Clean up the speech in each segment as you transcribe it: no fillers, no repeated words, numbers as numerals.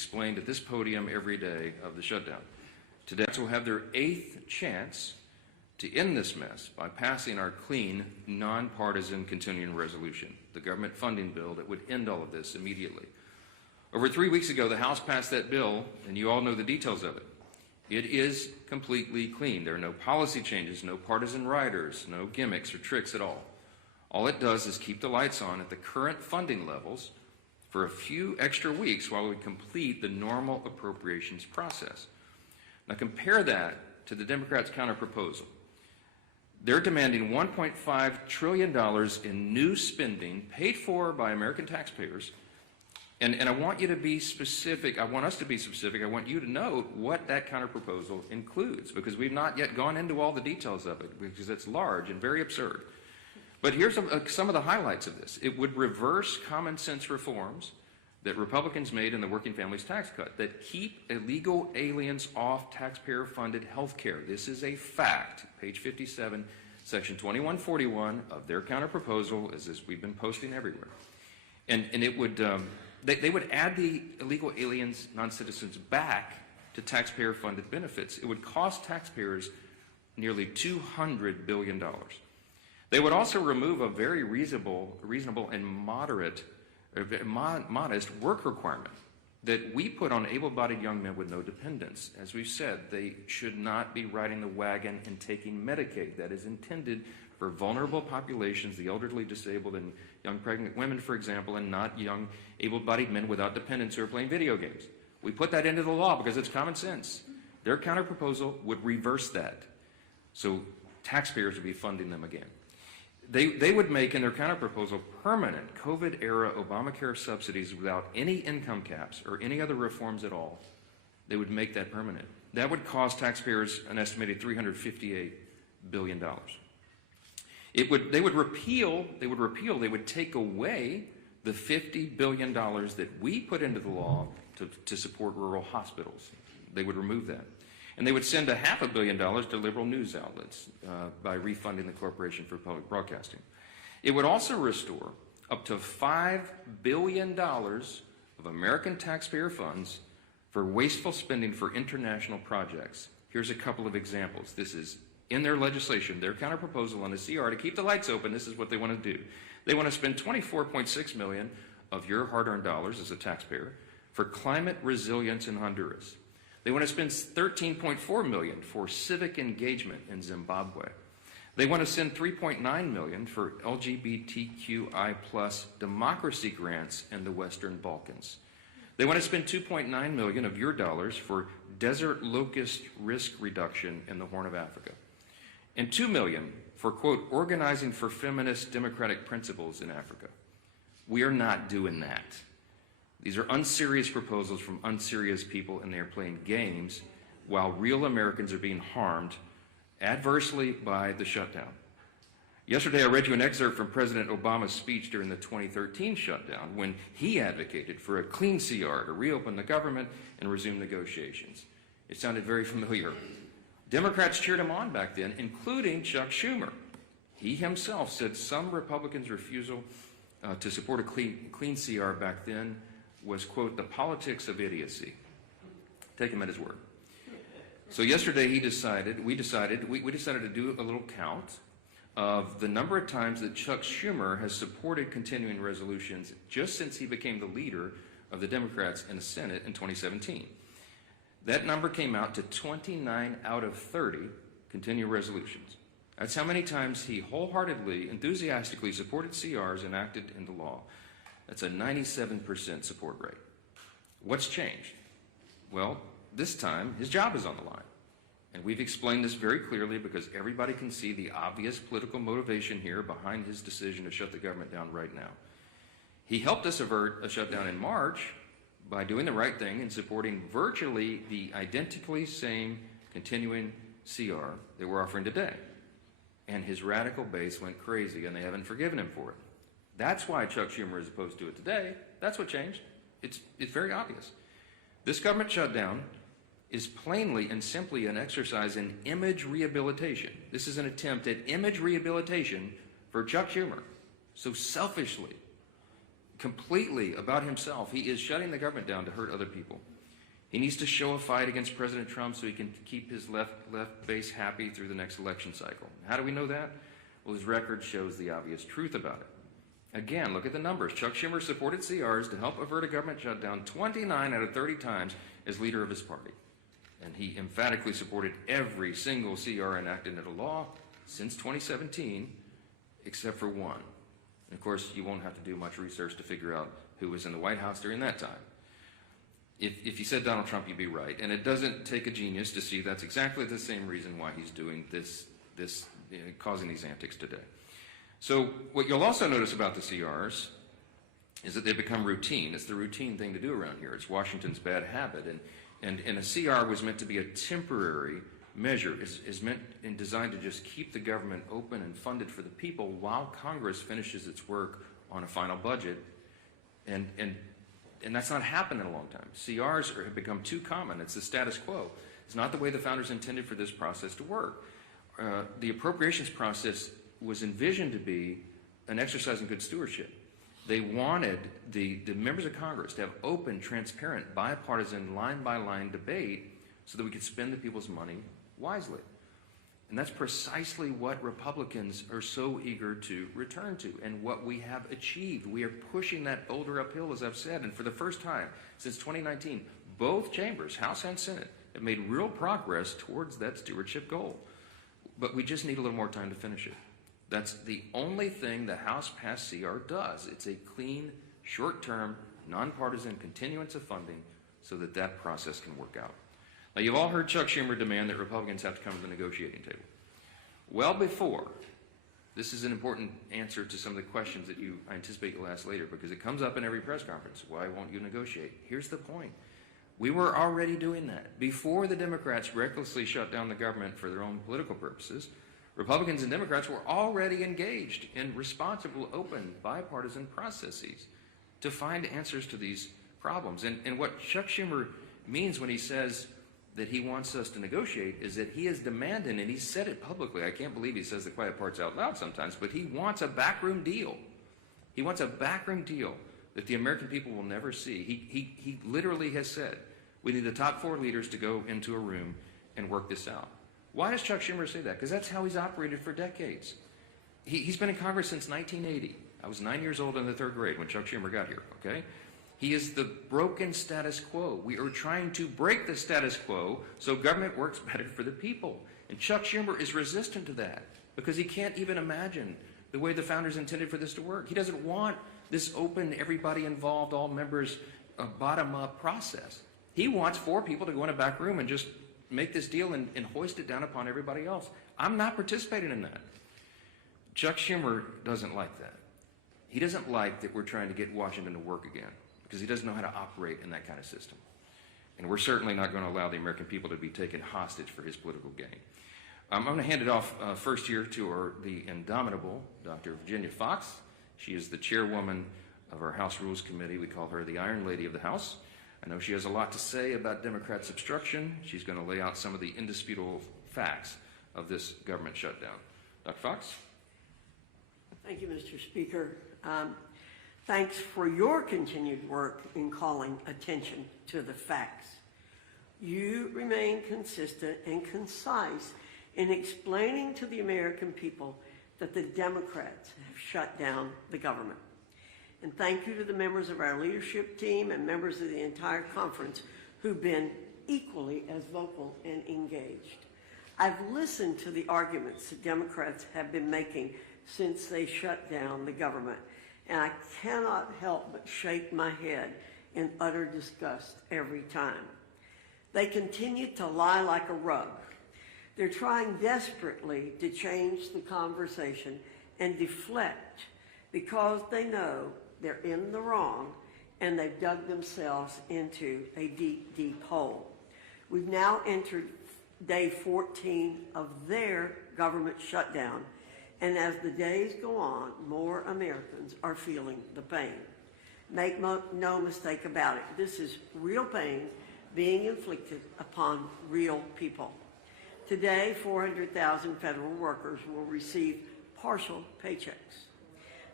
explained at this podium every day of the shutdown. Today, will have their 8th chance to end this mess by passing our clean, nonpartisan continuing resolution, the government funding bill that would end all of this immediately. Over 3 weeks ago, the House passed that bill, and you all know the details of it. It is completely clean. There are no policy changes, no partisan riders, no gimmicks or tricks at all. All it does is keep the lights on at the current funding levels for a few extra weeks while we complete the normal appropriations process. Now compare that to the Democrats' counterproposal. They're demanding $1.5 trillion in new spending paid for by American taxpayers. And I want you to be specific. I want us to be specific. I want you to note what that counterproposal includes, because we've not yet gone into all the details of it, because it's large and very absurd. But here's some of the highlights of this. It would reverse common sense reforms that Republicans made in the Working Families Tax Cut that keep illegal aliens off taxpayer-funded health care. This is a fact. Page 57, section 2141 of their counterproposal is this we've been posting everywhere. And it would, they would add the illegal aliens, non-citizens, back to taxpayer-funded benefits. It would cost taxpayers nearly $200 billion. They would also remove a very reasonable and modest work requirement that we put on able-bodied young men with no dependents. As we've said, they should not be riding the wagon and taking Medicaid. That is intended for vulnerable populations, the elderly, disabled, and young pregnant women, for example, and not young able-bodied men without dependents who are playing video games. We put that into the law because it's common sense. Their counterproposal would reverse that. So taxpayers would be funding them again. They would make in their counterproposal permanent COVID-era Obamacare subsidies without any income caps or any other reforms at all. They would make that permanent. That would cost taxpayers an estimated $358 billion. They would take away the $50 billion that we put into the law to support rural hospitals. They would remove that. And they would send $500 million to liberal news outlets by refunding the Corporation for Public Broadcasting. It would also restore up to $5 billion of American taxpayer funds for wasteful spending for international projects. Here's a couple of examples. This is in their legislation, their counterproposal on the CR to keep the lights open. This is what they want to do. They want to spend $24.6 million of your hard-earned dollars as a taxpayer for climate resilience in Honduras. They want to spend $13.4 million for civic engagement in Zimbabwe. They want to send $3.9 million for LGBTQI+ democracy grants in the Western Balkans. They want to spend $2.9 million of your dollars for desert locust risk reduction in the Horn of Africa. And $2 million for, quote, organizing for feminist democratic principles in Africa. We are not doing that. These are unserious proposals from unserious people, and they are playing games while real Americans are being harmed adversely by the shutdown. Yesterday, I read you an excerpt from President Obama's speech during the 2013 shutdown when he advocated for a clean CR to reopen the government and resume negotiations. It sounded very familiar. Democrats cheered him on back then, including Chuck Schumer. He himself said some Republicans' refusal to support a clean CR back then was, quote, the politics of idiocy. Take him at his word. So yesterday we decided to do a little count of the number of times that Chuck Schumer has supported continuing resolutions just since he became the leader of the Democrats in the Senate in 2017. That number came out to 29 out of 30 continuing resolutions. That's how many times he wholeheartedly, enthusiastically supported CRs enacted into law. That's a 97% support rate. What's changed? Well, this time his job is on the line. And we've explained this very clearly because everybody can see the obvious political motivation here behind his decision to shut the government down right now. He helped us avert a shutdown in March by doing the right thing and supporting virtually the identically same continuing CR that we're offering today. And his radical base went crazy, and they haven't forgiven him for it. That's why Chuck Schumer is opposed to it today. That's what changed. It's very obvious. This government shutdown is plainly and simply an exercise in image rehabilitation. This is an attempt at image rehabilitation for Chuck Schumer. So selfishly, completely about himself. He is shutting the government down to hurt other people. He needs to show a fight against President Trump so he can keep his left base happy through the next election cycle. How do we know that? Well, his record shows the obvious truth about it. Again, look at the numbers. Chuck Schumer supported CRs to help avert a government shutdown 29 out of 30 times as leader of his party. And he emphatically supported every single CR enacted into law since 2017, except for one. And of course, you won't have to do much research to figure out who was in the White House during that time. If you said Donald Trump, you'd be right. And it doesn't take a genius to see that's exactly the same reason why he's doing this causing these antics today. So what you'll also notice about the CRs is that they become routine. It's the routine thing to do around here. It's Washington's bad habit. And a CR was meant to be a temporary measure. It's meant and designed to just keep the government open and funded for the people while Congress finishes its work on a final budget. And that's not happened in a long time. CRs have become too common. It's the status quo. It's not the way the founders intended for this process to work. The appropriations process was envisioned to be an exercise in good stewardship. They wanted the members of Congress to have open, transparent, bipartisan, line-by-line debate so that we could spend the people's money wisely. And that's precisely what Republicans are so eager to return to and what we have achieved. We are pushing that boulder uphill, as I've said, and for the first time since 2019, both chambers, House and Senate, have made real progress towards that stewardship goal. But we just need a little more time to finish it. That's the only thing the House passed CR does. It's a clean, short-term, nonpartisan continuance of funding so that that process can work out. Now, you've all heard Chuck Schumer demand that Republicans have to come to the negotiating table. Well before, this is an important answer to some of the questions that I anticipate you'll ask later because it comes up in every press conference. Why won't you negotiate? Here's the point. We were already doing that. Before the Democrats recklessly shut down the government for their own political purposes, Republicans and Democrats were already engaged in responsible, open, bipartisan processes to find answers to these problems. And what Chuck Schumer means when he says that he wants us to negotiate is that he is demanding, and he said it publicly, I can't believe he says the quiet parts out loud sometimes, but he wants a backroom deal. He wants a backroom deal that the American people will never see. He literally has said, we need the top 4 leaders to go into a room and work this out. Why does Chuck Schumer say that? Because that's how he's operated for decades. He's been in Congress since 1980. I was 9 years old in the 3rd grade when Chuck Schumer got here, okay? He is the broken status quo. We are trying to break the status quo so government works better for the people. And Chuck Schumer is resistant to that because he can't even imagine the way the founders intended for this to work. He doesn't want this open, everybody involved, all members, bottom-up process. He wants 4 people to go in a back room and just make this deal and hoist it down upon everybody else. I'm not participating in that. Chuck Schumer doesn't like that. He doesn't like that we're trying to get Washington to work again because he doesn't know how to operate in that kind of system. And we're certainly not going to allow the American people to be taken hostage for his political gain. I'm going to hand it off first here to the indomitable Dr. Virginia Fox. She is the chairwoman of our House Rules Committee. We call her the Iron Lady of the House. I know she has a lot to say about Democrats' obstruction. She's going to lay out some of the indisputable facts of this government shutdown. Dr. Fox? Thank you, Mr. Speaker. Thanks for your continued work in calling attention to the facts. You remain consistent and concise in explaining to the American people that the Democrats have shut down the government. And thank you to the members of our leadership team and members of the entire conference who've been equally as vocal and engaged. I've listened to the arguments the Democrats have been making since they shut down the government, and I cannot help but shake my head in utter disgust every time. They continue to lie like a rug. They're trying desperately to change the conversation and deflect because they know they're in the wrong and they've dug themselves into a deep, deep hole. We've now entered day 14 of their government shutdown, and as the days go on, more Americans are feeling the pain. Make no mistake about it, this is real pain being inflicted upon real people. Today, 400,000 federal workers will receive partial paychecks.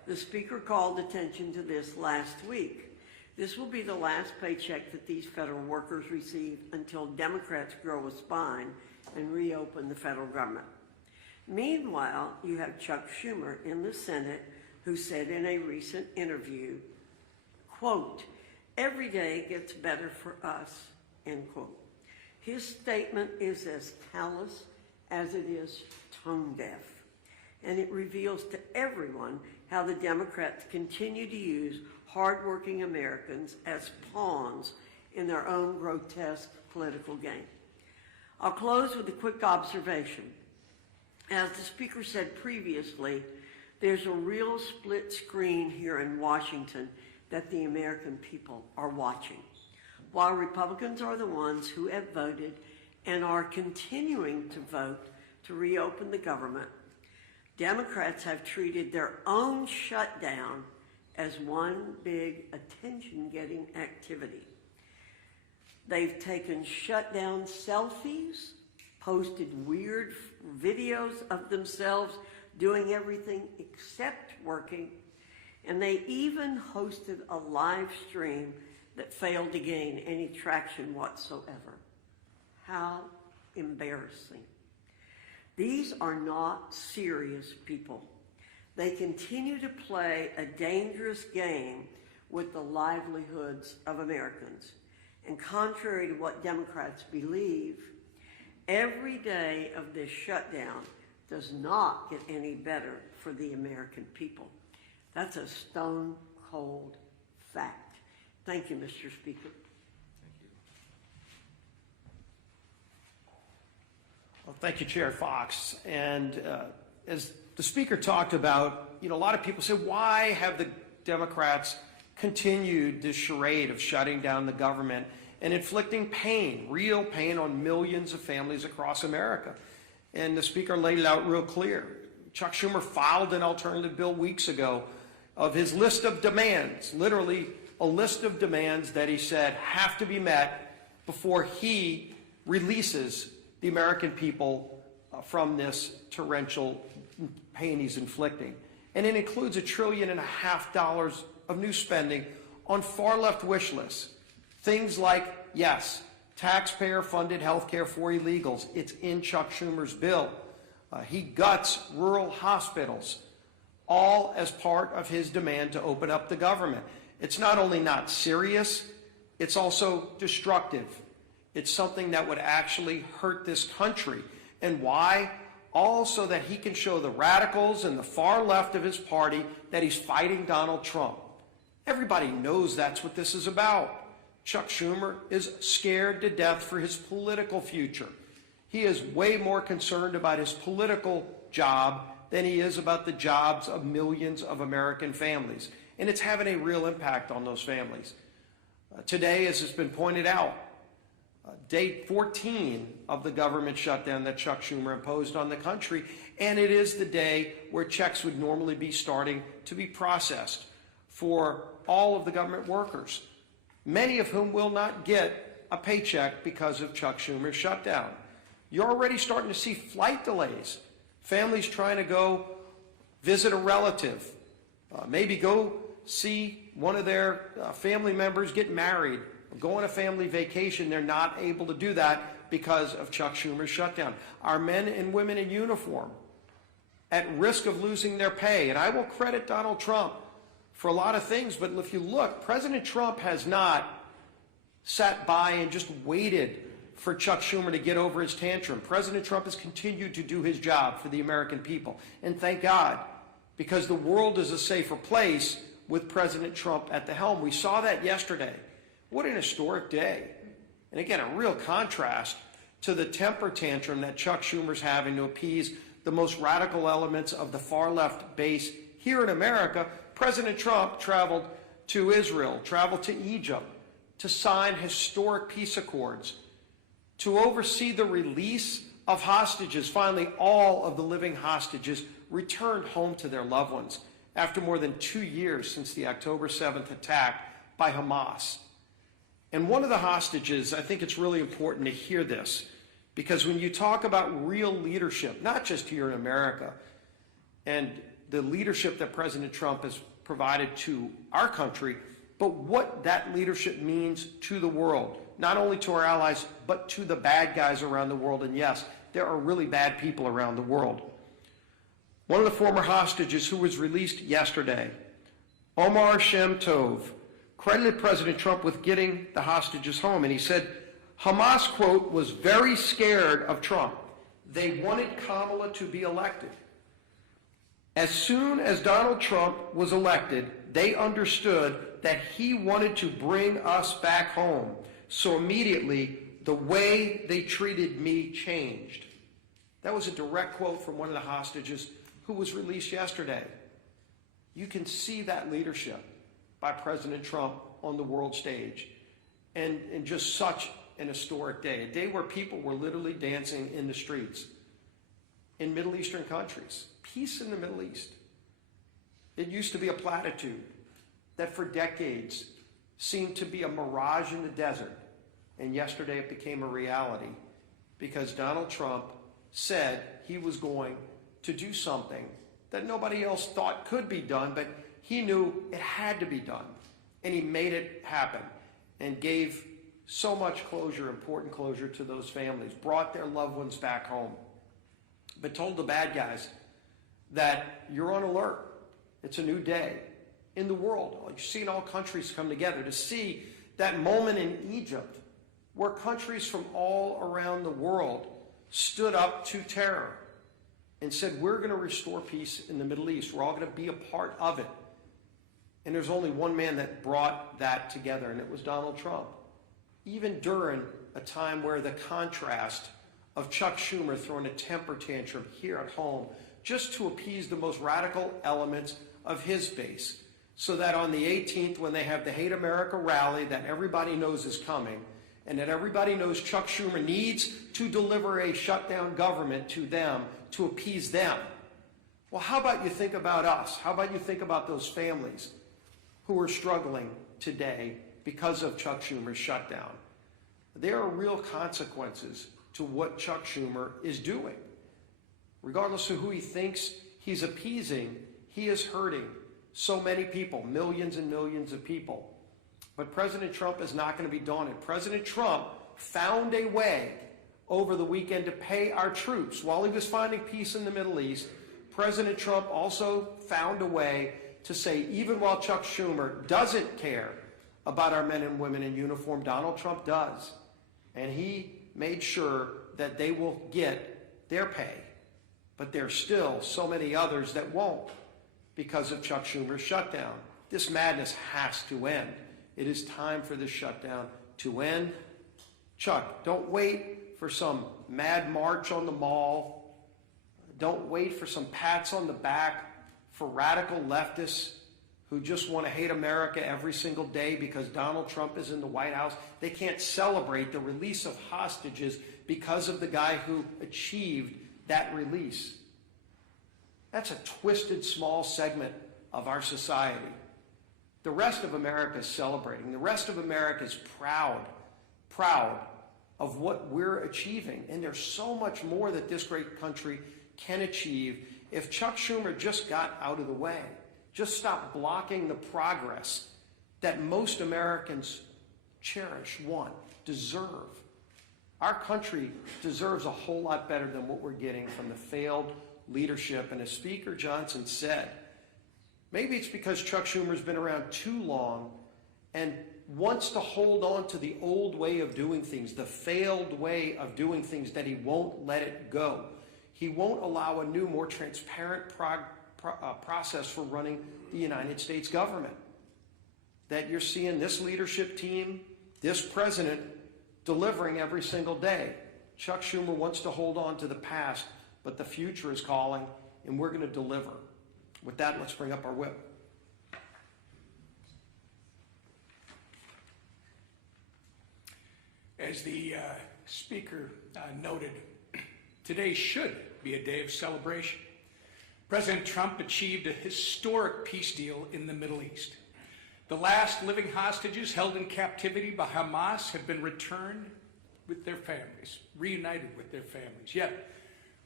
The Speaker called attention to this last week. This will be the last paycheck that these federal workers receive until Democrats grow a spine and reopen the federal government. Meanwhile, you have Chuck Schumer in the Senate, who said in a recent interview, quote, "Every day gets better for us," end quote. His statement is as callous as it is tone deaf, and it reveals to everyone how the Democrats continue to use hardworking Americans as pawns in their own grotesque political game. I'll close with a quick observation. As the Speaker said previously, there's a real split screen here in Washington that the American people are watching. While Republicans are the ones who have voted and are continuing to vote to reopen the government, Democrats have treated their own shutdown as one big attention-getting activity. They've taken shutdown selfies, posted weird videos of themselves doing everything except working, and they even hosted a live stream that failed to gain any traction whatsoever. How embarrassing. These are not serious people. They continue to play a dangerous game with the livelihoods of Americans. And contrary to what Democrats believe, every day of this shutdown does not get any better for the American people. That's a stone cold fact. Thank you, Mr. Speaker. Well, thank you, Chair Fox. And as the Speaker talked about, a lot of people say, why have the Democrats continued this charade of shutting down the government and inflicting pain, real pain on millions of families across America? And the Speaker laid it out real clear. Chuck Schumer filed an alternative bill weeks ago of his list of demands, literally a list of demands that he said have to be met before he releases the American people from this torrential pain he's inflicting. And it includes $1.5 trillion of new spending on far-left wish lists. Things like, yes, taxpayer-funded health care for illegals. It's in Chuck Schumer's bill. He guts rural hospitals, all as part of his demand to open up the government. It's not only not serious, it's also destructive. It's something that would actually hurt this country. And why? All so that he can show the radicals and the far left of his party that he's fighting Donald Trump. Everybody knows that's what this is about. Chuck Schumer is scared to death for his political future. He is way more concerned about his political job than he is about the jobs of millions of American families. And it's having a real impact on those families. Today, as has been pointed out, day 14 of the government shutdown that Chuck Schumer imposed on the country, and it is the day where checks would normally be starting to be processed for all of the government workers, many of whom will not get a paycheck because of Chuck Schumer's shutdown. You're already starting to see flight delays, families trying to go visit a relative, maybe go see one of their family members get married, go on a family vacation. They're not able to do that because of Chuck Schumer's shutdown. Our men and women in uniform at risk of losing their pay. And I will credit Donald Trump for a lot of things, but if you look, President Trump has not sat by and just waited for Chuck Schumer to get over his tantrum. President Trump has continued to do his job for the American people. And thank God, because the world is a safer place with President Trump at the helm. We saw that yesterday. What an historic day. And again, a real contrast to the temper tantrum that Chuck Schumer's having to appease the most radical elements of the far left base here in America. President Trump traveled to Israel, traveled to Egypt to sign historic peace accords, to oversee the release of hostages. Finally, all of the living hostages returned home to their loved ones after more than 2 years since the October 7th attack by Hamas. And one of the hostages, I think it's really important to hear this, because when you talk about real leadership, not just here in America, and the leadership that President Trump has provided to our country, but what that leadership means to the world, not only to our allies, but to the bad guys around the world. And yes, there are really bad people around the world. One of the former hostages who was released yesterday, Omar Shem Tov, credited President Trump with getting the hostages home. And he said, Hamas, quote, was very scared of Trump. They wanted Kamala to be elected. As soon as Donald Trump was elected, they understood that he wanted to bring us back home. So immediately, the way they treated me changed. That was a direct quote from one of the hostages who was released yesterday. You can see that leadership by President Trump on the world stage. And just such an historic day, a day where people were literally dancing in the streets in Middle Eastern countries. Peace in the Middle East. It used to be a platitude that for decades seemed to be a mirage in the desert. And yesterday it became a reality because Donald Trump said he was going to do something that nobody else thought could be done, but he knew it had to be done. And he made it happen and gave so much closure, important closure to those families, brought their loved ones back home, but told the bad guys that you're on alert. It's a new day in the world. You've seen all countries come together to see that moment in Egypt where countries from all around the world stood up to terror and said, we're going to restore peace in the Middle East. We're all going to be a part of it. And there's only one man that brought that together, and it was Donald Trump. Even during a time where the contrast of Chuck Schumer throwing a temper tantrum here at home just to appease the most radical elements of his base, so that on the 18th, when they have the Hate America rally that everybody knows is coming, and that everybody knows Chuck Schumer needs to deliver a shutdown government to them to appease them. Well, how about you think about us? How about you think about those families who are struggling today because of Chuck Schumer's shutdown? There are real consequences to what Chuck Schumer is doing. Regardless of who he thinks he's appeasing, he is hurting so many people, millions and millions of people. But President Trump is not going to be daunted. President Trump found a way over the weekend to pay our troops. While he was finding peace in the Middle East, President Trump also found a way to say, even while Chuck Schumer doesn't care about our men and women in uniform, Donald Trump does. And he made sure that they will get their pay. But there's still so many others that won't because of Chuck Schumer's shutdown. This madness has to end. It is time for this shutdown to end. Chuck, don't wait for some mad march on the mall. Don't wait for some pats on the back for radical leftists who just want to hate America every single day because Donald Trump is in the White House. They can't celebrate the release of hostages because of the guy who achieved that release. That's a twisted small segment of our society. The rest of America is celebrating. The rest of America is proud of what we're achieving. And there's so much more that this great country can achieve if Chuck Schumer just got out of the way, just stopped blocking the progress that most Americans cherish, want, deserve. Our country deserves a whole lot better than what we're getting from the failed leadership. And as Speaker Johnson said, maybe it's because Chuck Schumer's been around too long and wants to hold on to the old way of doing things, the failed way of doing things, that he won't let it go. He won't allow a new, more transparent process for running the United States government. That you're seeing this leadership team, this president, delivering every single day. Chuck Schumer wants to hold on to the past, but the future is calling, and we're going to deliver. With that, let's bring up our whip. As the Speaker noted, today should be a day of celebration. President Trump achieved a historic peace deal in the Middle East. The last living hostages held in captivity by Hamas have been returned with their families, reunited with their families. Yet,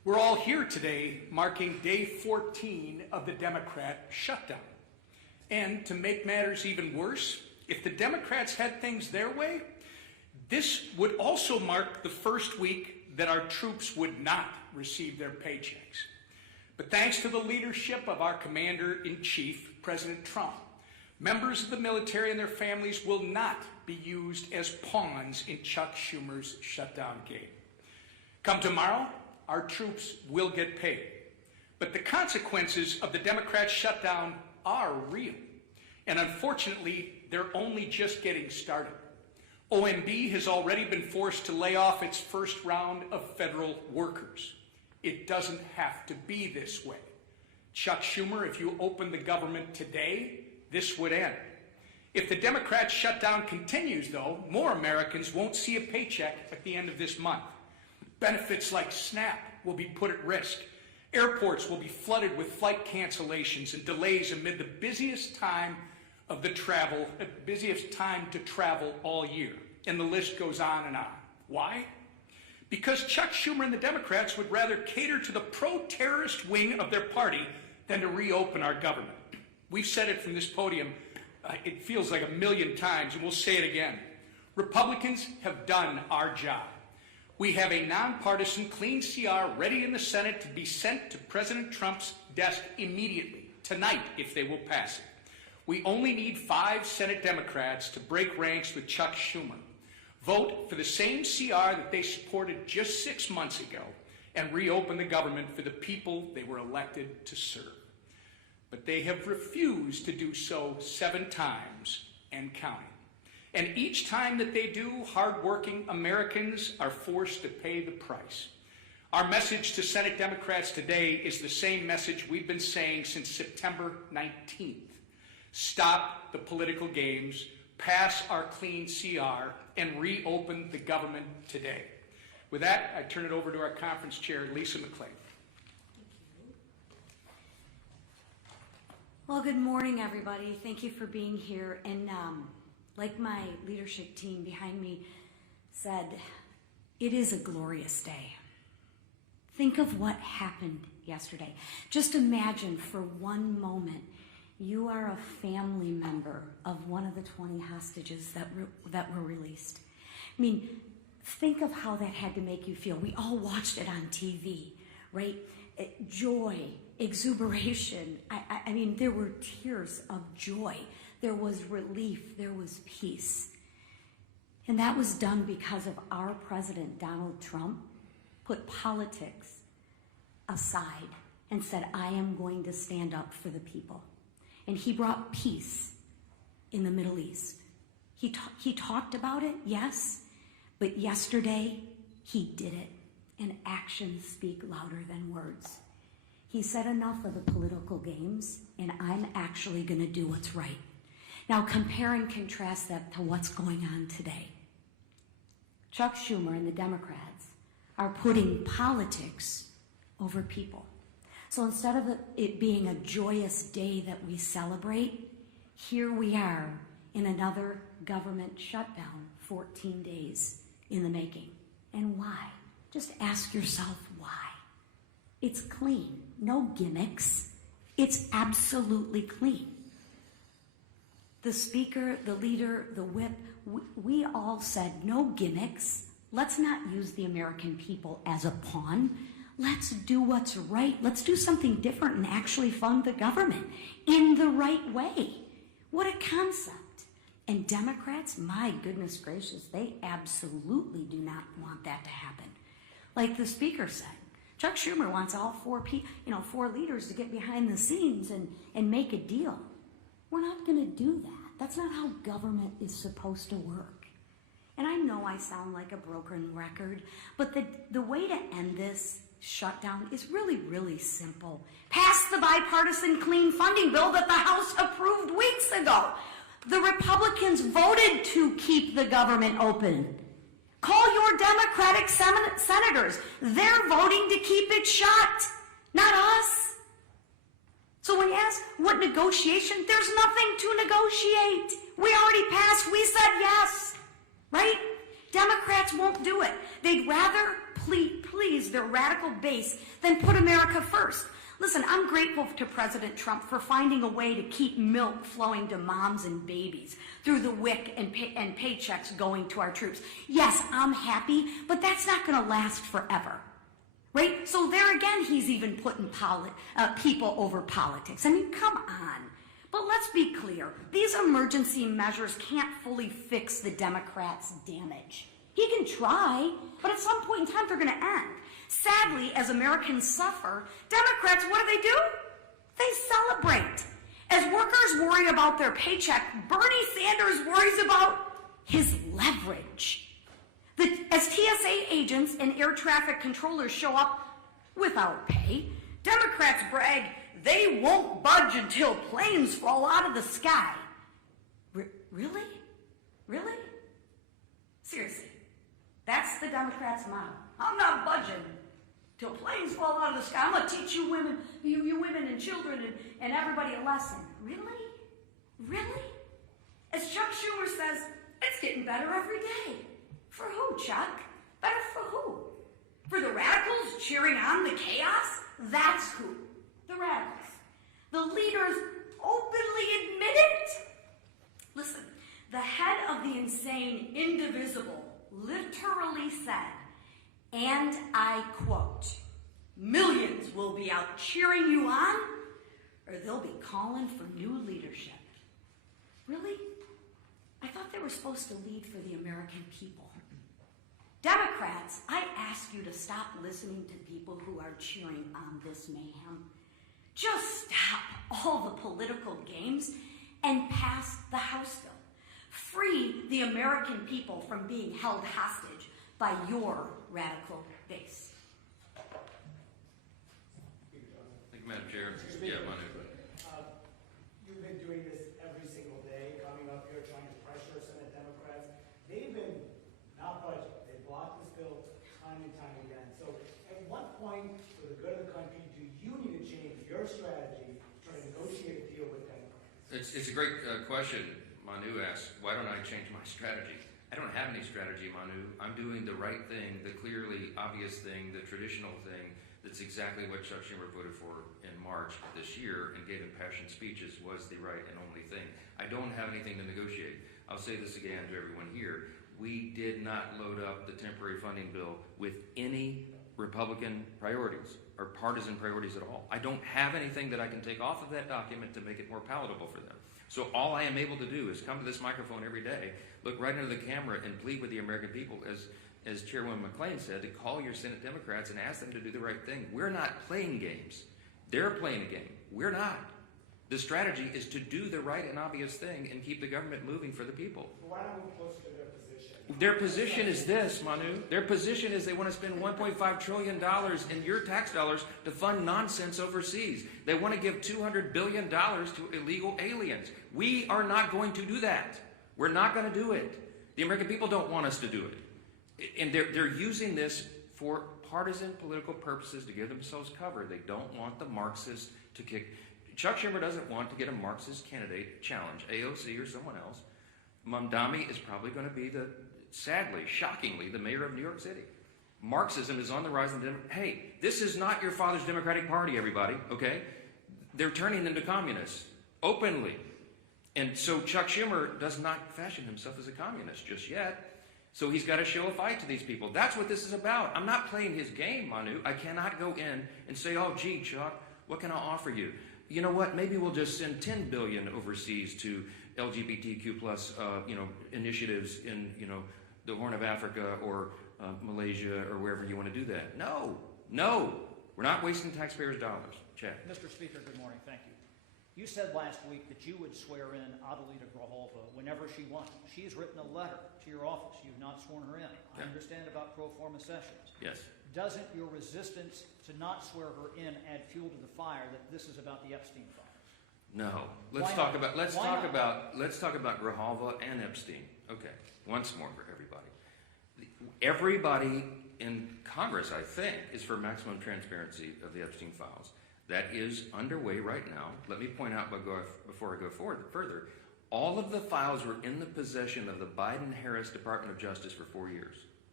We're all here today marking day 14 of the Democrat shutdown. And to make matters even worse, if the Democrats had things their way, this would also mark the first week that our troops would not receive their paychecks. But thanks to the leadership of our Commander-in-Chief, President Trump, members of the military and their families will not be used as pawns in Chuck Schumer's shutdown game. Come tomorrow, our troops will get paid. But the consequences of the Democrat shutdown are real. And unfortunately, they're only just getting started. OMB has already been forced to lay off its first round of federal workers. It doesn't have to be this way. Chuck Schumer, if you open the government today, this would end. If the Democrat shutdown continues, though, more Americans won't see a paycheck at the end of this month. Benefits like SNAP will be put at risk. Airports will be flooded with flight cancellations and delays amid the busiest time to travel all year. And the list goes on and on. Why? Because Chuck Schumer and the Democrats would rather cater to the pro-terrorist wing of their party than to reopen our government. We've said it from this podium, it feels like 1,000,000 times, and we'll say it again. Republicans have done our job. We have a nonpartisan clean CR ready in the Senate to be sent to President Trump's desk immediately, tonight, if they will pass it. We only need 5 Senate Democrats to break ranks with Chuck Schumer, vote for the same CR that they supported just 6 months ago, and reopen the government for the people they were elected to serve. But they have refused to do so 7 times and counting. And each time that they do, hardworking Americans are forced to pay the price. Our message to Senate Democrats today is the same message we've been saying since September 19th. Stop the political games, pass our clean CR, and reopen the government today. With that, I turn it over to our conference chair, Lisa McClain. Well, good morning, everybody. Thank you for being here. And like my leadership team behind me said, it is a glorious day. Think of what happened yesterday. Just imagine for one moment you are a family member of one of the 20 hostages that were released. I mean, think of how that had to make you feel. We all watched it on TV, right? Joy, exuberation. I mean, there were tears of joy. There was relief. There was peace. And that was done because of our president, Donald Trump, put politics aside and said, I am going to stand up for the people. And he brought peace in the Middle East. He talked about it, yes, but yesterday he did it. And actions speak louder than words. He said enough of the political games, and I'm actually going to do what's right. Now compare and contrast that to what's going on today. Chuck Schumer and the Democrats are putting politics over people. So instead of it being a joyous day that we celebrate, here we are in another government shutdown, 14 days in the making. And why? Just ask yourself why. It's clean, no gimmicks. It's absolutely clean. The speaker, the leader, the whip, we all said no gimmicks. Let's not use the American people as a pawn. Let's do what's right. Let's do something different and actually fund the government in the right way. What a concept. And Democrats, my goodness gracious, they absolutely do not want that to happen. Like the speaker said, Chuck Schumer wants all four leaders to get behind the scenes and make a deal. We're not going to do that. That's not how government is supposed to work. And I know I sound like a broken record, but the way to end this shutdown is really, really simple. Pass the bipartisan clean funding bill that the House approved weeks ago. The Republicans voted to keep the government open. Call your Democratic senators. They're voting to keep it shut, not us. So when you ask what negotiation, there's nothing to negotiate. We already passed. We said yes, right? Democrats won't do it. They'd rather please their radical base than put America first. Listen, I'm grateful to President Trump for finding a way to keep milk flowing to moms and babies through the WIC and paychecks going to our troops. Yes, I'm happy, but that's not going to last forever, right? So there again, he's even putting people over politics. I mean, come on. But let's be clear. These emergency measures can't fully fix the Democrats' damage. He can try, but at some point in time, they're going to end. Sadly, as Americans suffer, Democrats, what do? They celebrate. As workers worry about their paycheck, Bernie Sanders worries about his leverage. As TSA agents and air traffic controllers show up without pay, Democrats brag they won't budge until planes fall out of the sky. Really? Really? Seriously. That's the Democrats' motto. I'm not budging till planes fall out of the sky. I'm going to teach you women, you women and children and everybody a lesson. Really? Really? As Chuck Schumer says, it's getting better every day. For who, Chuck? Better for who? For the radicals cheering on the chaos? That's who. The radicals. The leaders openly admit it. Listen, the head of the insane indivisible literally said, and I quote, "Millions will be out cheering you on, or they'll be calling for new leadership." Really? I thought they were supposed to lead for the American people. Democrats, I ask you to stop listening to people who are cheering on this mayhem. Just stop all the political games and pass the House bill. Free the American people from being held hostage by your radical base. Thank you, Madam Chair. Yeah, Manu. You've been doing this every single day, coming up here trying to pressure Senate Democrats. They've been not budging. They blocked this bill time and time again. So at what point, for the good of the country, do you need to change your strategy to try to negotiate a deal with Democrats? It's a great question. Manu asks, why don't I change my strategy? I don't have any strategy, Manu. I'm doing the right thing, the clearly obvious thing, the traditional thing. That's exactly what Chuck Schumer voted for in March of this year and gave impassioned speeches was the right and only thing. I don't have anything to negotiate. I'll say this again to everyone here. We did not load up the temporary funding bill with any Republican priorities or partisan priorities at all. I don't have anything that I can take off of that document to make it more palatable for them. So all I am able to do is come to this microphone every day, look right into the camera, and plead with the American people, as Chairwoman McClain said, to call your Senate Democrats and ask them to do the right thing. We're not playing games. They're playing a game. We're not. The strategy is to do the right and obvious thing and keep the government moving for the people. Why don't we close to their position? Their position is this, Manu. Their position is they want to spend $1.5 trillion in your tax dollars to fund nonsense overseas. They want to give $200 billion to illegal aliens. We are not going to do that. We're not going to do it. The American people don't want us to do it. And they're using this for partisan political purposes to give themselves cover. They don't want the Marxists to kick. Chuck Schumer doesn't want to get a Marxist candidate challenge, AOC or someone else. Mamdani is probably going to be sadly, shockingly, the mayor of New York City. Marxism is on the rise. Hey, this is not your father's Democratic Party, everybody, okay? They're turning into communists, openly. And so Chuck Schumer does not fashion himself as a communist just yet. So he's got to show a fight to these people. That's what this is about. I'm not playing his game, Manu. I cannot go in and say, oh, gee, Chuck, what can I offer you? You know what? Maybe we'll just send $10 billion overseas to LGBTQ plus, initiatives in, the Horn of Africa or Malaysia or wherever you want to do that. No. We're not wasting taxpayers' dollars. Chad. Mr. Speaker, good morning. Thank you. You said last week that you would swear in Adelita Grijalva whenever she wanted. She's written a letter to your office. You've not sworn her in. Yeah. I understand about pro forma sessions. Yes. Doesn't your resistance to not swear her in add fuel to the fire that this is about the Epstein files? No. Let's talk about Grijalva and Epstein. Okay. Once more for everybody. Everybody in Congress, I think, is for maximum transparency of the Epstein files. That is underway right now. Let me point out before I go further, all of the files were in the possession of the Biden-Harris Department of Justice for 4 years.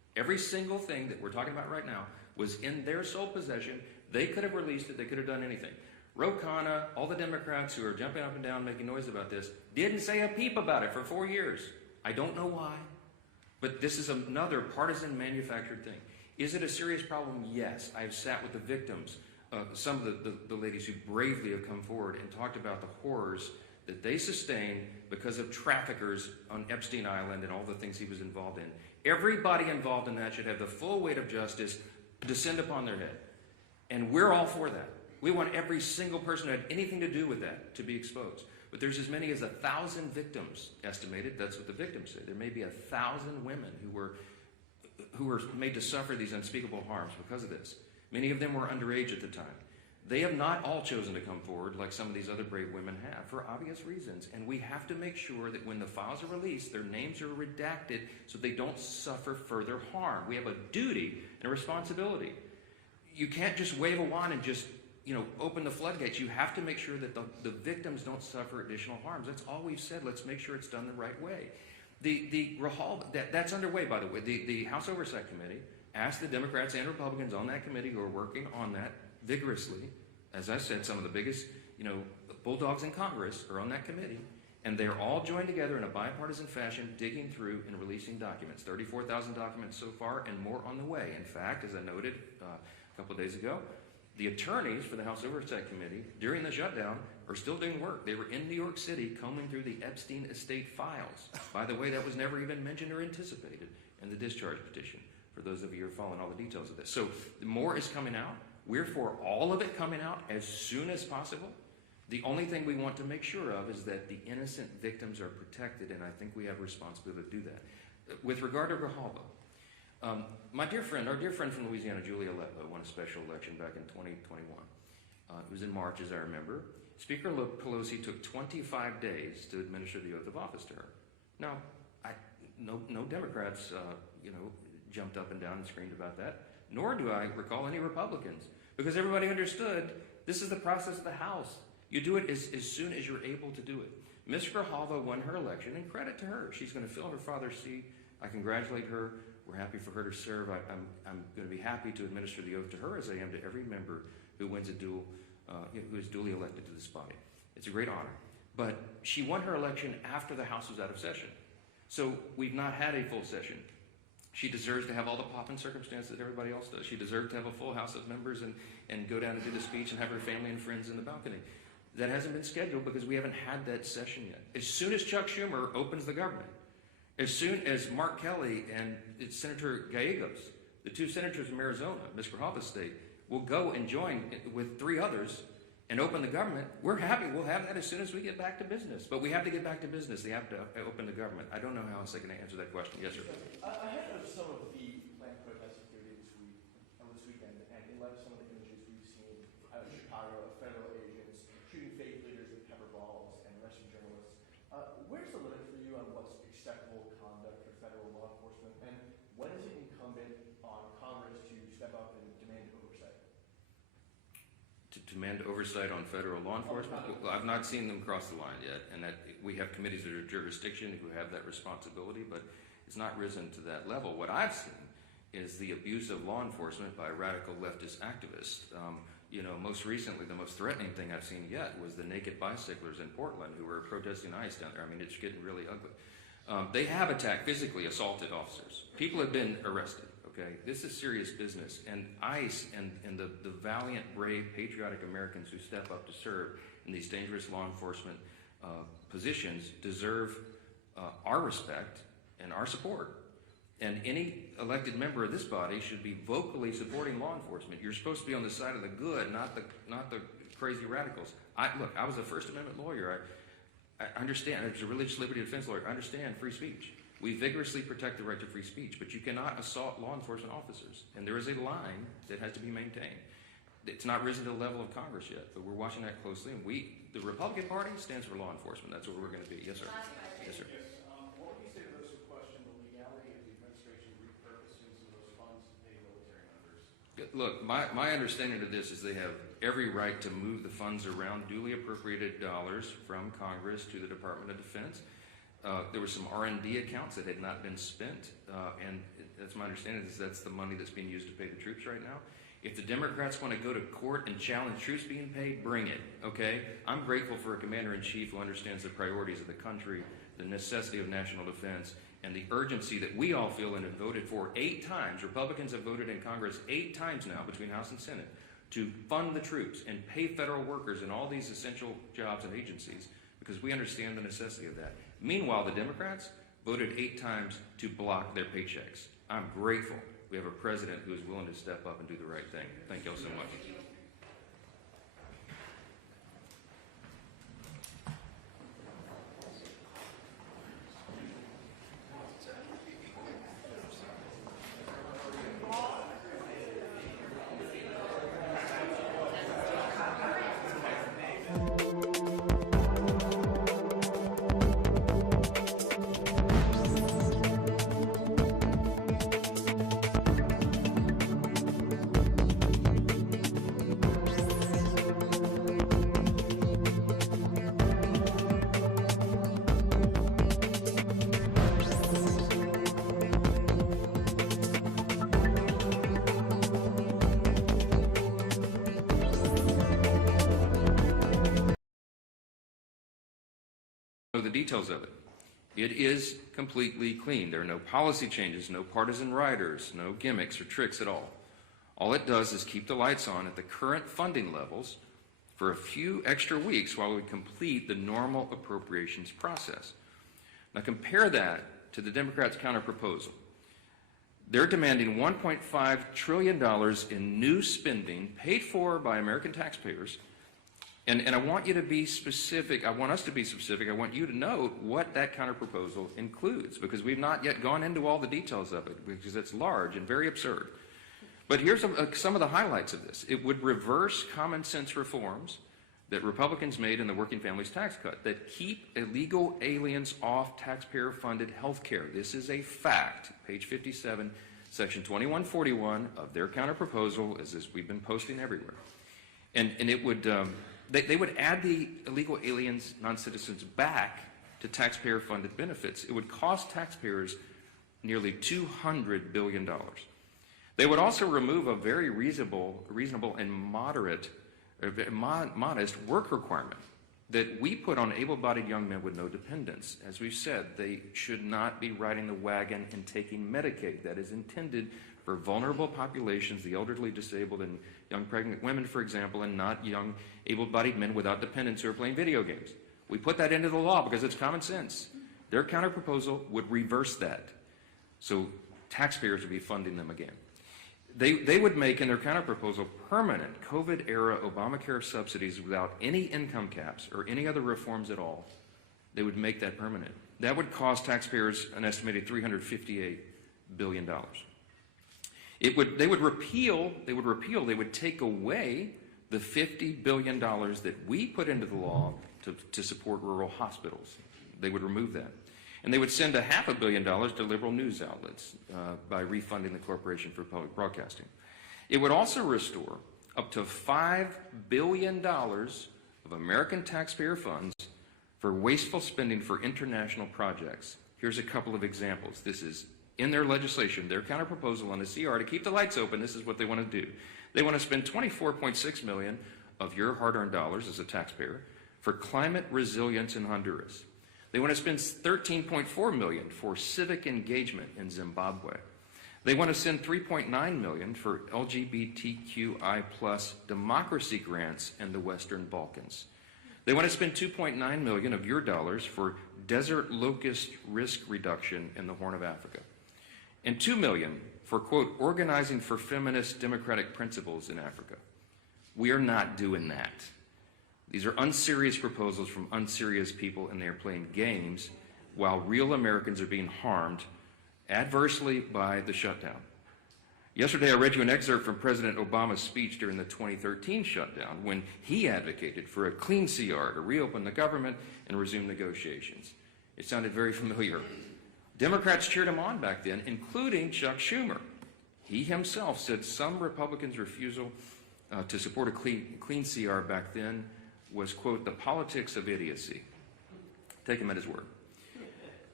Every single thing that we're talking about right now was in their sole possession. They could have released it. They could have done anything. Ro Khanna, all the Democrats who are jumping up and down making noise about this, didn't say a peep about it for 4 years. I don't know why, but this is another partisan manufactured thing. Is it a serious problem? Yes. I've sat with the victims, some of the ladies who bravely have come forward and talked about the horrors that they sustained because of traffickers on Epstein Island and all the things he was involved in. Everybody involved in that should have the full weight of justice descend upon their head. And we're all for that. We want every single person who had anything to do with that to be exposed. But there's as many as 1,000 victims estimated. That's what the victims say. There may be 1,000 women who were made to suffer these unspeakable harms because of this. Many of them were underage at the time. They have not all chosen to come forward like some of these other brave women have for obvious reasons. And we have to make sure that when the files are released, their names are redacted so they don't suffer further harm. We have a duty and a responsibility. You can't just wave a wand and just, open the floodgates. You have to make sure that the victims don't suffer additional harms. That's all we've said. Let's make sure it's done the right way. That's underway, by the way. The House Oversight Committee asked the Democrats and Republicans on that committee who are working on that vigorously. As I said, some of the biggest, bulldogs in Congress are on that committee, and they're all joined together in a bipartisan fashion, digging through and releasing documents. 34,000 documents so far, and more on the way. In fact, as I noted a couple of days ago, the attorneys for the House Oversight Committee during the shutdown are still doing work. They were in New York City combing through the Epstein estate files. By the way, that was never even mentioned or anticipated in the discharge petition, for those of you who are following all the details of this. So more is coming out. We're for all of it coming out as soon as possible. The only thing we want to make sure of is that the innocent victims are protected, and I think we have a responsibility to do that. With regard to Grijalva, our dear friend from Louisiana, Julia Letlow, won a special election back in 2021. It was in March, as I remember. Speaker Pelosi took 25 days to administer the oath of office to her. Now, no Democrats, jumped up and down and screamed about that, nor do I recall any Republicans, because everybody understood this is the process of the House. You do it as soon as you're able to do it. Ms. Grijalva won her election, and credit to her. She's going to fill her father's seat. I congratulate her. We're happy for her to serve. I'm going to be happy to administer the oath to her as I am to every member who wins who is duly elected to this body. It's a great honor. But she won her election after the House was out of session. So we've not had a full session. She deserves to have all the pomp and circumstance that everybody else does. She deserves to have a full House of members and go down and do the speech and have her family and friends in the balcony. That hasn't been scheduled because we haven't had that session yet. As soon as Chuck Schumer opens the government, as soon as Mark Kelly and Senator Gallegos, the two senators from Arizona, Ms. Grijalva's state, will go and join with 3 others and open the government, we're happy. We'll have that as soon as we get back to business. But we have to get back to business. They have to open the government. I don't know how else I can answer that question. Yes, sir. Ahead of some of the planned protests here this weekend, and in light of some of the images we've seen out of Chicago of federal agents shooting faith leaders with pepper balls and arresting journalists, where's the limit for you on what's acceptable conduct for federal law enforcement, and when is it incumbent on Congress to step up and demand oversight? To demand oversight on federal law enforcement? Well, I've not seen them cross the line yet, and that we have committees that are jurisdiction who have that responsibility, but it's not risen to that level. What I've seen is the abuse of law enforcement by radical leftist activists. Most recently, the most threatening thing I've seen yet was the naked bicyclers in Portland who were protesting ICE down there. I mean, it's getting really ugly. They have attacked, physically assaulted officers. People have been arrested. Okay, this is serious business, and ICE and the valiant, brave, patriotic Americans who step up to serve in these dangerous law enforcement positions deserve our respect and our support. And any elected member of this body should be vocally supporting law enforcement. You're supposed to be on the side of the good, not the crazy radicals. I was a First Amendment lawyer. I understand. I was a religious liberty defense lawyer. I understand free speech. We vigorously protect the right to free speech, but you cannot assault law enforcement officers. And there is a line that has to be maintained. It's not risen to the level of Congress yet, but we're watching that closely. And the Republican Party stands for law enforcement. That's what we're going to be. Yes, sir. Yes, sir. What would you say to those who question the legality of the administration repurposing some of those funds to pay military members? Look, my understanding of this is they have every right to move the funds around duly appropriated dollars from Congress to the Department of Defense. There were some R&D accounts that had not been spent, and That's my understanding, is that's the money that's being used to pay the troops right now. If the Democrats want to go to court and challenge troops being paid, bring it, okay? I'm grateful for a commander-in-chief who understands the priorities of the country, the necessity of national defense, and the urgency that we all feel and have voted for 8 times. Republicans have voted in Congress 8 times now between House and Senate to fund the troops and pay federal workers in all these essential jobs and agencies because we understand the necessity of that. Meanwhile, the Democrats voted 8 times to block their paychecks. I'm grateful we have a president who is willing to step up and do the right thing. Thank you all so much. The details of it. It is completely clean. There are no policy changes, no partisan riders, no gimmicks or tricks at all. All it does is keep the lights on at the current funding levels for a few extra weeks while we complete the normal appropriations process. Now compare that to the Democrats' counterproposal. They're demanding $1.5 trillion in new spending paid for by American taxpayers. And I want you to be specific. I want us to be specific. I want you to know what that counterproposal includes, because we've not yet gone into all the details of it, because it's large and very absurd. But here's some of the highlights of this. It would reverse common sense reforms that Republicans made in the Working Families Tax Cut that keep illegal aliens off taxpayer-funded health care. This is a fact. Page 57, Section 2141 of their counterproposal, as we've been posting everywhere. And it would... They would add the illegal aliens, non-citizens, back to taxpayer-funded benefits. It would cost taxpayers nearly $200 billion. They would also remove a very reasonable and modest work requirement that we put on able-bodied young men with no dependents. As we've said, they should not be riding the wagon and taking Medicaid. That is intended for vulnerable populations, the elderly, disabled, and young pregnant women, for example, and not young able-bodied men without dependents who are playing video games. We put that into the law because it's common sense. Their counterproposal would reverse that. So taxpayers would be funding them again. They would make in their counterproposal permanent COVID-era Obamacare subsidies without any income caps or any other reforms at all. They would make that permanent. That would cost taxpayers an estimated $358 billion. They would take away the $50 billion that we put into the law to support rural hospitals. They would remove that. And they would send $500 million to liberal news outlets by refunding the Corporation for Public Broadcasting. It would also restore up to $5 billion of American taxpayer funds for wasteful spending for international projects. Here's a couple of examples. This is in their legislation, their counterproposal on the CR to keep the lights open. This is what they want to do. They want to spend $24.6 million of your hard-earned dollars as a taxpayer for climate resilience in Honduras. They want to spend $13.4 million for civic engagement in Zimbabwe. They want to send $3.9 million for LGBTQI+ democracy grants in the Western Balkans. They want to spend $2.9 million of your dollars for desert locust risk reduction in the Horn of Africa. And $2 million for, quote, organizing for feminist democratic principles in Africa. We are not doing that. These are unserious proposals from unserious people, and they are playing games while real Americans are being harmed adversely by the shutdown. Yesterday, I read you an excerpt from President Obama's speech during the 2013 shutdown when he advocated for a clean CR to reopen the government and resume negotiations. It sounded very familiar. Democrats cheered him on back then, including Chuck Schumer. He himself said some Republicans' refusal to support a clean CR back then was, quote, the politics of idiocy. Take him at his word.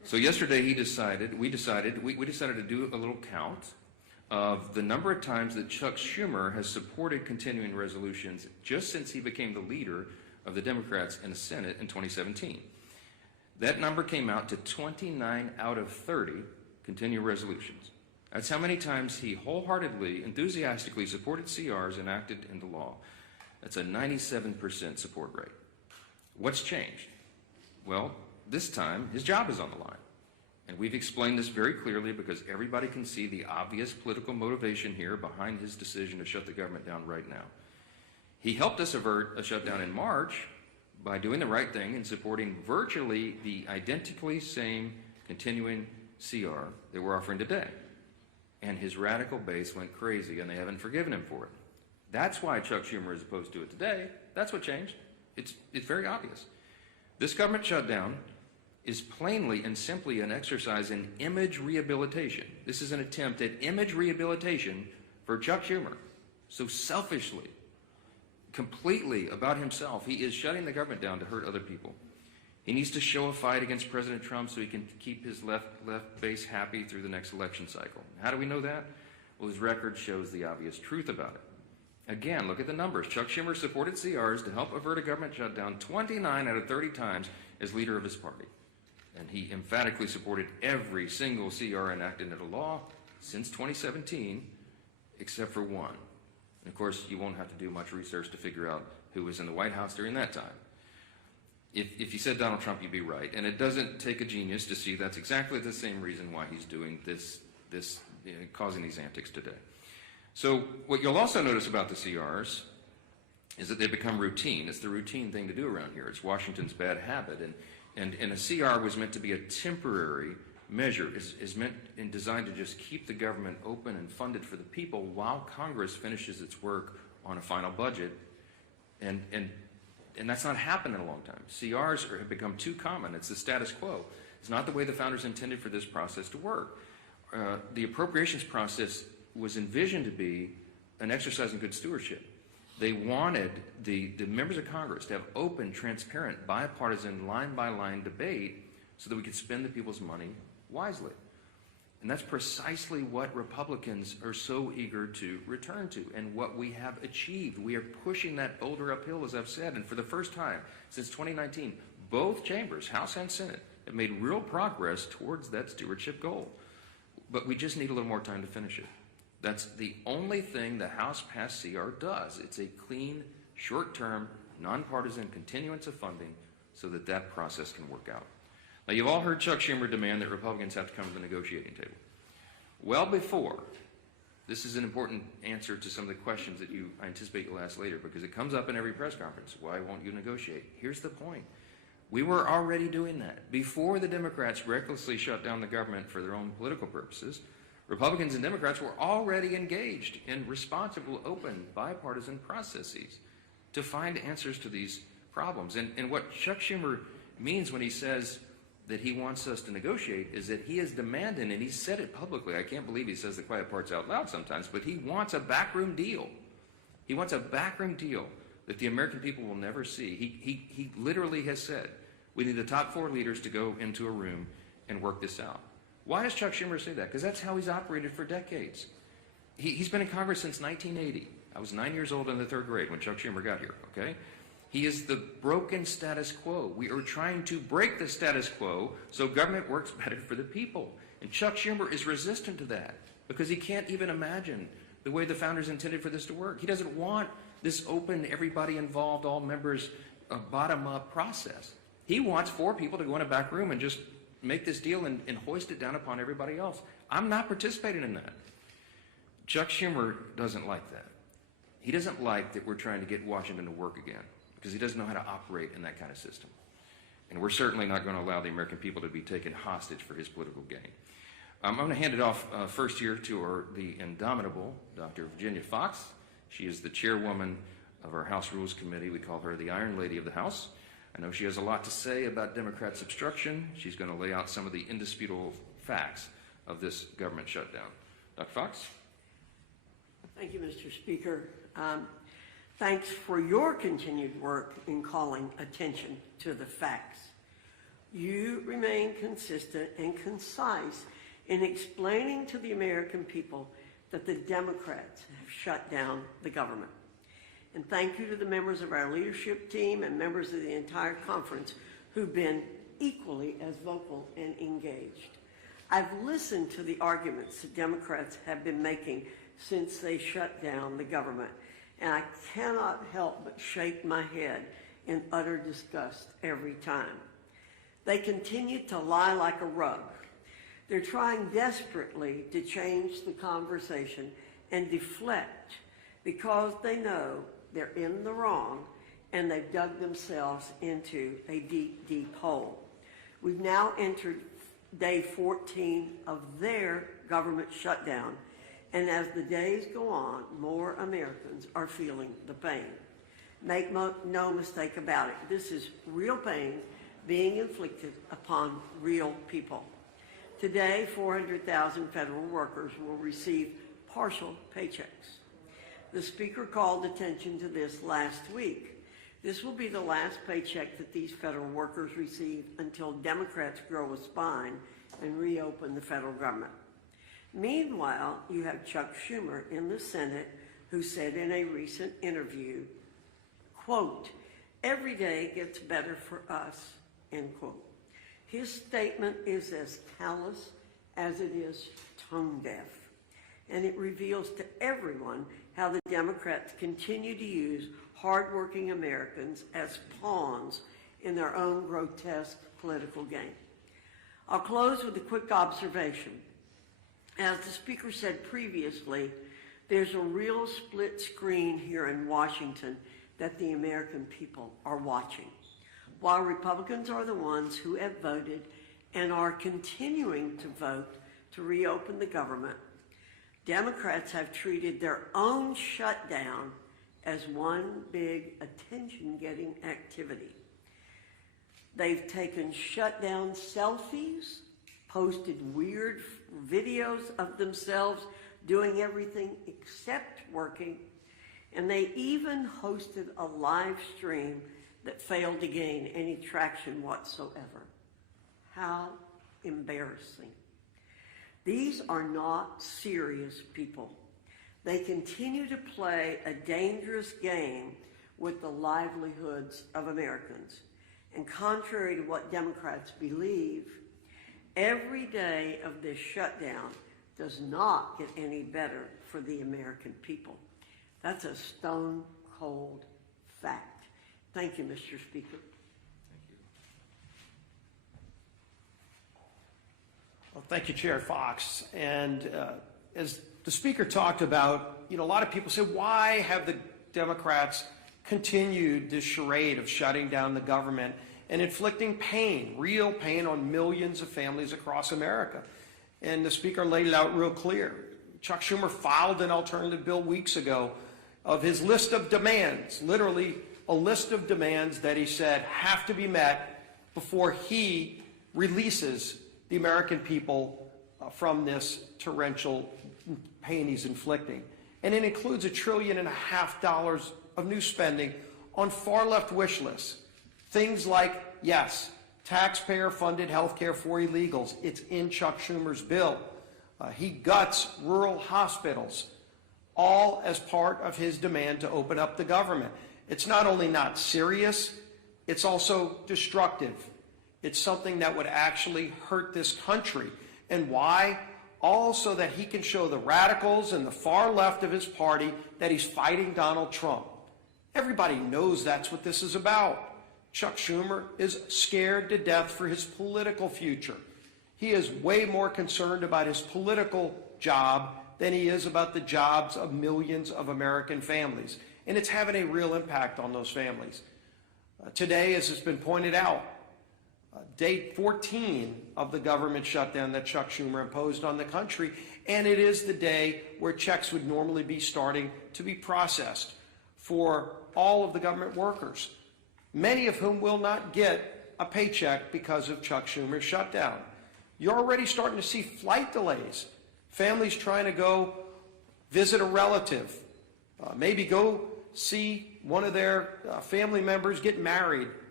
So yesterday we decided to do a little count of the number of times that Chuck Schumer has supported continuing resolutions just since he became the leader of the Democrats in the Senate in 2017. That number came out to 29 out of 30 continuing resolutions. That's how many times he wholeheartedly, enthusiastically supported CRs enacted into law. That's a 97% support rate. What's changed? Well, this time his job is on the line. And we've explained this very clearly because everybody can see the obvious political motivation here behind his decision to shut the government down right now. He helped us avert a shutdown in March by doing the right thing and supporting virtually the identically same continuing CR that we're offering today. And his radical base went crazy, and they haven't forgiven him for it. That's why Chuck Schumer is opposed to it today. That's what changed. It's very obvious. This government shutdown is plainly and simply an exercise in image rehabilitation. This is an attempt at image rehabilitation for Chuck Schumer. So selfishly, completely about himself, he is shutting the government down to hurt other people. He needs to show a fight against President Trump so he can keep his left base happy through the next election cycle. How do we know that? Well, his record shows the obvious truth about it. Again, look at the numbers. Chuck Schumer supported CRs to help avert a government shutdown 29 out of 30 times as leader of his party. And he emphatically supported every single CR enacted into law since 2017, except for one. And of course, you won't have to do much research to figure out who was in the White House during that time. If you said Donald Trump, you'd be right. And it doesn't take a genius to see that's exactly the same reason why he's doing this causing these antics today. So what you'll also notice about the CRs is that they become routine. It's the routine thing to do around here. It's Washington's bad habit. And a CR was meant to be a temporary measure. Is meant and designed to just keep the government open and funded for the people while Congress finishes its work on a final budget. And that's not happened in a long time. CRs have become too common. It's the status quo. It's not the way the founders intended for this process to work. The appropriations process was envisioned to be an exercise in good stewardship. They wanted the members of Congress to have open, transparent, bipartisan, line-by-line debate so that we could spend the people's money wisely. And that's precisely what Republicans are so eager to return to and what we have achieved. We are pushing that boulder uphill, as I've said, and for the first time since 2019, both chambers, House and Senate, have made real progress towards that stewardship goal. But we just need a little more time to finish it. That's the only thing the House passed CR does. It's a clean, short-term, nonpartisan continuance of funding so that that process can work out. Now, you've all heard Chuck Schumer demand that Republicans have to come to the negotiating table. Well before, this is an important answer to some of the questions that I anticipate you'll ask later because it comes up in every press conference. Why won't you negotiate? Here's the point. We were already doing that. Before the Democrats recklessly shut down the government for their own political purposes, Republicans and Democrats were already engaged in responsible, open, bipartisan processes to find answers to these problems. And what Chuck Schumer means when he says that he wants us to negotiate is that he is demanding, and he said it publicly, I can't believe he says the quiet parts out loud sometimes, but he wants a backroom deal. He wants a backroom deal that the American people will never see. He literally has said, we need the top 4 leaders to go into a room and work this out. Why does Chuck Schumer say that? Because that's how he's operated for decades. He's been in Congress since 1980. I was 9 years old in the 3rd grade when Chuck Schumer got here, okay? He is the broken status quo. We are trying to break the status quo so government works better for the people. And Chuck Schumer is resistant to that because he can't even imagine the way the founders intended for this to work. He doesn't want this open, everybody involved, all members, bottom-up process. He wants 4 people to go in a back room and just make this deal and hoist it down upon everybody else. I'm not participating in that. Chuck Schumer doesn't like that. He doesn't like that we're trying to get Washington to work again because he doesn't know how to operate in that kind of system. And we're certainly not going to allow the American people to be taken hostage for his political gain. I'm going to hand it off first here to the indomitable Dr. Virginia Fox. She is the chairwoman of our House Rules Committee. We call her the Iron Lady of the House. I know she has a lot to say about Democrats' obstruction. She's going to lay out some of the indisputable facts of this government shutdown. Dr. Fox? Thank you, Mr. Speaker. Thanks for your continued work in calling attention to the facts. you remain consistent and concise in explaining to the American people that the Democrats have shut down the government. And thank you to the members of our leadership team and members of the entire conference who've been equally as vocal and engaged. I've listened to the arguments the Democrats have been making since they shut down the government, and I cannot help but shake my head in utter disgust every time. They continue to lie like a rug. They're trying desperately to change the conversation and deflect because they know they're in the wrong and they've dug themselves into a deep, deep hole. We've now entered day 14 of their government shutdown, and as the days go on, more Americans are feeling the pain. Make no mistake about it, this is real pain being inflicted upon real people. Today, 400,000 federal workers will receive partial paychecks. The Speaker called attention to this last week. This will be the last paycheck that these federal workers receive until Democrats grow a spine and reopen the federal government. Meanwhile, you have Chuck Schumer in the Senate who said in a recent interview, quote, "Every day gets better for us," end quote. His statement is as callous as it is tone deaf, and it reveals to everyone how the Democrats continue to use hardworking Americans as pawns in their own grotesque political game. I'll close with a quick observation. As the Speaker said previously, there's a real split screen here in Washington that the American people are watching. While Republicans are the ones who have voted and are continuing to vote to reopen the government, Democrats have treated their own shutdown as one big attention-getting activity. They've taken shutdown selfies, posted weird videos of themselves doing everything except working, and they even hosted a live stream that failed to gain any traction whatsoever. How embarrassing. These are not serious people. They continue to play a dangerous game with the livelihoods of Americans. And contrary to what Democrats believe, every day of this shutdown does not get any better for the American people. That's a stone cold fact. Thank you, Mr. Speaker. Well, thank you, Chair Fox. And as the Speaker talked about, a lot of people say, why have the Democrats continued this charade of shutting down the government and inflicting pain, real pain on millions of families across America? And the Speaker laid it out real clear. Chuck Schumer filed an alternative bill weeks ago of his list of demands, literally a list of demands that he said have to be met before he releases the American people from this torrential pain he's inflicting. And it includes $1.5 trillion of new spending on far-left wish lists. Things like, yes, taxpayer-funded health care for illegals. It's in Chuck Schumer's bill. He guts rural hospitals, all as part of his demand to open up the government. It's not only not serious, it's also destructive. It's something that would actually hurt this country. And why? All so that he can show the radicals and the far left of his party that he's fighting Donald Trump. Everybody knows that's what this is about. Chuck Schumer is scared to death for his political future. He is way more concerned about his political job than he is about the jobs of millions of American families. And it's having a real impact on those families. Today, as has been pointed out, day 14 of the government shutdown that Chuck Schumer imposed on the country, and it is the day where checks would normally be starting to be processed for all of the government workers, many of whom will not get a paycheck because of Chuck Schumer's shutdown. You're already starting to see flight delays, families trying to go visit a relative, maybe go see one of their family members get married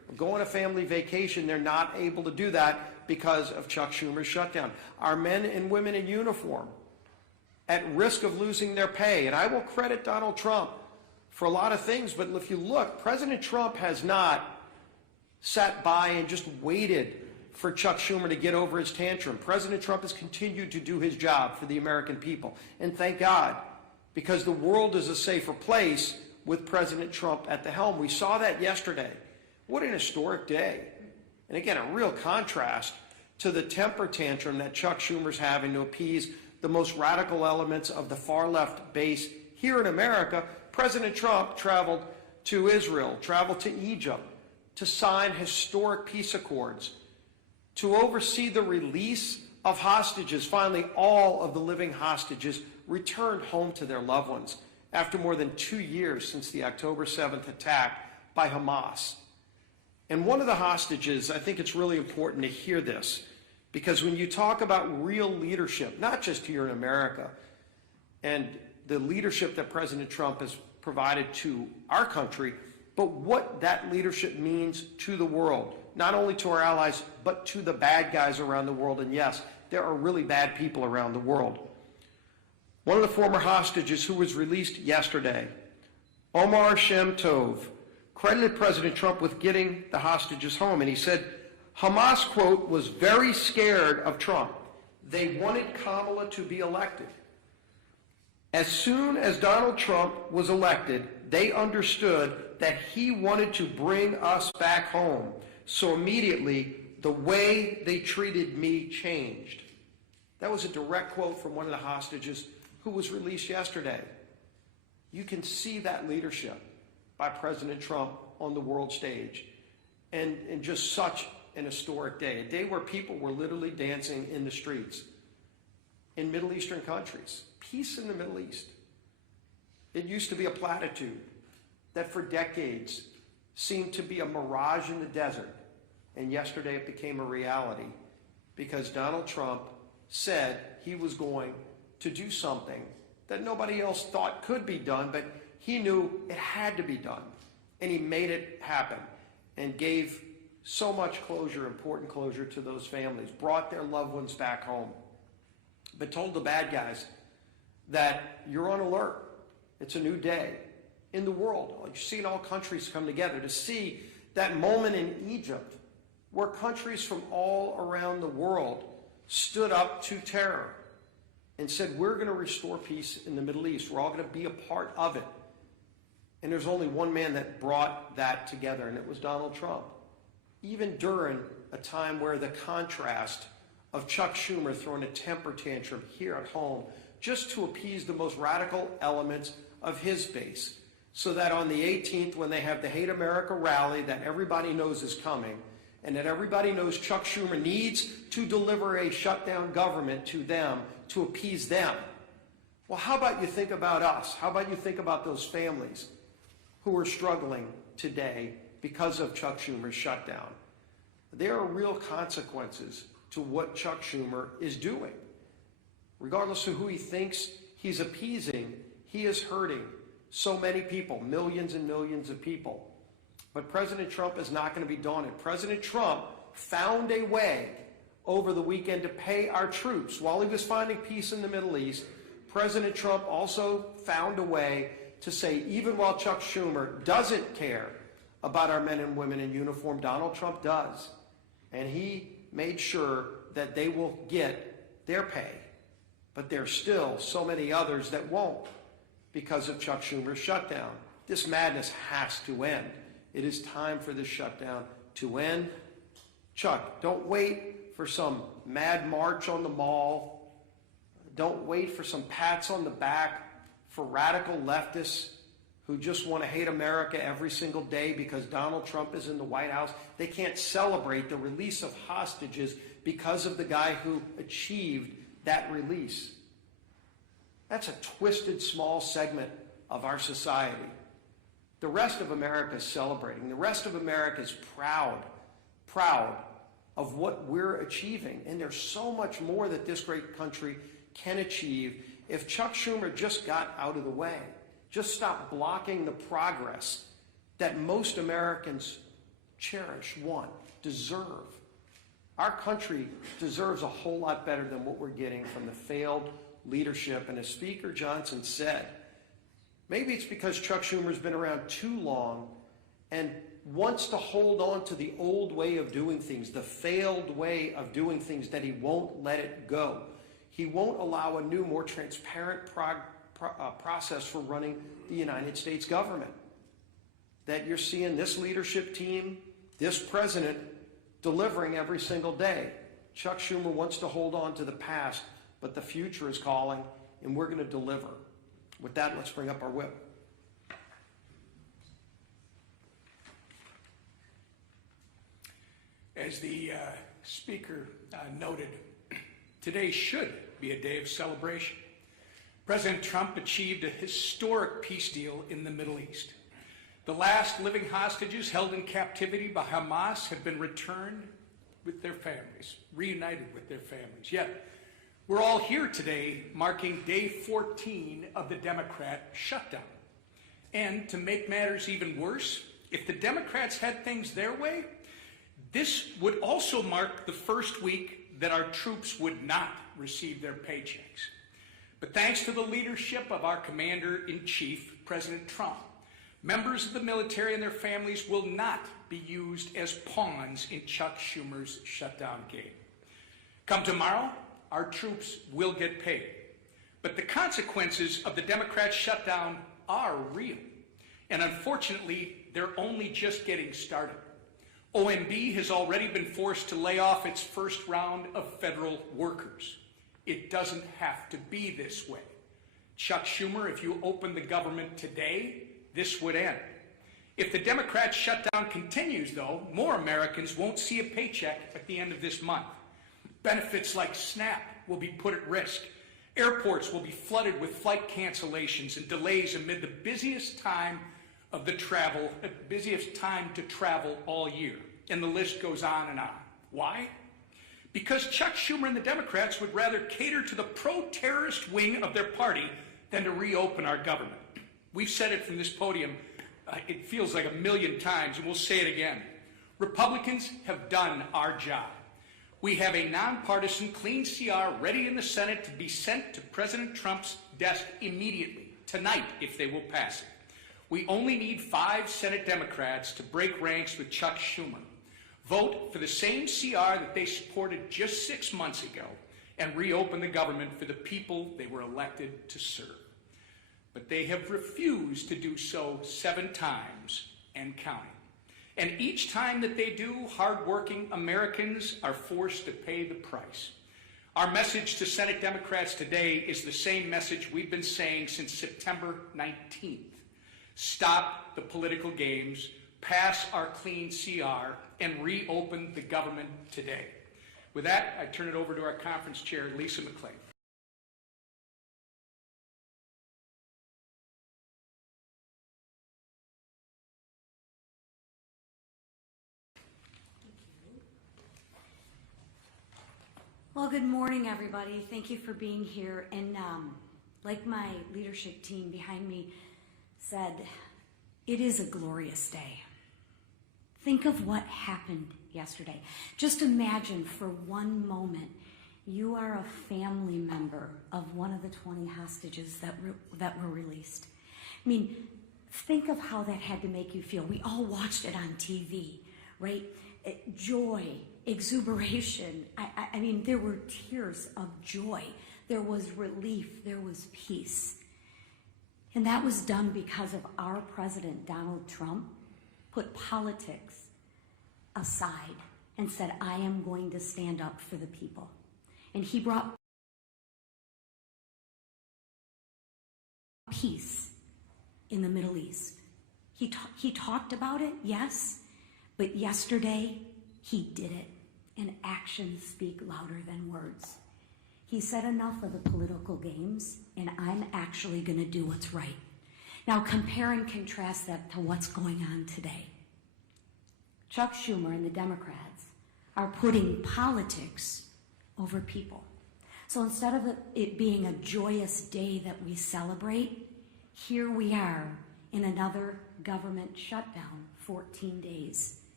go on a family vacation. They're not able to do that because of Chuck Schumer's shutdown. Our men and women in uniform at risk of losing their pay. And I will credit Donald Trump for a lot of things, but if you look, President Trump has not sat by and just waited for Chuck Schumer to get over his tantrum. President Trump has continued to do his job for the American people. And thank God, because the world is a safer place with President Trump at the helm. We saw that yesterday. What an historic day. And again, a real contrast to the temper tantrum that Chuck Schumer's having to appease the most radical elements of the far left base here in America. President Trump traveled to Israel, traveled to Egypt to sign historic peace accords, to oversee the release of hostages. Finally, all of the living hostages returned home to their loved ones after more than 2 years since the October 7th attack by Hamas. And one of the hostages, I think it's really important to hear this, because when you talk about real leadership, not just here in America, and the leadership that President Trump has provided to our country, but what that leadership means to the world, not only to our allies, but to the bad guys around the world. And yes, there are really bad people around the world. One of the former hostages who was released yesterday, Omar Shem Tov, credited President Trump with getting the hostages home. And he said, Hamas, quote, was very scared of Trump. They wanted Kamala to be elected. As soon as Donald Trump was elected, they understood that he wanted to bring us back home. So immediately, the way they treated me changed. That was a direct quote from one of the hostages who was released yesterday. You can see that leadership by President Trump on the world stage. And just such an historic day, a day where people were literally dancing in the streets in Middle Eastern countries. Peace in the Middle East. It used to be a platitude that for decades seemed to be a mirage in the desert. And yesterday it became a reality because Donald Trump said he was going to do something that nobody else thought could be done, but he knew it had to be done. And he made it happen and gave so much closure, important closure to those families, brought their loved ones back home, but told the bad guys that you're on alert. It's a new day in the world. You've seen all countries come together to see that moment in Egypt where countries from all around the world stood up to terror and said, we're going to restore peace in the Middle East. We're all going to be a part of it. And there's only one man that brought that together, and it was Donald Trump. Even during a time where the contrast of Chuck Schumer throwing a temper tantrum here at home just to appease the most radical elements of his base, so that on the 18th, when they have the Hate America rally that everybody knows is coming, and that everybody knows Chuck Schumer needs to deliver a shutdown government to them to appease them. Well, how about you think about us? How about you think about those families who are struggling today because of Chuck Schumer's shutdown? There are real consequences to what Chuck Schumer is doing. Regardless of who he thinks he's appeasing, he is hurting so many people, millions and millions of people. But President Trump is not going to be daunted. President Trump found a way over the weekend to pay our troops. While he was finding peace in the Middle East, President Trump also found a way to say, even while Chuck Schumer doesn't care about our men and women in uniform, Donald Trump does. And he made sure that they will get their pay. But there's still so many others that won't because of Chuck Schumer's shutdown. This madness has to end. It is time for this shutdown to end. Chuck, don't wait for some mad march on the mall. Don't wait for some pats on the back for radical leftists who just want to hate America every single day because Donald Trump is in the White House. They can't celebrate the release of hostages because of the guy who achieved that release. That's a twisted small segment of our society. The rest of America is celebrating. The rest of America is proud of what we're achieving. And there's so much more that this great country can achieve if Chuck Schumer just got out of the way, just stopped blocking the progress that most Americans cherish, want, deserve. Our country deserves a whole lot better than what we're getting from the failed leadership. And as Speaker Johnson said, maybe it's because Chuck Schumer's been around too long and wants to hold on to the old way of doing things, the failed way of doing things, that he won't let it go. He won't allow a new, more transparent process for running the United States government. That you're seeing this leadership team, this president, delivering every single day. Chuck Schumer wants to hold on to the past, but the future is calling, and we're going to deliver. With that, let's bring up our whip. As the Speaker noted, today should be a day of celebration. President Trump achieved a historic peace deal in the Middle East. The last living hostages held in captivity by Hamas have been returned with their families, reunited with their families. Yet, we're all here today marking day 14 of the Democrat shutdown. And to make matters even worse, if the Democrats had things their way, this would also mark the first week that our troops would not receive their paychecks. But thanks to the leadership of our Commander-in-Chief, President Trump, members of the military and their families will not be used as pawns in Chuck Schumer's shutdown game. Come tomorrow, our troops will get paid. But the consequences of the Democrat shutdown are real. And unfortunately, they're only just getting started. OMB has already been forced to lay off its first round of federal workers. It doesn't have to be this way. Chuck Schumer, if you open the government today, this would end. If the Democrat shutdown continues, though, more Americans won't see a paycheck at the end of this month. Benefits like SNAP will be put at risk. Airports will be flooded with flight cancellations and delays amid the busiest time to travel all year. And the list goes on and on. Why? Because Chuck Schumer and the Democrats would rather cater to the pro-terrorist wing of their party than to reopen our government. We've said it from this podium, it feels like 1,000,000 times, and we'll say it again. Republicans have done our job. We have a nonpartisan clean CR ready in the Senate to be sent to President Trump's desk immediately, tonight, if they will pass it. We only need 5 Senate Democrats to break ranks with Chuck Schumer, vote for the same CR that they supported just 6 months ago, and reopen the government for the people they were elected to serve. But they have refused to do so 7 times and counting. And each time that they do, hardworking Americans are forced to pay the price. Our message to Senate Democrats today is the same message we've been saying since September 19th. Stop the political games, pass our clean CR, and reopen the government today. With that, I turn it over to our conference chair, Lisa McClain. Well, good morning, everybody. Thank you for being here. And like my leadership team behind me said, it is a glorious day. Think of what happened yesterday. Just imagine for one moment you are a family member of one of the 20 hostages that were released. I mean, think of how that had to make you feel. We all watched it on TV, right? Joy, exuberation. I mean, there were tears of joy. There was relief. There was peace. And that was done because of our president, Donald Trump, put politics aside and said, I am going to stand up for the people. And he brought peace in the Middle East. He talked about it, yes, but yesterday he did it. And actions speak louder than words. He said enough of the political games, and I'm actually going to do what's right. Now compare and contrast that to what's going on today. Chuck Schumer and the Democrats are putting politics over people. So instead of it being a joyous day that we celebrate, here we are in another government shutdown, 14 days,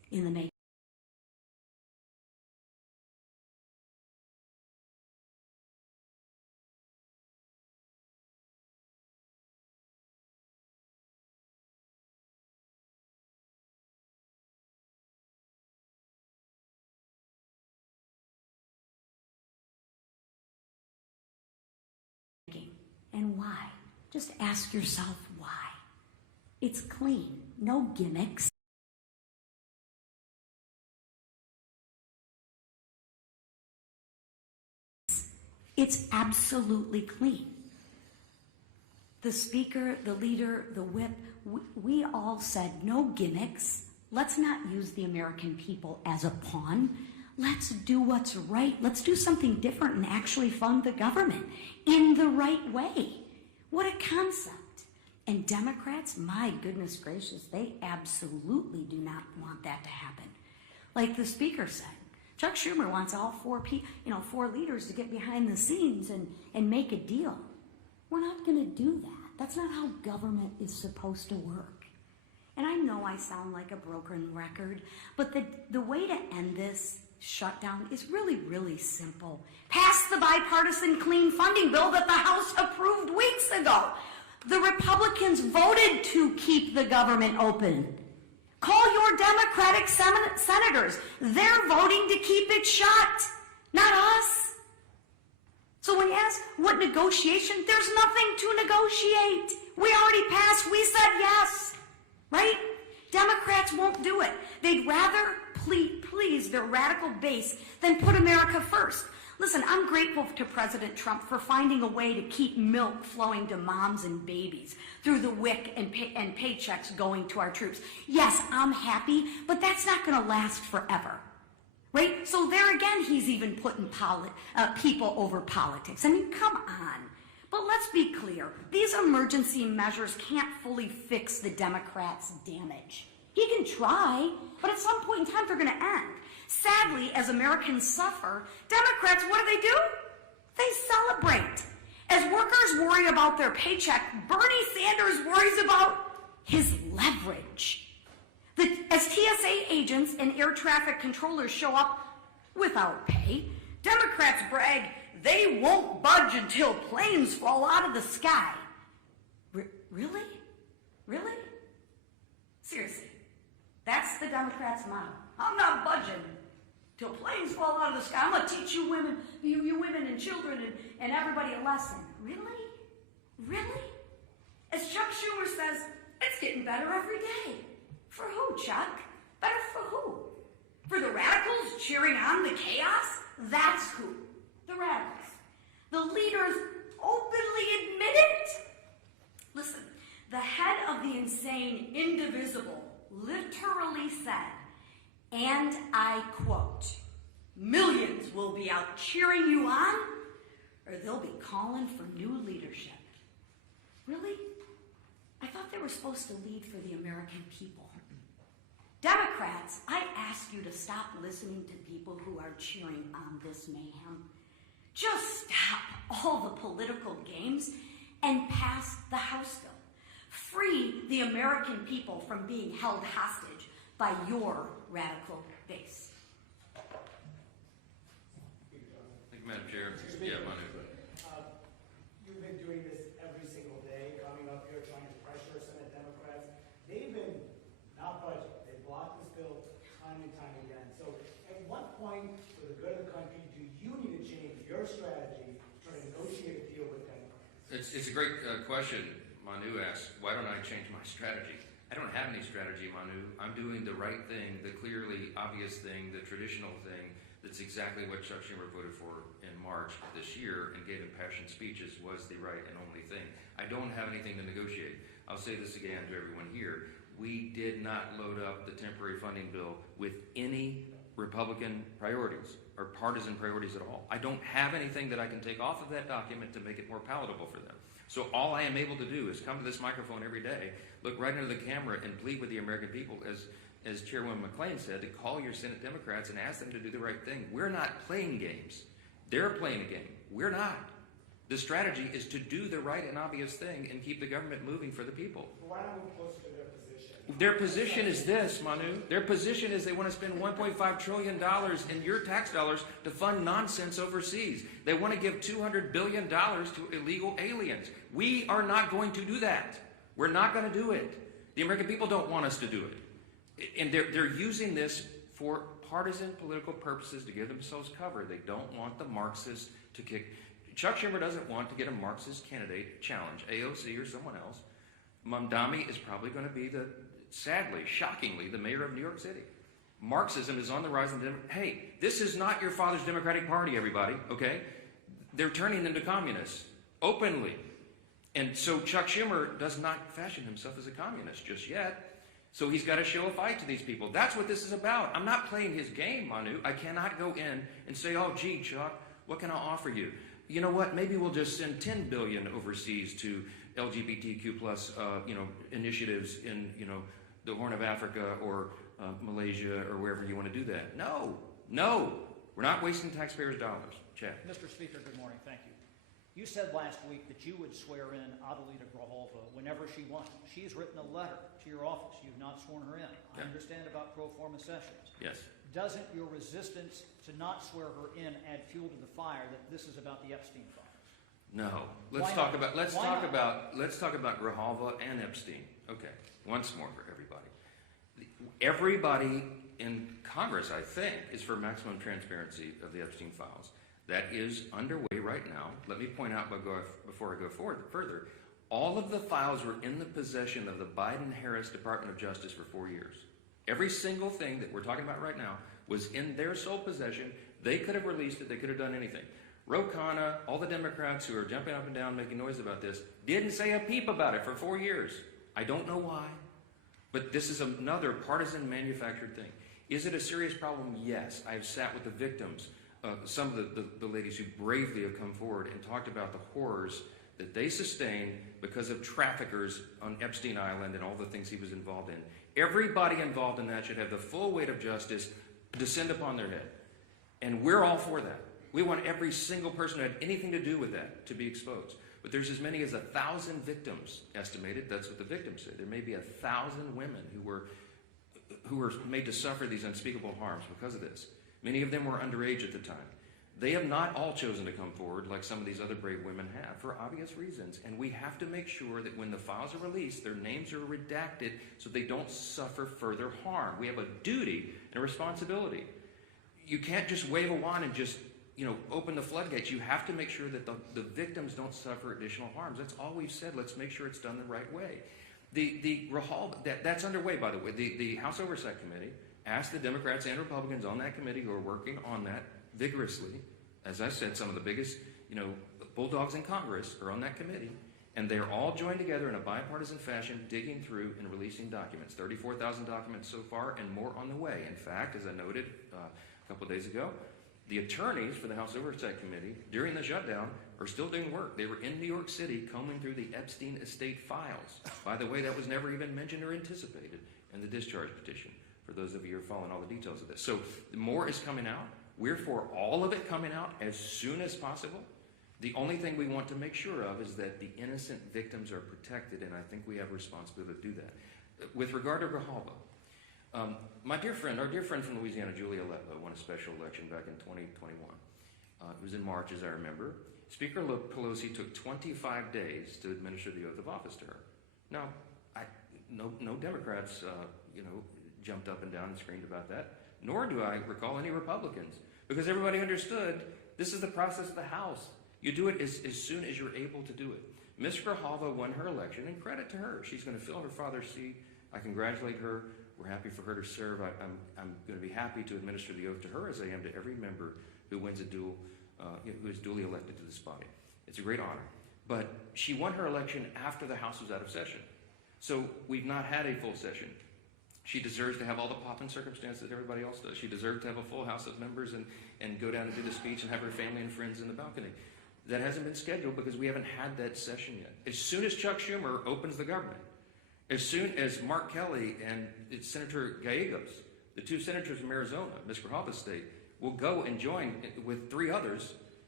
in the making. And why? Just ask yourself why. It's clean, no gimmicks. It's absolutely clean. The speaker, the leader, the whip, we all said no gimmicks. Let's not use the American people as a pawn. Let's do what's right. Let's do something different and actually fund the government in the right way. What a concept. And Democrats, my goodness gracious, they absolutely do not want that to happen. Like the speaker said, Chuck Schumer wants all four leaders to get behind the scenes and make a deal. We're not going to do that. That's not how government is supposed to work. And I know I sound like a broken record, but the way to end this shutdown is really, really simple. Pass the bipartisan clean funding bill that the House approved weeks ago. The Republicans voted to keep the government open. Call your Democratic senators. They're voting to keep it shut, not us. So when you ask what negotiation, there's nothing to negotiate. We already passed. We said yes, right? Democrats won't do it. They'd rather please their radical base than put America first. Listen, I'm grateful to President Trump for finding a way to keep milk flowing to moms and babies through the WIC and paychecks going to our troops. Yes, I'm happy, but that's not going to last forever, right? So there again, he's even putting people over politics. I mean, come on. But let's be clear. These emergency measures can't fully fix the Democrats' damage. He can try, but at some point in time, they're going to end. Sadly, as Americans suffer, Democrats, what do? They celebrate. As workers worry about their paycheck, Bernie Sanders worries about his leverage. As TSA agents and air traffic controllers show up without pay, Democrats brag they won't budge until planes fall out of the sky. Really? Really? Seriously. That's the Democrats' motto. I'm not budging till planes fall out of the sky. I'm going to teach you women, you women and children and everybody a lesson. Really? Really? As Chuck Schumer says, it's getting better every day. For who, Chuck? Better for who? For the radicals cheering on the chaos? That's who. The radicals. The leaders openly admit it. Listen, the head of the insane indivisible literally said, and I quote, "Millions will be out cheering you on, or they'll be calling for new leadership." Really? I thought they were supposed to lead for the American people. Democrats, I ask you to stop listening to people who are cheering on this mayhem. Just stop all the political games and pass the House bill. Free the American people from being held hostage by your radical base. Thank you, Madam Chair. Yeah, Manu. You've been doing this every single day, coming up here trying to pressure Senate Democrats. They've been not budging. They blocked this bill time and time again. So at what point, for the good of the country, do you need to change your strategy to try to negotiate a deal with Democrats? It's a great question. Manu asks, why don't I change my strategy? I don't have any strategy, Manu. I'm doing the right thing, the clearly obvious thing, the traditional thing. That's exactly what Chuck Schumer voted for in March of this year and gave impassioned speeches was the right and only thing. I don't have anything to negotiate. I'll say this again to everyone here. We did not load up the temporary funding bill with any Republican priorities or partisan priorities at all. I don't have anything that I can take off of that document to make it more palatable for them. So all I am able to do is come to this microphone every day, look right into the camera and plead with the American people, as Chairwoman McClain said, to call your Senate Democrats and ask them to do the right thing. We're not playing games. They're playing a game. We're not. The strategy is to do the right and obvious thing and keep the government moving for the people. But why not move closer to their position? Their position is this, Manu. Their position is they want to spend $1.5 trillion in your tax dollars to fund nonsense overseas. They want to give $200 billion to illegal aliens. We are not going to do that. We're not going to do it. The American people don't want us to do it. And they're using this for partisan political purposes to give themselves cover. They don't want the Marxists to kick. Chuck Schumer doesn't want to get a Marxist candidate challenge, AOC or someone else. Mamdani is probably going to be sadly, shockingly, the mayor of New York City. Marxism is on the rise. Hey, this is not your father's Democratic Party, everybody, okay? They're turning into communists, openly. And so Chuck Schumer does not fashion himself as a communist just yet. So he's got to show a fight to these people. That's what this is about. I'm not playing his game, Manu. I cannot go in and say, oh, gee, Chuck, what can I offer you? You know what? Maybe we'll just send $10 billion overseas to LGBTQ plus, initiatives in, the Horn of Africa or Malaysia or wherever you want to do that. No, we're not wasting taxpayers' dollars. Chad. Mr. Speaker, good morning. Thank you. You said last week that you would swear in Adelita Grajolva whenever she wants. She's written a letter to your office. You've not sworn her in. Yeah. I understand about pro forma sessions. Yes. Doesn't your resistance to not swear her in add fuel to the fire that this is about the Epstein files? No. Let's talk about Grajolva and Epstein. Okay. Once more for everybody. Everybody in Congress, I think, is for maximum transparency of the Epstein files. That is underway right now. Let me point out before I go further, all of the files were in the possession of the Biden-Harris Department of Justice for 4 years. Every single thing that we're talking about right now was in their sole possession. They could have released it. They could have done anything. Ro Khanna, all the Democrats who are jumping up and down making noise about this, didn't say a peep about it for 4 years. I don't know why, but this is another partisan manufactured thing. Is it a serious problem? Yes. I have sat with the victims, some of the ladies who bravely have come forward and talked about the horrors that they sustained because of traffickers on Epstein Island and all the things he was involved in. Everybody involved in that should have the full weight of justice descend upon their head. And we're all for that. We want every single person who had anything to do with that to be exposed. But there's as many as 1,000 victims estimated. That's what the victims say. There may be 1,000 women who were made to suffer these unspeakable harms because of this. Many of them were underage at the time. They have not all chosen to come forward like some of these other brave women have for obvious reasons. And we have to make sure that when the files are released, their names are redacted so they don't suffer further harm. We have a duty and a responsibility. You can't just wave a wand and just, open the floodgates. You have to make sure that the victims don't suffer additional harms. That's all we've said. Let's make sure it's done the right way. The that's underway, by the way. The House Oversight Committee asked the Democrats and Republicans on that committee who are working on that vigorously. As I said, some of the biggest, bulldogs in Congress are on that committee, and they're all joined together in a bipartisan fashion, digging through and releasing documents. 34,000 documents so far, and more on the way. In fact, as I noted a couple of days ago, the attorneys for the House Oversight Committee during the shutdown are still doing work. They were in New York City combing through the Epstein estate files. By the way, that was never even mentioned or anticipated in the discharge petition, for those of you who are following all the details of this. So more is coming out. We're for all of it coming out as soon as possible. The only thing we want to make sure of is that the innocent victims are protected, and I think we have a responsibility to do that. With regard to Grajolva, our dear friend from Louisiana, Julia Letlow, won a special election back in 2021. It was in March, as I remember. Speaker Pelosi took 25 days to administer the oath of office to her. Now, no Democrats, jumped up and down and screamed about that, nor do I recall any Republicans, because everybody understood this is the process of the House. You do it as soon as you're able to do it. Ms. Grajolva won her election, and credit to her. She's going to fill her father's seat. I congratulate her. We're happy for her to serve. I'm going to be happy to administer the oath to her, as I am to every member who wins who is duly elected to this body. It's a great honor. But she won her election after the House was out of session. So we've not had a full session. She deserves to have all the pomp and circumstance that everybody else does. She deserves to have a full House of members and go down and do the speech and have her family and friends in the balcony. That hasn't been scheduled because we haven't had that session yet. As soon as Chuck Schumer opens the government, as soon as Mark Kelly and Senator Gallegos, the two senators from Arizona, Ms. Grajolva's state, will go and join with 3 others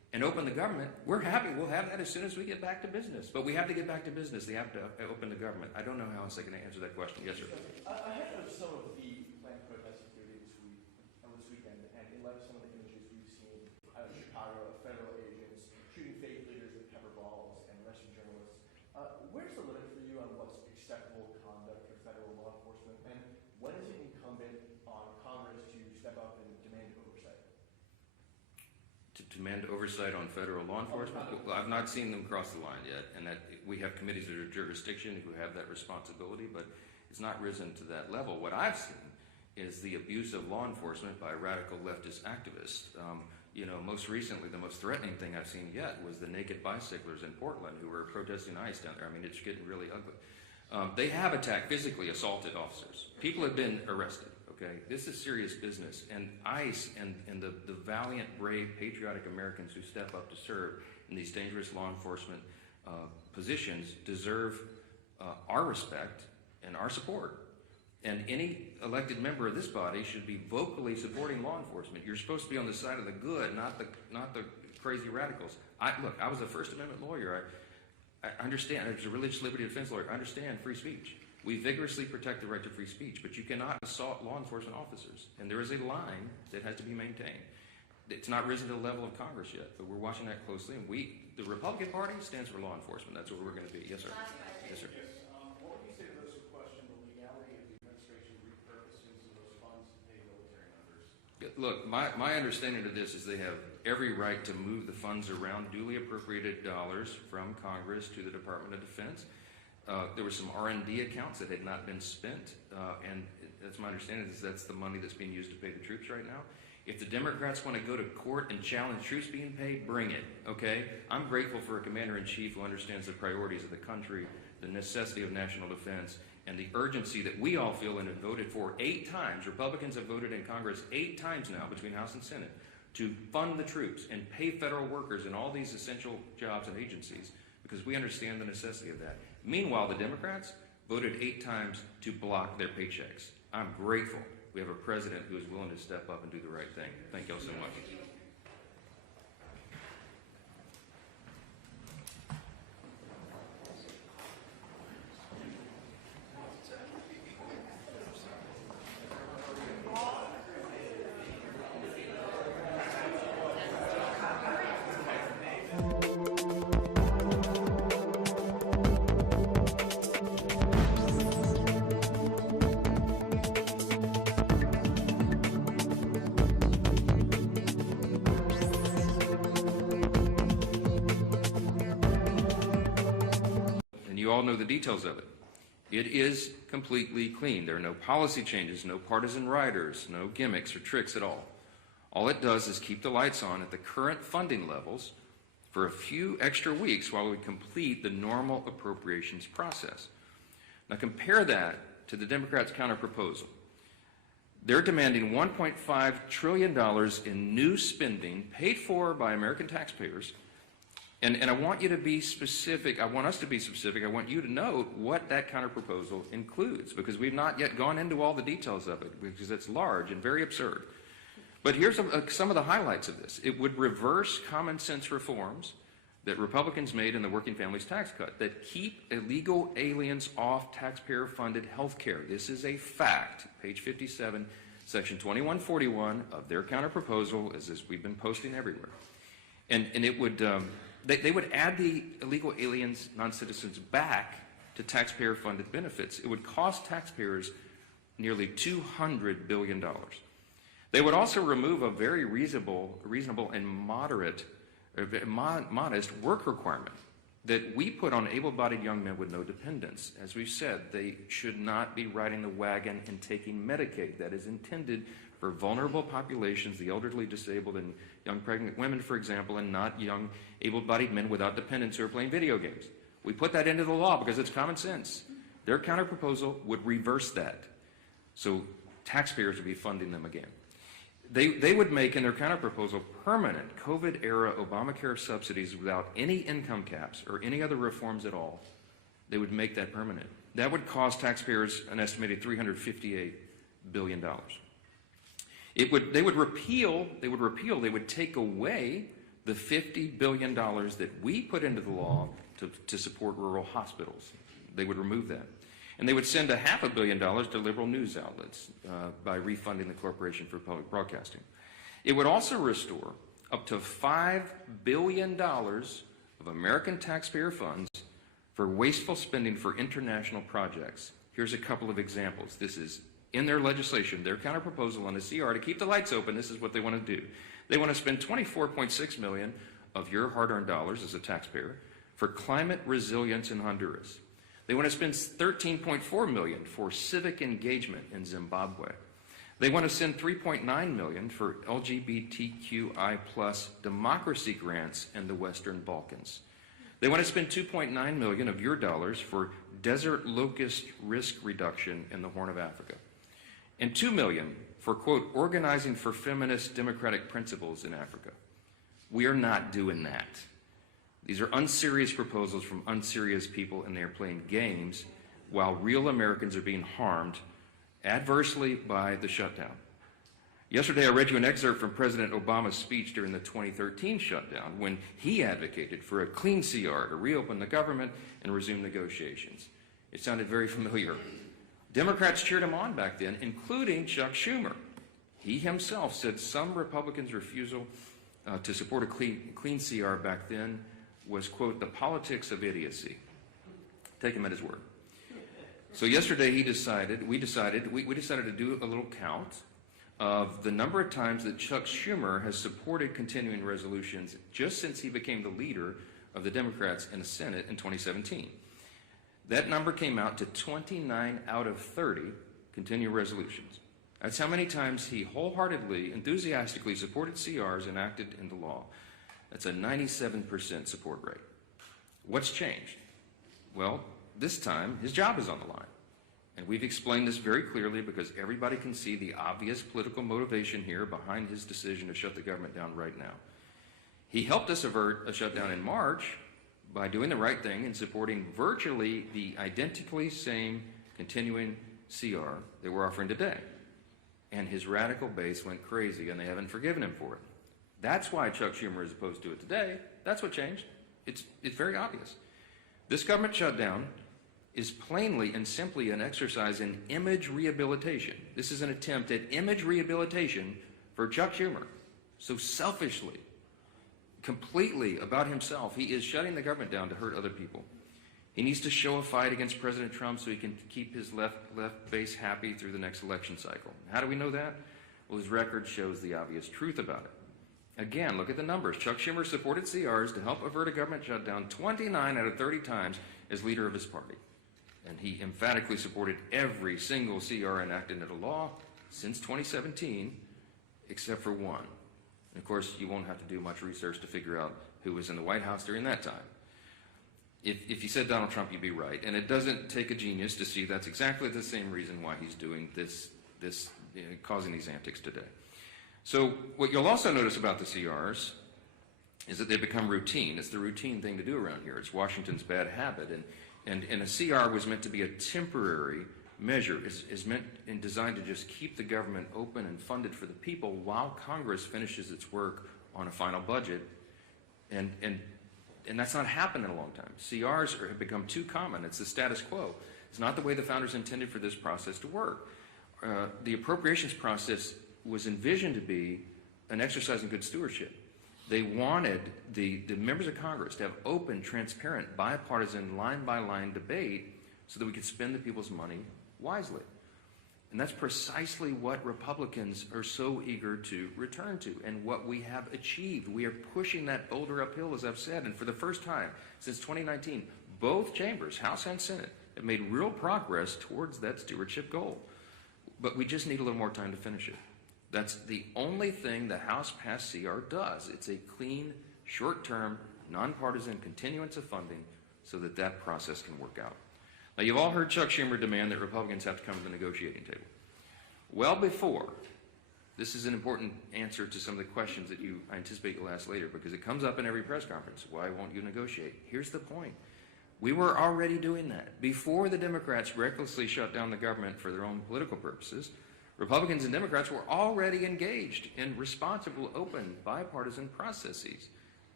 and open the government, we're happy. We'll have that as soon as we get back to business. But we have to get back to business. They have to open the government. I don't know how else I can answer that question. Yes, sir. Ahead of some of the planned protests activity this weekend, and in light of some of the images we've seen out of Chicago, of federal agents shooting faith leaders with pepper balls and arresting journalists, where's the limit for you on what's acceptable conduct for federal law enforcement, and when is it incumbent on Congress to step up and demand oversight? To demand oversight on federal law enforcement? Well, I've not seen them cross the line yet, and that we have committees that are jurisdiction who have that responsibility, but it's not risen to that level. What I've seen is the abuse of law enforcement by radical leftist activists. Most recently, the most threatening thing I've seen yet was the naked bicyclers in Portland who were protesting ICE down there. I mean, it's getting really ugly. They have attacked, physically assaulted officers. People have been arrested. Okay, this is serious business, and ICE and the valiant, brave, patriotic Americans who step up to serve in these dangerous law enforcement positions deserve our respect and our support. And any elected member of this body should be vocally supporting law enforcement. You're supposed to be on the side of the good, not the crazy radicals. I was a First Amendment lawyer. I understand. I was a religious liberty defense lawyer. I understand free speech. We vigorously protect the right to free speech, but you cannot assault law enforcement officers. And there is a line that has to be maintained. It's not risen to the level of Congress yet, but we're watching that closely. And the Republican Party stands for law enforcement. That's what we're going to be. Yes, sir. Yes, sir. What would you say to those who question the legality of the administration repurposing those funds to pay military members? Look, my understanding of this is they have every right to move the funds around, duly appropriated dollars from Congress to the Department of Defense. There were some R&D accounts that had not been spent, and that's my understanding is that's the money that's being used to pay the troops right now. If the Democrats want to go to court and challenge troops being paid, bring it, okay? I'm grateful for a commander-in-chief who understands the priorities of the country, the necessity of national defense, and the urgency that we all feel and have voted for 8 times. Republicans have voted in Congress 8 times now between House and Senate to fund the troops and pay federal workers in all these essential jobs and agencies because we understand the necessity of that. Meanwhile, the Democrats voted 8 times to block their paychecks. I'm grateful we have a president who is willing to step up and do the right thing. Thank you all so much. You all know the details of it. It is completely clean. There are no policy changes, no partisan riders, no gimmicks or tricks at all. All it does is keep the lights on at the current funding levels for a few extra weeks while we complete the normal appropriations process. Now compare that to the Democrats' counterproposal. They're demanding $1.5 trillion in new spending paid for by American taxpayers. And I want you to be specific. I want us to be specific. I want you to know what that counterproposal includes because we've not yet gone into all the details of it because it's large and very absurd. But here's some of the highlights of this. It would reverse common sense reforms that Republicans made in the Working Families Tax Cut that keep illegal aliens off taxpayer-funded health care. This is a fact. Page 57, Section 2141 of their counterproposal is as we've been posting everywhere. And it would... They would add the illegal aliens, non-citizens, back to taxpayer-funded benefits. It would cost taxpayers nearly $200 billion. They would also remove a very reasonable and modest work requirement that we put on able-bodied young men with no dependents. As we've said, they should not be riding the wagon and taking Medicaid. That is intended for vulnerable populations, the elderly, disabled, and young pregnant women, for example, and not young able-bodied men without dependents who are playing video games. We put that into the law because it's common sense. Their counterproposal would reverse that. So taxpayers would be funding them again. They would make in their counterproposal permanent COVID-era Obamacare subsidies without any income caps or any other reforms at all. They would make that permanent. That would cost taxpayers an estimated $358 billion. They would take away the $50 billion that we put into the law to support rural hospitals. They would remove that. And they would send $500 million to liberal news outlets by refunding the Corporation for Public Broadcasting. It would also restore up to $5 billion of American taxpayer funds for wasteful spending for international projects. Here's a couple of examples. This is in their legislation, their counterproposal on the CR to keep the lights open. This is what they want to do. They want to spend $24.6 million of your hard-earned dollars as a taxpayer for climate resilience in Honduras. They want to spend $13.4 million for civic engagement in Zimbabwe. They want to send $3.9 million for LGBTQI+ democracy grants in the Western Balkans. They want to spend $2.9 million of your dollars for desert locust risk reduction in the Horn of Africa. And $2 million for, quote, organizing for feminist democratic principles in Africa. We are not doing that. These are unserious proposals from unserious people, and they are playing games while real Americans are being harmed adversely by the shutdown. Yesterday, I read you an excerpt from President Obama's speech during the 2013 shutdown when he advocated for a clean CR to reopen the government and resume negotiations. It sounded very familiar. Democrats cheered him on back then, including Chuck Schumer. He himself said some Republicans' refusal to support a clean CR back then was, quote, the politics of idiocy. Take him at his word. So yesterday we decided to do a little count of the number of times that Chuck Schumer has supported continuing resolutions just since he became the leader of the Democrats in the Senate in 2017. That number came out to 29 out of 30 continuing resolutions. That's how many times he wholeheartedly, enthusiastically supported CRs enacted into law. That's a 97% support rate. What's changed? Well, this time his job is on the line. And we've explained this very clearly because everybody can see the obvious political motivation here behind his decision to shut the government down right now. He helped us avert a shutdown in March by doing the right thing and supporting virtually the identically same continuing CR that we're offering today. And his radical base went crazy, and they haven't forgiven him for it. That's why Chuck Schumer is opposed to it today. That's what changed. It's very obvious. This government shutdown is plainly and simply an exercise in image rehabilitation. This is an attempt at image rehabilitation for Chuck Schumer. So selfishly, completely about himself, he is shutting the government down to hurt other people. He needs to show a fight against President Trump so he can keep his left base happy through the next election cycle. How do we know that? Well, his record shows the obvious truth about it. Again, look at the numbers. Chuck Schumer supported CRs to help avert a government shutdown 29 out of 30 times as leader of his party. And he emphatically supported every single CR enacted into law since 2017, except for one. And of course, you won't have to do much research to figure out who was in the White House during that time. If you said Donald Trump, you'd be right. And it doesn't take a genius to see that's exactly the same reason why he's doing this causing these antics today. So what you'll also notice about the CRs is that they become routine. It's the routine thing to do around here. It's Washington's bad habit. And a CR was meant to be a temporary measure. Is meant and designed to just keep the government open and funded for the people while Congress finishes its work on a final budget. And that's not happened in a long time. CRs have become too common. It's the status quo. It's not the way the founders intended for this process to work. The appropriations process was envisioned to be an exercise in good stewardship. They wanted the members of Congress to have open, transparent, bipartisan, line-by-line debate so that we could spend the people's money wisely. And that's precisely what Republicans are so eager to return to and what we have achieved. We are pushing that boulder uphill, as I've said, and for the first time since 2019, both chambers, House and Senate, have made real progress towards that stewardship goal. But we just need a little more time to finish it. That's the only thing the House passed CR does. It's a clean, short-term, nonpartisan continuance of funding so that that process can work out. Now, you've all heard Chuck Schumer demand that Republicans have to come to the negotiating table. Well before, this is an important answer to some of the questions that I anticipate you'll ask later because it comes up in every press conference. Why won't you negotiate? Here's the point. We were already doing that. Before the Democrats recklessly shut down the government for their own political purposes, Republicans and Democrats were already engaged in responsible, open, bipartisan processes.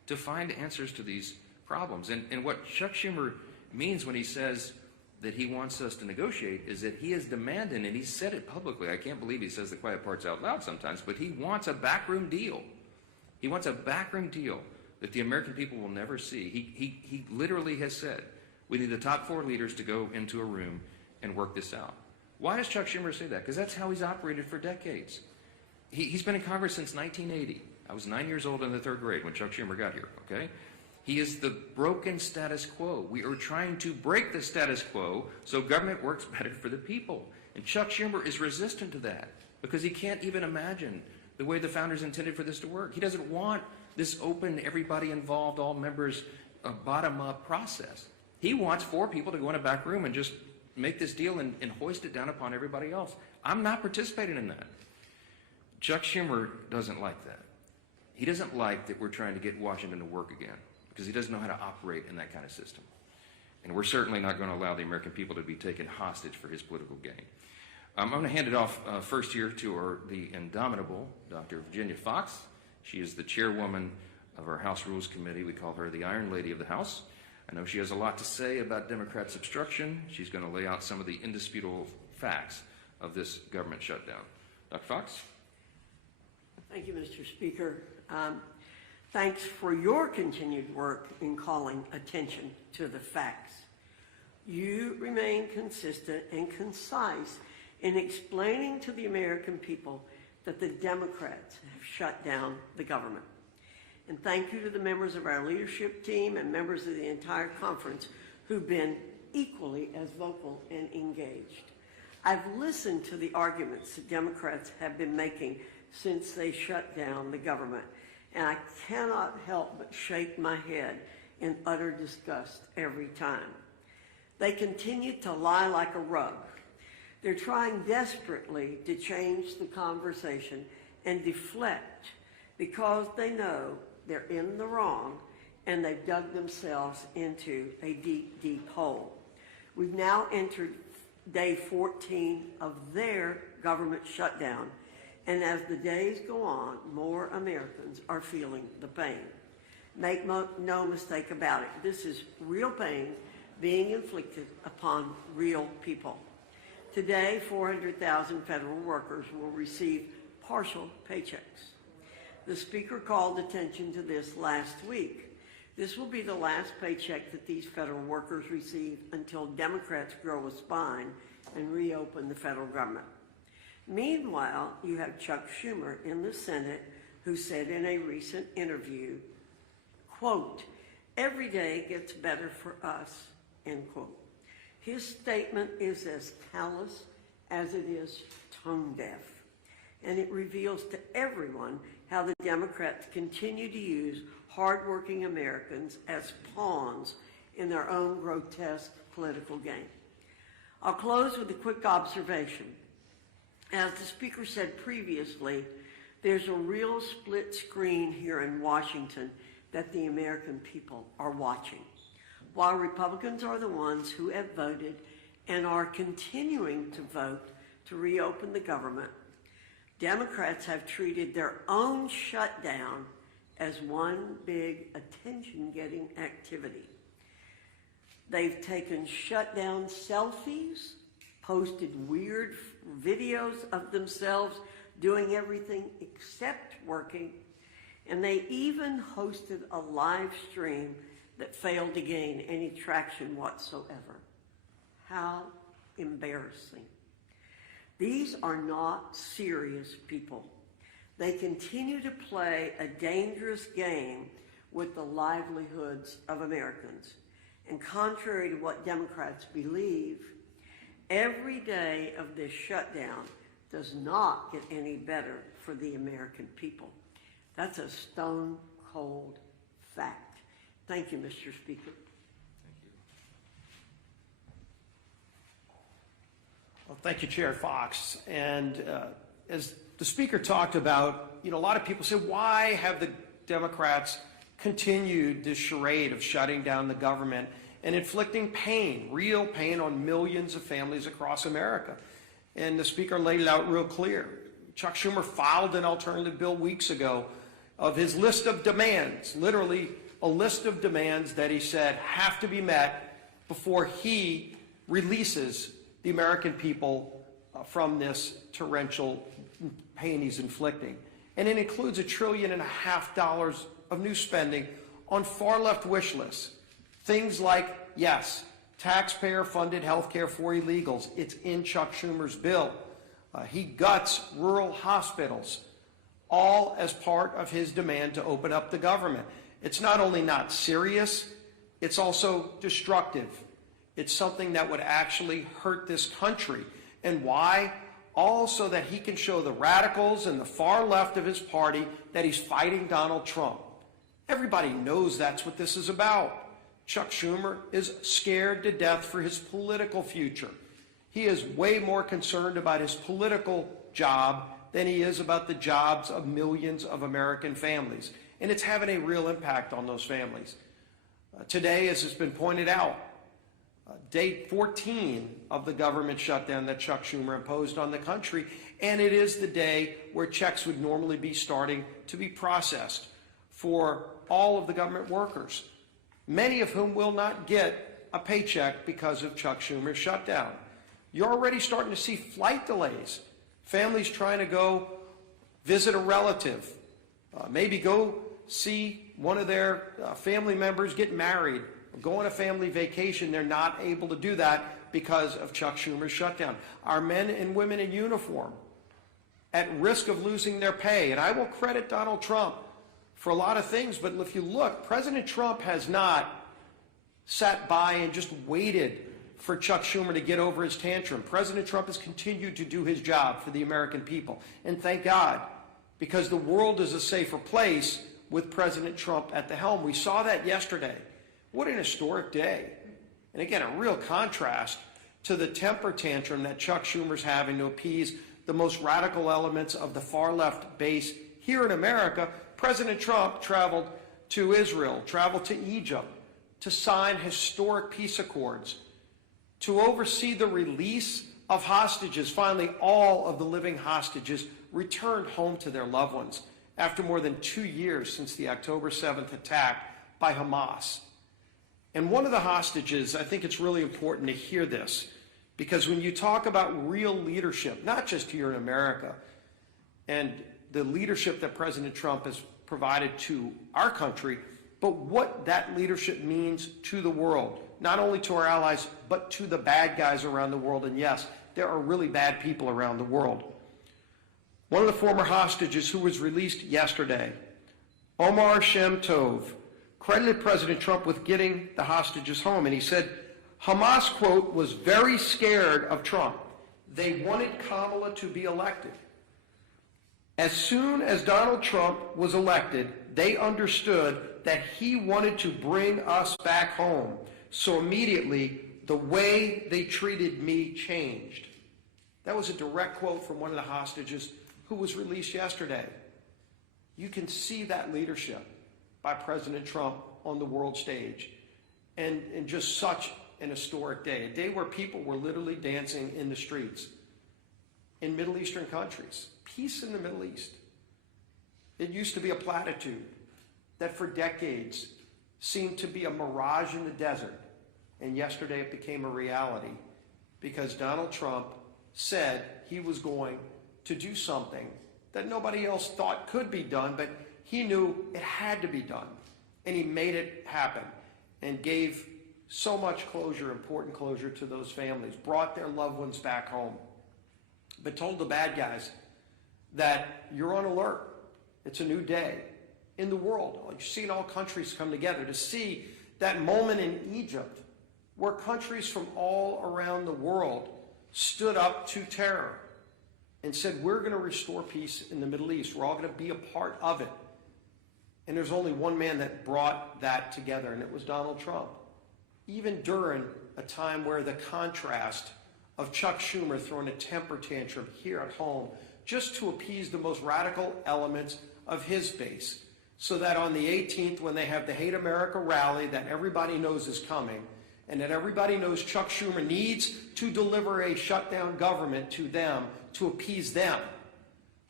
to find answers to these problems. And what Chuck Schumer means when he says that he wants us to negotiate is that he is demanding, and he said it publicly, I can't believe he says the quiet parts out loud sometimes, but he wants a backroom deal. He wants a backroom deal that the American people will never see. He literally has said, we need the top 4 leaders to go into a room and work this out. Why does Chuck Schumer say that? Because that's how he's operated for decades. He's been in Congress since 1980. I was 9 years old in the 3rd grade when Chuck Schumer got here, okay? He is the broken status quo. We are trying to break the status quo so government works better for the people. And Chuck Schumer is resistant to that because he can't even imagine the way the founders intended for this to work. He doesn't want this open, everybody involved, all members, bottom-up process. He wants 4 people to go in a back room and just make this deal and hoist it down upon everybody else. I'm not participating in that. Chuck Schumer doesn't like that. He doesn't like that we're trying to get Washington to work again because he doesn't know how to operate in that kind of system. And we're certainly not going to allow the American people to be taken hostage for his political gain. I'm going to hand it off first here to the indomitable Dr. Virginia Fox. She is the chairwoman of our House Rules Committee. We call her the Iron Lady of the House. I know she has a lot to say about Democrats' obstruction. She's going to lay out some of the indisputable facts of this government shutdown. Dr. Fox? Thank you, Mr. Speaker. Thanks for your continued work in calling attention to the facts. You remain consistent and concise in explaining to the American people that the Democrats have shut down the government. And thank you to the members of our leadership team and members of the entire conference who've been equally as vocal and engaged. I've listened to the arguments that Democrats have been making since they shut down the government, and I cannot help but shake my head in utter disgust every time. They continue to lie like a rug. They're trying desperately to change the conversation and deflect because they know they're in the wrong and they've dug themselves into a deep, deep hole. We've now entered day 14 of their government shutdown, and as the days go on, more Americans are feeling the pain. Make no mistake about it. This is real pain being inflicted upon real people. Today, 400,000 federal workers will receive partial paychecks. The Speaker called attention to this last week. This will be the last paycheck that these federal workers receive until Democrats grow a spine and reopen the federal government. Meanwhile, you have Chuck Schumer in the Senate who said in a recent interview, quote, "Every day gets better for us," end quote. His statement is as callous as it is tone deaf, and it reveals to everyone how the Democrats continue to use hardworking Americans as pawns in their own grotesque political game. I'll close with a quick observation. As the Speaker said previously, there's a real split screen here in Washington that the American people are watching. While Republicans are the ones who have voted and are continuing to vote to reopen the government, Democrats have treated their own shutdown as one big attention-getting activity. They've taken shutdown selfies, posted weird videos of themselves doing everything except working, and they even hosted a live stream that failed to gain any traction whatsoever. How embarrassing. These are not serious people. They continue to play a dangerous game with the livelihoods of Americans. And contrary to what Democrats believe, every day of this shutdown does not get any better for the American people. That's a stone cold fact. Thank you, Mr. Speaker. Well, thank you, Chair Fox. And as the Speaker talked about, a lot of people say, why have the Democrats continued this charade of shutting down the government and inflicting pain, real pain on millions of families across America? And the Speaker laid it out real clear. Chuck Schumer filed an alternative bill weeks ago of his list of demands, literally a list of demands that he said have to be met before he releases the American people from this torrential pain he's inflicting. And it includes $1.5 trillion of new spending on far-left wish lists. Things like, yes, taxpayer-funded health care for illegals. It's in Chuck Schumer's bill. He guts rural hospitals, all as part of his demand to open up the government. It's not only not serious, it's also destructive. It's something that would actually hurt this country. And why? All so that he can show the radicals and the far left of his party that he's fighting Donald Trump. Everybody knows that's what this is about. Chuck Schumer is scared to death for his political future. He is way more concerned about his political job than he is about the jobs of millions of American families. And it's having a real impact on those families. Today, as has been pointed out, day 14 of the government shutdown that Chuck Schumer imposed on the country, and it is the day where checks would normally be starting to be processed for all of the government workers, many of whom will not get a paycheck because of Chuck Schumer's shutdown. You're already starting to see flight delays, families trying to go visit a relative, maybe go see one of their family members get married, or go on a family vacation. They're not able to do that because of Chuck Schumer's shutdown. Our men and women in uniform at risk of losing their pay. And I will credit Donald Trump for a lot of things, but if you look, President Trump has not sat by and just waited for Chuck Schumer to get over his tantrum. President Trump has continued to do his job for the American people. And thank God, because the world is a safer place with President Trump at the helm. We saw that yesterday. What an historic day. And again, a real contrast to the temper tantrum that Chuck Schumer's having to appease the most radical elements of the far left base here in America. President Trump traveled to Israel, traveled to Egypt to sign historic peace accords, to oversee the release of hostages. Finally, all of the living hostages returned home to their loved ones after more than 2 years since the October 7th attack by Hamas. And one of the hostages, I think it's really important to hear this, because when you talk about real leadership, not just here in America, and the leadership that President Trump has provided to our country, but what that leadership means to the world, not only to our allies, but to the bad guys around the world. And yes, there are really bad people around the world. One of the former hostages who was released yesterday, Omar Shem Tov, credited President Trump with getting the hostages home. And he said, Hamas, quote, was very scared of Trump. They wanted Kamala to be elected. As soon as Donald Trump was elected, they understood that he wanted to bring us back home. So immediately, the way they treated me changed. That was a direct quote from one of the hostages who was released yesterday. You can see that leadership by President Trump on the world stage. And just such an historic day, a day where people were literally dancing in the streets in Middle Eastern countries. Peace in the Middle East. It used to be a platitude that for decades seemed to be a mirage in the desert. And yesterday it became a reality because Donald Trump said he was going to do something that nobody else thought could be done, but he knew it had to be done. And he made it happen and gave so much closure, important closure to those families, brought their loved ones back home, but told the bad guys that you're on alert. It's a new day in the world. You've seen all countries come together to see that moment in Egypt where countries from all around the world stood up to terror and said, we're going to restore peace in the Middle East. We're all going to be a part of it. And there's only one man that brought that together, and it was Donald Trump. Even during a time where the contrast of Chuck Schumer throwing a temper tantrum here at home just to appease the most radical elements of his base, so that on the 18th, when they have the Hate America rally that everybody knows is coming, and that everybody knows Chuck Schumer needs to deliver a shutdown government to them to appease them,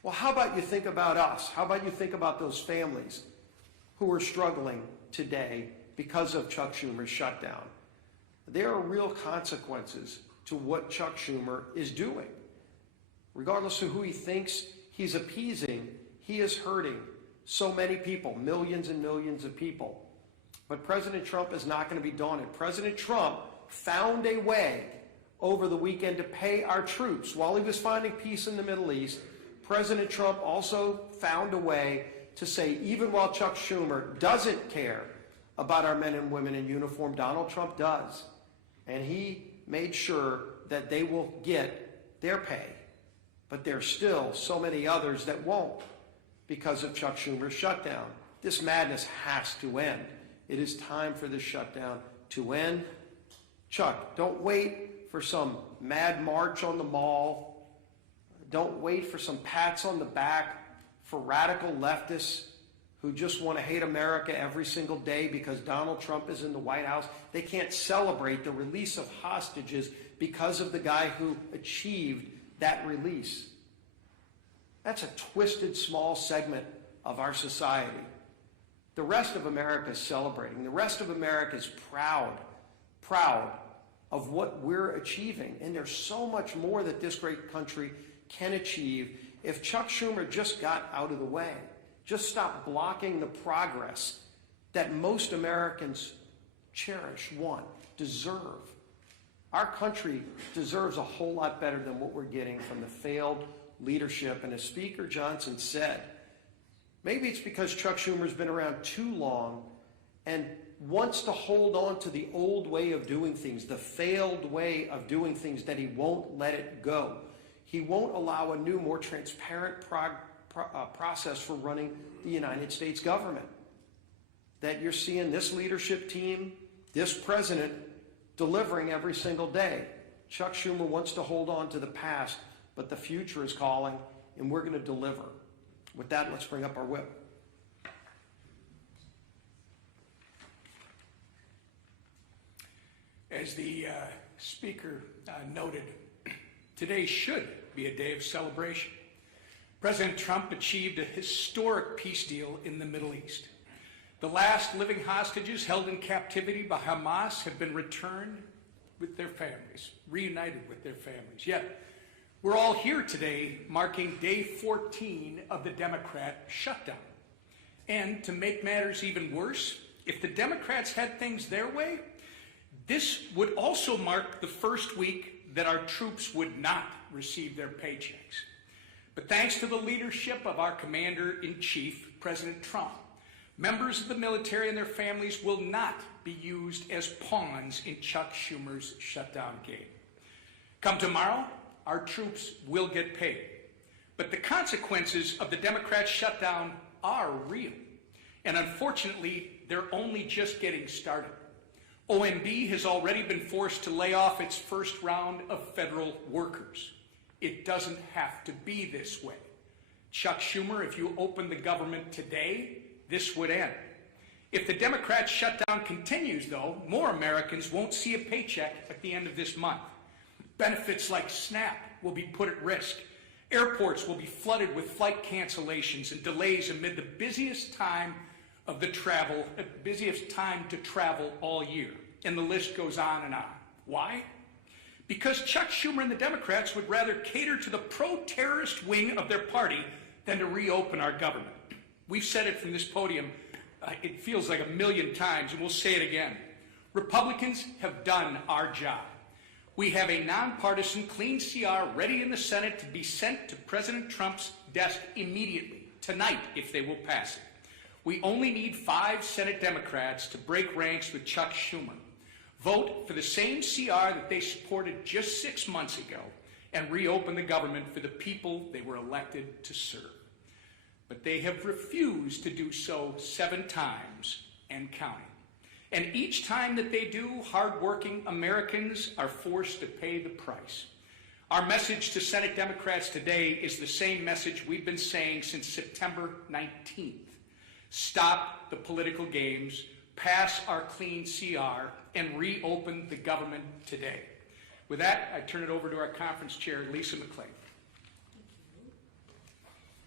Well, how about you think about us? How about you think about those families who are struggling today because of Chuck Schumer's shutdown? There are real consequences to what Chuck Schumer is doing. Regardless of who he thinks he's appeasing, he is hurting so many people, millions and millions of people. But President Trump is not going to be daunted. President Trump found a way over the weekend to pay our troops. While he was finding peace in the Middle East, President Trump also found a way to say, even while Chuck Schumer doesn't care about our men and women in uniform, Donald Trump does. And he made sure that they will get their pay. But there's still so many others that won't because of Chuck Schumer's shutdown. This madness has to end. It is time for this shutdown to end. Chuck, don't wait for some mad march on the mall. Don't wait for some pats on the back for radical leftists who just want to hate America every single day because Donald Trump is in the White House. They can't celebrate the release of hostages because of the guy who achieved that release. That's a twisted, small segment of our society. The rest of America is celebrating. The rest of America is proud of what we're achieving. And there's so much more that this great country can achieve if Chuck Schumer just got out of the way. Just stop blocking the progress that most Americans cherish, want, deserve. Our country deserves a whole lot better than what we're getting from the failed leadership. And as Speaker Johnson said, maybe it's because Chuck Schumer's been around too long and wants to hold on to the old way of doing things, the failed way of doing things, that he won't let it go. He won't allow a new, more transparent process for running the United States government. That you're seeing this leadership team, this president, delivering every single day. Chuck Schumer wants to hold on to the past, but the future is calling, and we're going to deliver. With that, let's bring up our whip. As the Speaker noted, today should be a day of celebration. President Trump achieved a historic peace deal in the Middle East. The last living hostages held in captivity by Hamas have been returned with their families, reunited with their families. Yet, we're all here today marking day 14 of the Democrat shutdown. And to make matters even worse, if the Democrats had things their way, this would also mark the first week that our troops would not receive their paychecks. But thanks to the leadership of our Commander-in-Chief, President Trump, members of the military and their families will not be used as pawns in Chuck Schumer's shutdown game. Come tomorrow, our troops will get paid. But the consequences of the Democrat shutdown are real. And unfortunately, they're only just getting started. OMB has already been forced to lay off its first round of federal workers. It doesn't have to be this way. Chuck Schumer, if you open the government today, this would end. If the Democrat shutdown continues, though, more Americans won't see a paycheck at the end of this month. Benefits like SNAP will be put at risk. Airports will be flooded with flight cancellations and delays amid the busiest time to travel all year. And the list goes on and on. Why? Because Chuck Schumer and the Democrats would rather cater to the pro-terrorist wing of their party than to reopen our government. We've said it from this podium, it feels like 1,000,000 times, and we'll say it again. Republicans have done our job. We have a nonpartisan clean CR ready in the Senate to be sent to President Trump's desk immediately, tonight, if they will pass it. We only need 5 Senate Democrats to break ranks with Chuck Schumer, vote for the same CR that they supported just 6 months ago, and reopen the government for the people they were elected to serve. But they have refused to do so 7 times and counting. And each time that they do, hardworking Americans are forced to pay the price. Our message to Senate Democrats today is the same message we've been saying since September 19th. Stop the political games, pass our clean CR, and reopen the government today. With that, I turn it over to our conference chair, Lisa McClain.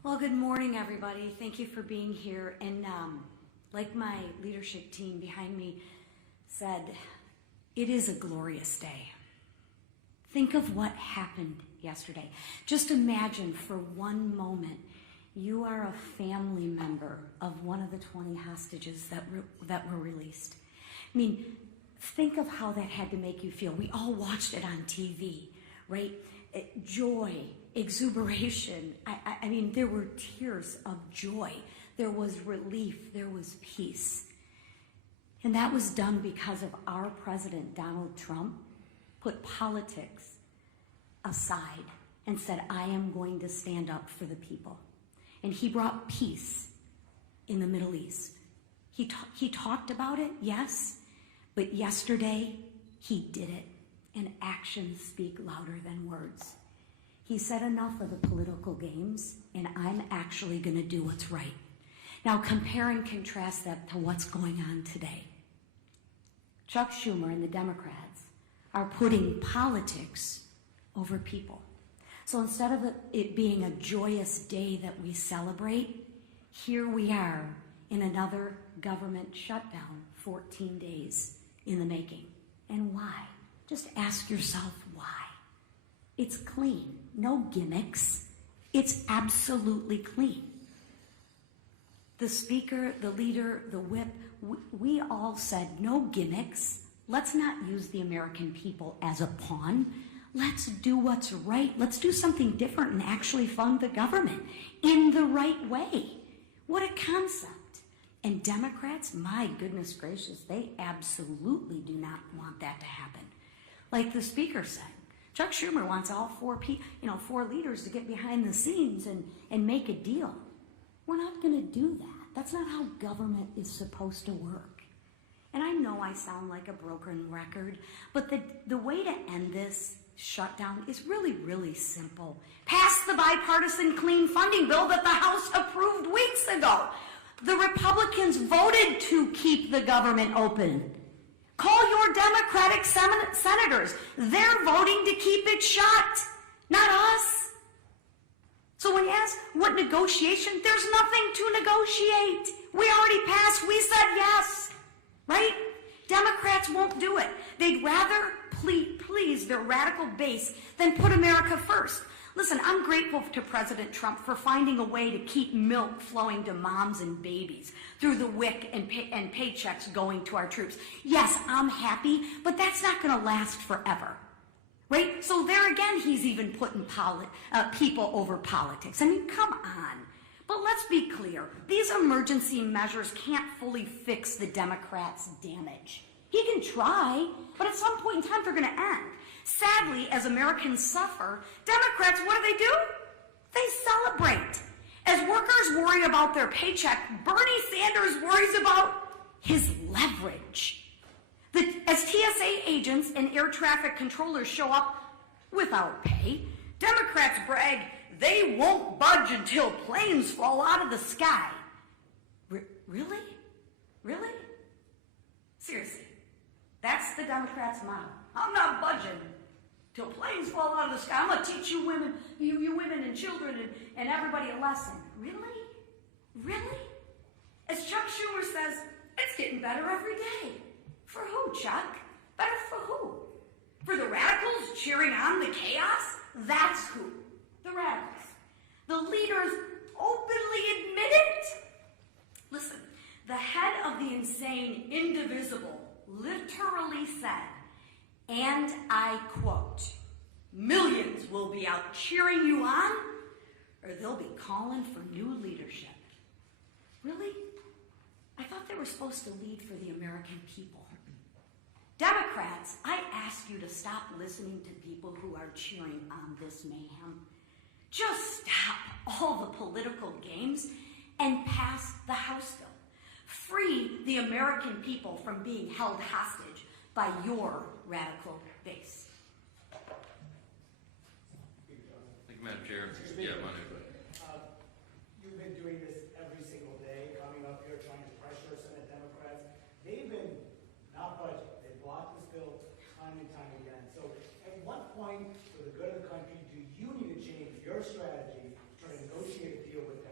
Well, good morning, everybody. Thank you for being here. And like my leadership team behind me said, it is a glorious day. Think of what happened yesterday. Just imagine for one moment you are a family member of one of the 20 hostages that were released. I mean, think of how that had to make you feel. We all watched it on TV, right? Joy, exuberation. I mean, there were tears of joy. There was relief. There was peace. And that was done because of our president, Donald Trump, put politics aside and said, I am going to stand up for the people. And he brought peace in the Middle East. He talked about it, yes, but yesterday he did it. And actions speak louder than words. He said enough of the political games, and I'm actually going to do what's right. Now compare and contrast that to what's going on today. Chuck Schumer and the Democrats are putting politics over people. So instead of it being a joyous day that we celebrate, here we are in another government shutdown, 14 days in the making. And why? Just ask yourself why. It's clean, no gimmicks. It's absolutely clean. The speaker, the leader, the whip, we all said no gimmicks. Let's not use the American people as a pawn. Let's do what's right. Let's do something different and actually fund the government in the right way. What a concept. And Democrats, my goodness gracious, they absolutely do not want that to happen. Like the speaker said, Chuck Schumer wants all four leaders to get behind the scenes and make a deal. We're not going to do that. That's not how government is supposed to work. And I know I sound like a broken record, but the way to end this shutdown is really, really simple. Pass the bipartisan clean funding bill that the House approved weeks ago. The Republicans voted to keep the government open. Call your Democratic senators. They're voting to keep it shut, not us. So when you ask what negotiation, there's nothing to negotiate. We already passed. We said yes, right? Democrats won't do it. They'd rather please their radical base than put America first. Listen, I'm grateful to President Trump for finding a way to keep milk flowing to moms and babies through the WIC and paychecks going to our troops. Yes, I'm happy, but that's not going to last forever, right? So there again, he's even putting people over politics. I mean, come on. But let's be clear. These emergency measures can't fully fix the Democrats' damage. He can try, but at some point in time, they're going to end. Sadly, as Americans suffer, Democrats, what do? They celebrate. As workers worry about their paycheck, Bernie Sanders worries about his leverage. As TSA agents and air traffic controllers show up without pay, Democrats brag they won't budge until planes fall out of the sky. Really? Really? Seriously. That's the Democrats' motto. I'm not budging till planes fall out of the sky. I'm going to teach you women, you women and children and everybody a lesson. Really? Really? As Chuck Schumer says, it's getting better every day. For who, Chuck? Better for who? For the radicals cheering on the chaos? That's who. The radicals. The leaders openly admit it. Listen, the head of the insane indivisible literally said, and I quote, millions will be out cheering you on, or they'll be calling for new leadership. Really? I thought they were supposed to lead for the American people. Democrats, I ask you to stop listening to people who are cheering on this mayhem. Just stop all the political games and pass the House bill. Free the American people from being held hostage by your radical base. Thank you, Madam Chair. Yeah, my name. You've been doing this every single day, coming up here trying to pressure Senate Democrats. They've been not budging. They blocked this bill time and time again. So at what point, for the good of the country, do you need to change your strategy to try to negotiate a deal with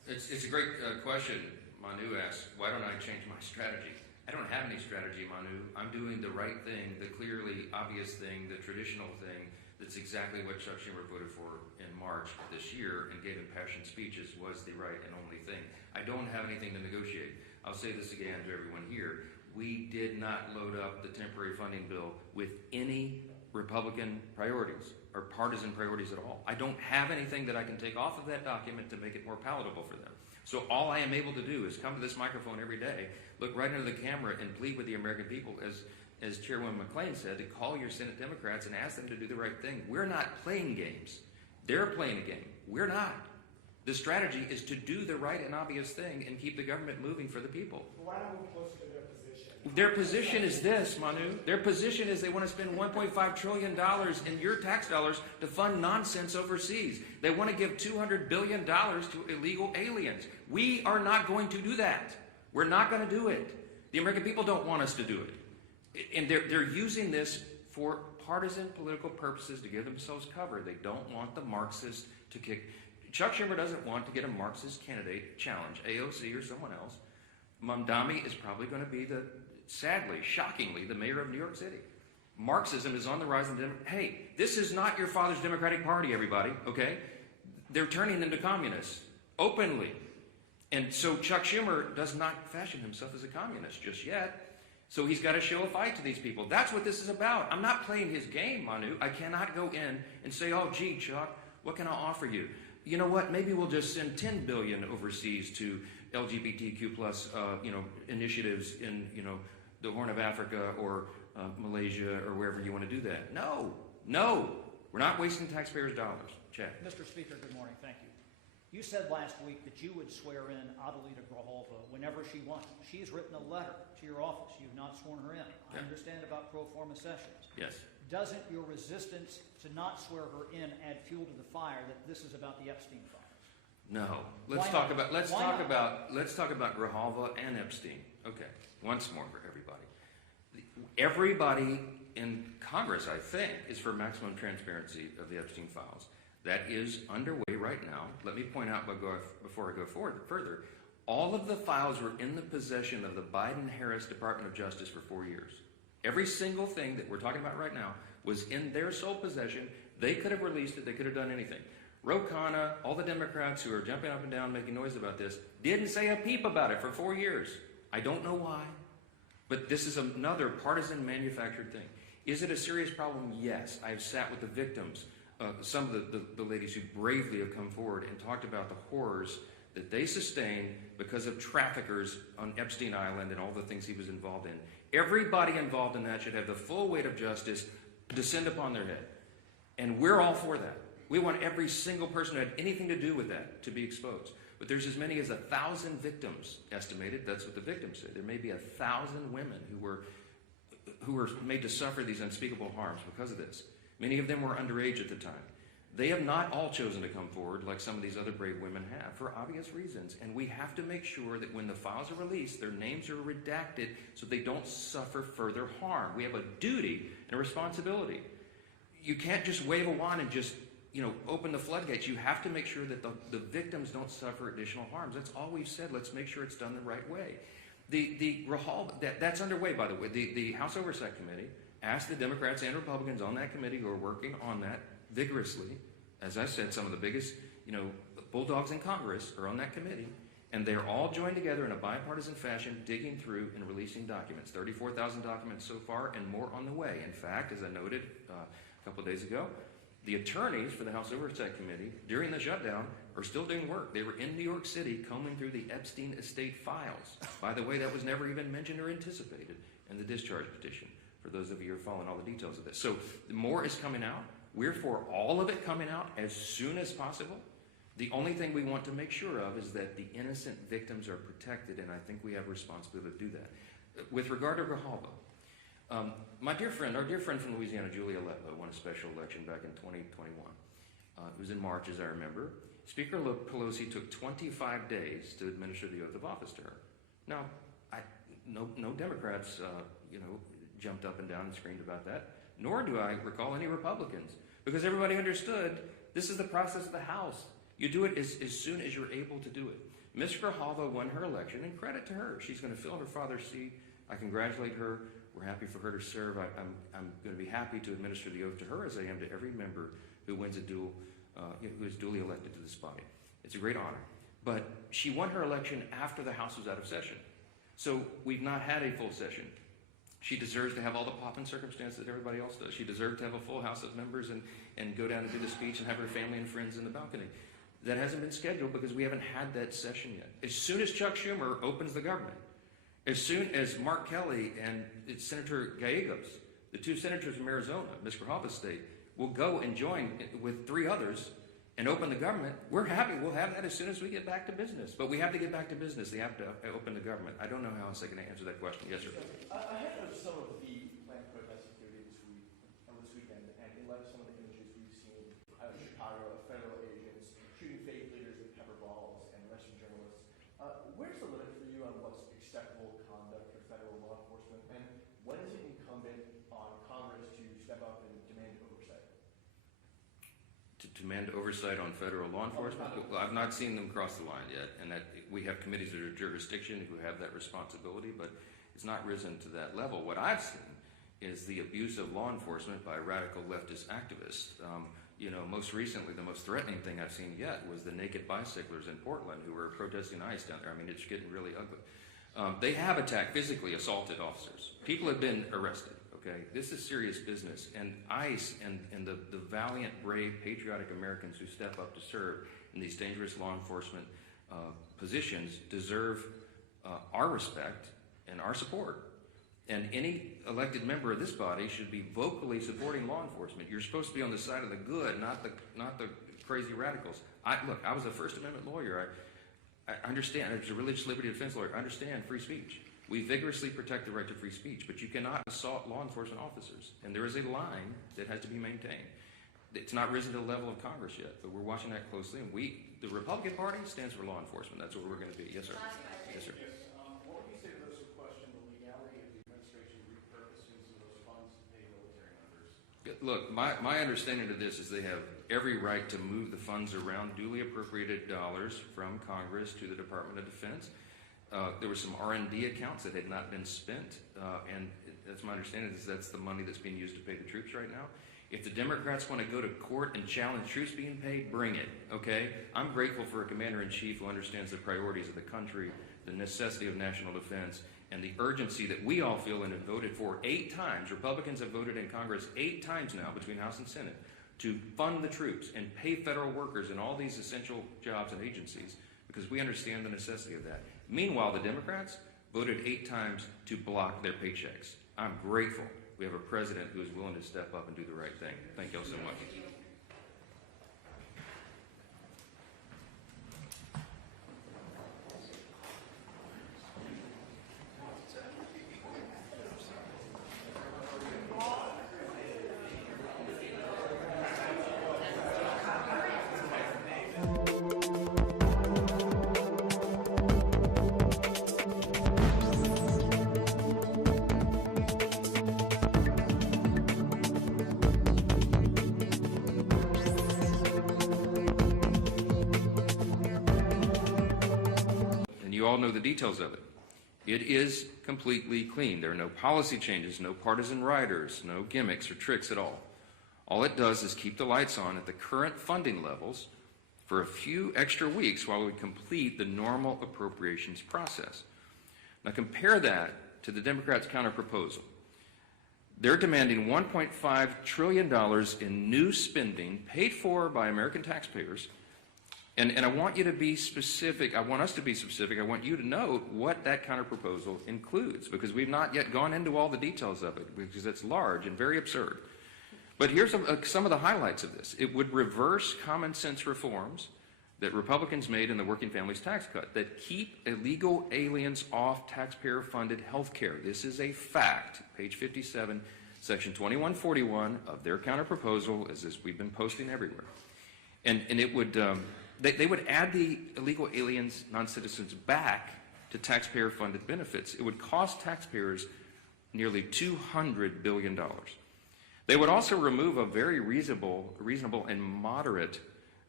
It's a great question. Manu asks, why don't I change my strategy? I don't have any strategy, Manu. I'm doing the right thing, the clearly obvious thing, the traditional thing. That's exactly what Chuck Schumer voted for in March of this year and gave impassioned speeches was the right and only thing. I don't have anything to negotiate. I'll say this again to everyone here. We did not load up the temporary funding bill with any Republican priorities or partisan priorities at all. I don't have anything that I can take off of that document to make it more palatable for them. So all I am able to do is come to this microphone every day, look right into the camera and plead with the American people, as Chairwoman McClain said, to call your Senate Democrats and ask them to do the right thing. We're not playing games. They're playing a game. We're not. The strategy is to do the right and obvious thing and keep the government moving for the people. Why don't we closer to their position? Their position is this, Manu. Their position is they want to spend $1.5 trillion in your tax dollars to fund nonsense overseas. They want to give $200 billion to illegal aliens. We are not going to do that. We're not going to do it. The American people don't want us to do it. And they're using this for partisan political purposes to give themselves cover. They don't want the Marxists to kick. Chuck Schumer doesn't want to get a Marxist candidate challenge, AOC or someone else. Mamdani is probably going to be sadly, shockingly, the mayor of New York City. Marxism is on the rise. Hey, this is not your father's Democratic Party, everybody, okay? They're turning into communists, openly. And so Chuck Schumer does not fashion himself as a communist just yet. So he's got to show a fight to these people. That's what this is about. I'm not playing his game, Manu. I cannot go in and say, oh, gee, Chuck, what can I offer you? You know what? Maybe we'll just send $10 billion overseas to LGBTQ plus, initiatives in, the Horn of Africa or Malaysia or wherever you want to do that. No, we're not wasting taxpayers' dollars. Check. Mr. Speaker, good morning. Thank you. You said last week that you would swear in Adelita Grajolva whenever she wants. She's written a letter to your office. You've not sworn her in. I understand about pro forma sessions. Yes. Doesn't your resistance to not swear her in add fuel to the fire that this is about the Epstein files? No. Let's talk about Grajolva and Epstein. Okay. Once more for everybody. Everybody in Congress, I think, is for maximum transparency of the Epstein files. That is underway right now. Let me point out before I go further, all of the files were in the possession of the Biden-Harris Department of Justice for 4 years. Every single thing that we're talking about right now was in their sole possession. They could have released it. They could have done anything. Ro Khanna, all the Democrats who are jumping up and down making noise about this, didn't say a peep about it for 4 years. I don't know why, but this is another partisan manufactured thing. Is it a serious problem? Yes. I've sat with the victims. Some of the ladies who bravely have come forward and talked about the horrors that they sustained because of traffickers on Epstein Island and all the things he was involved in. Everybody involved in that should have the full weight of justice descend upon their head. And we're all for that. We want every single person who had anything to do with that to be exposed. But there's as many as 1,000 victims estimated. That's what the victims say. There may be 1,000 women who were made to suffer these unspeakable harms because of this. Many of them were underage at the time. They have not all chosen to come forward like some of these other brave women have for obvious reasons. And we have to make sure that when the files are released, their names are redacted so they don't suffer further harm. We have a duty and a responsibility. You can't just wave a wand and just, open the floodgates. You have to make sure that the victims don't suffer additional harms. That's all we've said. Let's make sure it's done the right way. The Grajolva, that's underway, by the way. The House Oversight Committee asked the Democrats and Republicans on that committee who are working on that vigorously. As I said, some of the biggest, bulldogs in Congress are on that committee, and they're all joined together in a bipartisan fashion, digging through and releasing documents. 34,000 documents so far, and more on the way. In fact, as I noted a couple of days ago, the attorneys for the House Oversight Committee during the shutdown are still doing work. They were in New York City combing through the Epstein estate files. By the way, that was never even mentioned or anticipated in the discharge petition, for those of you who are following all the details of this. So more is coming out. We're for all of it coming out as soon as possible. The only thing we want to make sure of is that the innocent victims are protected, and I think we have a responsibility to do that. With regard to Grajolva, our dear friend from Louisiana, Julia Letlow, won a special election back in 2021. It was in March, as I remember. Speaker Pelosi took 25 days to administer the oath of office to her. Now, no Democrats, jumped up and down and screamed about that, nor do I recall any Republicans, because everybody understood this is the process of the House. You do it as soon as you're able to do it. Ms. Grijalva won her election, and credit to her. She's going to fill her father's seat. I congratulate her. We're happy for her to serve. I'm going to be happy to administer the oath to her as I am to every member who wins who is duly elected to this body. It's a great honor. But she won her election after the House was out of session. So we've not had a full session. She deserves to have all the pomp and circumstance that everybody else does. She deserves to have a full House of members and go down and do the speech and have her family and friends in the balcony. That hasn't been scheduled because we haven't had that session yet. As soon as Chuck Schumer opens the government, as soon as Mark Kelly and Senator Gallegos, the two senators from Arizona, Ms. Grijalva's state, will go and join with 3 others and open the government, we're happy. We'll have that as soon as we get back to business. But we have to get back to business. They have to open the government. I don't know how else I can answer that question. Yes, sir. Ahead of some of the planned protests here this weekend, and in light of some of the images we've seen out of Chicago, of federal agents shooting faith leaders with pepper balls and arresting journalists, where's the limit for you on what's acceptable conduct for federal law enforcement, and when is it incumbent on Congress to step up and demand oversight? To demand oversight on federal law enforcement? Well, I've not seen them cross the line yet, and that we have committees of jurisdiction who have that responsibility, but it's not risen to that level. What I've seen is the abuse of law enforcement by radical leftist activists. Most recently, the most threatening thing I've seen yet was the naked bicyclers in Portland who were protesting ICE down there. I mean, it's getting really ugly. They have attacked, physically assaulted officers. People have been arrested. Okay, this is serious business, and ICE and the valiant, brave, patriotic Americans who step up to serve in these dangerous law enforcement positions deserve our respect and our support. And any elected member of this body should be vocally supporting law enforcement. You're supposed to be on the side of the good, not the crazy radicals. I was a First Amendment lawyer. I understand. I was a religious liberty defense lawyer. I understand free speech. We vigorously protect the right to free speech, but you cannot assault law enforcement officers. And there is a line that has to be maintained. It's not risen to the level of Congress yet, but we're watching that closely. And the Republican Party stands for law enforcement. That's what we're going to be. Yes, sir. Yes, sir. What would you say to those who question the legality of the administration repurposing some of those funds to pay military members? Look, my understanding of this is they have every right to move the funds around, duly appropriated dollars from Congress to the Department of Defense. There were some R&D accounts that had not been spent, and that's my understanding is that's the money that's being used to pay the troops right now. If the Democrats want to go to court and challenge troops being paid, bring it, okay? I'm grateful for a commander-in-chief who understands the priorities of the country, the necessity of national defense, and the urgency that we all feel and have voted for 8 times. Republicans have voted in Congress 8 times now between House and Senate to fund the troops and pay federal workers in all these essential jobs and agencies because we understand the necessity of that. Meanwhile, the Democrats voted 8 times to block their paychecks. I'm grateful we have a president who is willing to step up and do the right thing. Thank you all so much. You all know the details of it. It is completely clean. There are no policy changes, no partisan riders, no gimmicks or tricks at all. All it does is keep the lights on at the current funding levels for a few extra weeks while we complete the normal appropriations process. Now compare that to the Democrats' counterproposal. They're demanding $1.5 trillion in new spending paid for by American taxpayers. And I want you to be specific. I want us to be specific. I want you to know what that counterproposal includes because we've not yet gone into all the details of it because it's large and very absurd. But here's some of the highlights of this. It would reverse common sense reforms that Republicans made in the Working Families Tax Cut that keep illegal aliens off taxpayer-funded health care. This is a fact. Page 57, Section 2141 of their counterproposal is this we've been posting everywhere. And it would... They would add the illegal aliens, non-citizens, back to taxpayer-funded benefits. It would cost taxpayers nearly $200 billion. They would also remove a very reasonable and moderate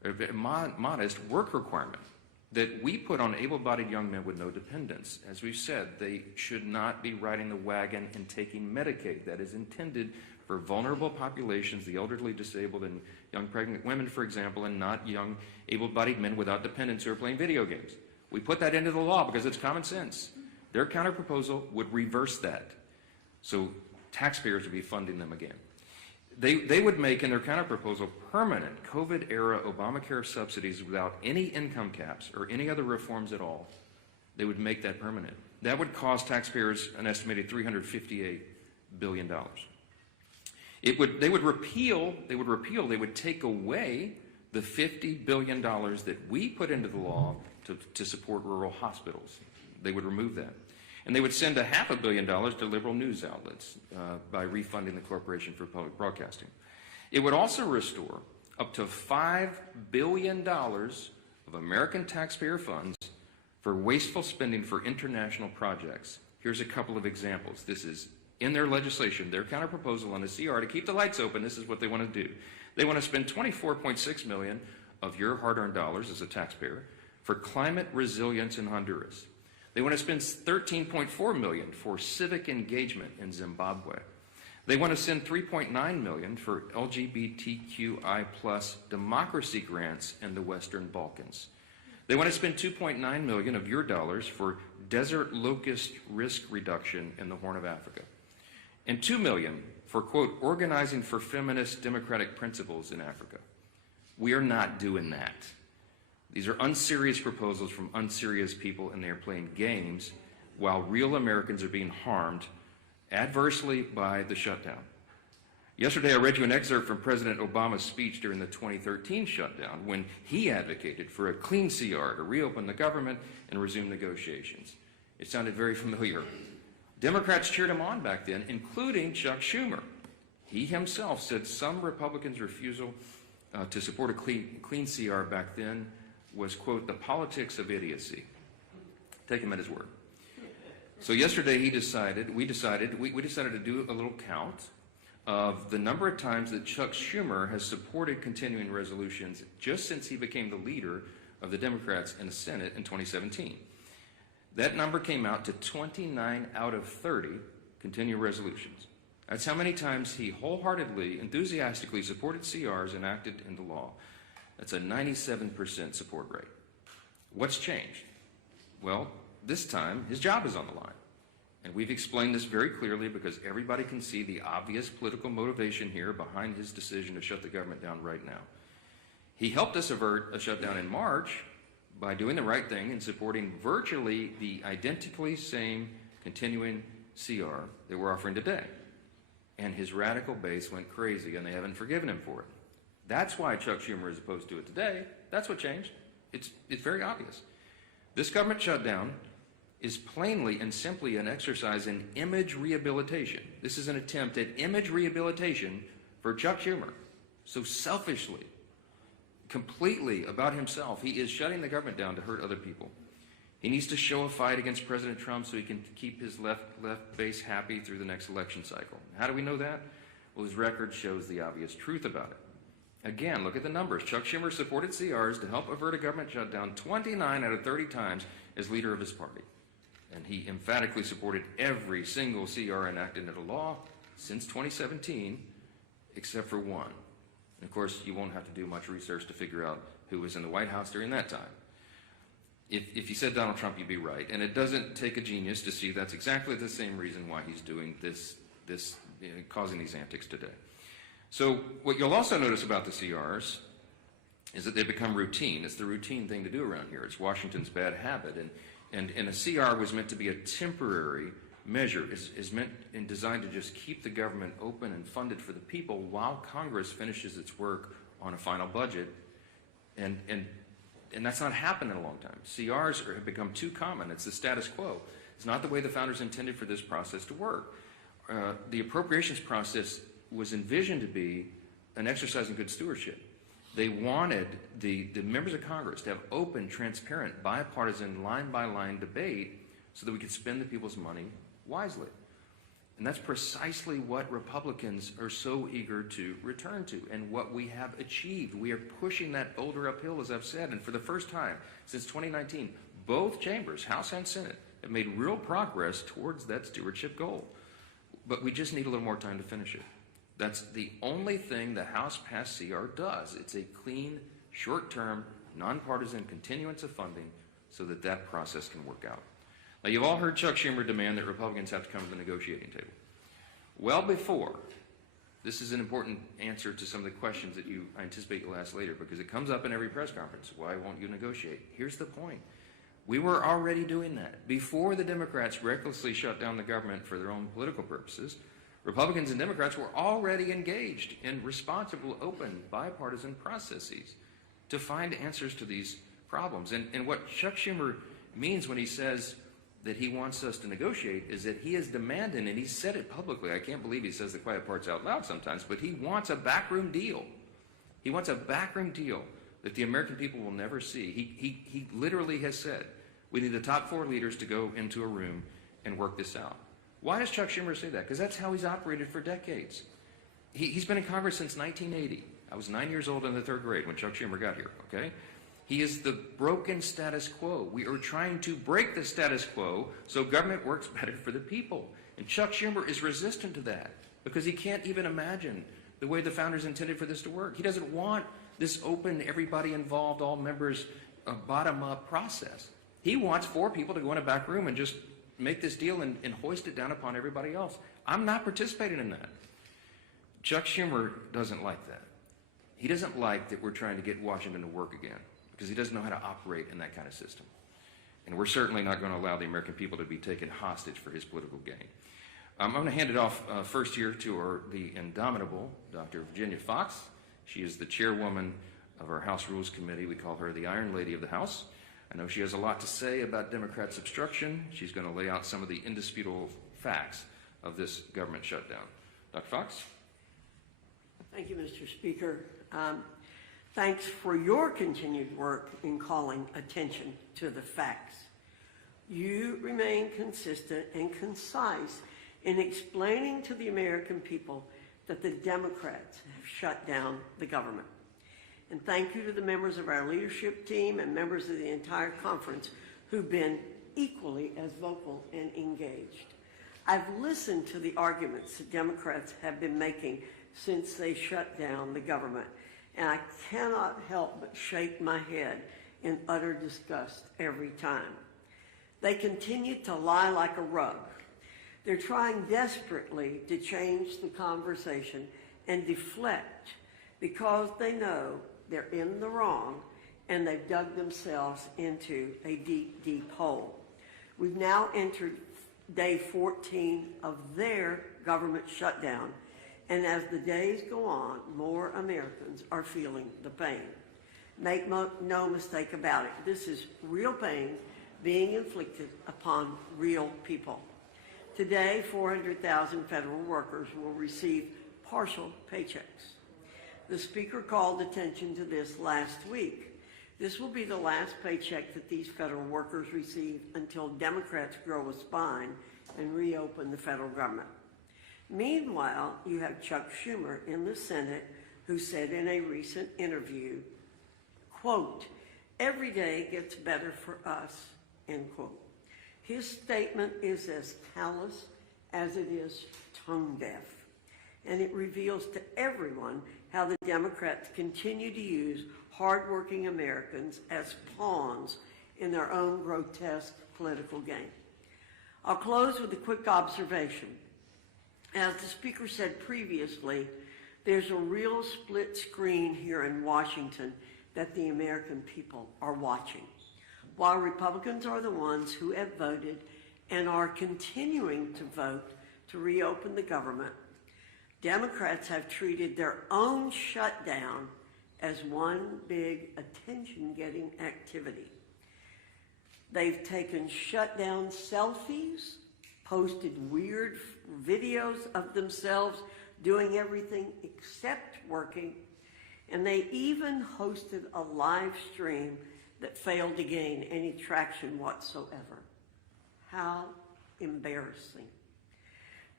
a modest work requirement that we put on able-bodied young men with no dependents. As we've said, they should not be riding the wagon and taking Medicaid. That is intended for vulnerable populations, the elderly, disabled, and young pregnant women, for example, and not young able-bodied men without dependents who are playing video games. We put that into the law because it's common sense. Their counterproposal would reverse that. So taxpayers would be funding them again. They would make in their counterproposal permanent COVID-era Obamacare subsidies without any income caps or any other reforms at all. They would make that permanent. That would cost taxpayers an estimated $358 billion. They would take away the $50 billion that we put into the law to support rural hospitals. They would remove that. And they would send $500 million to liberal news outlets by refunding the Corporation for Public Broadcasting. It would also restore up to $5 billion of American taxpayer funds for wasteful spending for international projects. Here's a couple of examples. This is in their legislation, their counterproposal on the CR to keep the lights open. This is what they want to do. They want to spend $24.6 million of your hard-earned dollars as a taxpayer for climate resilience in Honduras. They want to spend $13.4 million for civic engagement in Zimbabwe. They want to send $3.9 million for LGBTQI+ democracy grants in the Western Balkans. They want to spend $2.9 million of your dollars for desert locust risk reduction in the Horn of Africa. And $2 million for, quote, organizing for feminist democratic principles in Africa. We are not doing that. These are unserious proposals from unserious people, and they are playing games while real Americans are being harmed adversely by the shutdown. Yesterday, I read you an excerpt from President Obama's speech during the 2013 shutdown when he advocated for a clean CR to reopen the government and resume negotiations. It sounded very familiar. Democrats cheered him on back then, including Chuck Schumer. He himself said some Republicans' refusal to support a clean CR back then was, quote, the politics of idiocy. Take him at his word. So yesterday we decided to do a little count of the number of times that Chuck Schumer has supported continuing resolutions just since he became the leader of the Democrats in the Senate in 2017. That number came out to 29 out of 30 continuing resolutions. That's how many times he wholeheartedly, enthusiastically supported CRs enacted into law. That's a 97% support rate. What's changed? Well, this time his job is on the line. And we've explained this very clearly because everybody can see the obvious political motivation here behind his decision to shut the government down right now. He helped us avert a shutdown in March by doing the right thing and supporting virtually the identically same continuing CR that we're offering today. And his radical base went crazy, and they haven't forgiven him for it. That's why Chuck Schumer is opposed to it today. That's what changed. It's very obvious. This government shutdown is plainly and simply an exercise in image rehabilitation. This is an attempt at image rehabilitation for Chuck Schumer. So selfishly, completely about himself, he is shutting the government down to hurt other people. He needs to show a fight against President Trump so he can keep his left base happy through the next election cycle. How do we know that? Well, his record shows the obvious truth about it. Again, look at the numbers. Chuck Schumer supported CRs to help avert a government shutdown 29 out of 30 times as leader of his party. And he emphatically supported every single CR enacted into law since 2017, except for one. And of course, you won't have to do much research to figure out who was in the White House during that time. If you said Donald Trump, you'd be right. And it doesn't take a genius to see that's exactly the same reason why he's doing this causing these antics today. So what you'll also notice about the CRs is that they become routine. It's the routine thing to do around here. It's Washington's bad habit. And a CR was meant to be a temporary measure. Is meant and designed to just keep the government open and funded for the people while Congress finishes its work on a final budget. And that's not happened in a long time. CRs have become too common. It's the status quo. It's not the way the founders intended for this process to work. The appropriations process was envisioned to be an exercise in good stewardship. They wanted the members of Congress to have open, transparent, bipartisan, line-by-line debate so that we could spend the people's money wisely. And that's precisely what Republicans are so eager to return to and what we have achieved. We are pushing that boulder uphill, as I've said, and for the first time since 2019, both chambers, House and Senate, have made real progress towards that stewardship goal. But we just need a little more time to finish it. That's the only thing the House passed CR does. It's a clean, short-term, nonpartisan continuance of funding so that that process can work out. Now, you've all heard Chuck Schumer demand that Republicans have to come to the negotiating table. Well before, this is an important answer to some of the questions that I anticipate you'll ask later, because it comes up in every press conference. Why won't you negotiate? Here's the point. We were already doing that. Before the Democrats recklessly shut down the government for their own political purposes, Republicans and Democrats were already engaged in responsible, open, bipartisan processes to find answers to these problems. And what Chuck Schumer means when he says that he wants us to negotiate is that he is demanding, and he said it publicly, I can't believe he says the quiet parts out loud sometimes, but he wants a backroom deal. He wants a backroom deal that the American people will never see. He literally has said, we need the top 4 leaders to go into a room and work this out. Why does Chuck Schumer say that? Because that's how he's operated for decades. He's been in Congress since 1980. I was 9 years old in the 3rd grade when Chuck Schumer got here, okay? He is the broken status quo. We are trying to break the status quo so government works better for the people. And Chuck Schumer is resistant to that because he can't even imagine the way the founders intended for this to work. He doesn't want this open, everybody involved, all members, bottom-up process. He wants 4 people to go in a back room and just make this deal and hoist it down upon everybody else. I'm not participating in that. Chuck Schumer doesn't like that. He doesn't like that we're trying to get Washington to work again, because he doesn't know how to operate in that kind of system. And we're certainly not going to allow the American people to be taken hostage for his political gain. I'm going to hand it off first here to the indomitable Dr. Virginia Fox. She is the chairwoman of our House Rules Committee. We call her the Iron Lady of the House. I know she has a lot to say about Democrats' obstruction. She's going to lay out some of the indisputable facts of this government shutdown. Dr. Fox? Thank you, Mr. Speaker. Thanks for your continued work in calling attention to the facts. You remain consistent and concise in explaining to the American people that the Democrats have shut down the government. And thank you to the members of our leadership team and members of the entire conference who've been equally as vocal and engaged. I've listened to the arguments that Democrats have been making since they shut down the government, and I cannot help but shake my head in utter disgust every time. They continue to lie like a rug. They're trying desperately to change the conversation and deflect because they know they're in the wrong and they've dug themselves into a deep, deep hole. We've now entered day 14 of their government shutdown, and as the days go on, more Americans are feeling the pain. Make no mistake about it, this is real pain being inflicted upon real people. Today, 400,000 federal workers will receive partial paychecks. The Speaker called attention to this last week. This will be the last paycheck that these federal workers receive until Democrats grow a spine and reopen the federal government. Meanwhile, you have Chuck Schumer in the Senate who said in a recent interview, quote, "Every day gets better for us," end quote. His statement is as callous as it is tone deaf, and it reveals to everyone how the Democrats continue to use hardworking Americans as pawns in their own grotesque political game. I'll close with a quick observation. As the Speaker said previously, there's a real split screen here in Washington that the American people are watching. While Republicans are the ones who have voted and are continuing to vote to reopen the government, Democrats have treated their own shutdown as one big attention-getting activity. They've taken shutdown selfies, posted weird videos of themselves doing everything except working, and they even hosted a live stream that failed to gain any traction whatsoever. How embarrassing.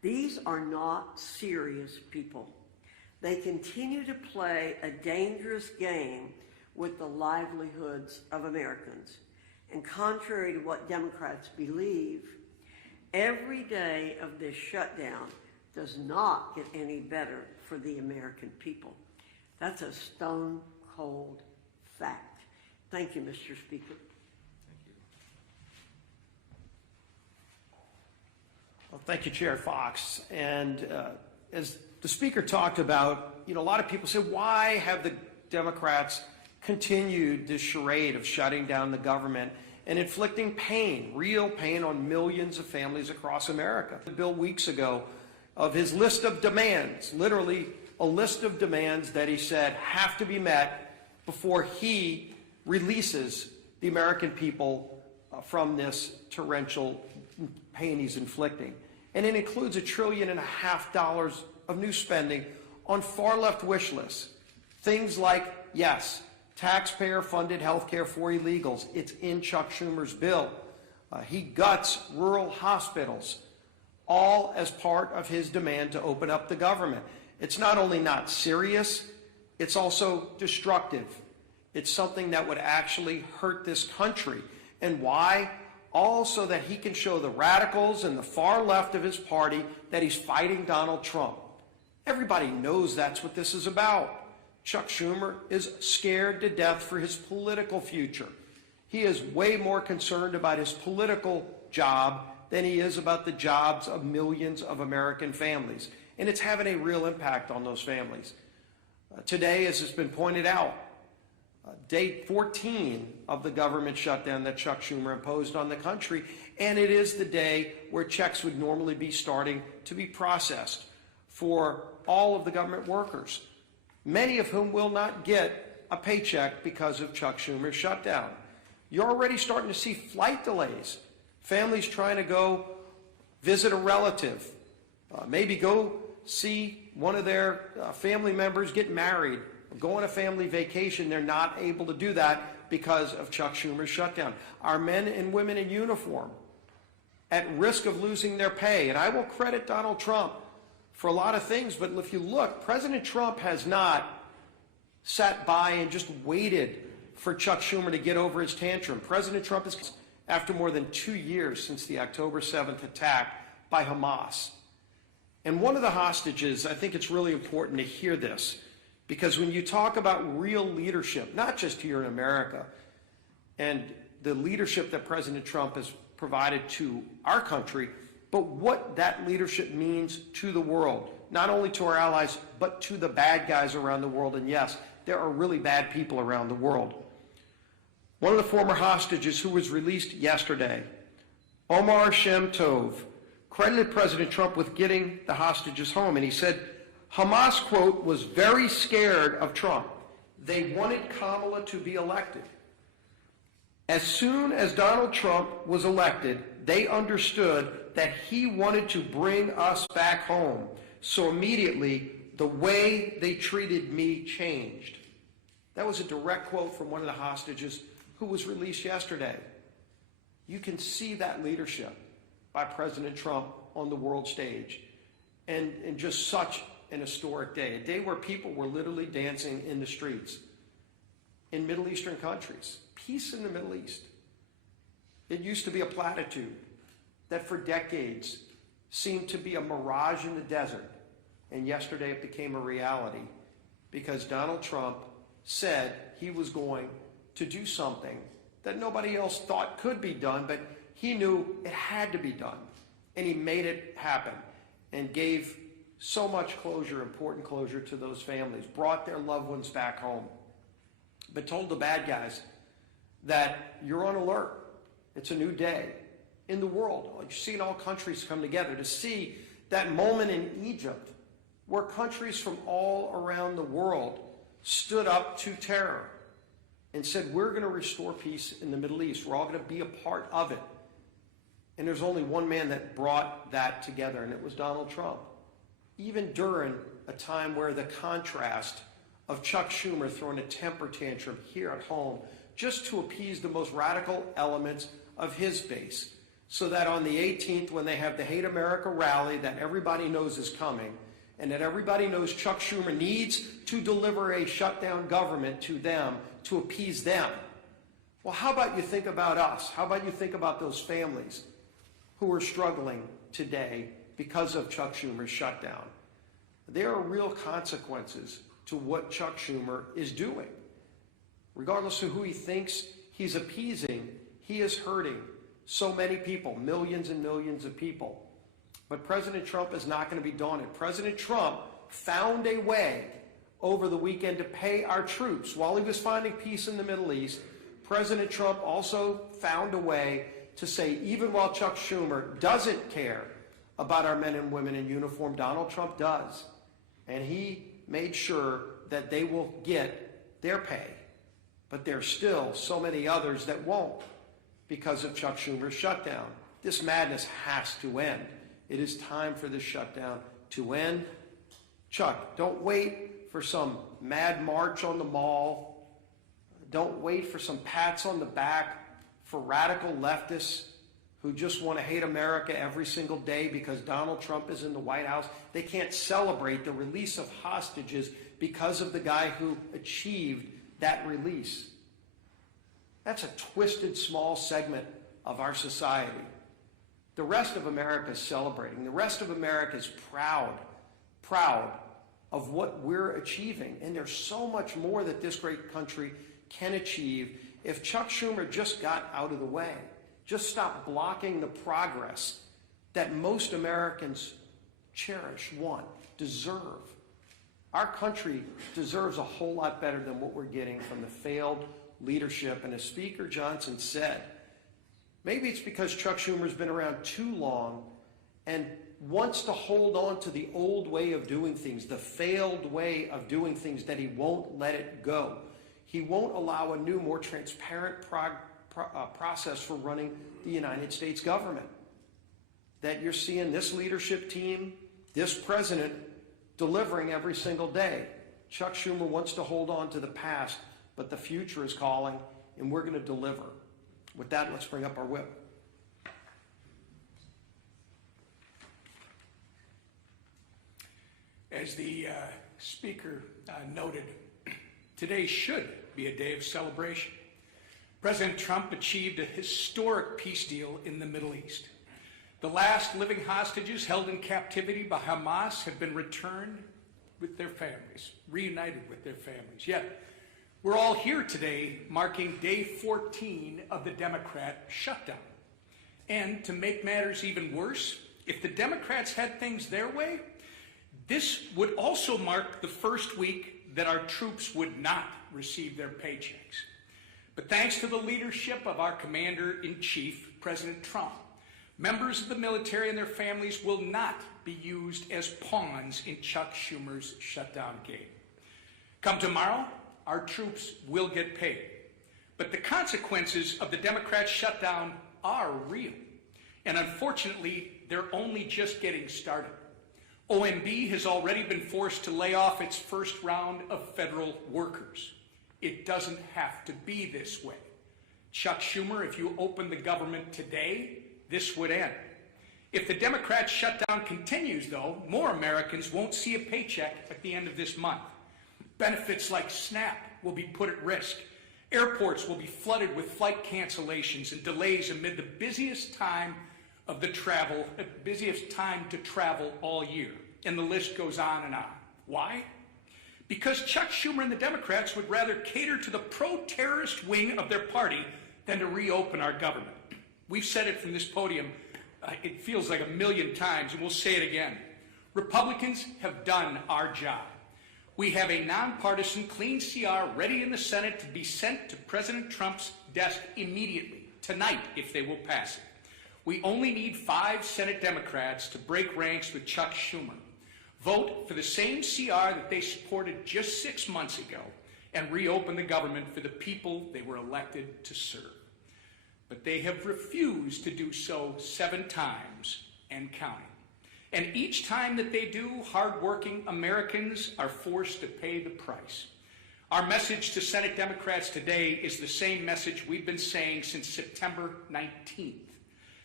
These are not serious people. They continue to play a dangerous game with the livelihoods of Americans. And contrary to what Democrats believe, every day of this shutdown does not get any better for the American people. That's a stone cold fact. Thank you, Mr. Speaker. Well, thank you, Chair Fox. And as the Speaker talked about, a lot of people say, why have the Democrats continued this charade of shutting down the government and inflicting pain, real pain, on millions of families across America? A bill weeks ago of his list of demands, literally a list of demands that he said have to be met before he releases the American people from this torrential pain he's inflicting. And it includes $1.5 trillion of new spending on far-left wish lists. Things like, yes, taxpayer-funded health care for illegals. It's in Chuck Schumer's bill. He guts rural hospitals, all as part of his demand to open up the government. It's not only not serious, it's also destructive. It's something that would actually hurt this country. And why? All so that he can show the radicals and the far left of his party that he's fighting Donald Trump. Everybody knows that's what this is about. Chuck Schumer is scared to death for his political future. He is way more concerned about his political job than he is about the jobs of millions of American families. And it's having a real impact on those families. Today, as has been pointed out, day 14 of the government shutdown that Chuck Schumer imposed on the country, and it is the day where checks would normally be starting to be processed for all of the government workers, many of whom will not get a paycheck because of Chuck Schumer's shutdown. You're already starting to see flight delays, families trying to go visit a relative, maybe go see one of their family members get married, go on a family vacation. They're not able to do that because of Chuck Schumer's shutdown. Our men and women in uniform at risk of losing their pay. And I will credit Donald Trump for a lot of things, but if you look, President Trump has not sat by and just waited for Chuck Schumer to get over his tantrum. President Trump is, after more than 2 years since the October 7th attack by Hamas. And one of the hostages, I think it's really important to hear this, because when you talk about real leadership, not just here in America, and the leadership that President Trump has provided to our country, but what that leadership means to the world, not only to our allies, but to the bad guys around the world. And yes, there are really bad people around the world. One of the former hostages who was released yesterday, Omar Shem Tov, credited President Trump with getting the hostages home. And he said, Hamas, quote, was very scared of Trump. They wanted Kamala to be elected. As soon as Donald Trump was elected, they understood that he wanted to bring us back home. So immediately, the way they treated me changed. That was a direct quote from one of the hostages who was released yesterday. You can see that leadership by President Trump on the world stage. And just such an historic day, a day where people were literally dancing in the streets in Middle Eastern countries. Peace in the Middle East. It used to be a platitude that for decades seemed to be a mirage in the desert, and yesterday it became a reality because Donald Trump said he was going to do something that nobody else thought could be done, but he knew it had to be done, and he made it happen and gave so much closure, important closure to those families, brought their loved ones back home, but told the bad guys that you're on alert. It's a new day in the world. You've seen all countries come together to see that moment in Egypt where countries from all around the world stood up to terror and said, we're going to restore peace in the Middle East. We're all going to be a part of it. And there's only one man that brought that together, and it was Donald Trump. Even during a time where the contrast of Chuck Schumer throwing a temper tantrum here at home just to appease the most radical elements of his base, so that on the 18th, when they have the Hate America rally that everybody knows is coming, and that everybody knows Chuck Schumer needs to deliver a shutdown government to them to appease them. Well, how about you think about us? How about you think about those families who are struggling today because of Chuck Schumer's shutdown? There are real consequences to what Chuck Schumer is doing. Regardless of who he thinks he's appeasing, he is hurting so many people, millions and millions of people. But President Trump is not going to be daunted. President Trump found a way over the weekend to pay our troops. While he was finding peace in the Middle East, President Trump also found a way to say, even while Chuck Schumer doesn't care about our men and women in uniform, Donald Trump does. And he made sure that they will get their pay. But there's still so many others that won't because of Chuck Schumer's shutdown. This madness has to end. It is time for this shutdown to end. Chuck, don't wait for some mad march on the mall. Don't wait for some pats on the back for radical leftists who just want to hate America every single day because Donald Trump is in the White House. They can't celebrate the release of hostages because of the guy who achieved that release. That's a twisted, small segment of our society. The rest of America is celebrating. The rest of America is proud of what we're achieving. And there's so much more that this great country can achieve if Chuck Schumer just got out of the way. Just stop blocking the progress that most Americans cherish, want, deserve. Our country deserves a whole lot better than what we're getting from the failed leadership. And as Speaker Johnson said, maybe it's because Chuck Schumer's been around too long and wants to hold on to the old way of doing things, the failed way of doing things, that he won't let it go. He won't allow a new, more transparent process for running the United States government. That you're seeing this leadership team, this president, delivering every single day. Chuck Schumer wants to hold on to the past, but the future is calling, and we're going to deliver. With that, let's bring up our whip. As the Speaker noted, today should be a day of celebration. President Trump achieved a historic peace deal in the Middle East. The last living hostages held in captivity by Hamas have been returned with their families, reunited with their families. Yet, we're all here today marking day 14 of the Democrat shutdown. And to make matters even worse, if the Democrats had things their way, this would also mark the first week that our troops would not receive their paychecks. But thanks to the leadership of our Commander-in-Chief, President Trump, members of the military and their families will not be used as pawns in Chuck Schumer's shutdown game. Come tomorrow, our troops will get paid. But the consequences of the Democrat shutdown are real. And unfortunately, they're only just getting started. OMB has already been forced to lay off its first round of federal workers. It doesn't have to be this way. Chuck Schumer, if you open the government today, this would end. If the Democrat shutdown continues, though, more Americans won't see a paycheck at the end of this month. Benefits like SNAP will be put at risk. Airports will be flooded with flight cancellations and delays amid the busiest time to travel all year. And the list goes on and on. Why? Because Chuck Schumer and the Democrats would rather cater to the pro-terrorist wing of their party than to reopen our government. We've said it from this podium, it feels like 1,000,000 times, and we'll say it again. Republicans have done our job. We have a nonpartisan, clean CR ready in the Senate to be sent to President Trump's desk immediately, tonight, if they will pass it. We only need 5 Senate Democrats to break ranks with Chuck Schumer, vote for the same CR that they supported just 6 months ago, and reopen the government for the people they were elected to serve. But they have refused to do so 7 times and counting. And each time that they do, hardworking Americans are forced to pay the price. Our message to Senate Democrats today is the same message we've been saying since September 19th.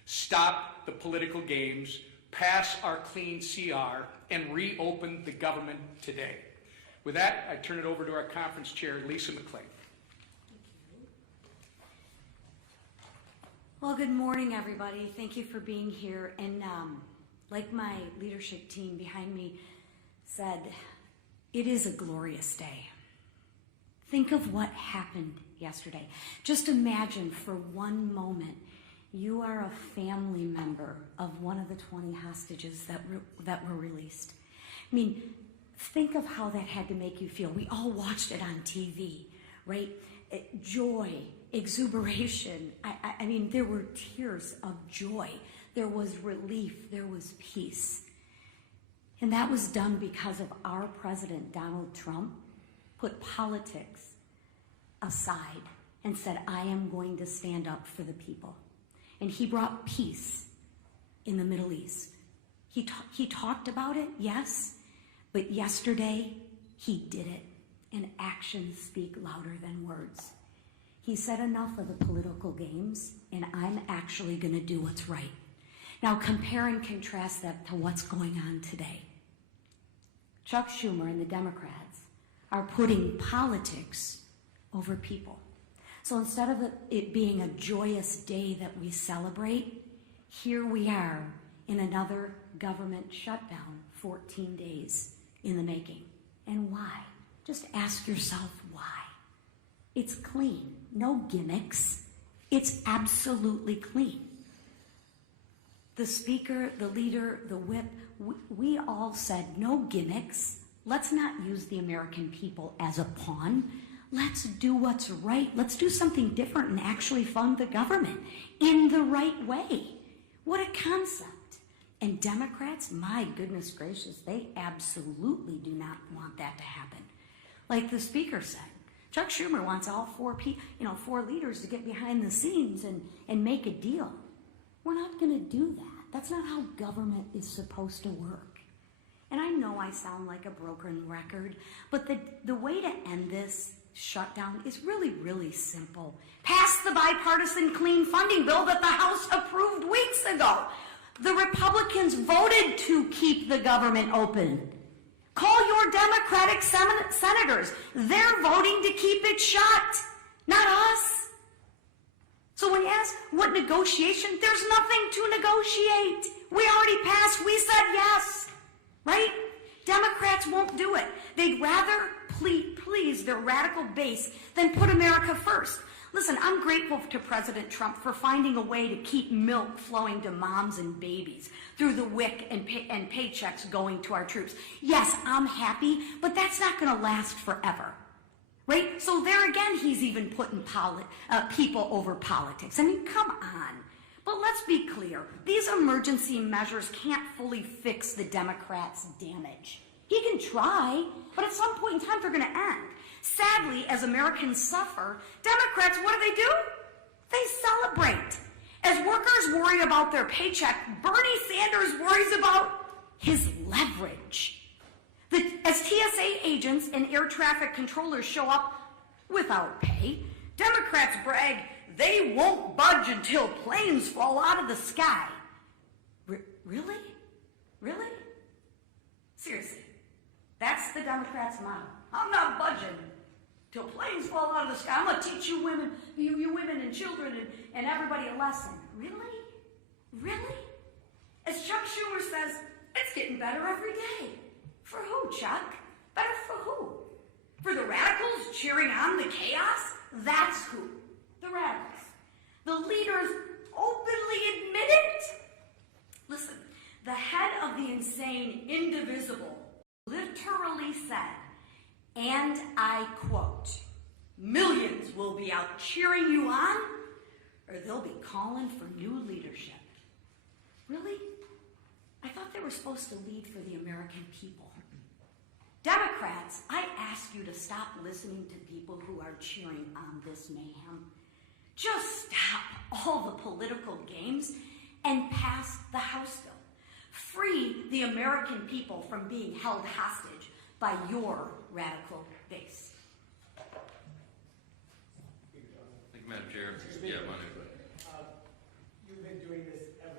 stop the political games, pass our clean CR, and reopen the government today. With that, I turn it over to our conference chair, Lisa McClain. Well, good morning, everybody. Thank you for being here. And like my leadership team behind me said, it is a glorious day. Think of what happened yesterday. Just imagine for one moment you are a family member of one of the 20 hostages that were released. I mean, think of how that had to make you feel. We all watched it on TV, right? Joy, exuberation. I mean, there were tears of joy. There was relief. There was peace. And that was done because of our president, Donald Trump, put politics aside and said, I am going to stand up for the people. And he brought peace in the Middle East. He talked about it, yes, but yesterday he did it. And actions speak louder than words. He said enough of the political games, and I'm actually going to do what's right. Now compare and contrast that to what's going on today. Chuck Schumer and the Democrats are putting politics over people. So instead of it being a joyous day that we celebrate, here we are in another government shutdown, 14 days in the making. And why? Just ask yourself why. It's clean, no gimmicks. It's absolutely clean. The speaker, the leader, the whip, we all said no gimmicks. Let's not use the American people as a pawn. Let's do what's right. Let's do something different and actually fund the government in the right way. What a concept. And Democrats, my goodness gracious, they absolutely do not want that to happen. Like the speaker said, Chuck Schumer wants all four leaders to get behind the scenes and make a deal. We're not going to do that. That's not how government is supposed to work. And I know I sound like a broken record, but the way to end this shutdown is really, really simple. Pass the bipartisan clean funding bill that the House approved weeks ago. The Republicans voted to keep the government open. Call your Democratic senators. They're voting to keep it shut, not us. So when you ask what negotiation, there's nothing to negotiate. We already passed. We said yes, right? Democrats won't do it. They'd rather please their radical base than put America first. Listen, I'm grateful to President Trump for finding a way to keep milk flowing to moms and babies through the WIC and paychecks going to our troops. Yes, I'm happy, but that's not going to last forever, right? So there again, he's even putting people over politics. I mean, come on. But let's be clear. These emergency measures can't fully fix the Democrats' damage. He can try, but at some point in time, they're going to end. Sadly, as Americans suffer, Democrats, what do? They celebrate. As workers worry about their paycheck, Bernie Sanders worries about his leverage. As TSA agents and air traffic controllers show up without pay, Democrats brag they won't budge until planes fall out of the sky. Really? Really? Seriously. That's the Democrats' motto. I'm not budging till planes fall out of the sky. I'm going to teach you women, you women and children and everybody a lesson. Really? Really? As Chuck Schumer says, it's getting better every day. For who, Chuck? Better for who? For the radicals cheering on the chaos? That's who. The radicals. The leaders openly admit it. Listen, the head of the insane indivisible literally said, and I quote, millions will be out cheering you on, or they'll be calling for new leadership. Really? I thought they were supposed to lead for the American people. Democrats, I ask you to stop listening to people who are cheering on this mayhem. Just stop all the political games and pass the House bill. Free the American people from being held hostage by your radical base. Thank you, Madam Chair. Yeah, Manu. You've been doing this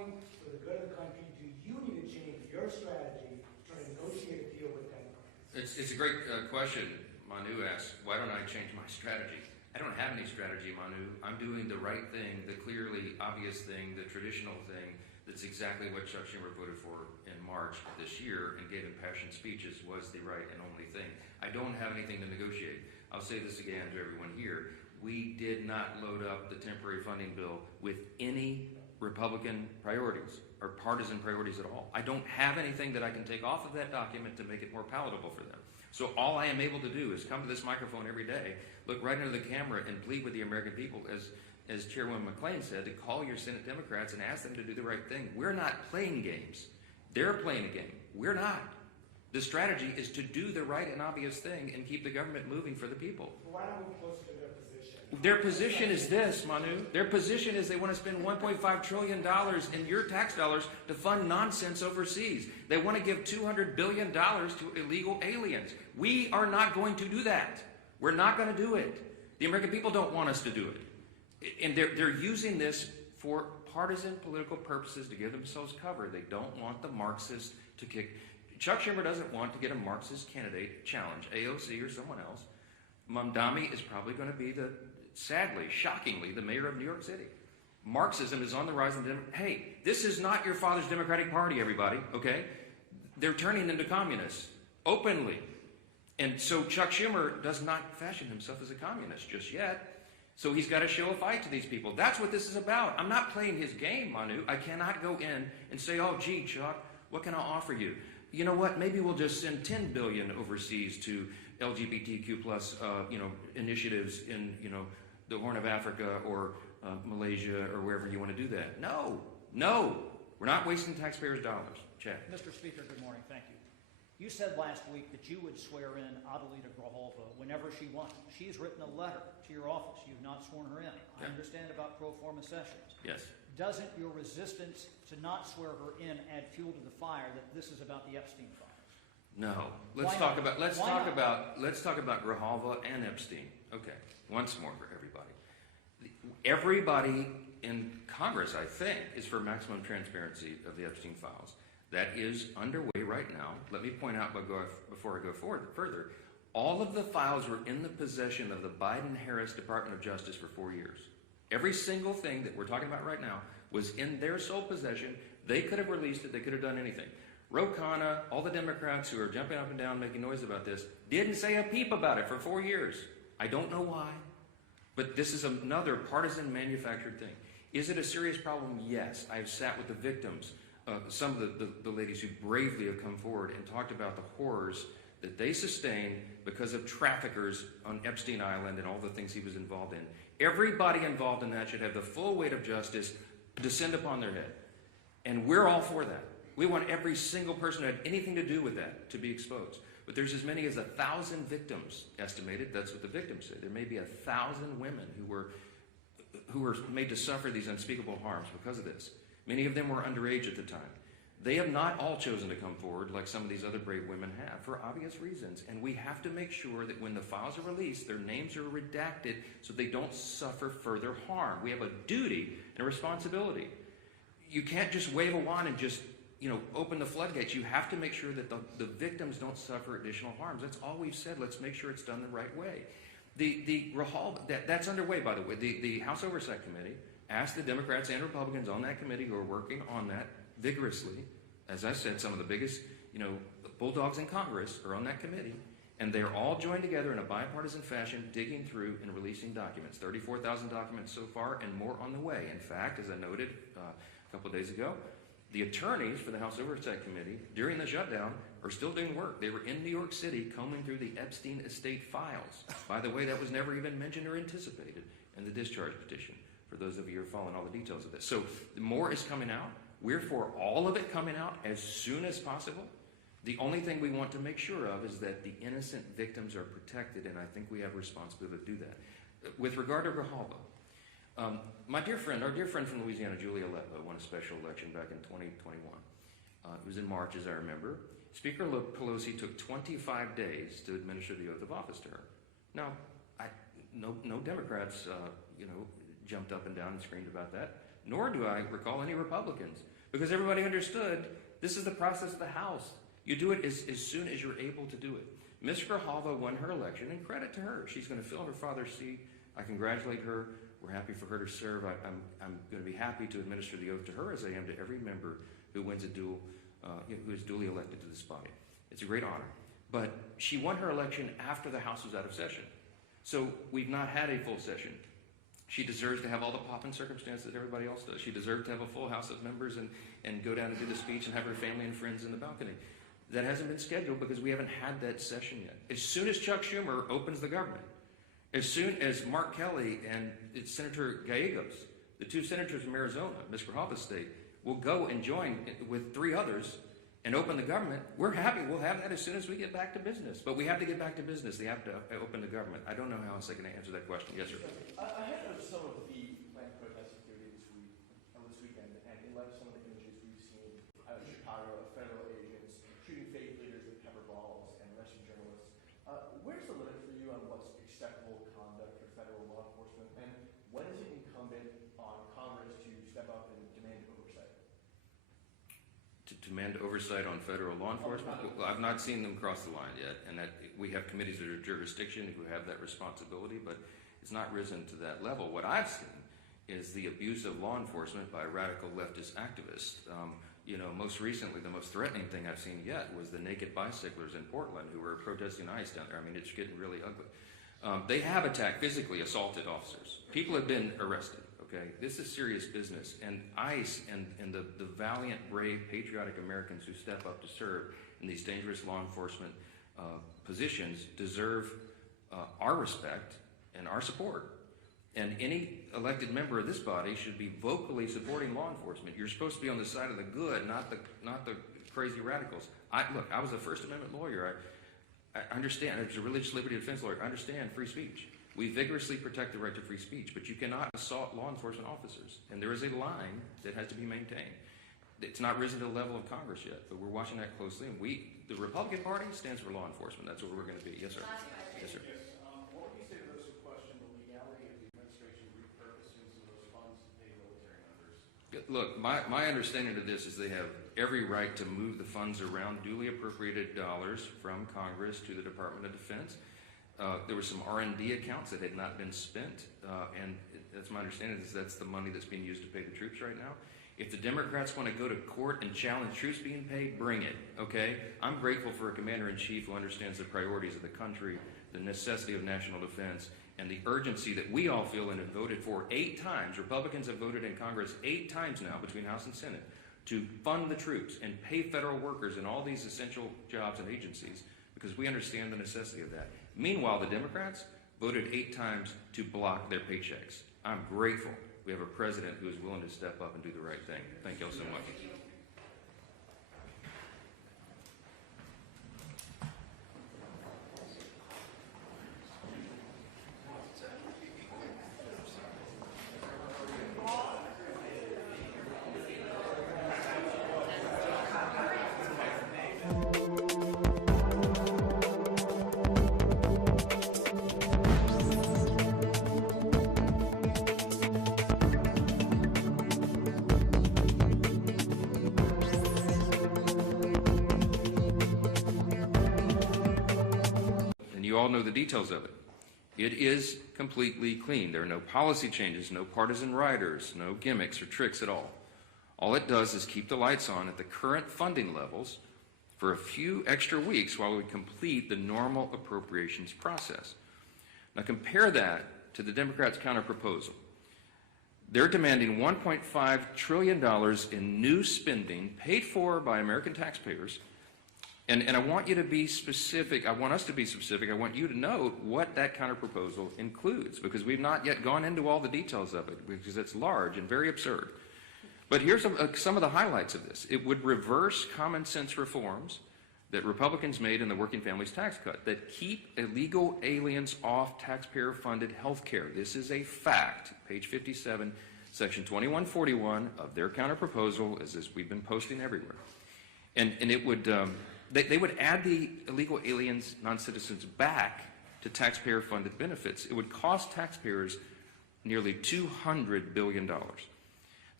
going for the good of the country, do you need to change your strategy to try to negotiate a deal with Democrats? It's a great question. Manu asks, why don't I change my strategy? I don't have any strategy, Manu. I'm doing the right thing, the clearly obvious thing, the traditional thing. That's exactly what Chuck Schumer voted for in March of this year and gave impassioned speeches was the right and only thing. I don't have anything to negotiate. I'll say this again to everyone here. We did not load up the temporary funding bill with any Republican priorities or partisan priorities at all. I don't have anything that I can take off of that document to make it more palatable for them. So all I am able to do is come to this microphone every day, look right into the camera and plead with the American people, as Chairwoman McClain said, to call your Senate Democrats and ask them to do the right thing. We're not playing games. They're playing a game. We're not. The strategy is to do the right and obvious thing and keep the government moving for the people. But why don't we closer to their position? Their position is this, Manu. Their position is they want to spend $1.5 trillion in your tax dollars to fund nonsense overseas. They want to give $200 billion to illegal aliens. We are not going to do that. We're not going to do it. The American people don't want us to do it. And they're using this for partisan political purposes to give themselves cover. They don't want the Marxists to kick. Chuck Schumer doesn't want to get a Marxist candidate challenge, AOC or someone else. Mamdani is probably going to be sadly, shockingly, the mayor of New York City. Marxism is on the rise. Hey, this is not your father's Democratic Party, everybody, okay? They're turning into communists, openly. And so Chuck Schumer does not fashion himself as a communist just yet. So he's got to show a fight to these people. That's what this is about. I'm not playing his game, Manu. I cannot go in and say, oh, gee, Chuck, what can I offer you? You know what? Maybe we'll just send $10 billion overseas to LGBTQ plus, initiatives in, the Horn of Africa or Malaysia or wherever you want to do that. No, we're not wasting taxpayers' dollars. Check. Mr. Speaker, good morning. Thank you. You said last week that you would swear in Adelita Grajolva whenever she wants. She's written a letter to your office. You've not sworn her in. I understand about pro forma sessions. Yes. Doesn't your resistance to not swear her in add fuel to the fire that this is about the Epstein files? No. Let's talk about Grajolva and Epstein. Okay. Once more for everybody. Everybody in Congress, I think, is for maximum transparency of the Epstein files. That is underway right now. Let me point out before I go further, all of the files were in the possession of the Biden-Harris Department of Justice for 4 years. Every single thing that we're talking about right now was in their sole possession. They could have released it. They could have done anything. Ro Khanna, all the Democrats who are jumping up and down making noise about this, didn't say a peep about it for 4 years. I don't know why, but this is another partisan manufactured thing. Is it a serious problem? Yes. I've sat with the victims, some of the ladies who bravely have come forward and talked about the horrors that they sustained because of traffickers on Epstein Island and all the things he was involved in. Everybody involved in that should have the full weight of justice descend upon their head. And we're all for that. We want every single person who had anything to do with that to be exposed. But there's as many as 1,000 victims estimated. That's what the victims say. There may be 1,000 women who were made to suffer these unspeakable harms because of this. Many of them were underage at the time. They have not all chosen to come forward like some of these other brave women have for obvious reasons. And we have to make sure that when the files are released, their names are redacted so they don't suffer further harm. We have a duty and a responsibility. You can't just wave a wand and just open the floodgates. You have to make sure that the victims don't suffer additional harms. That's all we've said. Let's make sure it's done the right way. The Rahal, that's underway, by the way. The House Oversight Committee asked the Democrats and Republicans on that committee who are working on that vigorously. As I said, some of the biggest, bulldogs in Congress are on that committee, and they're all joined together in a bipartisan fashion, digging through and releasing documents. 34,000 documents so far, and more on the way. In fact, as I noted a couple of days ago, the attorneys for the House Oversight Committee during the shutdown are still doing work. They were in New York City combing through the Epstein estate files. By the way, that was never even mentioned or anticipated in the discharge petition, for those of you who are following all the details of this. So more is coming out. We're for all of it coming out as soon as possible. The only thing we want to make sure of is that the innocent victims are protected, and I think we have a responsibility to do that. With regard to Grajolva, our dear friend from Louisiana, Julia Letlow, won a special election back in 2021. It was in March, as I remember. Speaker Pelosi took 25 days to administer the oath of office to her. Now, no Democrats, jumped up and down and screamed about that. nor do I recall any Republicans, because everybody understood this is the process of the House. You do it as soon as you're able to do it. Ms. Grijalva won her election, and credit to her. She's going to fill her father's seat. I congratulate her. We're happy for her to serve. I'm going to be happy to administer the oath to her, as I am to every member who wins who is duly elected to this body. It's a great honor. But she won her election after the House was out of session. So we've not had a full session. She deserves to have all the pomp and circumstance that everybody else does. She deserves to have a full House of members and go down and do the speech and have her family and friends in the balcony. That hasn't been scheduled because we haven't had that session yet. As soon as Chuck Schumer opens the government, as soon as Mark Kelly and Senator Gallegos, the two senators from Arizona, Ms. Grijalva's state, will go and join with 3 others and open the government, we're happy. We'll have that as soon as we get back to business. But we have to get back to business. They have to open the government. I don't know how else I can answer that question. Yes, sir. Ahead of some of the planned protests here this weekend, and in light of some of the images we've seen out of Chicago, of federal agents shooting faith leaders with pepper balls and arresting journalists, where's the limit for you on what's acceptable conduct for federal law enforcement, and when is it incumbent on Congress to step up and demand oversight? To demand oversight on federal law enforcement? Well, I've not seen them cross the line yet, and that we have committees that are jurisdiction who have that responsibility, but it's not risen to that level. What I've seen is the abuse of law enforcement by radical leftist activists. Most recently, the most threatening thing I've seen yet was the naked bicyclers in Portland who were protesting ICE down there. I mean, it's getting really ugly. They have attacked, physically assaulted officers. People have been arrested. Okay, this is serious business, and ICE and the valiant, brave, patriotic Americans who step up to serve in these dangerous law enforcement positions deserve our respect and our support. And any elected member of this body should be vocally supporting law enforcement. You're supposed to be on the side of the good, not the crazy radicals. I was a First Amendment lawyer. I understand. I was a religious liberty defense lawyer. I understand free speech. We vigorously protect the right to free speech, but you cannot assault law enforcement officers. And there is a line that has to be maintained. It's not risen to the level of Congress yet, but we're watching that closely. And the Republican Party stands for law enforcement. That's what we're going to be. Yes, sir. Yes, sir. What would you say to those who question the legality of the administration repurposing some of those funds to pay military members? Look, my understanding of this is they have every right to move the funds around, duly appropriated dollars from Congress to the Department of Defense. There were some R&D accounts that had not been spent, and that's my understanding is that's the money that's being used to pay the troops right now. If the Democrats want to go to court and challenge troops being paid, bring it, okay? I'm grateful for a commander-in-chief who understands the priorities of the country, the necessity of national defense, and the urgency that we all feel and have voted for 8 times. Republicans have voted in Congress 8 times now between House and Senate to fund the troops and pay federal workers in all these essential jobs and agencies because we understand the necessity of that. Meanwhile, the Democrats voted 8 times to block their paychecks. I'm grateful we have a president who is willing to step up and do the right thing. Thank you all so much. You all know the details of it. It is completely clean. There are no policy changes, no partisan riders, no gimmicks or tricks at all. All it does is keep the lights on at the current funding levels for a few extra weeks while we complete the normal appropriations process. Now compare that to the Democrats' counterproposal. They're demanding $1.5 trillion in new spending paid for by American taxpayers. And I want you to be specific. I want us to be specific. I want you to know what that counterproposal includes because we've not yet gone into all the details of it because it's large and very absurd. But here's some of the highlights of this. It would reverse common sense reforms that Republicans made in the Working Families Tax Cut that keep illegal aliens off taxpayer-funded health care. This is a fact. Page 57, Section 2141 of their counterproposal is this we've been posting everywhere. And it would... They would add the illegal aliens, non-citizens, back to taxpayer-funded benefits. It would cost taxpayers nearly $200 billion.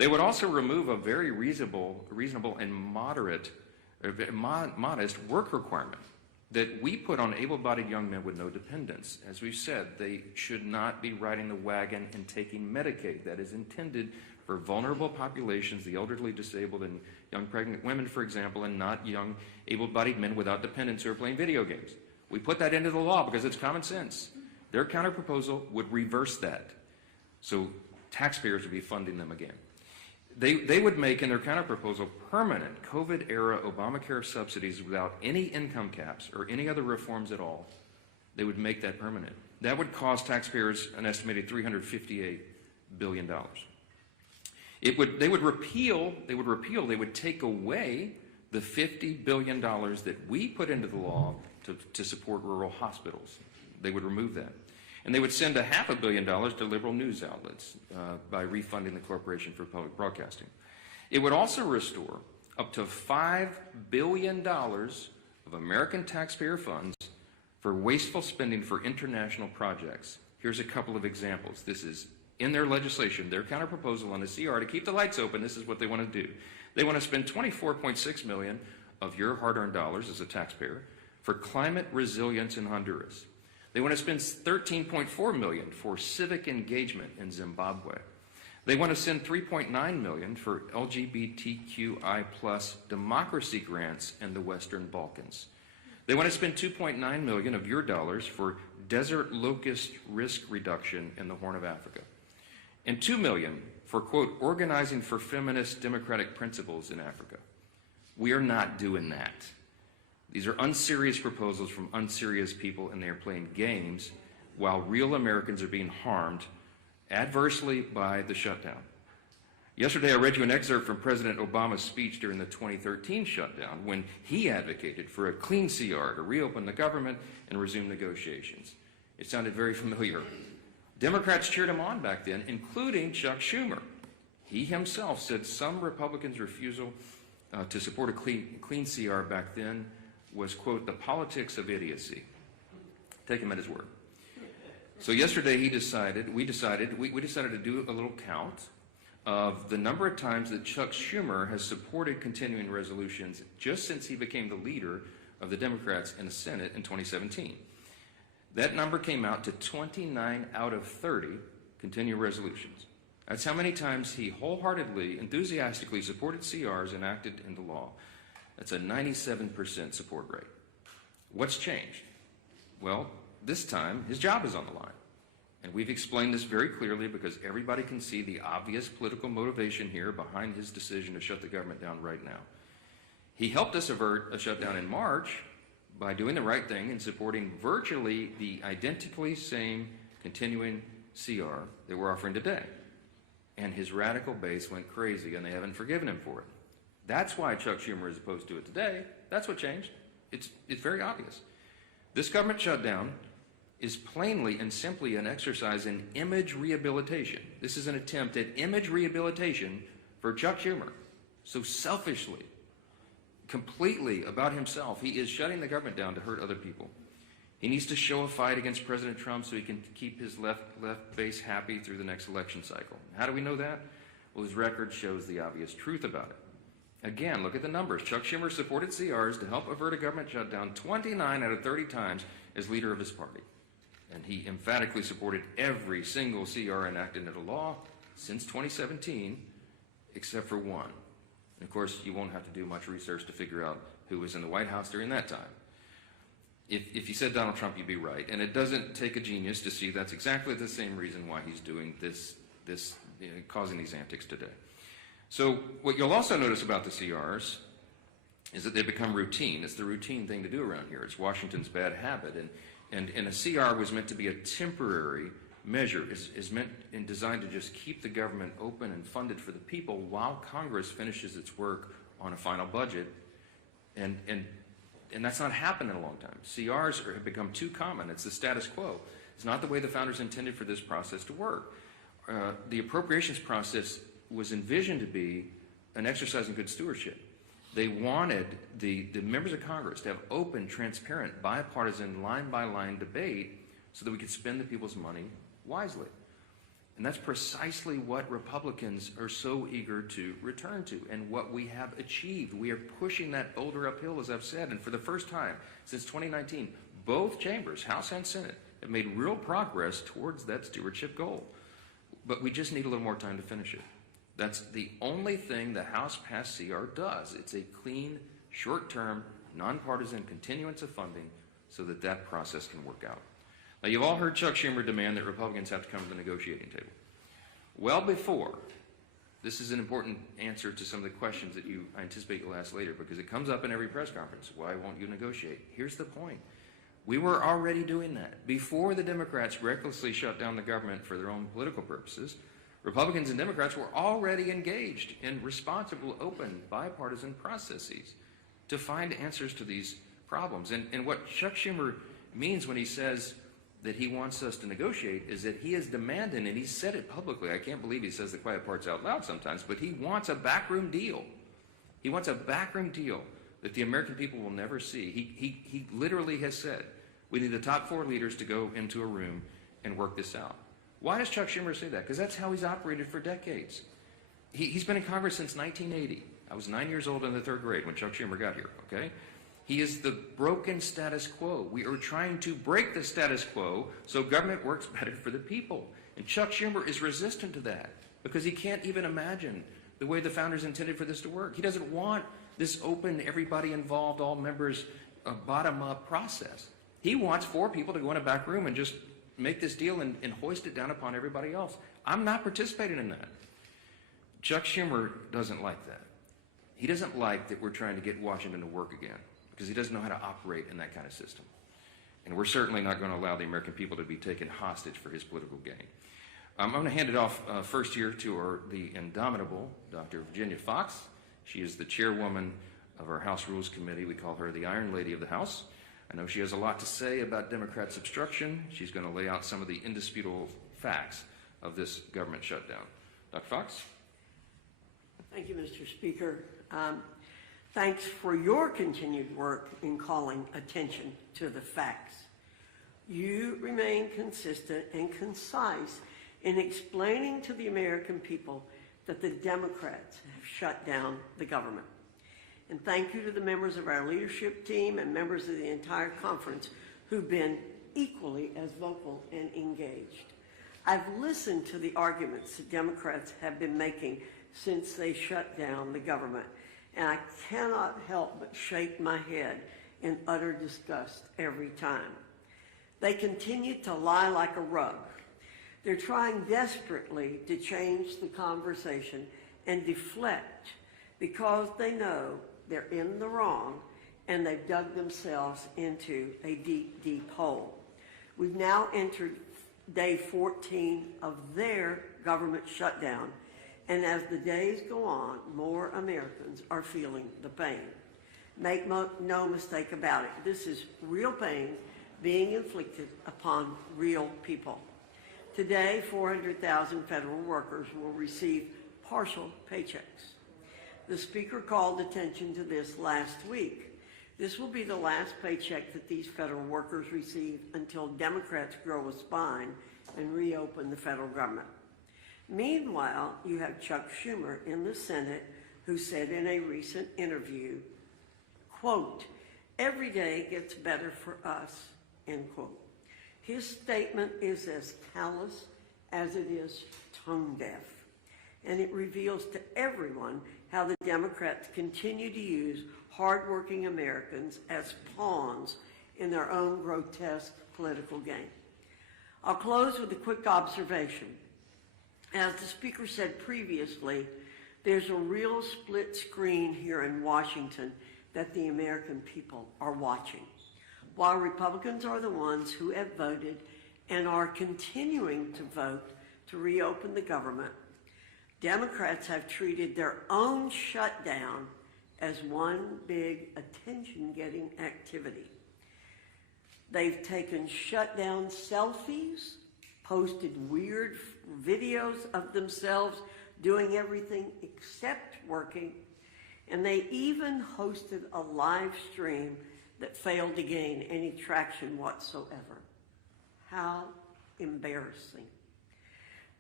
They would also remove a very reasonable and modest work requirement that we put on able-bodied young men with no dependents. As we've said, they should not be riding the wagon and taking Medicaid. That is intended for vulnerable populations, the elderly, disabled, and young pregnant women, for example, and not young able-bodied men without dependents who are playing video games. We put that into the law because it's common sense. Their counterproposal would reverse that. So taxpayers would be funding them again. They would make in their counterproposal permanent COVID-era Obamacare subsidies without any income caps or any other reforms at all. They would make that permanent. That would cost taxpayers an estimated $358 billion. They would take away the $50 billion that we put into the law to support rural hospitals. They would remove that. And they would send $500 million to liberal news outlets by refunding the Corporation for Public Broadcasting. It would also restore up to $5 billion of American taxpayer funds for wasteful spending for international projects. Here's a couple of examples. This is in their legislation, their counterproposal on the CR to keep the lights open. This is what they want to do. They want to spend $24.6 million of your hard-earned dollars as a taxpayer for climate resilience in Honduras. They want to spend $13.4 million for civic engagement in Zimbabwe. They want to send $3.9 million for LGBTQI+ democracy grants in the Western Balkans. They want to spend $2.9 million of your dollars for desert locust risk reduction in the Horn of Africa. And $2 million for, quote, organizing for feminist democratic principles in Africa. We are not doing that. These are unserious proposals from unserious people, and they are playing games while real Americans are being harmed adversely by the shutdown. Yesterday, I read you an excerpt from President Obama's speech during the 2013 shutdown when he advocated for a clean CR to reopen the government and resume negotiations. It sounded very familiar. Democrats cheered him on back then, including Chuck Schumer. He himself said some Republicans' refusal to support a clean CR back then was, quote, the politics of idiocy. Take him at his word. So yesterday we decided to do a little count of the number of times that Chuck Schumer has supported continuing resolutions just since he became the leader of the Democrats in the Senate in 2017. That number came out to 29 out of 30 continuing resolutions. That's how many times he wholeheartedly, enthusiastically supported CRs enacted into law. That's a 97% support rate. What's changed? Well, this time his job is on the line. And we've explained this very clearly because everybody can see the obvious political motivation here behind his decision to shut the government down right now. He helped us avert a shutdown in March by doing the right thing and supporting virtually the identically same continuing CR that we're offering today. And his radical base went crazy, and they haven't forgiven him for it. That's why Chuck Schumer is opposed to it today. That's what changed. It's very obvious. This government shutdown is plainly and simply an exercise in image rehabilitation. This is an attempt at image rehabilitation for Chuck Schumer. So selfishly, completely about himself, he is shutting the government down to hurt other people. He needs to show a fight against President Trump so he can keep his left base happy through the next election cycle. How do we know that? Well, his record shows the obvious truth about it. Again, look at the numbers. Chuck Schumer supported CRs to help avert a government shutdown 29 out of 30 times as leader of his party. And he emphatically supported every single CR enacted into law since 2017, except for one. And of course, you won't have to do much research to figure out who was in the White House during that time. If you said Donald Trump, you'd be right. And it doesn't take a genius to see that's exactly the same reason why he's doing this causing these antics today. So what you'll also notice about the CRs is that they become routine. It's the routine thing to do around here. It's Washington's bad habit. And a CR was meant to be a temporary measure. Is meant and designed to just keep the government open and funded for the people while Congress finishes its work on a final budget. And that's not happened in a long time. CRs have become too common. It's the status quo. It's not the way the founders intended for this process to work. The appropriations process was envisioned to be an exercise in good stewardship. They wanted the members of Congress to have open, transparent, bipartisan, line-by-line debate so that we could spend the people's money wisely. And that's precisely what Republicans are so eager to return to and what we have achieved. We are pushing that boulder uphill, as I've said, and for the first time since 2019, both chambers, House and Senate, have made real progress towards that stewardship goal. But we just need a little more time to finish it. That's the only thing the House passed CR does. It's a clean, short-term, nonpartisan continuance of funding so that that process can work out. Now, you've all heard Chuck Schumer demand that Republicans have to come to the negotiating table. Well before, this is an important answer to some of the questions that I anticipate you'll ask later, because it comes up in every press conference. Why won't you negotiate? Here's the point. We were already doing that. Before the Democrats recklessly shut down the government for their own political purposes, Republicans and Democrats were already engaged in responsible, open, bipartisan processes to find answers to these problems. And what Chuck Schumer means when he says that he wants us to negotiate is that he is demanding, and he said it publicly, I can't believe he says the quiet parts out loud sometimes, but he wants a backroom deal. He wants a backroom deal that the American people will never see. He literally has said, we need the top 4 leaders to go into a room and work this out. Why does Chuck Schumer say that? Because that's how he's operated for decades. He's been in Congress since 1980. I was 9 years old in the 3rd grade when Chuck Schumer got here, okay? He is the broken status quo. We are trying to break the status quo so government works better for the people. And Chuck Schumer is resistant to that because he can't even imagine the way the founders intended for this to work. He doesn't want this open, everybody involved, all members, bottom-up process. He wants 4 people to go in a back room and just make this deal and hoist it down upon everybody else. I'm not participating in that. Chuck Schumer doesn't like that. He doesn't like that we're trying to get Washington to work again, because he doesn't know how to operate in that kind of system. And we're certainly not going to allow the American people to be taken hostage for his political gain. I'm going to hand it off first here to the indomitable Dr. Virginia Fox. She is the chairwoman of our House Rules Committee. We call her the Iron Lady of the House. I know she has a lot to say about Democrats' obstruction. She's going to lay out some of the indisputable facts of this government shutdown. Dr. Fox? Thank you, Mr. Speaker. Thanks for your continued work in calling attention to the facts. You remain consistent and concise in explaining to the American people that the Democrats have shut down the government. And thank you to the members of our leadership team and members of the entire conference who've been equally as vocal and engaged. I've listened to the arguments the Democrats have been making since they shut down the government, and I cannot help but shake my head in utter disgust every time. They continue to lie like a rug. They're trying desperately to change the conversation and deflect because they know they're in the wrong and they've dug themselves into a deep, deep hole. We've now entered day 14 of their government shutdown, and as the days go on, more Americans are feeling the pain. Make no mistake about it, this is real pain being inflicted upon real people. Today, 400,000 federal workers will receive partial paychecks. The Speaker called attention to this last week. This will be the last paycheck that these federal workers receive until Democrats grow a spine and reopen the federal government. Meanwhile, you have Chuck Schumer in the Senate who said in a recent interview, quote, "Every day gets better for us," end quote. His statement is as callous as it is tone deaf, and it reveals to everyone how the Democrats continue to use hardworking Americans as pawns in their own grotesque political game. I'll close with a quick observation. As the Speaker said previously, there's a real split screen here in Washington that the American people are watching. While Republicans are the ones who have voted and are continuing to vote to reopen the government, Democrats have treated their own shutdown as one big attention-getting activity. They've taken shutdown selfies, posted weird videos of themselves doing everything except working, and they even hosted a live stream that failed to gain any traction whatsoever. How embarrassing.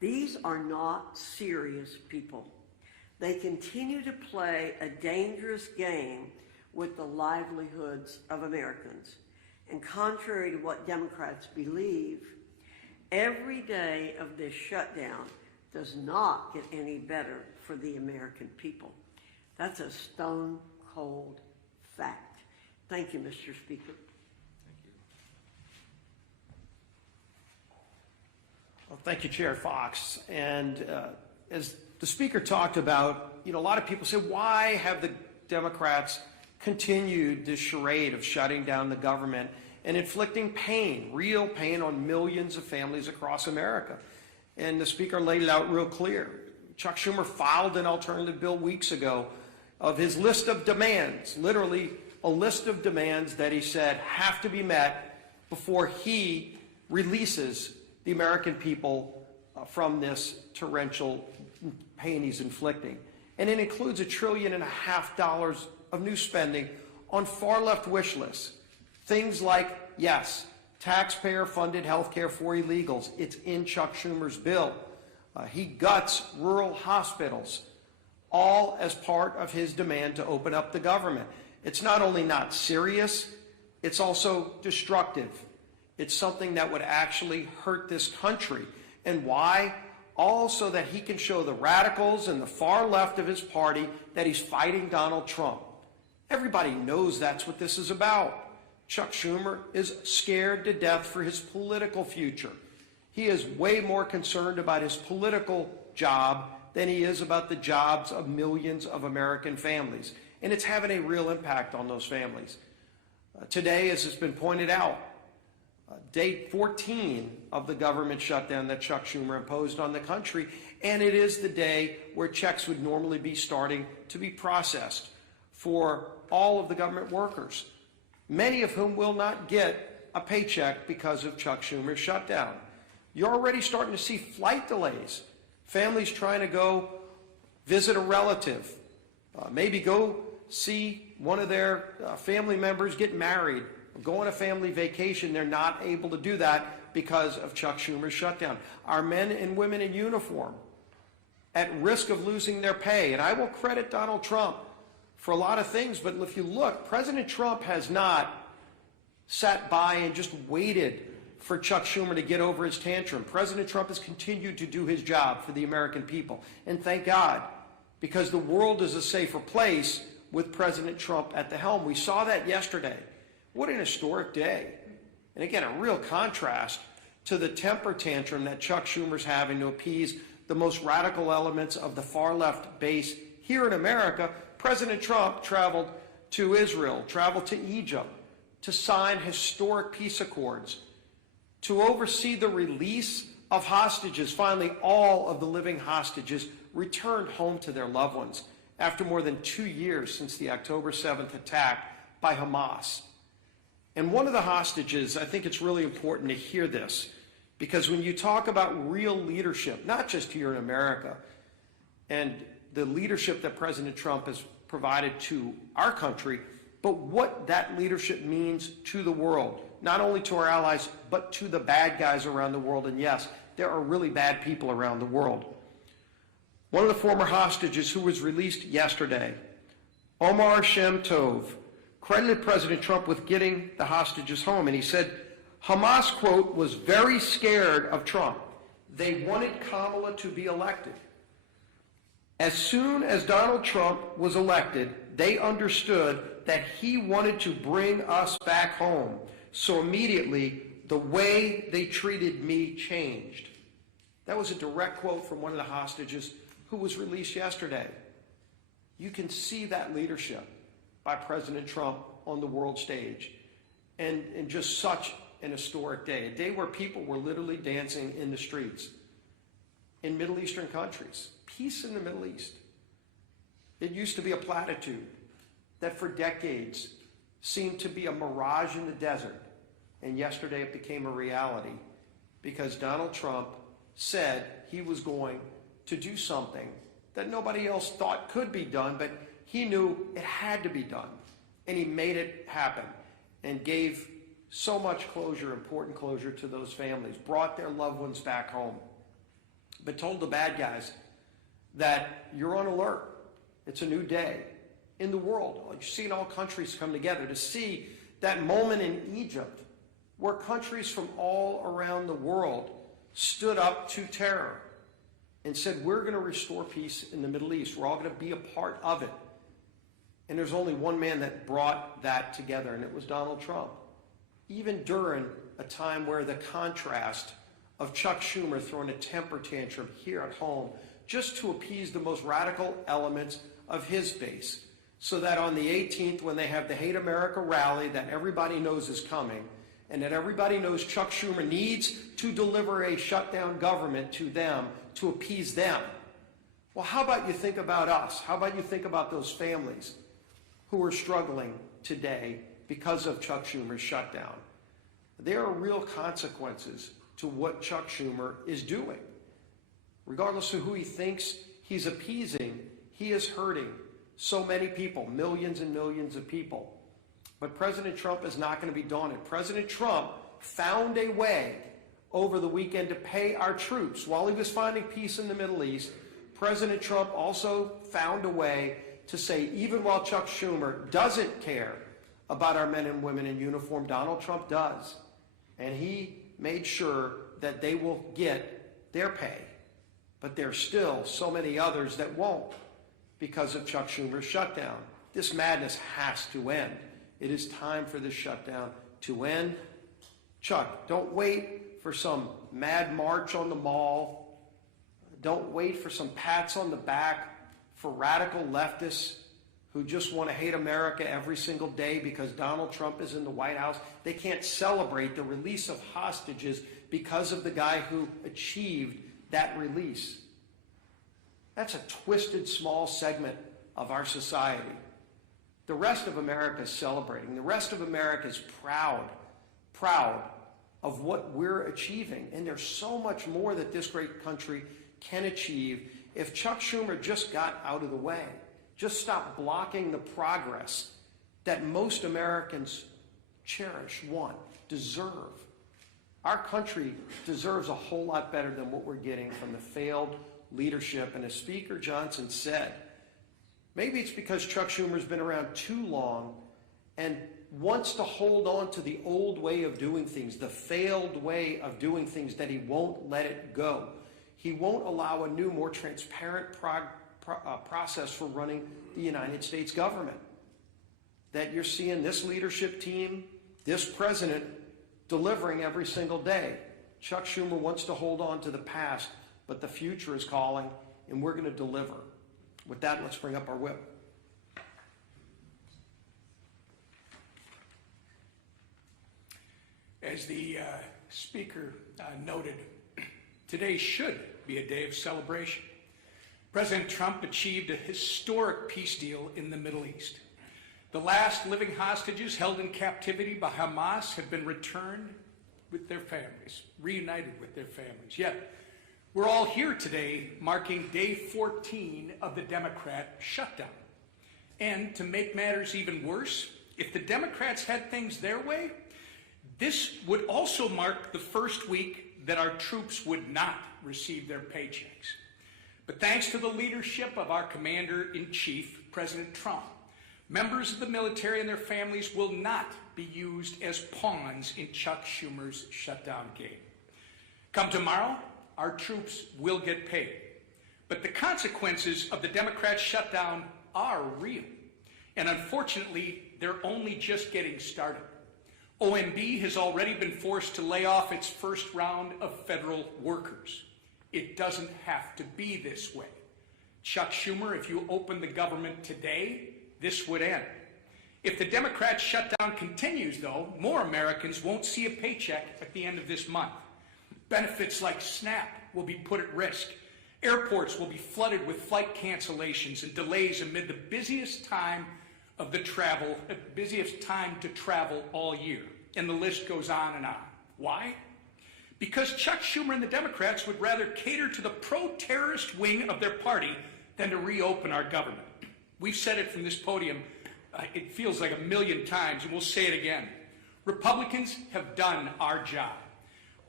These are not serious people. They continue to play a dangerous game with the livelihoods of Americans. And contrary to what Democrats believe, every day of this shutdown does not get any better for the American people. That's a stone cold fact. Thank you, Mr. Speaker. Well, thank you, Chair Fox. And as the Speaker talked about, a lot of people say, why have the Democrats continued this charade of shutting down the government and inflicting pain, real pain, on millions of families across America? And the Speaker laid it out real clear. Chuck Schumer filed an alternative bill weeks ago of his list of demands, literally a list of demands that he said have to be met before he releases the American people from this torrential pain he's inflicting. And it includes $1.5 trillion of new spending on far-left wish lists. Things like, yes, taxpayer-funded health care for illegals. It's in Chuck Schumer's bill. He guts rural hospitals, all as part of his demand to open up the government. It's not only not serious, it's also destructive. It's something that would actually hurt this country. And why? All so that he can show the radicals and the far left of his party that he's fighting Donald Trump. Everybody knows that's what this is about. Chuck Schumer is scared to death for his political future. He is way more concerned about his political job than he is about the jobs of millions of American families. And it's having a real impact on those families. Today, as has been pointed out, day 14 of the government shutdown that Chuck Schumer imposed on the country, and it is the day where checks would normally be starting to be processed for all of the government workers, many of whom will not get a paycheck because of Chuck Schumer's shutdown. You're already starting to see flight delays, families trying to go visit a relative, maybe go see one of their family members get married, go on a family vacation. They're not able to do that because of Chuck Schumer's shutdown. Our men and women in uniform at risk of losing their pay. And I will credit Donald Trump for a lot of things, but if you look, President Trump has not sat by and just waited for Chuck Schumer to get over his tantrum. President Trump has continued to do his job for the American people. And thank God, because the world is a safer place with President Trump at the helm. We saw that yesterday. What an historic day. And again, a real contrast to the temper tantrum that Chuck Schumer's having to appease the most radical elements of the far left base here in America. President Trump traveled to Israel, traveled to Egypt to sign historic peace accords, to oversee the release of hostages. Finally, all of the living hostages returned home to their loved ones after more than 2 years since the October 7th attack by Hamas. And one of the hostages, I think it's really important to hear this, because when you talk about real leadership, not just here in America, and the leadership that President Trump has provided to our country, but what that leadership means to the world, not only to our allies, but to the bad guys around the world. And yes, there are really bad people around the world. One of the former hostages who was released yesterday, Omar Shem Tov, credited President Trump with getting the hostages home. And he said, Hamas, quote, was very scared of Trump. They wanted Kamala to be elected. As soon as Donald Trump was elected, they understood that he wanted to bring us back home. So immediately, the way they treated me changed. That was a direct quote from one of the hostages who was released yesterday. You can see that leadership by President Trump on the world stage. And just such an historic day, a day where people were literally dancing in the streets in Middle Eastern countries. Peace in the Middle East. It used to be a platitude that for decades seemed to be a mirage in the desert. And yesterday it became a reality because Donald Trump said he was going to do something that nobody else thought could be done, but he knew it had to be done. And he made it happen and gave so much closure, important closure to those families, brought their loved ones back home. but told the bad guys that you're on alert. It's a new day in the world. You've seen all countries come together to see that moment in Egypt where countries from all around the world stood up to terror and said, we're going to restore peace in the Middle East. We're all going to be a part of it. And there's only one man that brought that together, and it was Donald Trump. Even during a time where the contrast of Chuck Schumer throwing a temper tantrum here at home just to appease the most radical elements of his base, so that on the 18th, when they have the Hate America rally that everybody knows is coming, and that everybody knows Chuck Schumer needs to deliver a shutdown government to them to appease them. Well, how about you think about us? How about you think about those families who are struggling today because of Chuck Schumer's shutdown? There are real consequences to what Chuck Schumer is doing. Regardless of who he thinks he's appeasing, he is hurting so many people, millions and millions of people. But President Trump is not going to be daunted. President Trump found a way over the weekend to pay our troops. While he was finding peace in the Middle East, President Trump also found a way to say, even while Chuck Schumer doesn't care about our men and women in uniform, Donald Trump does. And he made sure that they will get their pay. But there's still so many others that won't because of Chuck Schumer's shutdown. This madness has to end. It is time for this shutdown to end. Chuck, don't wait for some mad march on the mall. Don't wait for some pats on the back for radical leftists who just want to hate America every single day because Donald Trump is in the White House. They can't celebrate the release of hostages because of the guy who achieved that release. That's a twisted small segment of our society. The rest of America is celebrating. The rest of America is proud of what we're achieving. And there's so much more that this great country can achieve if Chuck Schumer just got out of the way, just stopped blocking the progress that most Americans cherish, want, deserve. Our country deserves a whole lot better than what we're getting from the failed leadership. And as Speaker Johnson said, maybe it's because Chuck Schumer's been around too long and wants to hold on to the old way of doing things, the failed way of doing things, that he won't let it go. He won't allow a new, more transparent process for running the United States government. That you're seeing this leadership team, this president, delivering every single day. Chuck Schumer wants to hold on to the past, but the future is calling, and we're going to deliver. With that, let's bring up our whip. As the Speaker noted, today should be a day of celebration. President Trump achieved a historic peace deal in the Middle East. The last living hostages held in captivity by Hamas have been returned with their families, reunited with their families. Yet, we're all here today marking day 14 of the Democrat shutdown. And to make matters even worse, if the Democrats had things their way, this would also mark the first week that our troops would not receive their paychecks. But thanks to the leadership of our Commander-in-Chief, President Trump, members of the military and their families will not be used as pawns in Chuck Schumer's shutdown game. Come tomorrow, our troops will get paid. But the consequences of the Democrat shutdown are real. And unfortunately, they're only just getting started. OMB has already been forced to lay off its first round of federal workers. It doesn't have to be this way. Chuck Schumer, if you open the government today, this would end. If the Democrat shutdown continues, though, more Americans won't see a paycheck at the end of this month. Benefits like SNAP will be put at risk. Airports will be flooded with flight cancellations and delays amid the busiest time to travel all year. And the list goes on and on. Why? Because Chuck Schumer and the Democrats would rather cater to the pro-terrorist wing of their party than to reopen our government. We've said it from this podium, it feels like 1,000,000 times, and we'll say it again. Republicans have done our job.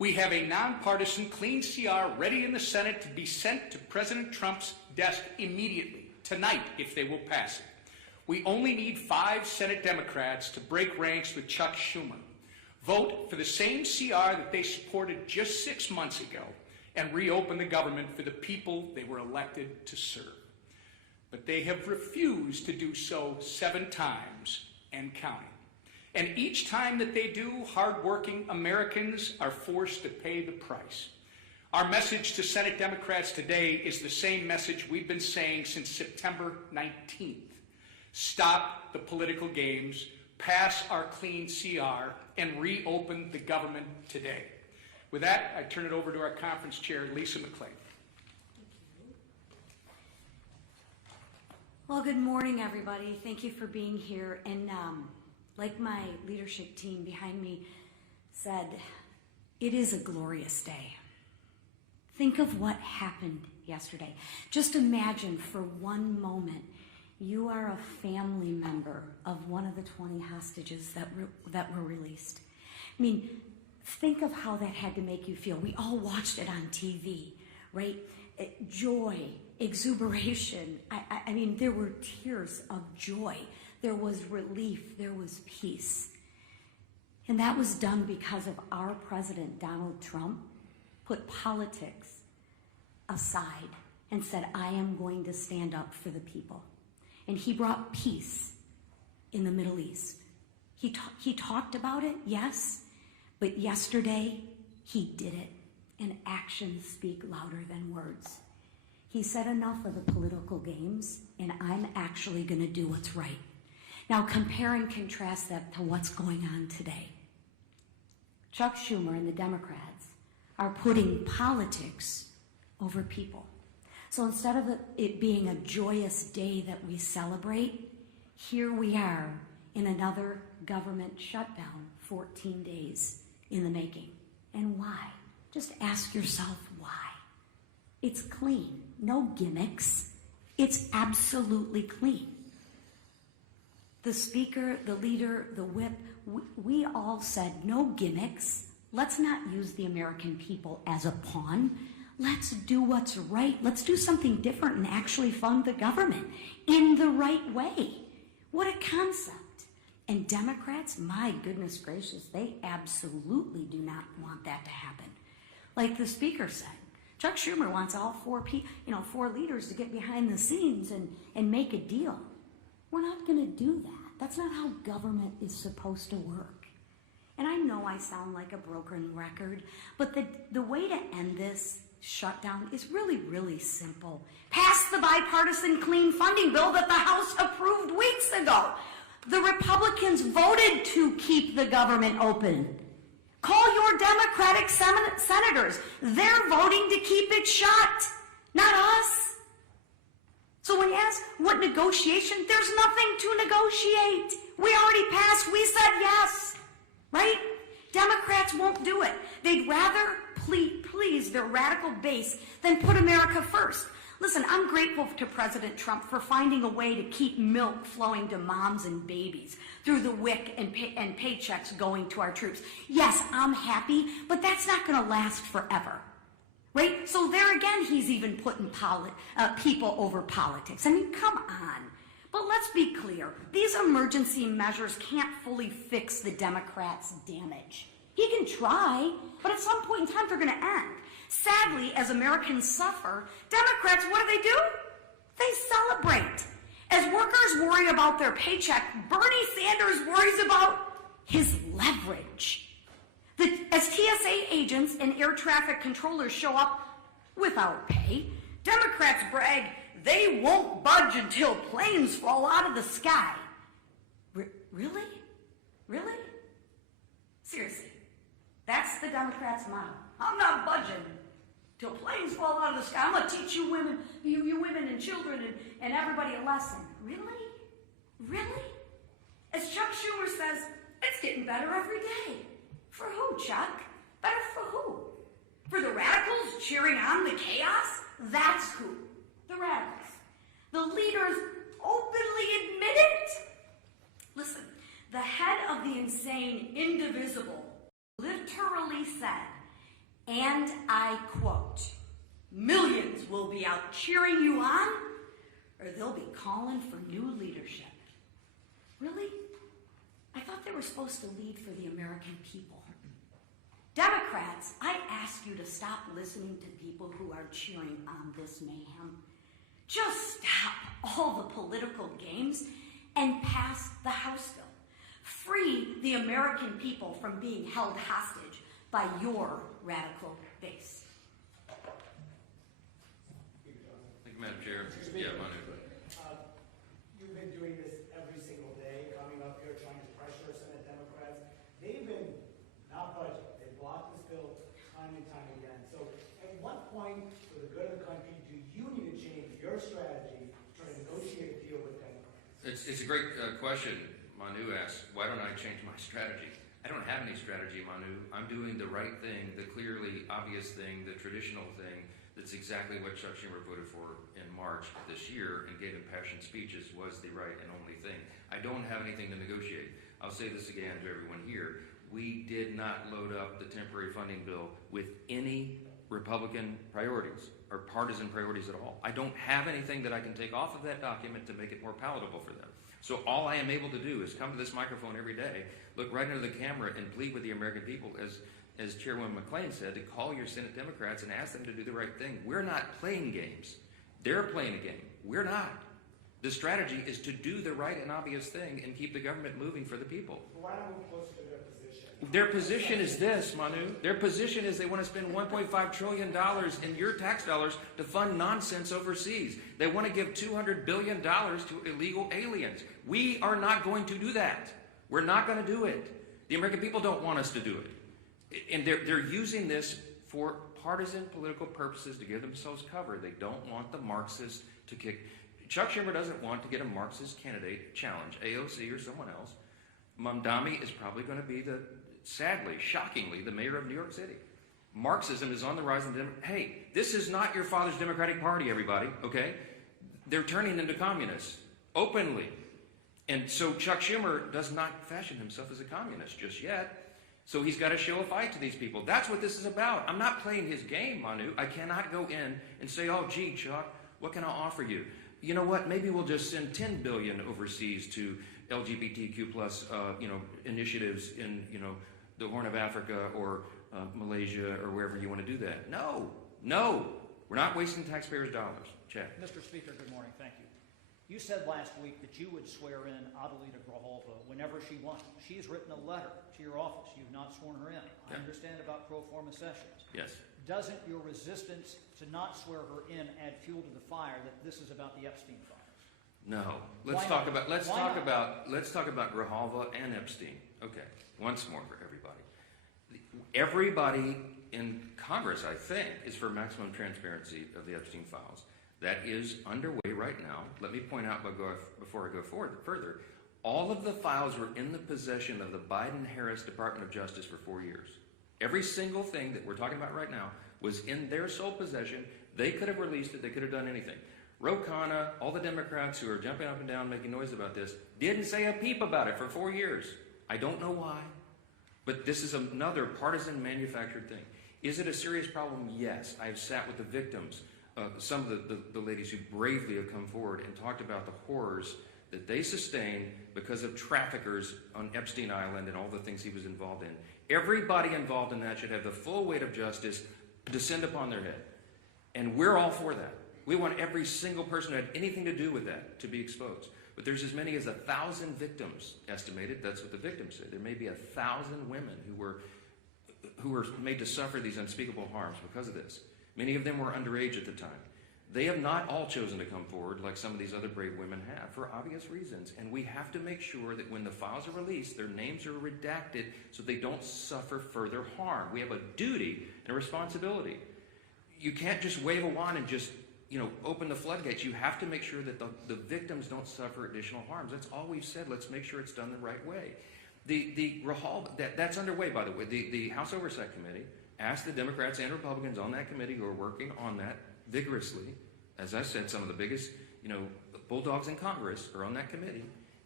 We have a nonpartisan clean CR ready in the Senate to be sent to President Trump's desk immediately, tonight, if they will pass it. We only need 5 Senate Democrats to break ranks with Chuck Schumer, vote for the same CR that they supported just 6 months ago, and reopen the government for the people they were elected to serve. But they have refused to do so 7 times and counting. And each time that they do, hardworking Americans are forced to pay the price. Our message to Senate Democrats today is the same message we've been saying since September 19th. Stop the political games, pass our clean CR, and reopen the government today. With that, I turn it over to our conference chair, Lisa McClain. Well, good morning, everybody. Thank you for being here. And like my leadership team behind me said, it is a glorious day. Think of what happened yesterday. Just imagine for one moment you are a family member of one of the 20 hostages that were released. I mean, think of how that had to make you feel. We all watched it on TV, right? Joy, exuberation. I mean, there were tears of joy. There was relief. There was peace. And that was done because of our president, Donald Trump, put politics aside and said, I am going to stand up for the people. And he brought peace in the Middle East. He talked about it, yes, but yesterday he did it. And actions speak louder than words. He said enough of the political games, and I'm actually going to do what's right. Now compare and contrast that to what's going on today. Chuck Schumer and the Democrats are putting politics over people. So instead of it being a joyous day that we celebrate, here we are in another government shutdown, 14 days in the making. And why? Just ask yourself why. It's clean, no gimmicks. It's absolutely clean. The speaker, the leader, the whip, we all said no gimmicks. Let's not use the American people as a pawn. Let's do what's right. Let's do something different and actually fund the government in the right way. What a concept. And Democrats, my goodness gracious, they absolutely do not want that to happen. Like the speaker said, Chuck Schumer wants all four leaders to get behind the scenes and make a deal. We're not going to do that. That's not how government is supposed to work. And I know I sound like a broken record, but the way to end this shutdown is really, really simple. Pass the bipartisan clean funding bill that the House approved weeks ago. The Republicans voted to keep the government open. Call your Democratic senators. They're voting to keep it shut, not us. So when you ask what negotiation, there's nothing to negotiate. We already passed. We said yes, right? Democrats won't do it. They'd rather please their radical base than put America first. Listen, I'm grateful to President Trump for finding a way to keep milk flowing to moms and babies through the WIC and paychecks going to our troops. Yes, I'm happy, but that's not going to last forever, right? So there again, he's even putting people over politics. I mean, come on. But let's be clear. These emergency measures can't fully fix the Democrats' damage. He can try, but at some point in time, they're going to end. Sadly, as Americans suffer, Democrats, what do? They celebrate. As workers worry about their paycheck, Bernie Sanders worries about his leverage. As TSA agents and air traffic controllers show up without pay, Democrats brag they won't budge until planes fall out of the sky. Really? Really? Seriously. That's the Democrats' motto. I'm not budging till planes fall out of the sky. I'm going to teach you women, you women and children and everybody a lesson. Really? Really? As Chuck Schumer says, it's getting better every day. For who, Chuck? Better for who? For the radicals cheering on the chaos? That's who. The radicals. The leaders openly admit it. Listen, the head of the insane indivisible literally said, And I quote, "Millions will be out cheering you on, or they'll be calling for new leadership." Really? I thought they were supposed to lead for the American people. Democrats, I ask you to stop listening to people who are cheering on this mayhem. Just stop all the political games and pass the House bill. Free the American people from being held hostage by your radical base. Thank you, Madam Chair. Yeah, Manu. You've been doing this every single day, coming up here trying to pressure Senate Democrats. They've been not budging. They blocked this bill time and time again. So at what point, for the good of the country, do you need to change your strategy to try to negotiate a deal with Democrats? It's a great question. Manu asks, why don't I change my strategy? I don't have any strategy, Manu. I'm doing the right thing, the clearly obvious thing, the traditional thing. That's exactly what Chuck Schumer voted for in March of this year and gave impassioned speeches was the right and only thing. I don't have anything to negotiate. I'll say this again to everyone here. We did not load up the temporary funding bill with any Republican priorities or partisan priorities at all. I don't have anything that I can take off of that document to make it more palatable for them. So all I am able to do is come to this microphone every day, look right into the camera, and plead with the American people, as Chairwoman McClain said, to call your Senate Democrats and ask them to do the right thing. We're not playing games. They're playing a game. We're not. The strategy is to do the right and obvious thing and keep the government moving for the people. Why not move closer to their position? Their position is this, Manu. Their position is they want to spend $1.5 trillion in your tax dollars to fund nonsense overseas. They want to give $200 billion to illegal aliens. We are not going to do that. We're not going to do it. The American people don't want us to do it. And they're using this for partisan political purposes to give themselves cover. They don't want the Marxists to kick. Chuck Schumer doesn't want to get a Marxist candidate challenge, AOC or someone else. Mamdani is probably going to be sadly, shockingly, the mayor of New York City. Marxism is on the rise in Hey, this is not your father's Democratic Party, everybody, okay? They're turning into communists, openly. And so Chuck Schumer does not fashion himself as a communist just yet. So he's got to show a fight to these people. That's what this is about. I'm not playing his game, Manu. I cannot go in and say, oh, gee, Chuck, what can I offer you? You know what? Maybe we'll just send $10 billion overseas to LGBTQ plus, initiatives in, the Horn of Africa or Malaysia or wherever you want to do that. No, we're not wasting taxpayers' dollars. Check. Mr. Speaker, good morning. Thank you. You said last week that you would swear in Adelita Grajolva whenever she wants. She's written a letter to your office. You've not sworn her in. I understand about pro forma sessions. Yes. Doesn't your resistance to not swear her in add fuel to the fire that this is about the Epstein files? No. Let's talk about Grajolva and Epstein. Okay. Once more for everybody. Everybody in Congress, I think, is for maximum transparency of the Epstein files. That is underway right now. Let me point out before I go further, all of the files were in the possession of the Biden-Harris Department of Justice for 4 years. Every single thing that we're talking about right now was in their sole possession. They could have released it. They could have done anything. Ro Khanna, all the Democrats who are jumping up and down making noise about this, didn't say a peep about it for 4 years. I don't know why, but this is another partisan manufactured thing. Is it a serious problem? Yes. I've sat with the victims. Some of the ladies who bravely have come forward and talked about the horrors that they sustained because of traffickers on Epstein Island and all the things he was involved in. Everybody involved in that should have the full weight of justice descend upon their head. And we're all for that. We want every single person who had anything to do with that to be exposed. But there's as many as 1,000 victims estimated. That's what the victims said. There may be 1,000 women who were made to suffer these unspeakable harms because of this. Many of them were underage at the time. They have not all chosen to come forward like some of these other brave women have for obvious reasons. And we have to make sure that when the files are released, their names are redacted so they don't suffer further harm. We have a duty and a responsibility. You can't just wave a wand and just, open the floodgates. You have to make sure that the victims don't suffer additional harms. That's all we've said. Let's make sure it's done the right way. That's underway, by the way. The House Oversight Committee asked the Democrats and Republicans on that committee who are working on that vigorously. As I said, some of the biggest, bulldogs in Congress are on that committee.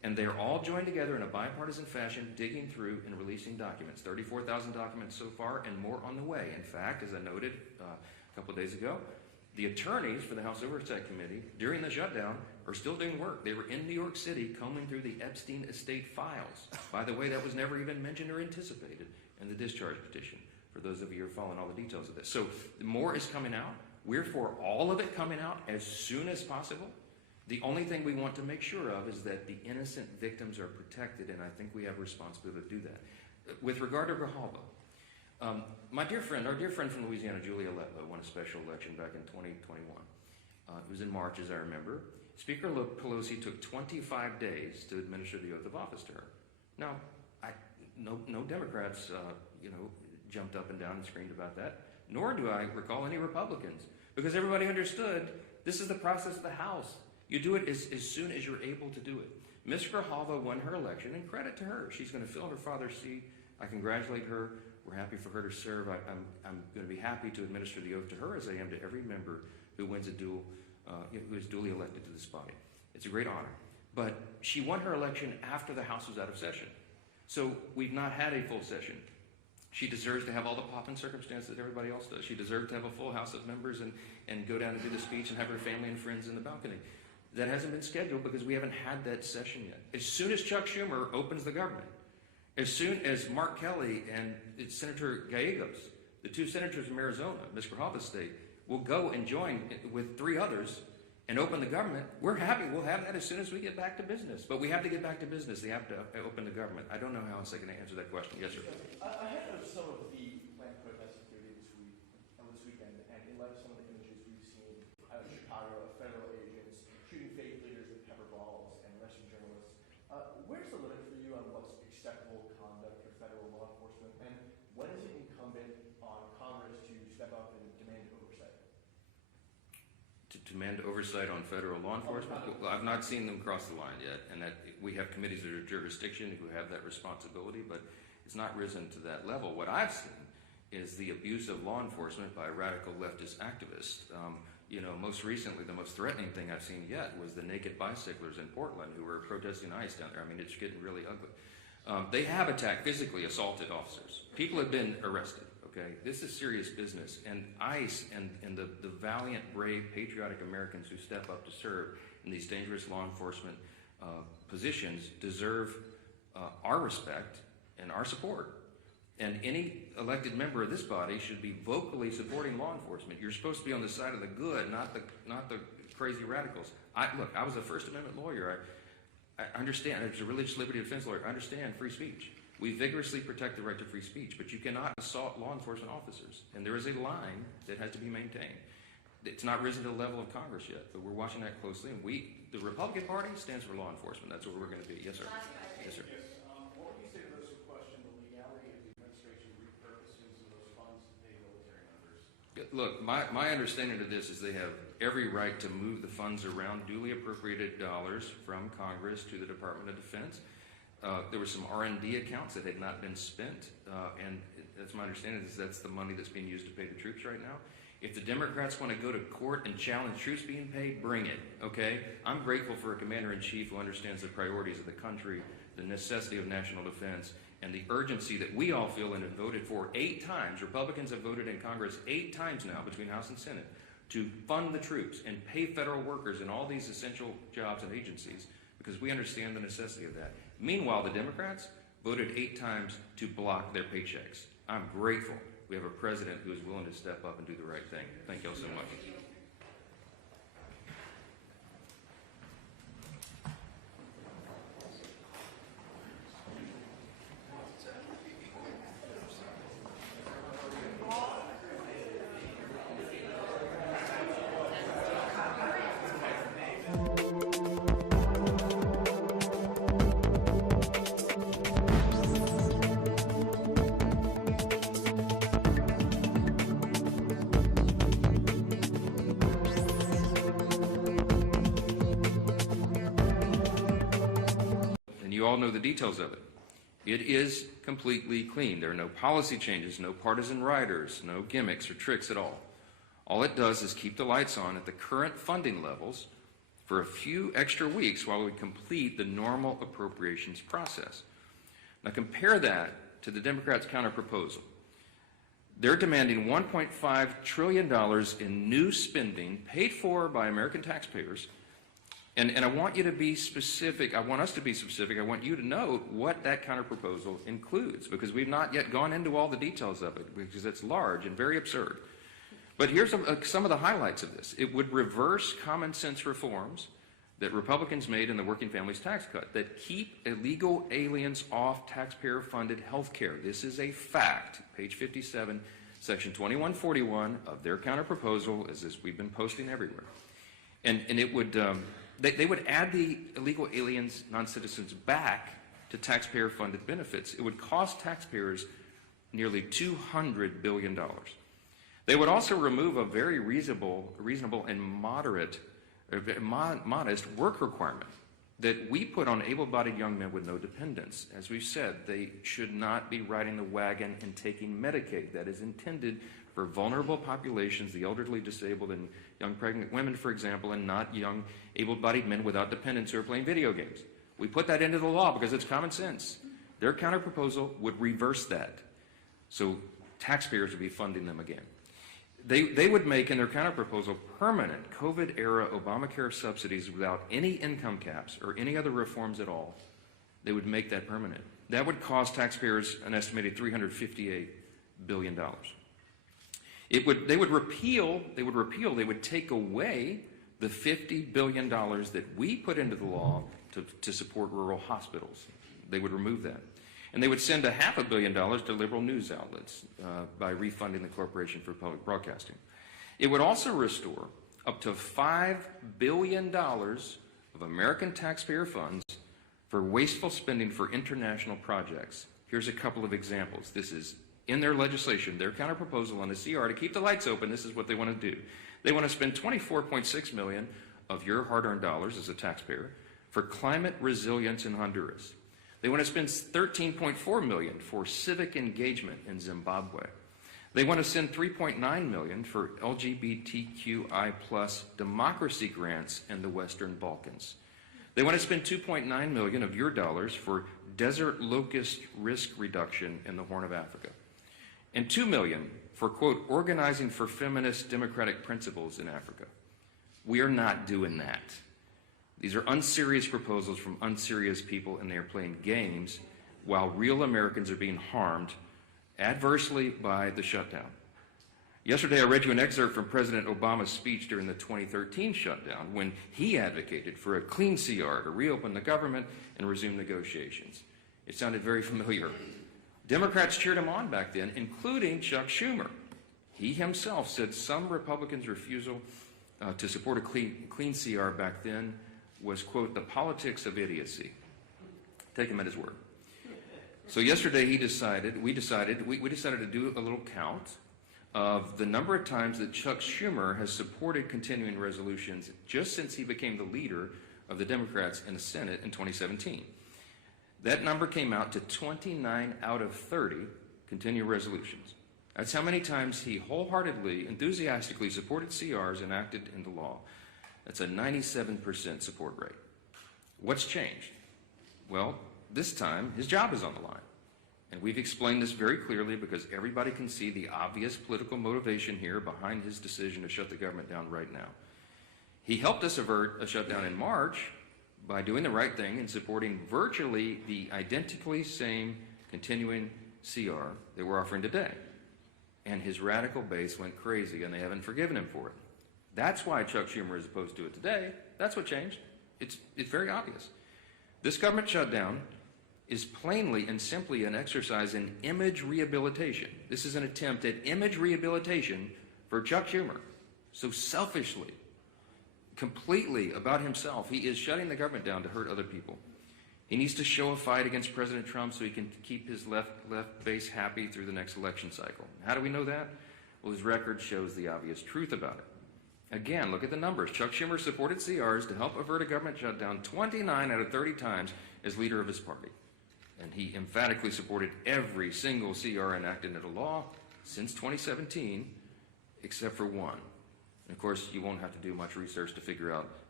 And they're all joined together in a bipartisan fashion, digging through and releasing documents. 34,000 documents so far and more on the way. In fact, as I noted a couple of days ago, the attorneys for the House Oversight Committee during the shutdown are still doing work. They were in New York City combing through the Epstein estate files. By the way, that was never even mentioned or anticipated in the discharge petition, for those of you who are following all the details of this. So more is coming out. We're for all of it coming out as soon as possible. The only thing we want to make sure of is that the innocent victims are protected, and I think we have a responsibility to do that. With regard to Grijalva, our dear friend from Louisiana, Julia Letlow, won a special election back in 2021. It was in March, as I remember. Speaker Pelosi took 25 days to administer the oath of office to her. Now, no Democrats, jumped up and down and screamed about that, nor do I recall any Republicans, because everybody understood this is the process of the House. You do it as soon as you're able to do it. Ms. Grijalva won her election, and credit to her. She's going to fill her father's seat. I congratulate her. We're happy for her to serve. I'm going to be happy to administer the oath to her, as I am to every member who wins who is duly elected to this body. It's a great honor. But she won her election after the House was out of session. So we've not had a full session. She deserves to have all the pomp and circumstance that everybody else does. She deserves to have a full House of members and go down and do the speech and have her family and friends in the balcony. That hasn't been scheduled because we haven't had that session yet. As soon as Chuck Schumer opens the government, as soon as Mark Kelly and Senator Gallegos, the two senators from Arizona, Ms. Grijalva's state, will go and join with 3 others and open the government, we're happy. We'll have that as soon as we get back to business. But we have to get back to business. They have to open the government. I don't know how else I can answer that question. Yes, sir. Ahead of some of the planned protests activity this weekend, and in light of some of the images we've seen out of Chicago, federal agents shooting faith leaders with pepper balls and arresting journalists, where's the limit for you on what's acceptable conduct for federal law enforcement, and when is it incumbent on Congress to step up and demand oversight? To demand oversight on federal law enforcement? Well, I've not seen them cross the line yet, and that we have committees that are jurisdiction who have that responsibility, but it's not risen to that level. What I've seen is the abuse of law enforcement by radical leftist activists. Most recently, the most threatening thing I've seen yet was the naked bicyclers in Portland who were protesting ICE down there. I mean, it's getting really ugly. They have attacked, physically assaulted officers. People have been arrested, okay? This is serious business. And ICE and the valiant, brave, patriotic Americans who step up to serve in these dangerous law enforcement positions deserve our respect and our support. And any elected member of this body should be vocally supporting law enforcement. You're supposed to be on the side of the good, not the crazy radicals. I was a First Amendment lawyer. I understand. I was a religious liberty defense lawyer. I understand free speech. We vigorously protect the right to free speech, but you cannot assault law enforcement officers. And there is a line that has to be maintained. It's not risen to the level of Congress yet, but we're watching that closely. And the Republican Party stands for law enforcement. That's where we're going to be. Yes, sir. Yes, sir. What would you say to those who question the legality of the administration repurposes of those funds to pay military members? Look, my understanding of this is they have every right to move the funds around, duly appropriated dollars from Congress to the Department of Defense. There were some R&D accounts that had not been spent, and that's my understanding is that's the money that's being used to pay the troops right now. If the Democrats want to go to court and challenge troops being paid, bring it, okay? I'm grateful for a commander-in-chief who understands the priorities of the country, the necessity of national defense, and the urgency that we all feel and have voted for 8 times. Republicans have voted in Congress 8 times now between House and Senate to fund the troops and pay federal workers in all these essential jobs and agencies because we understand the necessity of that. Meanwhile, the Democrats voted 8 times to block their paychecks. I'm grateful we have a president who is willing to step up and do the right thing. Thank you all so much. You all know the details of it. It is completely clean. There are no policy changes, no partisan riders, no gimmicks or tricks at all. All it does is keep the lights on at the current funding levels for a few extra weeks while we complete the normal appropriations process. Now compare that to the Democrats' counterproposal. They're demanding $1.5 trillion in new spending paid for by American taxpayers. And I want you to be specific. I want us to be specific. I want you to note what that counterproposal includes, because we've not yet gone into all the details of it, because it's large and very absurd. But here's some of the highlights of this. It would reverse common sense reforms that Republicans made in the Working Families Tax Cut that keep illegal aliens off taxpayer-funded health care. This is a fact. Page 57, section 2141 of their counterproposal is this we've been posting everywhere. And it would, they would add the illegal aliens, non-citizens, back to taxpayer-funded benefits. It would cost taxpayers nearly $200 billion. They would also remove a very reasonable and modest work requirement that we put on able-bodied young men with no dependents. As we've said, they should not be riding the wagon and taking Medicaid. That is intended for vulnerable populations, the elderly, disabled, and young pregnant women, for example, and not young able-bodied men without dependents who are playing video games. We put that into the law because it's common sense. Their counterproposal would reverse that. So taxpayers would be funding them again. They would make, in their counterproposal, permanent COVID-era Obamacare subsidies without any income caps or any other reforms at all. They would make that permanent. That would cost taxpayers an estimated $358 billion. They would take away the $50 billion that we put into the law to support rural hospitals. They would remove that. And they would send $500 million to liberal news outlets by refunding the Corporation for Public Broadcasting. It would also restore up to $5 billion of American taxpayer funds for wasteful spending for international projects. Here's a couple of examples. This is in their legislation, their counterproposal on the CR to keep the lights open. This is what they want to do. They want to spend $24.6 million of your hard-earned dollars as a taxpayer for climate resilience in Honduras. They want to spend $13.4 million for civic engagement in Zimbabwe. They want to send $3.9 million for LGBTQI+ democracy grants in the Western Balkans. They want to spend $2.9 million of your dollars for desert locust risk reduction in the Horn of Africa. And $2 million for, quote, organizing for feminist democratic principles in Africa. We are not doing that. These are unserious proposals from unserious people, and they are playing games while real Americans are being harmed adversely by the shutdown. Yesterday, I read you an excerpt from President Obama's speech during the 2013 shutdown when he advocated for a clean CR to reopen the government and resume negotiations. It sounded very familiar. Democrats cheered him on back then, including Chuck Schumer. He himself said some Republicans' refusal to support a clean CR back then was, quote, the politics of idiocy. Take him at his word. So yesterday we decided to do a little count of the number of times that Chuck Schumer has supported continuing resolutions just since he became the leader of the Democrats in the Senate in 2017. That number came out to 29 out of 30 continuing resolutions. That's how many times he wholeheartedly, enthusiastically supported CRs enacted into law. That's a 97% support rate. What's changed? Well, this time his job is on the line. And we've explained this very clearly because everybody can see the obvious political motivation here behind his decision to shut the government down right now. He helped us avert a shutdown in March by doing the right thing and supporting virtually the identically same continuing CR that we're offering today. And his radical base went crazy, and they haven't forgiven him for it. That's why Chuck Schumer is opposed to it today. That's what changed. It's very obvious. This government shutdown is plainly and simply an exercise in image rehabilitation. This is an attempt at image rehabilitation for Chuck Schumer. So selfishly, completely about himself, he is shutting the government down to hurt other people. He needs to show a fight against President Trump so he can keep his left base happy through the next election cycle. How do we know that? Well, his record shows the obvious truth about it. Again, look at the numbers. Chuck Schumer supported CRs to help avert a government shutdown 29 out of 30 times as leader of his party. And he emphatically supported every single CR enacted into law since 2017, except for one. And of course, you won't have to do much research to figure out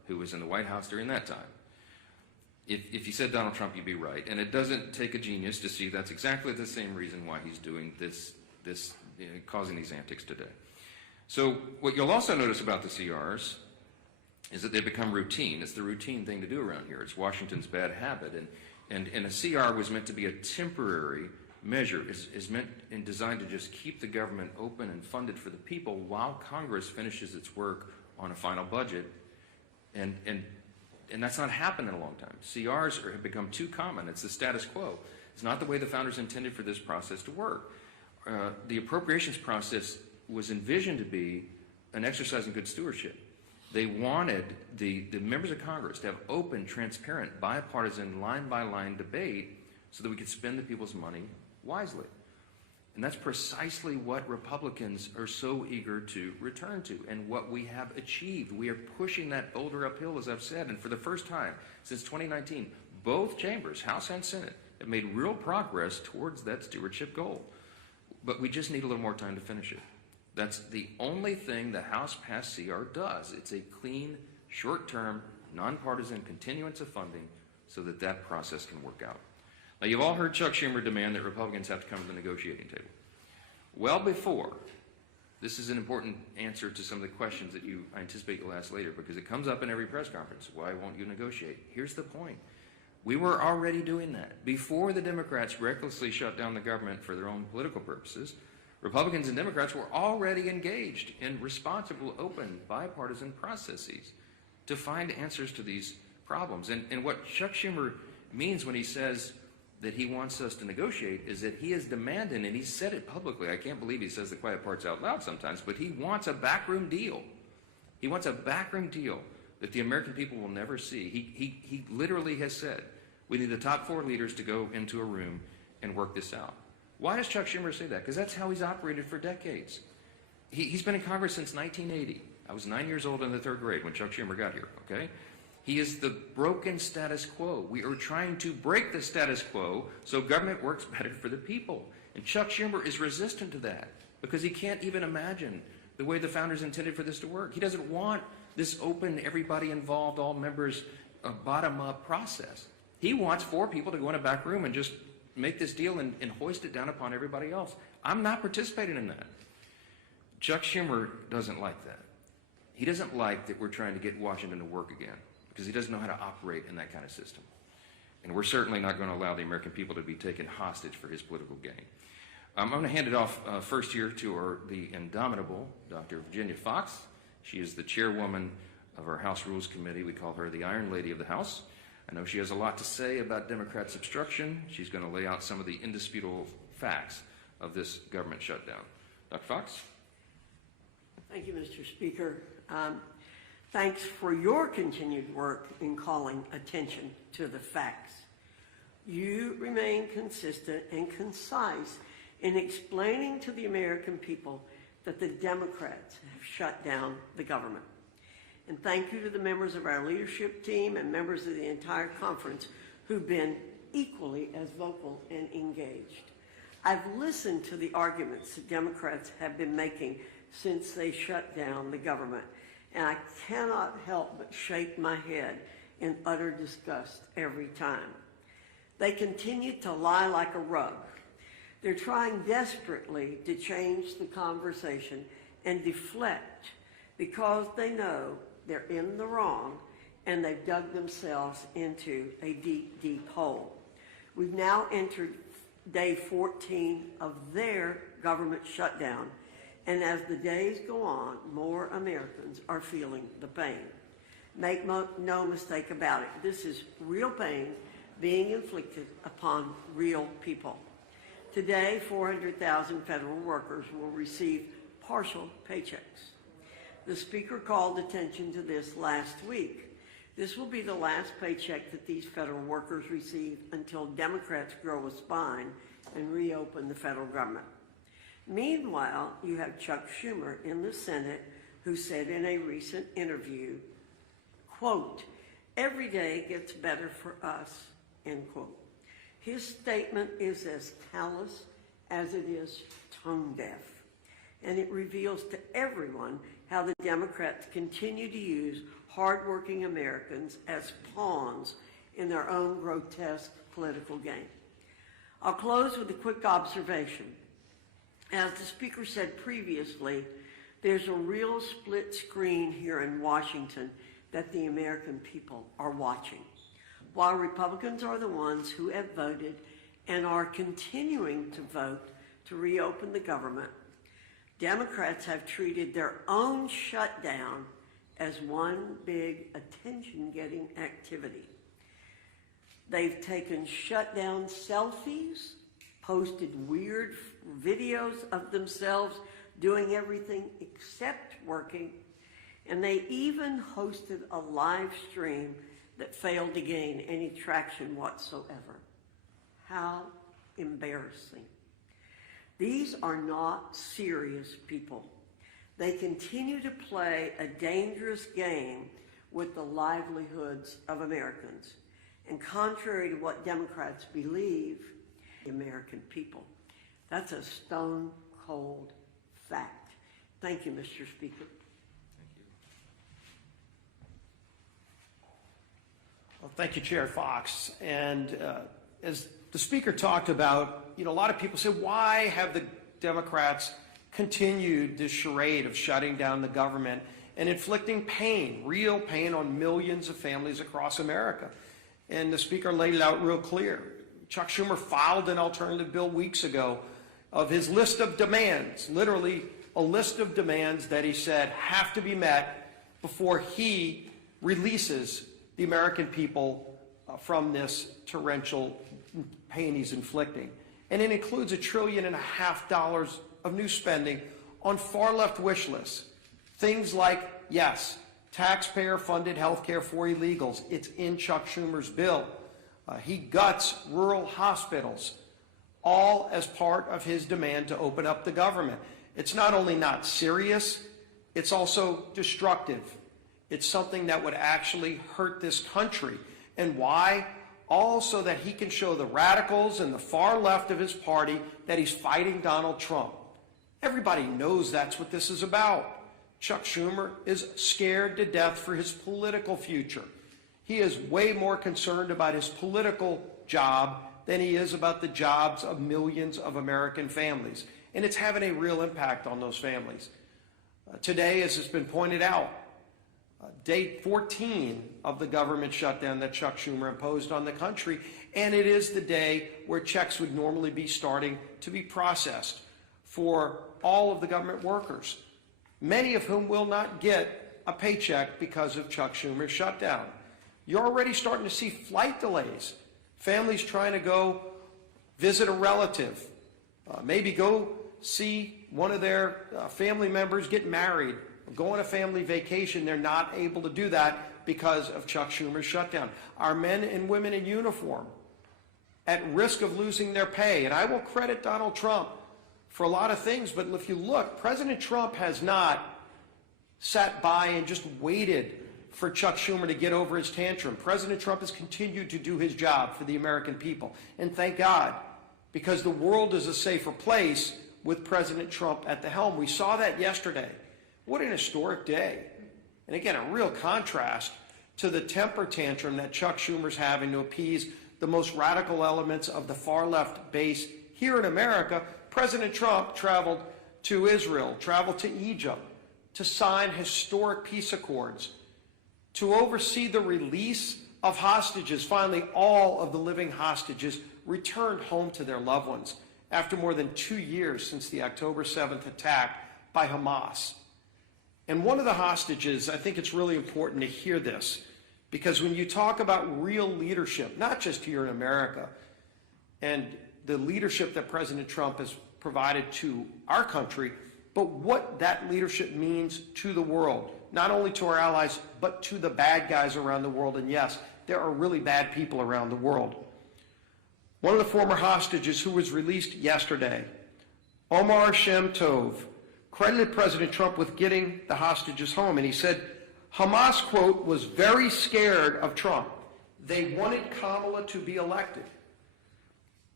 who was in the White House during that time. If you said Donald Trump, you'd be right. And it doesn't take a genius to see that's exactly the same reason why he's doing this causing these antics today. So what you'll also notice about the CRs is that they become routine. It's the routine thing to do around here. It's Washington's bad habit. And a CR was meant to be a temporary measure, is meant and designed to just keep the government open and funded for the people while Congress finishes its work on a final budget. And that's not happened in a long time. CRs have become too common. It's the status quo. It's not the way the founders intended for this process to work. The appropriations process was envisioned to be an exercise in good stewardship. They wanted the members of Congress to have open, transparent, bipartisan, line-by-line debate so that we could spend the people's money wisely. And that's precisely what Republicans are so eager to return to and what we have achieved. We are pushing that boulder uphill, as I've said, and for the first time since 2019, both chambers, House and Senate, have made real progress towards that stewardship goal. But we just need a little more time to finish it. That's the only thing the House passed CR does. It's a clean, short-term, nonpartisan continuance of funding so that that process can work out. Now, you've all heard Chuck Schumer demand that Republicans have to come to the negotiating table. Well before, this is an important answer to some of the questions that I anticipate you'll ask later, because it comes up in every press conference. Why won't you negotiate? Here's the point. We were already doing that. Before the Democrats recklessly shut down the government for their own political purposes, Republicans and Democrats were already engaged in responsible, open, bipartisan processes to find answers to these problems. And what Chuck Schumer means when he says that he wants us to negotiate is that he is demanding, and he said it publicly, I can't believe he says the quiet parts out loud sometimes, but he wants a backroom deal. He wants a backroom deal that the American people will never see. He literally has said, we need the top 4 leaders to go into a room and work this out. Why does Chuck Schumer say that? Because that's how he's operated for decades. He's been in Congress since 1980. I was 9 years old in the 3rd grade when Chuck Schumer got here, okay? He is the broken status quo. We are trying to break the status quo so government works better for the people. And Chuck Schumer is resistant to that because he can't even imagine the way the founders intended for this to work. He doesn't want this open, everybody involved, all members, bottom-up process. He wants 4 people to go in a back room and just make this deal and hoist it down upon everybody else. I'm not participating in that. Chuck Schumer doesn't like that. He doesn't like that we're trying to get Washington to work again, because he doesn't know how to operate in that kind of system. And we're certainly not going to allow the American people to be taken hostage for his political gain. I'm going to hand it off first here to the indomitable Dr. Virginia Fox. She is the chairwoman of our House Rules Committee. We call her the Iron Lady of the House. I know she has a lot to say about Democrats' obstruction. She's going to lay out some of the indisputable facts of this government shutdown. Dr. Fox? Thank you, Mr. Speaker. Thanks for your continued work in calling attention to the facts. You remain consistent and concise in explaining to the American people that the Democrats have shut down the government. And thank you to the members of our leadership team and members of the entire conference who've been equally as vocal and engaged. I've listened to the arguments that Democrats have been making since they shut down the government, and I cannot help but shake my head in utter disgust every time. They continue to lie like a rug. They're trying desperately to change the conversation and deflect because they know they're in the wrong and they've dug themselves into a deep, deep hole. We've now entered day 14 of their government shutdown, and as the days go on, more Americans are feeling the pain. Make no mistake about it, this is real pain being inflicted upon real people. Today, 400,000 federal workers will receive partial paychecks. The Speaker called attention to this last week. This will be the last paycheck that these federal workers receive until Democrats grow a spine and reopen the federal government. Meanwhile, you have Chuck Schumer in the Senate who said in a recent interview, quote, "Every day gets better for us," end quote. His statement is as callous as it is tone deaf, and it reveals to everyone how the Democrats continue to use hardworking Americans as pawns in their own grotesque political game. I'll close with a quick observation. As the Speaker said previously, there's a real split screen here in Washington that the American people are watching. While Republicans are the ones who have voted and are continuing to vote to reopen the government, Democrats have treated their own shutdown as one big attention-getting activity. They've taken shutdown selfies, posted weird videos of themselves doing everything except working, and they even hosted a live stream that failed to gain any traction whatsoever. How embarrassing. These are not serious people. They continue to play a dangerous game with the livelihoods of Americans. And contrary to what Democrats believe, the American people. That's a stone cold fact. Thank you, Mr. Speaker. Well, thank you, Chair Fox. And as the Speaker talked about, a lot of people say, why have the Democrats continued this charade of shutting down the government and inflicting pain, real pain, on millions of families across America? And the Speaker laid it out real clear. Chuck Schumer filed an alternative bill weeks ago of his list of demands, literally a list of demands that he said have to be met before he releases the American people from this torrential pain he's inflicting. And it includes $1.5 trillion of new spending on far-left wish lists. Things like, yes, taxpayer-funded health care for illegals. It's in Chuck Schumer's bill. He guts rural hospitals, all as part of his demand to open up the government. It's not only not serious, it's also destructive. It's something that would actually hurt this country. And why? All so that he can show the radicals and the far left of his party that he's fighting Donald Trump. Everybody knows that's what this is about. Chuck Schumer is scared to death for his political future. He is way more concerned about his political job than he is about the jobs of millions of American families. And it's having a real impact on those families. Today, as has been pointed out, day 14 of the government shutdown that Chuck Schumer imposed on the country, and it is the day where checks would normally be starting to be processed for all of the government workers, many of whom will not get a paycheck because of Chuck Schumer's shutdown. You're already starting to see flight delays, families trying to go visit a relative, maybe go see one of their family members get married, go on a family vacation. They're not able to do that because of Chuck Schumer's shutdown. Our men and women in uniform at risk of losing their pay. And I will credit Donald Trump for a lot of things, but if you look, President Trump has not sat by and just waited for Chuck Schumer to get over his tantrum. President Trump has continued to do his job for the American people. And thank God, because the world is a safer place with President Trump at the helm. We saw that yesterday. What an historic day. And again, a real contrast to the temper tantrum that Chuck Schumer's having to appease the most radical elements of the far left base here in America. President Trump traveled to Israel, traveled to Egypt to sign historic peace accords, to oversee the release of hostages. Finally, all of the living hostages returned home to their loved ones after more than 2 years since the October 7th attack by Hamas. And one of the hostages, I think it's really important to hear this, because when you talk about real leadership, not just here in America, and the leadership that President Trump has provided to our country, but what that leadership means to the world, not only to our allies, but to the bad guys around the world. And yes, there are really bad people around the world. One of the former hostages who was released yesterday, Omar Shem Tov, credited President Trump with getting the hostages home. And he said, Hamas, quote, was very scared of Trump. They wanted Kamala to be elected.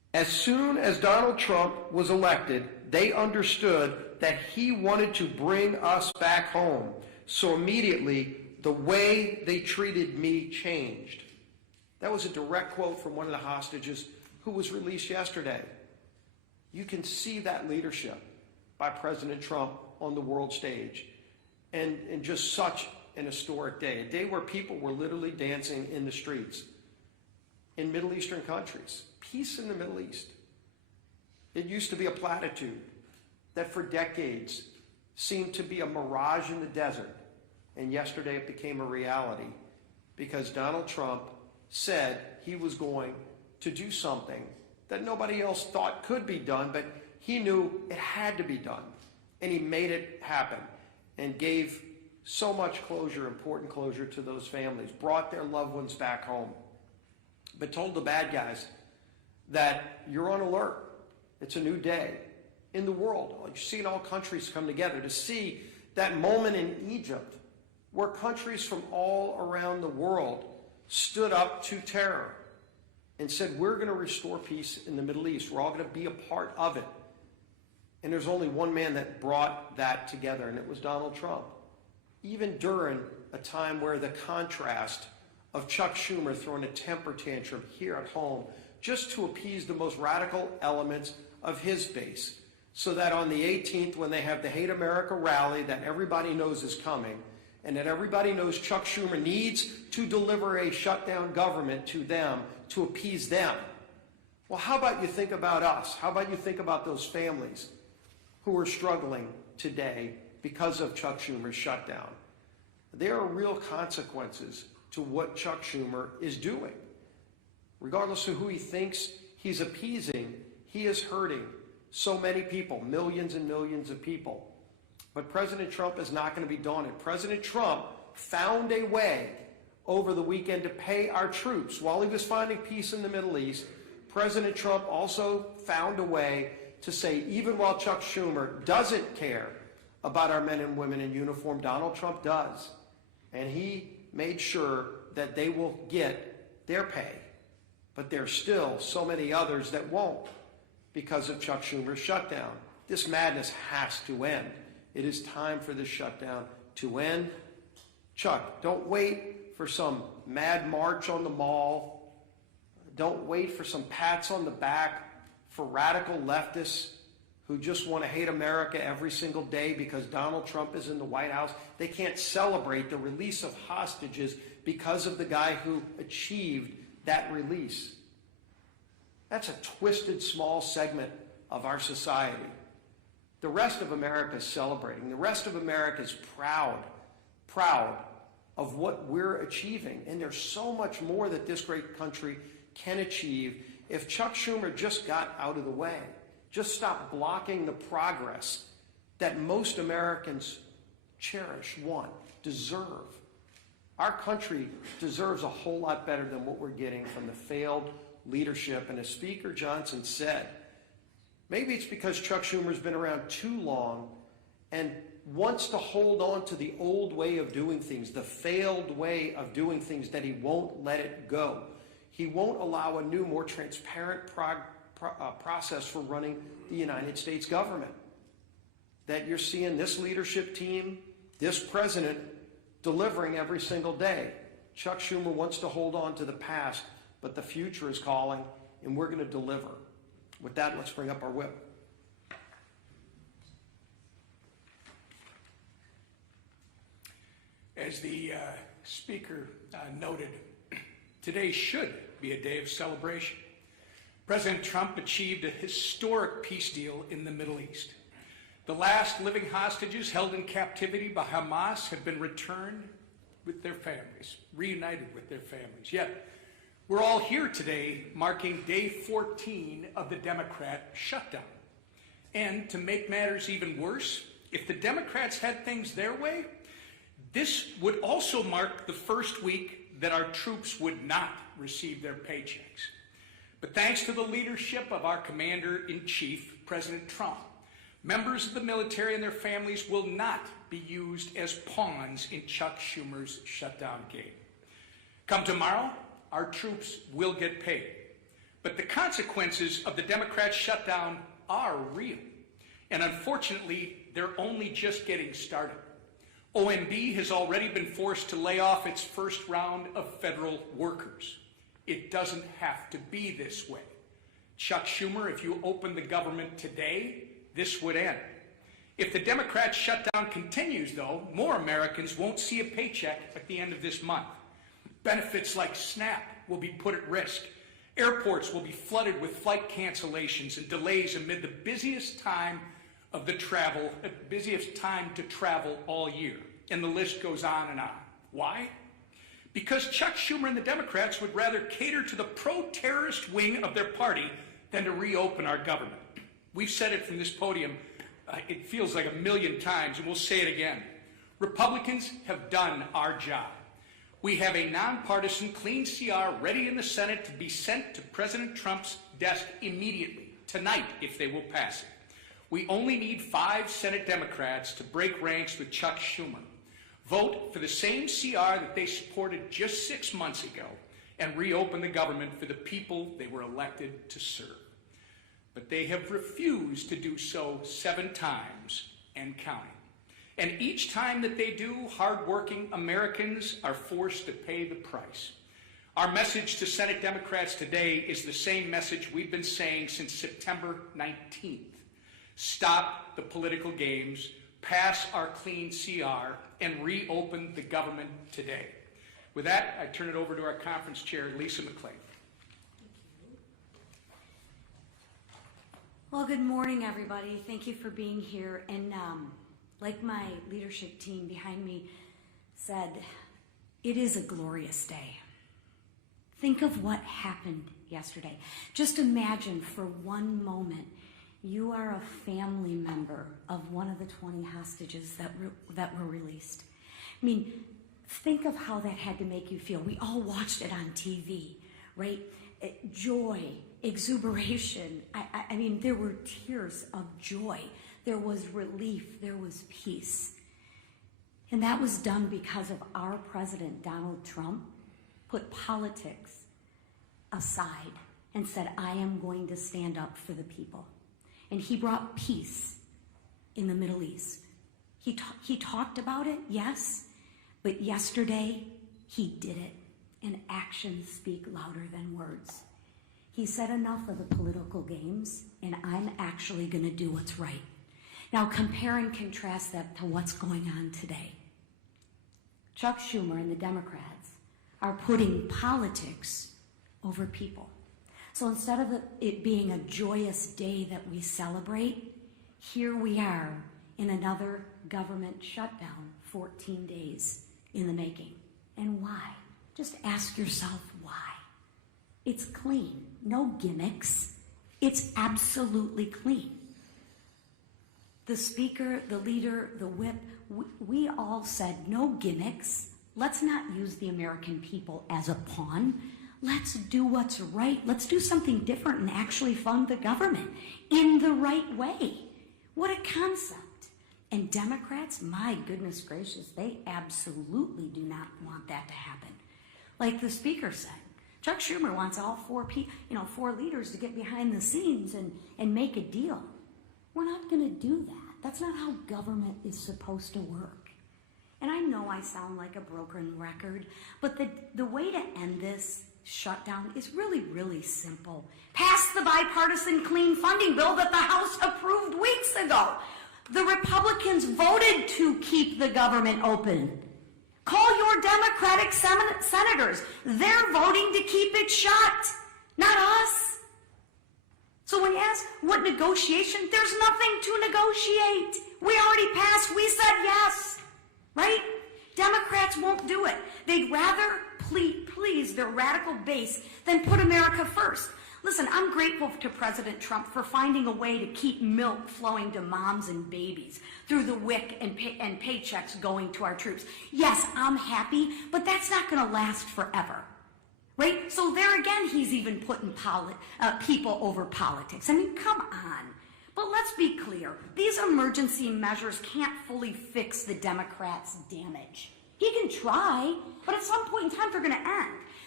As soon as Donald Trump was elected, they understood that he wanted to bring us back home. So immediately, the way they treated me changed. That was a direct quote from one of the hostages who was released yesterday. You can see that leadership by President Trump on the world stage. And just such an historic day, a day where people were literally dancing in the streets in Middle Eastern countries. Peace in the Middle East. It used to be a platitude that for decades seemed to be a mirage in the desert. And yesterday it became a reality because Donald Trump said he was going to do something that nobody else thought could be done, but he knew it had to be done. And he made it happen and gave so much closure, important closure to those families, brought their loved ones back home, but told the bad guys that you're on alert. It's a new day in the world. You've seen all countries come together to see that moment in Egypt where countries from all around the world stood up to terror and said, we're going to restore peace in the Middle East. We're all going to be a part of it. And there's only one man that brought that together, and it was Donald Trump. Even during a time where the contrast of Chuck Schumer throwing a temper tantrum here at home just to appease the most radical elements of his base, so that on the 18th, when they have the Hate America rally that everybody knows is coming, and that everybody knows Chuck Schumer needs to deliver a shutdown government to them to appease them. Well, how about you think about us? How about you think about those families who are struggling today because of Chuck Schumer's shutdown? There are real consequences to what Chuck Schumer is doing. Regardless of who he thinks he's appeasing, he is hurting so many people, millions and millions of people. But President Trump is not going to be daunted. President Trump found a way over the weekend to pay our troops. While he was finding peace in the Middle East, President Trump also found a way to say, even while Chuck Schumer doesn't care about our men and women in uniform, Donald Trump does. And he made sure that they will get their pay. But there's still so many others that won't because of Chuck Schumer's shutdown. This madness has to end. It is time for this shutdown to end. Chuck, don't wait for some mad march on the mall. Don't wait for some pats on the back for radical leftists who just want to hate America every single day because Donald Trump is in the White House. They can't celebrate the release of hostages because of the guy who achieved that release. That's a twisted small segment of our society. The rest of America is celebrating. The rest of America is proud of what we're achieving. And there's so much more that this great country can achieve if Chuck Schumer just got out of the way, just stopped blocking the progress that most Americans cherish, want, deserve. Our country deserves a whole lot better than what we're getting from the failed leadership. And as Speaker Johnson said, maybe it's because Chuck Schumer's been around too long and wants to hold on to the old way of doing things, the failed way of doing things, that he won't let it go. He won't allow a new, more transparent process for running the United States government. That you're seeing this leadership team, this president, delivering every single day. Chuck Schumer wants to hold on to the past, but the future is calling, and we're going to deliver. With that, let's bring up our whip. As the Speaker noted, today should be a day of celebration. President Trump achieved a historic peace deal in the Middle East. The last living hostages held in captivity by Hamas have been returned with their families, reunited with their families. Yet, we're all here today marking day 14 of the Democrat shutdown. And to make matters even worse, if the Democrats had things their way, this would also mark the first week that our troops would not receive their paychecks. But thanks to the leadership of our Commander-in-Chief, President Trump, members of the military and their families will not be used as pawns in Chuck Schumer's shutdown game. Come tomorrow, our troops will get paid. But the consequences of the Democrats' shutdown are real. And unfortunately, they're only just getting started. OMB has already been forced to lay off its first round of federal workers. It doesn't have to be this way. Chuck Schumer, if you open the government today, this would end. If the Democrats' shutdown continues, though, more Americans won't see a paycheck at the end of this month. Benefits like SNAP will be put at risk. Airports will be flooded with flight cancellations and delays amid the busiest time to travel all year. And the list goes on and on. Why? Because Chuck Schumer and the Democrats would rather cater to the pro-terrorist wing of their party than to reopen our government. We've said it from this podium, it feels like 1,000,000 times, and we'll say it again. Republicans have done our job. We have a nonpartisan clean CR ready in the Senate to be sent to President Trump's desk immediately, tonight, if they will pass it. We only need 5 Senate Democrats to break ranks with Chuck Schumer, vote for the same CR that they supported just 6 months ago, and reopen the government for the people they were elected to serve. But they have refused to do so 7 times and counting. And each time that they do, hardworking Americans are forced to pay the price. Our message to Senate Democrats today is the same message we've been saying since September 19th. Stop the political games, pass our clean CR, and reopen the government today. With that, I turn it over to our conference chair, Lisa McClain. Well, good morning, everybody. Thank you for being here. And like my leadership team behind me said, it is a glorious day. Think of what happened yesterday. Just imagine for one moment you are a family member of one of the 20 hostages that were released. I mean, think of how that had to make you feel. We all watched it on TV, right? Joy, exuberation. I mean, there were tears of joy. There was relief. There was peace. And that was done because of our president, Donald Trump, put politics aside and said, I am going to stand up for the people. And he brought peace in the Middle East. He talked about it, yes, but yesterday he did it. And actions speak louder than words. He said enough of the political games, and I'm actually going to do what's right. Now compare and contrast that to what's going on today. Chuck Schumer and the Democrats are putting politics over people. So instead of it being a joyous day that we celebrate, here we are in another government shutdown, 14 days in the making. And why? Just ask yourself why. It's clean, no gimmicks. It's absolutely clean. The speaker, the leader, the whip, we all said no gimmicks. Let's not use the American people as a pawn. Let's do what's right. Let's do something different and actually fund the government in the right way. What a concept. And Democrats, my goodness gracious, they absolutely do not want that to happen. Like the speaker said, Chuck Schumer wants all 4 leaders to get behind the scenes and make a deal. We're not going to do that. That's not how government is supposed to work. And I know I sound like a broken record, but the way to end this shutdown is really, really simple. Pass the bipartisan clean funding bill that the House approved weeks ago. The Republicans voted to keep the government open. Call your Democratic senators. They're voting to keep it shut, not us. So when you ask what negotiation, there's nothing to negotiate. We already passed. We said yes, right? Democrats won't do it. They'd rather please their radical base than put America first. Listen, I'm grateful to President Trump for finding a way to keep milk flowing to moms and babies through the WIC and paychecks going to our troops. Yes, I'm happy, but that's not going to last forever, right? So there again, he's even putting people over politics. I mean, come on. But let's be clear. These emergency measures can't fully fix the Democrats' damage. He can try, but at some point in time, they're going to end.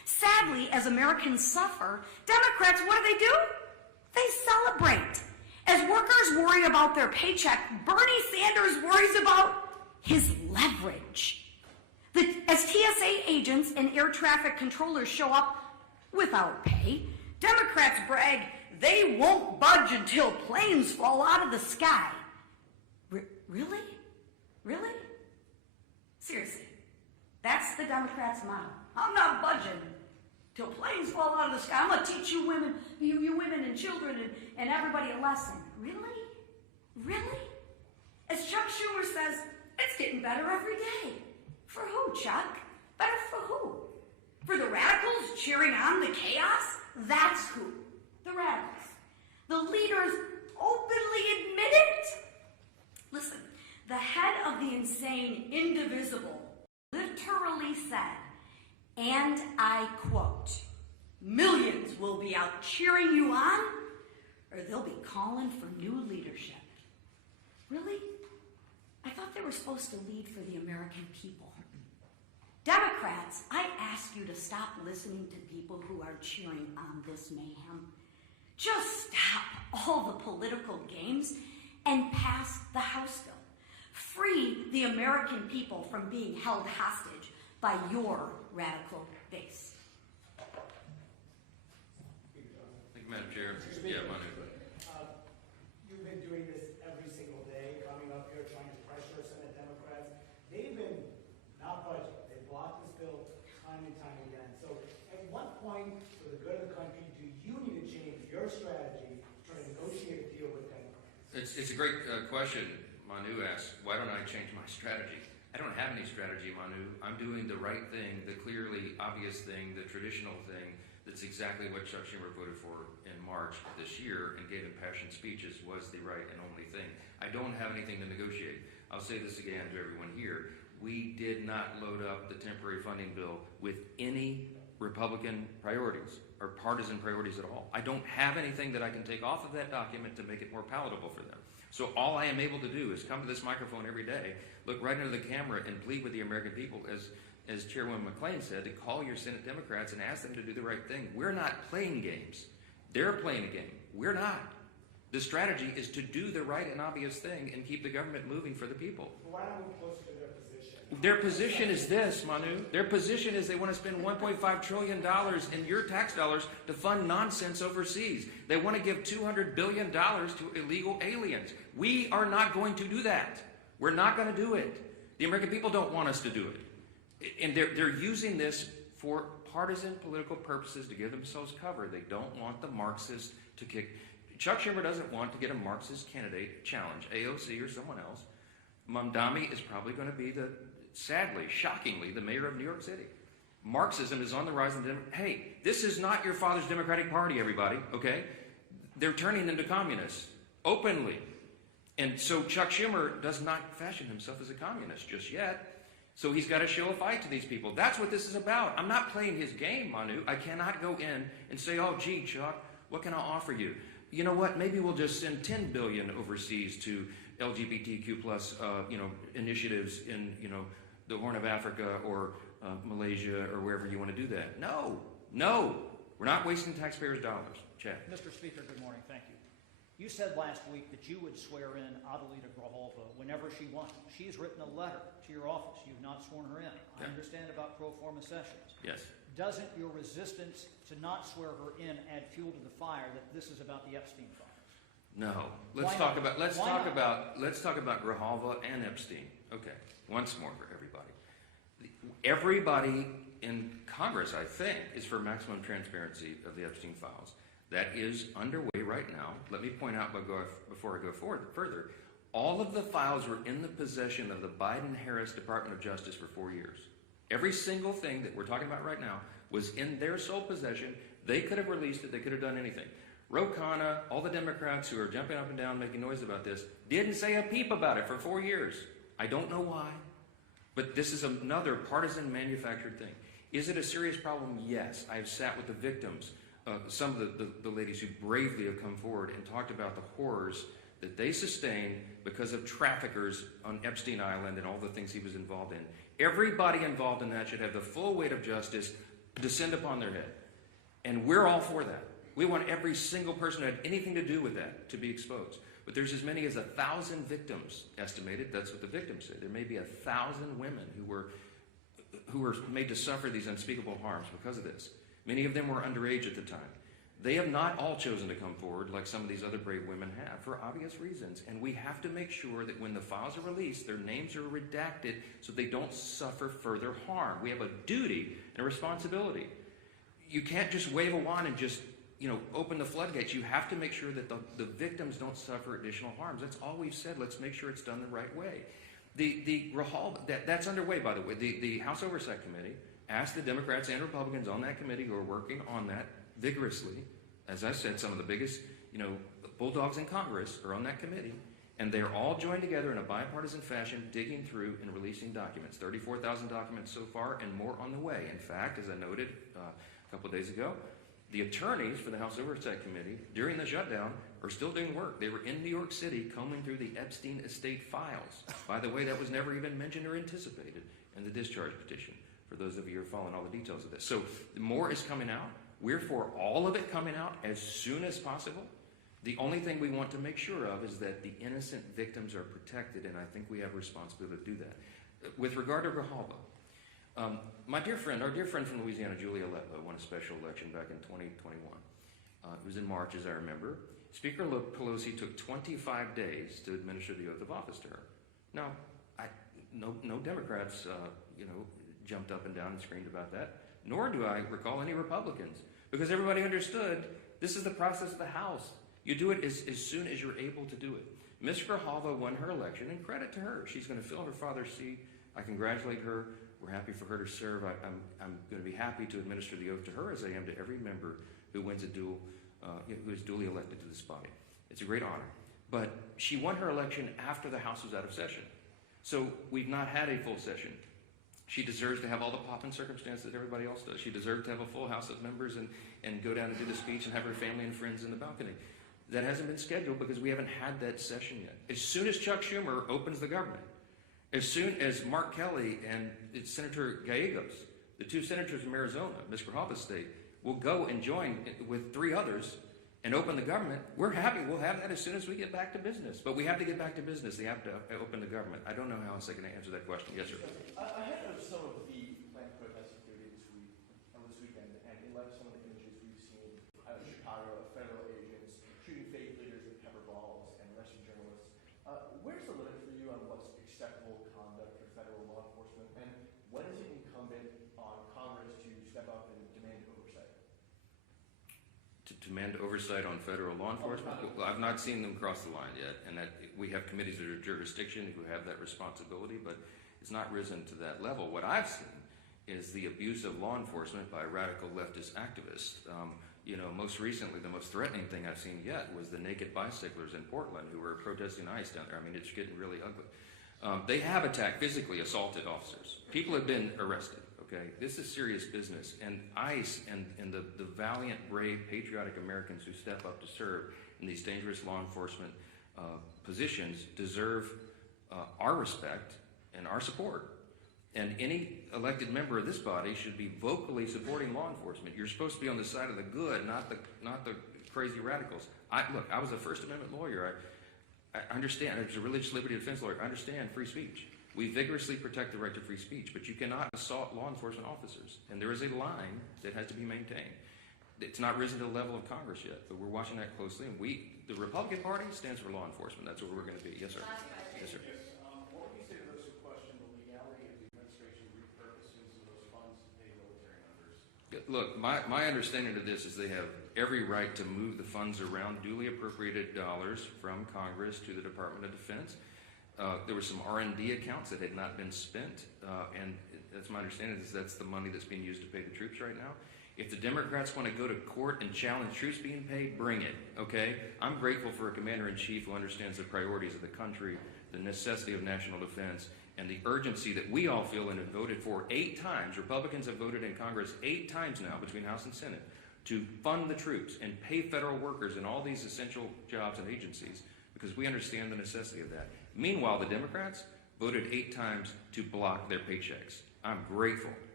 Sadly, as Americans suffer, Democrats, what do? They celebrate. As workers worry about their paycheck, Bernie Sanders worries about his leverage. As TSA agents and air traffic controllers show up without pay, Democrats brag they won't budge until planes fall out of the sky. Really? Really? Seriously, that's the Democrats' motto. I'm not budging till planes fall out of the sky. I'm going to teach you women, you women and children and everybody a lesson. Really? Really? As Chuck Schumer says, it's getting better every day. For who, Chuck? Better for who? For the radicals cheering on the chaos? That's who. The radicals. The leaders openly admit it. Listen, the head of the insane indivisible literally said, and I quote, "Millions will be out cheering you on, or they'll be calling for new leadership." Really? I thought they were supposed to lead for the American people. Democrats, I ask you to stop listening to people who are cheering on this mayhem. Just stop all the political games and pass the House bill. Free the American people from being held hostage by your radical base. Thank you, Madam Chair. Yeah, Manu. You've been doing this every single day, coming up here trying to pressure Senate Democrats. They've been not budging. They blocked this bill time and time again. So at what point, for the good of the country, do you need to change your strategy to try to negotiate a deal with Democrats? It's a great question. Manu asks, why don't I change my strategy? I don't have any strategy, Manu. I'm doing the right thing, the clearly obvious thing, the traditional thing. That's exactly what Chuck Schumer voted for in March this year and gave impassioned speeches was the right and only thing. I don't have anything to negotiate. I'll say this again to everyone here. We did not load up the temporary funding bill with any Republican priorities or partisan priorities at all. I don't have anything that I can take off of that document to make it more palatable for them. So all I am able to do is come to this microphone every day, look right into the camera, and plead with the American people, as Chairwoman McClain said, to call your Senate Democrats and ask them to do the right thing. We're not playing games. They're playing a game. We're not. The strategy is to do the right and obvious thing and keep the government moving for the people. Why don't we close to their position? Their position is this, Manu. Their position is they want to spend $1.5 trillion in your tax dollars to fund nonsense overseas. They want to give $200 billion to illegal aliens. We are not going to do that. We're not going to do it. The American people don't want us to do it. And they're using this for partisan political purposes to give themselves cover. They don't want the Marxists to kick. Chuck Schumer doesn't want to get a Marxist candidate challenge, AOC or someone else. Mamdani is probably going to be sadly, shockingly, the mayor of New York City. Marxism is on the rise. Hey, this is not your father's Democratic Party, everybody, okay? They're turning into communists, openly. And so Chuck Schumer does not fashion himself as a communist just yet. So he's got to show a fight to these people. That's what this is about. I'm not playing his game, Manu. I cannot go in and say, oh, gee, Chuck, what can I offer you? You know what? Maybe we'll just send $10 billion overseas to LGBTQ plus, initiatives in, the Horn of Africa or Malaysia or wherever you want to do that. No. We're not wasting taxpayers' dollars. Chad. Mr. Speaker, good morning. Thank you. You said last week that you would swear in Adelita Grajolva whenever she wants. She's written a letter to your office. You've not sworn her in. I understand about pro forma sessions. Yes. Doesn't your resistance to not swear her in add fuel to the fire that this is about the Epstein files? No. Let's talk about Grajolva and Epstein. Okay. Once more for everybody. Everybody in Congress, I think, is for maximum transparency of the Epstein files. That is underway right now. Let me point out before I go further, all of the files were in the possession of the Biden-Harris Department of Justice for 4 years. Every single thing that we're talking about right now was in their sole possession. They could have released it. They could have done anything. Ro Khanna, all the Democrats who are jumping up and down making noise about this, didn't say a peep about it for 4 years. I don't know why, but this is another partisan manufactured thing. Is it a serious problem? Yes. I've sat with the victims. Some of the ladies who bravely have come forward and talked about the horrors that they sustained because of traffickers on Epstein Island and all the things he was involved in. Everybody involved in that should have the full weight of justice descend upon their head. And we're all for that. We want every single person who had anything to do with that to be exposed. But there's as many as 1,000 victims estimated. That's what the victims say. There may be 1,000 women who were made to suffer these unspeakable harms because of this. Many of them were underage at the time. They have not all chosen to come forward like some of these other brave women have for obvious reasons. And we have to make sure that when the files are released, their names are redacted so they don't suffer further harm. We have a duty and a responsibility. You can't just wave a wand and just, open the floodgates. You have to make sure that the victims don't suffer additional harms. That's all we've said. Let's make sure it's done the right way. That's underway, by the way. The House Oversight Committee asked the Democrats and Republicans on that committee who are working on that vigorously. As I said, some of the biggest, bulldogs in Congress are on that committee, and they're all joined together in a bipartisan fashion, digging through and releasing documents. 34,000 documents so far, and more on the way. In fact, as I noted a couple of days ago, the attorneys for the House Oversight Committee during the shutdown are still doing work. They were in New York City combing through the Epstein estate files. By the way, that was never even mentioned or anticipated in the discharge petition, for those of you who are following all the details of this. So more is coming out. We're for all of it coming out as soon as possible. The only thing we want to make sure of is that the innocent victims are protected, and I think we have a responsibility to do that. With regard to Grijalva, our dear friend from Louisiana, Julia Aleppo, won a special election back in 2021. It was in March, as I remember. Speaker Pelosi took 25 days to administer the oath of office to her. Now, no Democrats, jumped up and down and screamed about that, nor do I recall any Republicans, because everybody understood this is the process of the House. You do it as soon as you're able to do it. Ms. Grijalva won her election, and credit to her. She's going to fill her father's seat. I congratulate her. We're happy for her to serve. I'm going to be happy to administer the oath to her, as I am to every member who wins who is duly elected to this body. It's a great honor. But she won her election after the House was out of session. So we've not had a full session. She deserves to have all the pomp and circumstance that everybody else does. She deserves to have a full House of members and go down and do the speech and have her family and friends in the balcony. That hasn't been scheduled because we haven't had that session yet. As soon as Chuck Schumer opens the government, as soon as Mark Kelly and Senator Gallegos, the two senators from Arizona, Ms. Grijalva's state, will go and join with 3 others and open the government, we're happy. We'll have that as soon as we get back to business. But we have to get back to business. They have to open the government. I don't know how else I can answer that question. Yes, sir. Ahead of some of the planned protests here this weekend, and in light of some of the images we've seen out of Chicago, of federal agents shooting faith leaders with pepper balls and arresting journalists, where's the limit for you on what's acceptable conduct for federal law enforcement, and when is it incumbent on Congress to step up and demand oversight? To demand oversight on federal law enforcement? Well, I've not seen them cross the line yet, and that we have committees that are jurisdiction who have that responsibility, but it's not risen to that level. What I've seen is the abuse of law enforcement by radical leftist activists. Most recently, the most threatening thing I've seen yet was the naked bicyclers in Portland who were protesting ICE down there. I mean, it's getting really ugly. They have attacked, physically assaulted officers. People have been arrested, okay? This is serious business. And ICE and the valiant, brave, patriotic Americans who step up to serve in these dangerous law enforcement positions deserve our respect and our support. And any elected member of this body should be vocally supporting law enforcement. You're supposed to be on the side of the good, not the crazy radicals. I was a First Amendment lawyer. I understand. I was a religious liberty defense lawyer. I understand free speech. We vigorously protect the right to free speech, but you cannot assault law enforcement officers. And there is a line that has to be maintained. It's not risen to the level of Congress yet, but we're watching that closely. And the Republican Party stands for law enforcement. That's what we're going to be. Yes, sir. Yes, sir. What would you say to those who question the legality of the administration repurposes of those funds to pay military members? Look, my understanding of this is they have every right to move the funds around, duly appropriated dollars from Congress to the Department of Defense. There were some R&D accounts that had not been spent, and that's my understanding is that's the money that's being used to pay the troops right now. If the Democrats want to go to court and challenge troops being paid, bring it, okay? I'm grateful for a commander-in-chief who understands the priorities of the country, the necessity of national defense, and the urgency that we all feel and have voted for 8 times. Republicans have voted in Congress 8 times now between House and Senate to fund the troops and pay federal workers in all these essential jobs and agencies because we understand the necessity of that. Meanwhile, the Democrats voted 8 times to block their paychecks. I'm grateful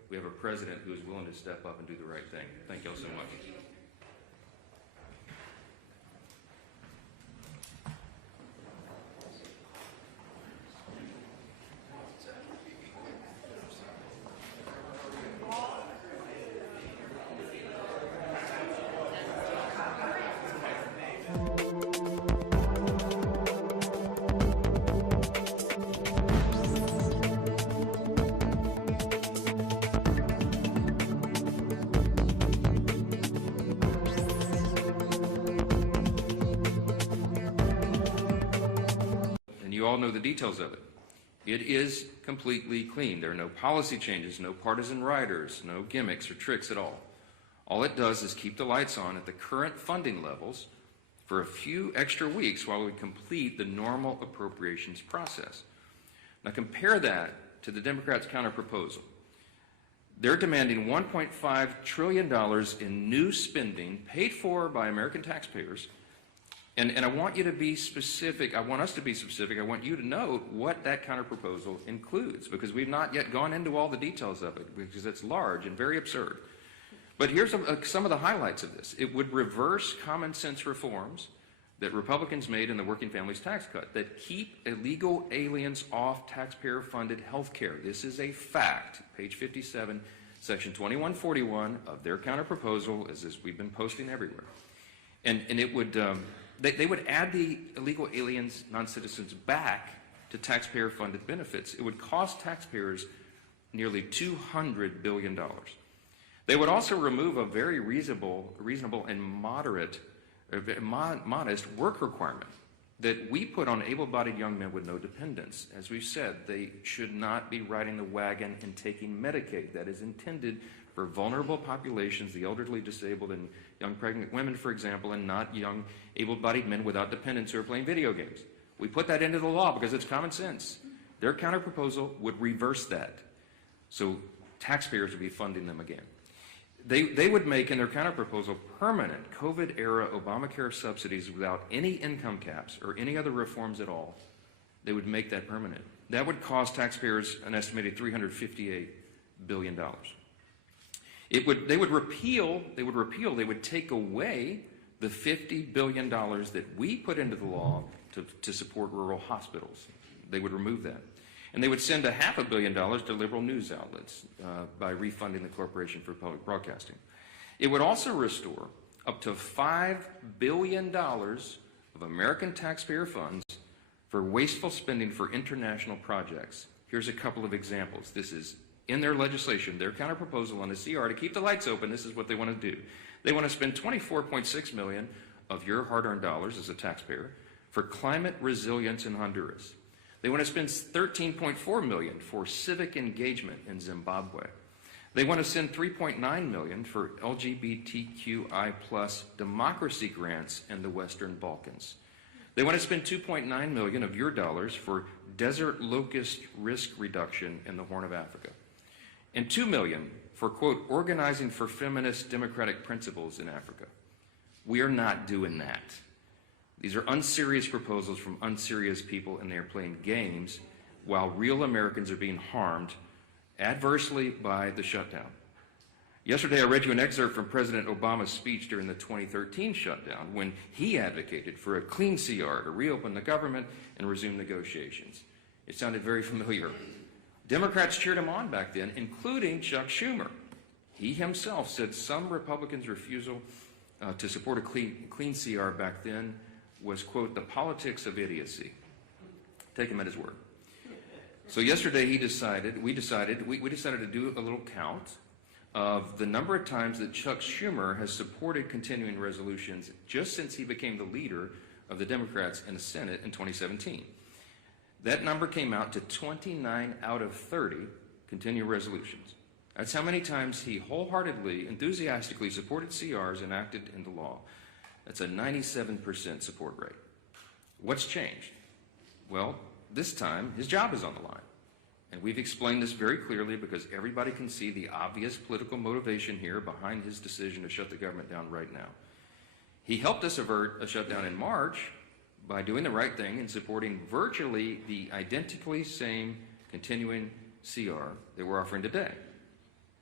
we have a president who is willing to step up and do the right thing. Thank you all so much. You all know the details of it. It is completely clean. There are no policy changes, no partisan riders, no gimmicks or tricks at all. All it does is keep the lights on at the current funding levels for a few extra weeks while we complete the normal appropriations process. Now compare that to the Democrats' counterproposal. They're demanding $1.5 trillion in new spending paid for by American taxpayers. And I want you to be specific. I want us to be specific. I want you to know what that counterproposal includes, because we've not yet gone into all the details of it, because it's large and very absurd. But here's some of the highlights of this. It would reverse common sense reforms that Republicans made in the Working Families Tax Cut that keep illegal aliens off taxpayer-funded health care. This is a fact. Page 57, Section 2141 of their counterproposal, as we've been posting everywhere. And it would... They would add the illegal aliens, non-citizens, back to taxpayer-funded benefits. It would cost taxpayers nearly $200 billion. They would also remove a very reasonable and modest work requirement that we put on able-bodied young men with no dependents. As we've said, they should not be riding the wagon and taking Medicaid. That is intended for vulnerable populations, the elderly, disabled, and young pregnant women, for example, and not young able-bodied men without dependents who are playing video games. We put that into the law because it's common sense. Their counterproposal would reverse that. So taxpayers would be funding them again. They would make in their counterproposal permanent COVID-era Obamacare subsidies without any income caps or any other reforms at all. They would make that permanent. That would cost taxpayers an estimated $358 billion. They would take away the $50 billion that we put into the law to support rural hospitals. They would remove that. And they would send $500 million to liberal news outlets by refunding the Corporation for Public Broadcasting. It would also restore up to $5 billion of American taxpayer funds for wasteful spending for international projects. Here's a couple of examples. This is in their legislation, their counterproposal on the CR to keep the lights open. This is what they want to do. They want to spend $24.6 million of your hard-earned dollars as a taxpayer for climate resilience in Honduras. They want to spend $13.4 million for civic engagement in Zimbabwe. They want to send $3.9 million for LGBTQI+ democracy grants in the Western Balkans. They want to spend $2.9 million of your dollars for desert locust risk reduction in the Horn of Africa. And $2 million for, quote, organizing for feminist democratic principles in Africa. We are not doing that. These are unserious proposals from unserious people, and they are playing games while real Americans are being harmed adversely by the shutdown. Yesterday, I read you an excerpt from President Obama's speech during the 2013 shutdown when he advocated for a clean CR to reopen the government and resume negotiations. It sounded very familiar. Democrats cheered him on back then, including Chuck Schumer. He himself said some Republicans' refusal to support a clean CR back then was, quote, the politics of idiocy. Take him at his word. So yesterday we decided to do a little count of the number of times that Chuck Schumer has supported continuing resolutions just since he became the leader of the Democrats in the Senate in 2017. That number came out to 29 out of 30 continuing resolutions. That's how many times he wholeheartedly, enthusiastically supported CRs enacted into law. That's a 97% support rate. What's changed? Well, this time his job is on the line. And we've explained this very clearly because everybody can see the obvious political motivation here behind his decision to shut the government down right now. He helped us avert a shutdown in March by doing the right thing and supporting virtually the identically same continuing CR that we're offering today.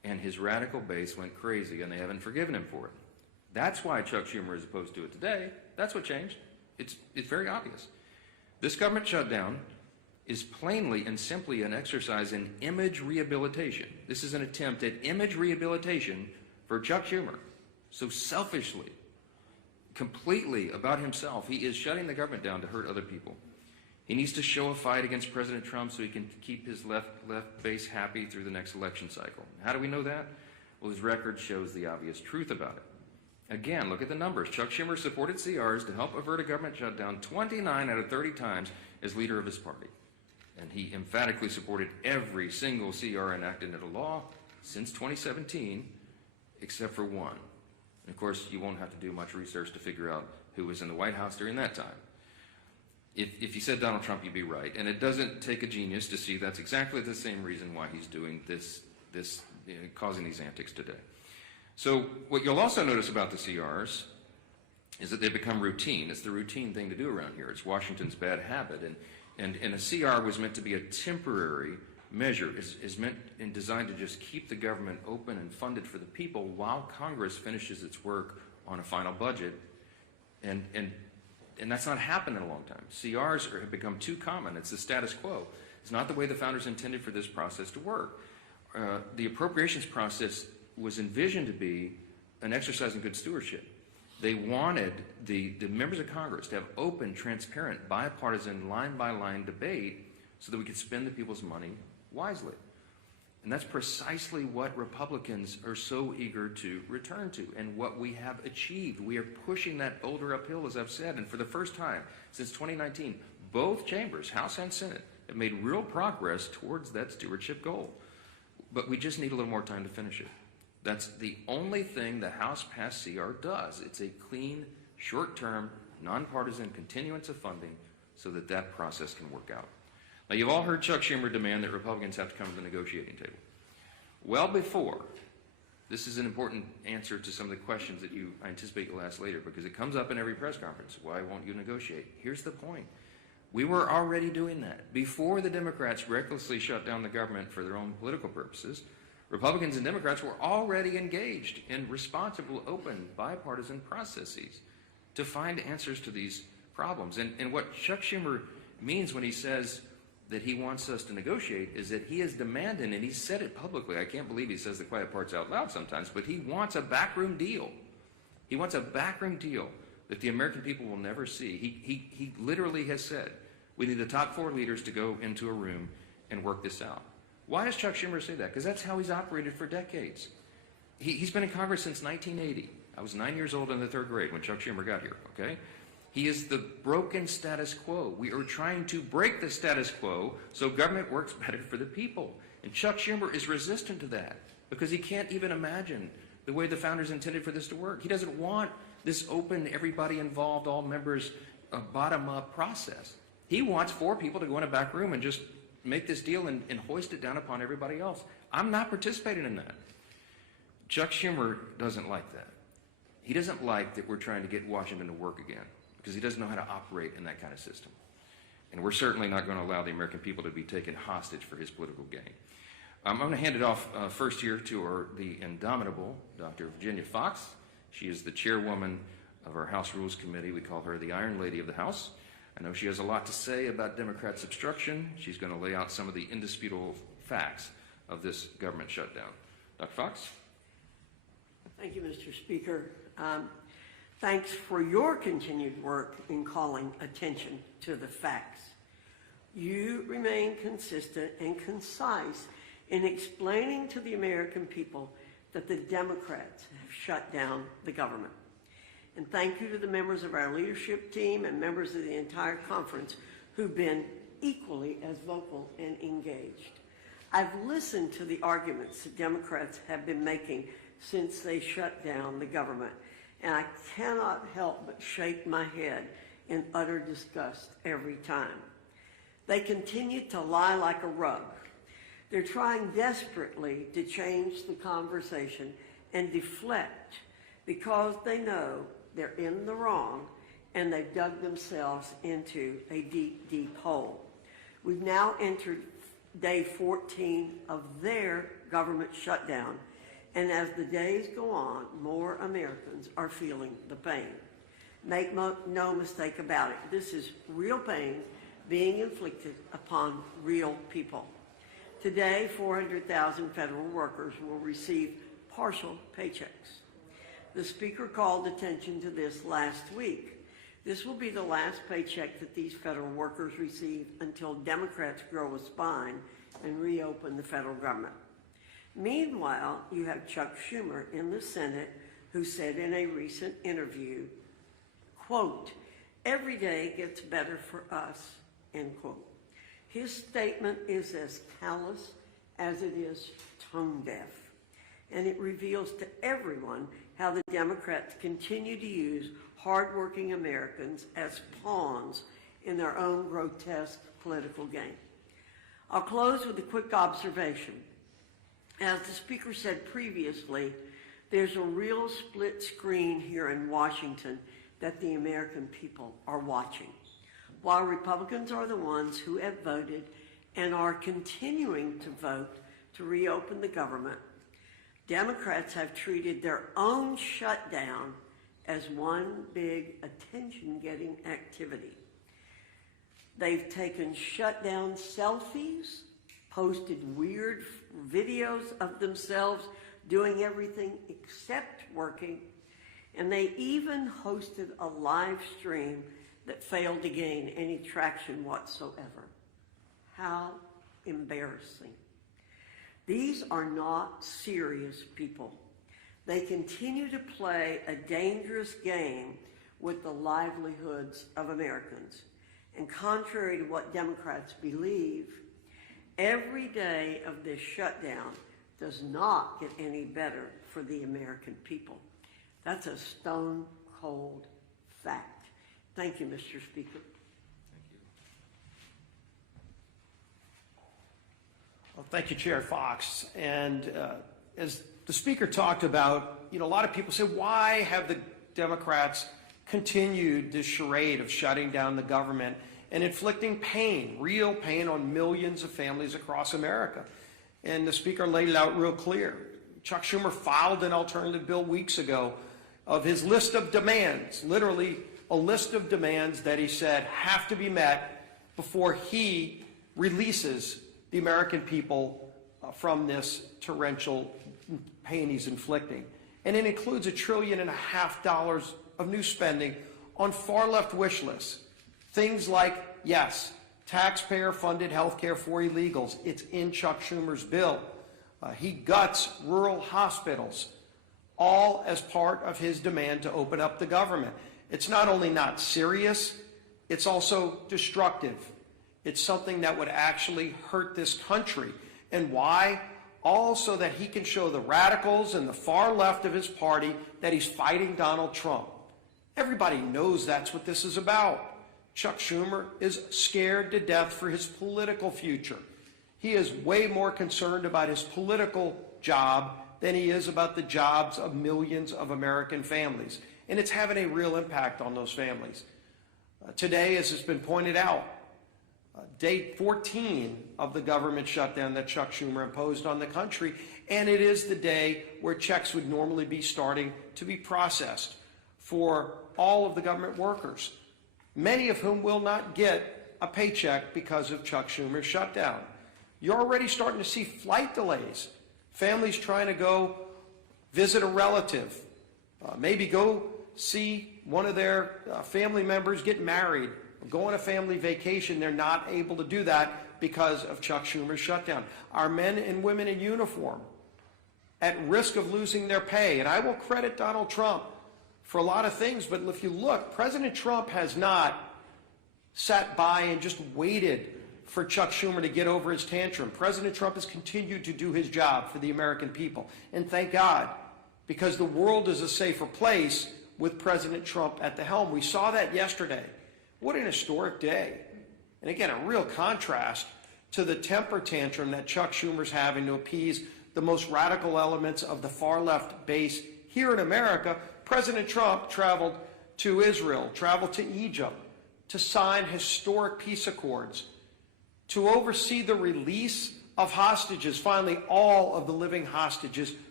and his radical base went crazy, and they haven't forgiven him for it. That's why Chuck Schumer is opposed to it today. That's what changed. It's very obvious. This government shutdown is plainly and simply an exercise in image rehabilitation. This is an attempt at image rehabilitation for Chuck Schumer. So selfishly, completely about himself, he is shutting the government down to hurt other people. He needs to show a fight against President Trump so he can keep his left base happy through the next election cycle. How do we know that? Well, his record shows the obvious truth about it. Again, look at the numbers. Chuck Schumer supported CRs to help avert a government shutdown 29 out of 30 times as leader of his party. And he emphatically supported every single CR enacted into law since 2017, except for one. And of course, you won't have to do much research to figure out who was in the White House during that time. If you said Donald Trump, you'd be right. And it doesn't take a genius to see that's exactly the same reason why he's doing this causing these antics today. So what you'll also notice about the CRs is that they become routine. It's the routine thing to do around here. It's Washington's bad habit. And a CR was meant to be a temporary measure. Is meant and designed to just keep the government open and funded for the people while Congress finishes its work on a final budget. And that's not happened in a long time. CRs have become too common. It's the status quo. It's not the way the founders intended for this process to work. The appropriations process was envisioned to be an exercise in good stewardship. They wanted the members of Congress to have open, transparent, bipartisan, line-by-line debate so that we could spend the people's money wisely. And that's precisely what Republicans are so eager to return to and what we have achieved. We are pushing that boulder uphill, as I've said, and for the first time since 2019, both chambers, House and Senate, have made real progress towards that stewardship goal. But we just need a little more time to finish it. That's the only thing the House passed CR does. It's a clean, short-term, nonpartisan continuance of funding so that that process can work out. Now, you've all heard Chuck Schumer demand that Republicans have to come to the negotiating table. Well before, this is an important answer to some of the questions that I anticipate you'll ask later because it comes up in every press conference. Why won't you negotiate? Here's the point. We were already doing that. Before the Democrats recklessly shut down the government for their own political purposes, Republicans and Democrats were already engaged in responsible, open, bipartisan processes to find answers to these problems. And what Chuck Schumer means when he says that he wants us to negotiate is that he is demanding, and he said it publicly, I can't believe he says the quiet parts out loud sometimes, but he wants a backroom deal. He wants a backroom deal that the American people will never see. He literally has said, we need the top 4 leaders to go into a room and work this out. Why does Chuck Schumer say that? Because that's how he's operated for decades. He's been in Congress since 1980. I was 9 years old in the 3rd grade when Chuck Schumer got here, okay? He is the broken status quo. We are trying to break the status quo so government works better for the people. And Chuck Schumer is resistant to that because he can't even imagine the way the founders intended for this to work. He doesn't want this open, everybody involved, all members, bottom-up process. He wants 4 people to go in a back room and just make this deal and hoist it down upon everybody else. I'm not participating in that. Chuck Schumer doesn't like that. He doesn't like that we're trying to get Washington to work again because he doesn't know how to operate in that kind of system. And we're certainly not going to allow the American people to be taken hostage for his political gain. I'm going to hand it off first here to the indomitable Dr. Virginia Fox. She is the chairwoman of our House Rules Committee. We call her the Iron Lady of the House. I know she has a lot to say about Democrats' obstruction. She's going to lay out some of the indisputable facts of this government shutdown. Dr. Fox? Thank you, Mr. Speaker. Thanks for your continued work in calling attention to the facts. You remain consistent and concise in explaining to the American people that the Democrats have shut down the government. And thank you to the members of our leadership team and members of the entire conference who've been equally as vocal and engaged. I've listened to the arguments the Democrats have been making since they shut down the government, and I cannot help but shake my head in utter disgust every time. They continue to lie like a rug. They're trying desperately to change the conversation and deflect because they know they're in the wrong and they've dug themselves into a deep, deep hole. We've now entered day 14 of their government shutdown, And as the days go on, more Americans are feeling the pain. Make no mistake about it, this is real pain being inflicted upon real people. Today, 400,000 federal workers will receive partial paychecks. The Speaker called attention to this last week. This will be the last paycheck that these federal workers receive until Democrats grow a spine and reopen the federal government. Meanwhile, you have Chuck Schumer in the Senate, who said in a recent interview, quote, "Every day gets better for us," end quote. His statement is as callous as it is tone deaf, and it reveals to everyone how the Democrats continue to use hardworking Americans as pawns in their own grotesque political game. I'll close with a quick observation. As the Speaker said previously, there's a real split screen here in Washington that the American people are watching. While Republicans are the ones who have voted and are continuing to vote to reopen the government, Democrats have treated their own shutdown as one big attention-getting activity. They've taken shutdown selfies, posted weird videos of themselves doing everything except working, and they even hosted a live stream that failed to gain any traction whatsoever. How embarrassing. These are not serious people. They continue to play a dangerous game with the livelihoods of Americans. And contrary to what Democrats believe, every day of this shutdown does not get any better for the American people. That's a stone cold fact. Thank you, Mr. Speaker. Well, thank you, Chair Fox. And as the Speaker talked about, a lot of people say, why have the Democrats continued this charade of shutting down the government and inflicting pain, real pain, on millions of families across America? And the Speaker laid it out real clear. Chuck Schumer filed an alternative bill weeks ago of his list of demands, literally a list of demands that he said have to be met before he releases the American people from this torrential pain he's inflicting. And it includes $1.5 trillion of new spending on far-left wish lists. Things like, yes, taxpayer-funded health care for illegals. It's in Chuck Schumer's bill. He guts rural hospitals, all as part of his demand to open up the government. It's not only not serious, it's also destructive. It's something that would actually hurt this country. And why? All so that he can show the radicals and the far left of his party that he's fighting Donald Trump. Everybody knows that's what this is about. Chuck Schumer is scared to death for his political future. He is way more concerned about his political job than he is about the jobs of millions of American families. And it's having a real impact on those families. Today, as has been pointed out, day 14 of the government shutdown that Chuck Schumer imposed on the country, and it is the day where checks would normally be starting to be processed for all of the government workers, many of whom will not get a paycheck because of Chuck Schumer's shutdown. You're already starting to see flight delays, families trying to go visit a relative, maybe go see one of their family members get married, go on a family vacation. They're not able to do that because of Chuck Schumer's shutdown. Our men and women in uniform at risk of losing their pay. And I will credit Donald Trump for a lot of things, but if you look, President Trump has not sat by and just waited for Chuck Schumer to get over his tantrum. President Trump has continued to do his job for the American people. And thank God, because the world is a safer place with President Trump at the helm. We saw that yesterday. What an historic day. And again, a real contrast to the temper tantrum that Chuck Schumer's having to appease the most radical elements of the far left base here in America. President Trump traveled to Israel, traveled to Egypt to sign historic peace accords, to oversee the release of hostages, finally all of the living hostages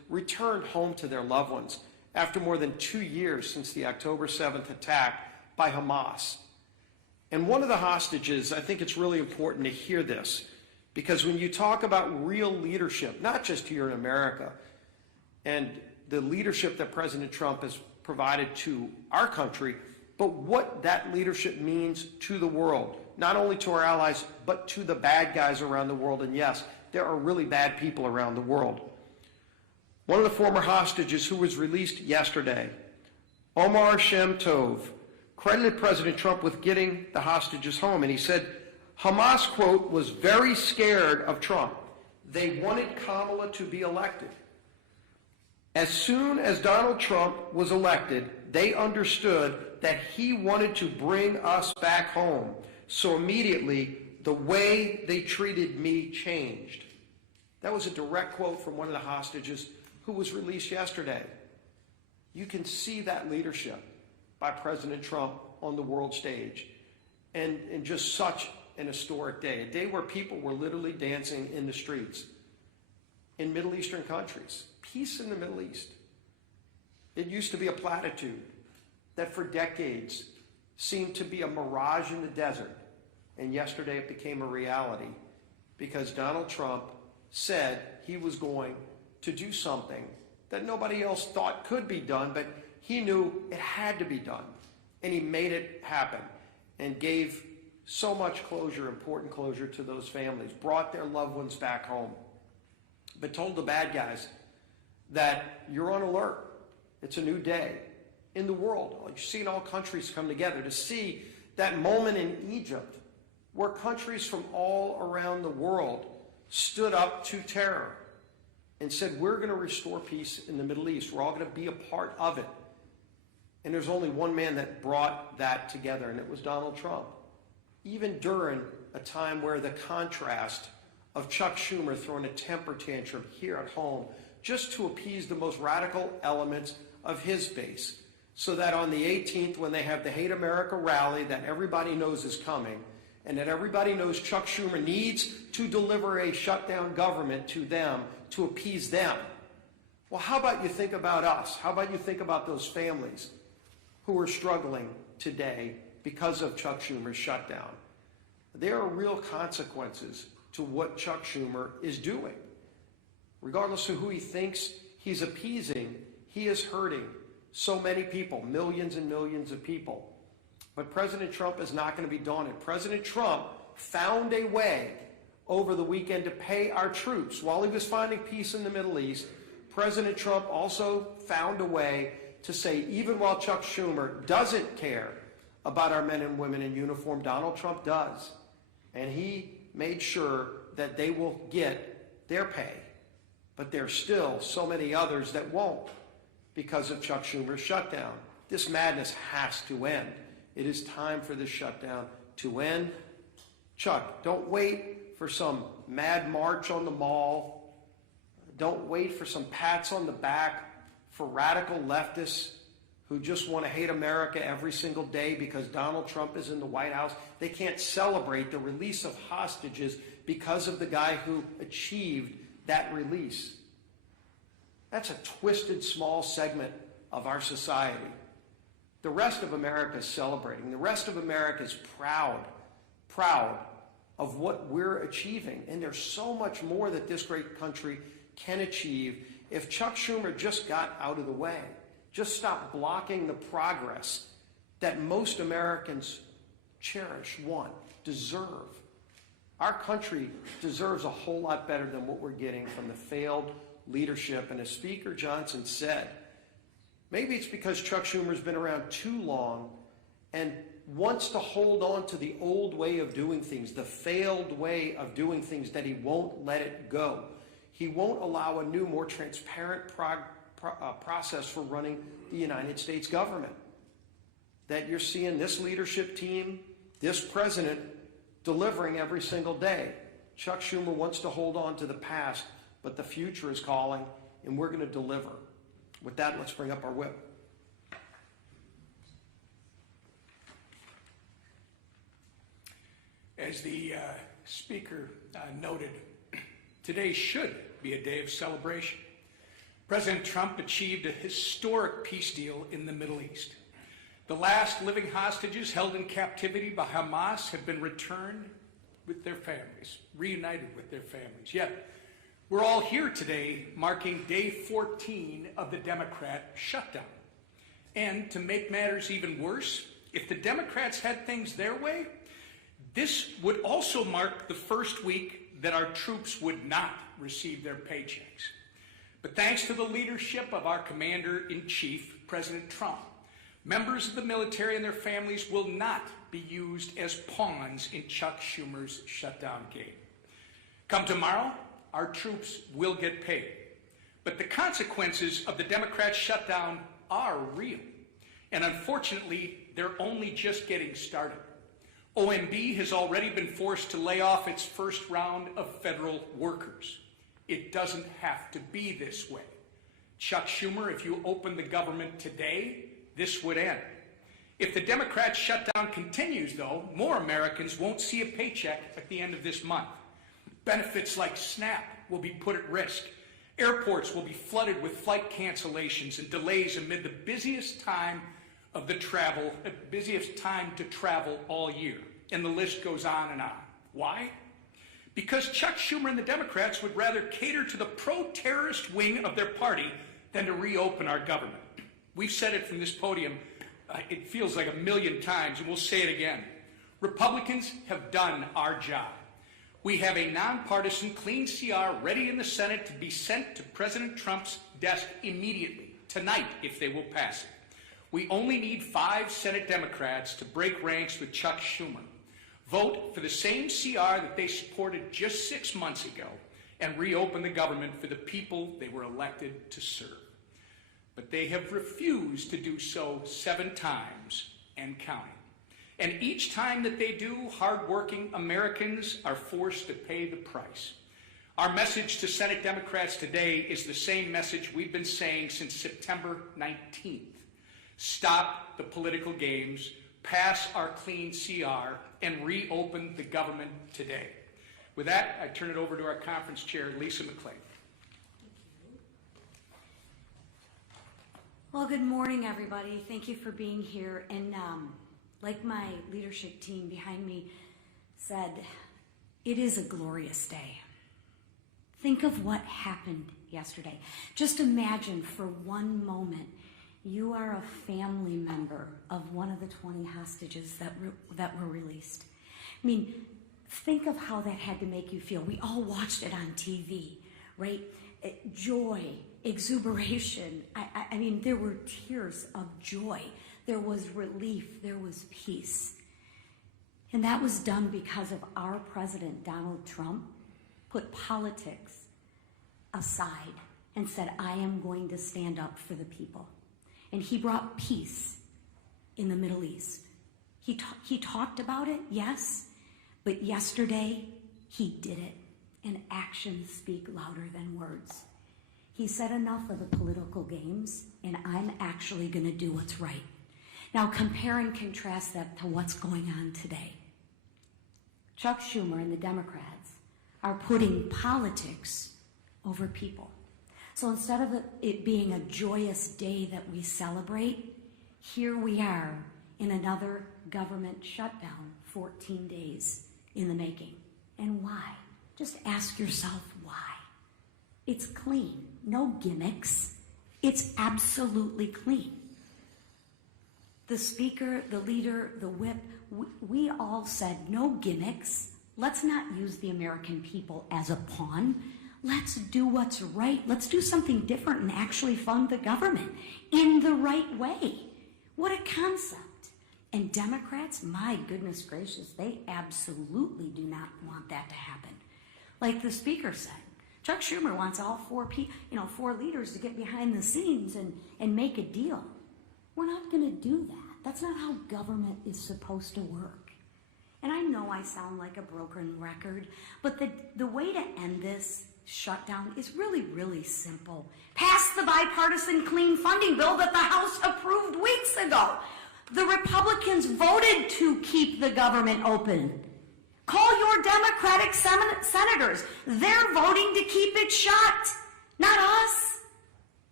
returned home to their loved ones after more than 2 years since the October 7th attack by Hamas. And one of the hostages, I think it's really important to hear this, because when you talk about real leadership, not just here in America, and the leadership that President Trump has provided to our country, but what that leadership means to the world, not only to our allies, but to the bad guys around the world. And yes, there are really bad people around the world. One of the former hostages who was released yesterday, Omar Shem Tov, credited President Trump with getting the hostages home. And he said, Hamas, quote, was very scared of Trump. They wanted Kamala to be elected. As soon as Donald Trump was elected, they understood that he wanted to bring us back home. So immediately, the way they treated me changed. That was a direct quote from one of the hostages who was released yesterday. You can see that leadership by President Trump on the world stage, and just such an historic day, a day where people were literally dancing in the streets in Middle Eastern countries. Peace in the Middle East. It used to be a platitude that for decades seemed to be a mirage in the desert, and yesterday it became a reality because Donald Trump said he was going to do something that nobody else thought could be done, but he knew it had to be done. And he made it happen and gave so much closure, important closure to those families, brought their loved ones back home, but told the bad guys that you're on alert. It's a new day in the world. You've seen all countries come together to see that moment in Egypt where countries from all around the world stood up to terror and said, we're going to restore peace in the Middle East. We're all going to be a part of it. And there's only one man that brought that together, and it was Donald Trump. Even during a time where the contrast of Chuck Schumer throwing a temper tantrum here at home just to appease the most radical elements of his base, so that on the 18th, when they have the Hate America rally that everybody knows is coming, and that everybody knows Chuck Schumer needs to deliver a shutdown government to them to appease them. Well, how about you think about us? How about you think about those families who are struggling today because of Chuck Schumer's shutdown? There are real consequences to what Chuck Schumer is doing. Regardless of who he thinks he's appeasing, he is hurting so many people, millions and millions of people. But President Trump is not going to be daunted. President Trump found a way over the weekend to pay our troops. While he was finding peace in the Middle East, President Trump also found a way to say, even while Chuck Schumer doesn't care about our men and women in uniform, Donald Trump does. And he made sure that they will get their pay. But there's still so many others that won't because of Chuck Schumer's shutdown. This madness has to end. It is time for this shutdown to end. Chuck, don't wait for some mad march on the mall. Don't wait for some pats on the back for radical leftists who just want to hate America every single day because Donald Trump is in the White House. They can't celebrate the release of hostages because of the guy who achieved that release. That's a twisted small segment of our society. The rest of America is celebrating. The rest of America is proud of what we're achieving. And there's so much more that this great country can achieve if Chuck Schumer just got out of the way, just stopped blocking the progress that most Americans cherish, want, deserve. Our country deserves a whole lot better than what we're getting from the failed leadership. And as Speaker Johnson said, maybe it's because Chuck Schumer's been around too long and wants to hold on to the old way of doing things, the failed way of doing things, that he won't let it go. He won't allow a new, more transparent process for running the United States government. That you're seeing this leadership team, this president, delivering every single day. Chuck Schumer wants to hold on to the past, but the future is calling, and we're going to deliver. With that, let's bring up our whip. As the Speaker noted, today should be a day of celebration. President Trump achieved a historic peace deal in the Middle East. The last living hostages held in captivity by Hamas have been returned with their families, reunited with their families. Yet, we're all here today marking day 14 of the Democrat shutdown. And to make matters even worse, if the Democrats had things their way, this would also mark the first week that our troops would not receive their paychecks. But thanks to the leadership of our Commander-in-Chief, President Trump, members of the military and their families will not be used as pawns in Chuck Schumer's shutdown game. Come tomorrow, our troops will get paid. But the consequences of the Democrat shutdown are real. And unfortunately, they're only just getting started. OMB has already been forced to lay off its first round of federal workers. It doesn't have to be this way. Chuck Schumer, if you open the government today, this would end. If the Democrat shutdown continues, though, more Americans won't see a paycheck at the end of this month. Benefits like SNAP will be put at risk. Airports will be flooded with flight cancellations and delays amid the busiest time to travel all year. And the list goes on and on. Why? Because Chuck Schumer and the Democrats would rather cater to the pro-terrorist wing of their party than to reopen our government. We've said it from this podium, it feels like 1,000,000 times, and we'll say it again. Republicans have done our job. We have a nonpartisan clean CR ready in the Senate to be sent to President Trump's desk immediately, tonight, if they will pass it. We only need 5 Senate Democrats to break ranks with Chuck Schumer, vote for the same CR that they supported just 6 months ago, and reopen the government for the people they were elected to serve. But they have refused to do so 7 times and counting. And each time that they do, hardworking Americans are forced to pay the price. Our message to Senate Democrats today is the same message we've been saying since September 19th. Stop the political games, pass our clean CR, and reopen the government today. With that, I turn it over to our conference chair, Lisa McClain. Well, good morning, everybody. Thank you for being here. And like my leadership team behind me said, it is a glorious day. Think of what happened yesterday. Just imagine for one moment you are a family member of one of the 20 hostages that were released. I mean, think of how that had to make you feel. We all watched it on TV, right? Joy, exuberation. I mean, there were tears of joy. There was relief. There was peace. And that was done because of our president, Donald Trump, put politics aside and said, I am going to stand up for the people. And he brought peace in the Middle East. He talked about it, yes, but yesterday he did it. And actions speak louder than words. He said enough of the political games, and I'm actually going to do what's right. Now compare and contrast that to what's going on today. Chuck Schumer and the Democrats are putting politics over people. So instead of it being a joyous day that we celebrate, here we are in another government shutdown, 14 days in the making. And why? Just ask yourself why. It's clean, no gimmicks. It's absolutely clean. The speaker, the leader, the whip, we all said no gimmicks. Let's not use the American people as a pawn. Let's do what's right. Let's do something different and actually fund the government in the right way. What a concept. And Democrats, my goodness gracious, they absolutely do not want that to happen. Like the speaker said, Chuck Schumer wants all four leaders to get behind the scenes and make a deal. We're not going to do that. That's not how government is supposed to work. And I know I sound like a broken record, but the way to end this shutdown is really, really simple. Pass the bipartisan clean funding bill that the House approved weeks ago. The Republicans voted to keep the government open. Call your Democratic senators. They're voting to keep it shut, not us.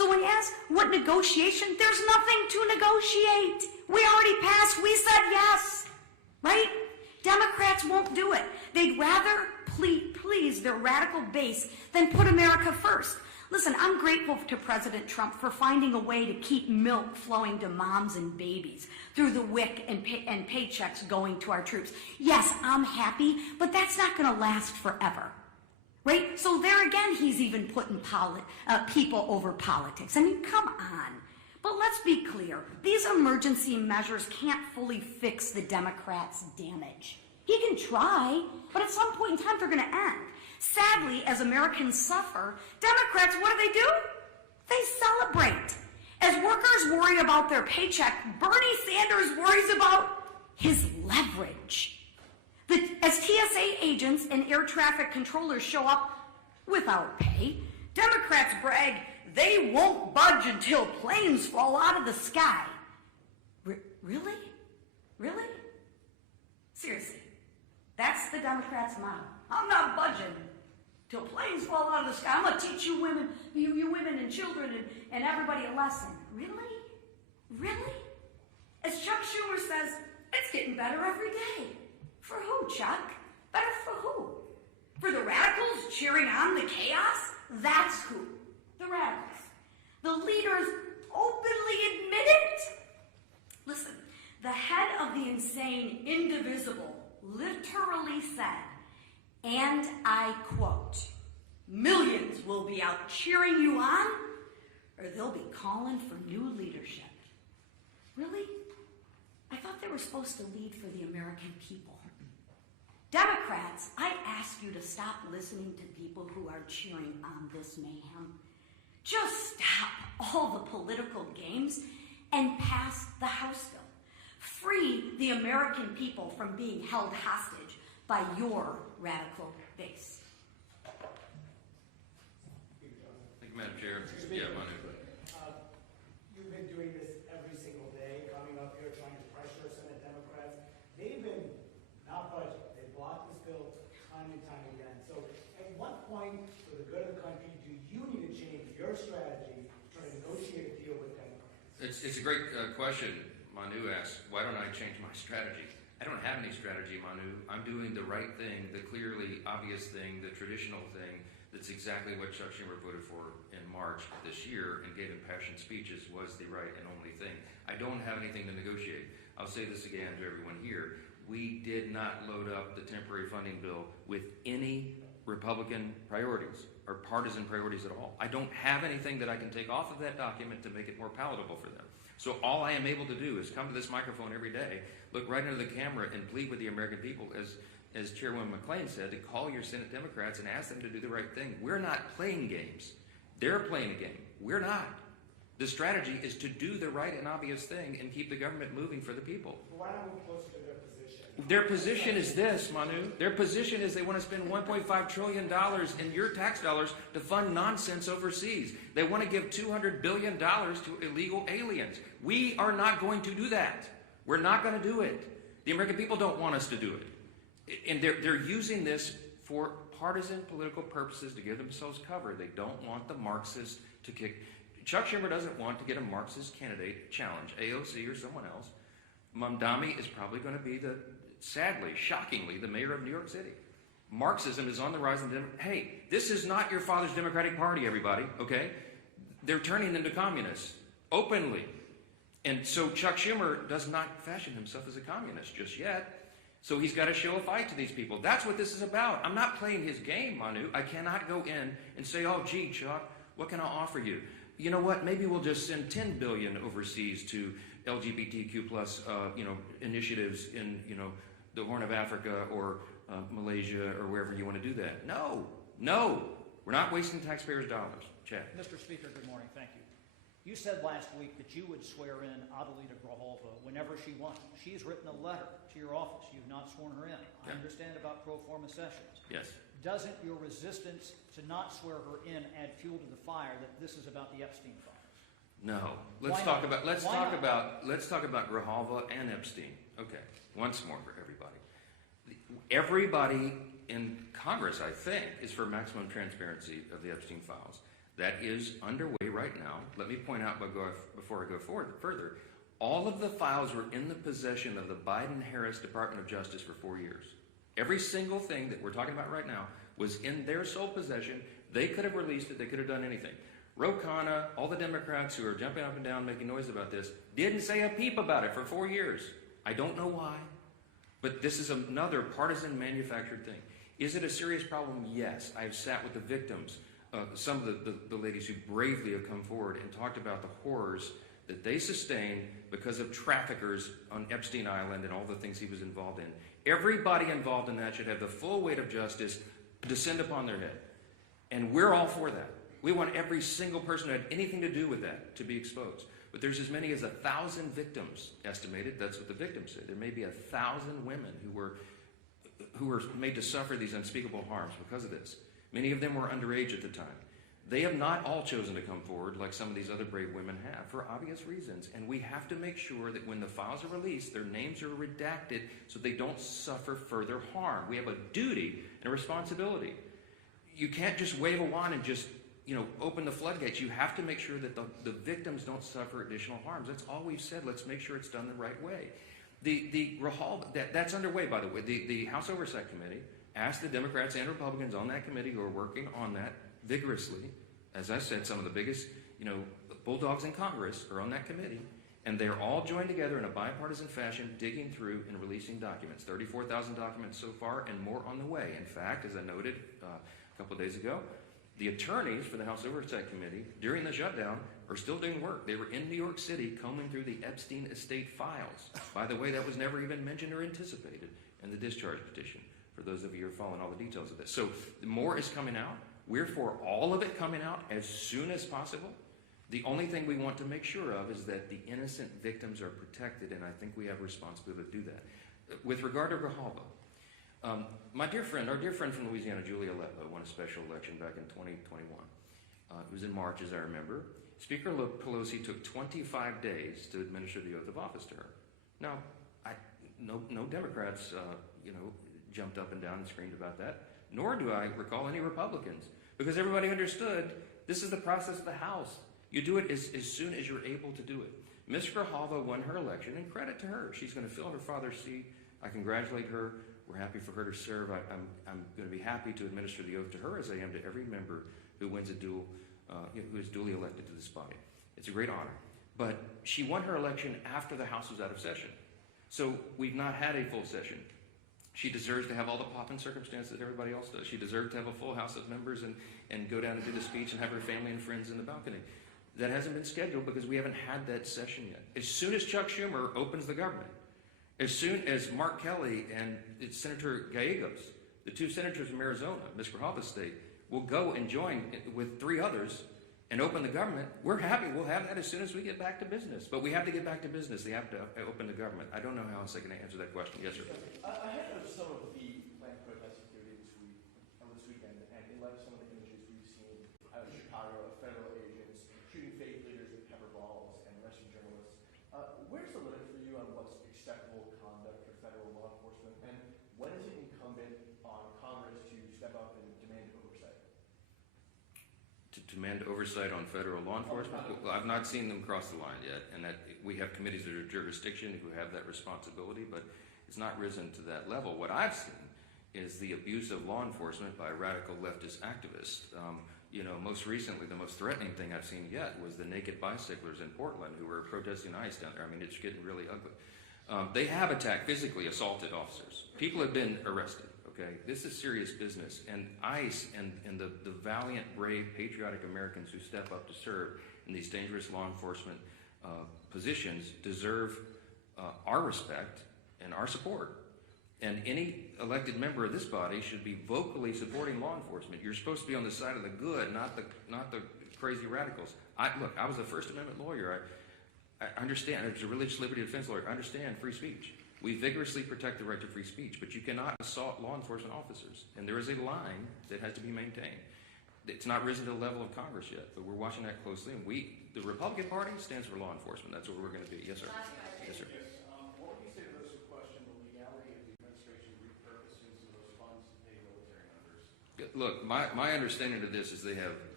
So when asked what negotiation, there's nothing to negotiate. We already passed, we said yes, right? Democrats won't do it. They'd rather please their radical base than put America first. Listen, I'm grateful to President Trump for finding a way to keep milk flowing to moms and babies through the WIC and paychecks going to our troops. Yes, I'm happy, but that's not going to last forever, right? So there again, he's even putting people over politics. I mean, come on. But let's be clear. These emergency measures can't fully fix the Democrats' damage. He can try, but at some point in time, they're going to end. Sadly, as Americans suffer, Democrats, what do? They celebrate. As workers worry about their paycheck, Bernie Sanders worries about his leverage. As TSA agents and air traffic controllers show up without pay, Democrats brag they won't budge until planes fall out of the sky. Really? Really? Seriously, that's the Democrats' motto. I'm not budging till planes fall out of the sky. I'm going to teach you women, you women and children and everybody a lesson. Really? Really? As Chuck Schumer says, it's getting better every day. For who, Chuck? Better for who? For the radicals cheering on the chaos? That's who. The radicals. The leaders openly admit it. Listen, the head of the insane indivisible literally said, and I quote, "Millions will be out cheering you on, or they'll be calling for new leadership." Really? I thought they were supposed to lead for the American people. Democrats, I ask you to stop listening to people who are cheering on this mayhem. Just stop all the political games and pass the House bill. Free the American people from being held hostage by your radical base. Thank you, Madam Chair. Yeah, Manu. You've been doing this every single day, coming up here trying to pressure Senate Democrats. They've been not budging. They blocked this bill time and time again. So at what point, for the good of the country, do you need to change your strategy to try to negotiate a deal with Democrats? It's a great question. Manu asks, why don't I change my strategy? I don't have any strategy, Manu. I'm doing the right thing, the clearly obvious thing, the traditional thing. That's exactly what Chuck Schumer voted for in March this year and gave impassioned speeches was the right and only thing. I don't have anything to negotiate. I'll say this again to everyone here. We did not load up the temporary funding bill with any Republican priorities or partisan priorities at all. I don't have anything that I can take off of that document to make it more palatable for them. So all I am able to do is come to this microphone every day, look right into the camera, and plead with the American people, as Chairwoman McClain said, to call your Senate Democrats and ask them to do the right thing. We're not playing games. They're playing a game. We're not. The strategy is to do the right and obvious thing and keep the government moving for the people. Why not move closer to their position? Their position is this, Manu. Their position is they want to spend $1.5 trillion in your tax dollars to fund nonsense overseas. They want to give $200 billion to illegal aliens. We are not going to do that. We're not going to do it. The American people don't want us to do it. And they're using this for partisan political purposes to give themselves cover. They don't want the Marxists to kick. Chuck Schumer doesn't want to get a Marxist candidate challenge, AOC or someone else. Mamdani is probably going to be sadly, shockingly, the mayor of New York City. Marxism is on the rise. Hey, this is not your father's Democratic Party, everybody, okay? They're turning into communists, openly. And so Chuck Schumer does not fashion himself as a communist just yet. So he's got to show a fight to these people. That's what this is about. I'm not playing his game, Manu. I cannot go in and say, oh, gee, Chuck, what can I offer you? You know what? Maybe we'll just send $10 billion overseas to LGBTQ plus, initiatives in, the Horn of Africa or Malaysia or wherever you want to do that. No. We're not wasting taxpayers' dollars. Chad. Mr. Speaker, good morning. Thank you. You said last week that you would swear in Adelita Grajolva whenever she wants. She's written a letter to your office. You've not sworn her in. I understand about pro forma sessions. Yes. Doesn't your resistance to not swear her in add fuel to the fire that this is about the Epstein files? No. Let's talk about Grajolva and Epstein. Okay. Once more for everybody. Everybody in Congress, I think, is for maximum transparency of the Epstein files. That is underway right now. Let me point out before I go further, all of the files were in the possession of the Biden-Harris Department of Justice for 4 years. Every single thing that we're talking about right now was in their sole possession. They could have released it. They could have done anything. Ro Khanna, all the Democrats who are jumping up and down making noise about this, didn't say a peep about it for 4 years. I don't know why, but this is another partisan manufactured thing. Is it a serious problem? Yes. I've sat with the victims, some of the ladies who bravely have come forward and talked about the horrors that they sustained because of traffickers on Epstein Island and all the things he was involved in. Everybody involved in that should have the full weight of justice descend upon their head. And we're all for that. We want every single person who had anything to do with that to be exposed. But there's as many as 1,000 victims estimated. That's what the victims said. There may be 1,000 women who were made to suffer these unspeakable harms because of this. Many of them were underage at the time. They have not all chosen to come forward like some of these other brave women have for obvious reasons. And we have to make sure that when the files are released, their names are redacted so they don't suffer further harm. We have a duty and a responsibility. You can't just wave a wand and just, open the floodgates. You have to make sure that the victims don't suffer additional harms. That's all we've said. Let's make sure it's done the right way. That's underway, by the way. The House Oversight Committee asked the Democrats and Republicans on that committee who are working on that vigorously. As I said, some of the biggest, bulldogs in Congress are on that committee, and they're all joined together in a bipartisan fashion, digging through and releasing documents. 34,000 documents so far, and more on the way. In fact, as I noted a couple of days ago, the attorneys for the House Oversight Committee during the shutdown are still doing work. They were in New York City combing through the Epstein estate files. By the way, that was never even mentioned or anticipated in the discharge petition, for those of you who are following all the details of this. So more is coming out. We're for all of it coming out as soon as possible. The only thing we want to make sure of is that the innocent victims are protected, and I think we have a responsibility to do that. With regard to Grijalva, our dear friend from Louisiana, Julia Letlow, won a special election back in 2021. It was in March, as I remember. Speaker Pelosi took 25 days to administer the oath of office to her. Now, no Democrats, jumped up and down and screamed about that, nor do I recall any Republicans, because everybody understood this is the process of the House. You do it as soon as you're able to do it. Ms. Grijalva won her election, and credit to her. She's going to fill her father's seat. I congratulate her. We're happy for her to serve. I'm going to be happy to administer the oath to her as I am to every member who wins who is duly elected to this body. It's a great honor. But she won her election after the House was out of session. So we've not had a full session. She deserves to have all the pomp and circumstance that everybody else does. She deserves to have a full House of members and go down and do the speech and have her family and friends in the balcony. That hasn't been scheduled because we haven't had that session yet. As soon as Chuck Schumer opens the government, as soon as Mark Kelly and Senator Gallegos, the two senators from Arizona, Ms. Grijalva's state, will go and join with 3 others and open the government, we're happy. We'll have that as soon as we get back to business. But we have to get back to business. They have to open the government. I don't know how else I can answer that question. Yes, sir. Ahead of some of the planned protests security this weekend, and in light of some of the images we've seen out of Chicago, of federal agents shooting faith leaders with pepper balls and arresting journalists, where's the limit for you on what's acceptable conduct for federal law enforcement, and when is it incumbent on Congress to step up and demand oversight? To demand oversight on federal law enforcement? Well, I've not seen them cross the line yet, and that we have committees that are jurisdiction who have that responsibility, but it's not risen to that level. What I've seen is the abuse of law enforcement by radical leftist activists. Most recently, the most threatening thing I've seen yet was the naked bicyclers in Portland who were protesting ICE down there. I mean, it's getting really ugly. They have attacked, physically assaulted officers. People have been arrested. Okay, this is serious business, and ICE and the valiant, brave, patriotic Americans who step up to serve in these dangerous law enforcement positions deserve our respect and our support. And any elected member of this body should be vocally supporting law enforcement. You're supposed to be on the side of the good, not the crazy radicals. I was a First Amendment lawyer. I understand. I was a religious liberty defense lawyer. I understand free speech. We vigorously protect the right to free speech, but you cannot assault law enforcement officers. And there is a line that has to be maintained. It's not risen to the level of Congress yet, but we're watching that closely. And the Republican Party stands for law enforcement. That's what we're going to be. Yes, sir. Yes, sir. What would you say to those who question the legality of the administration repurposing some of those funds to pay military members? Look, my understanding of this is they have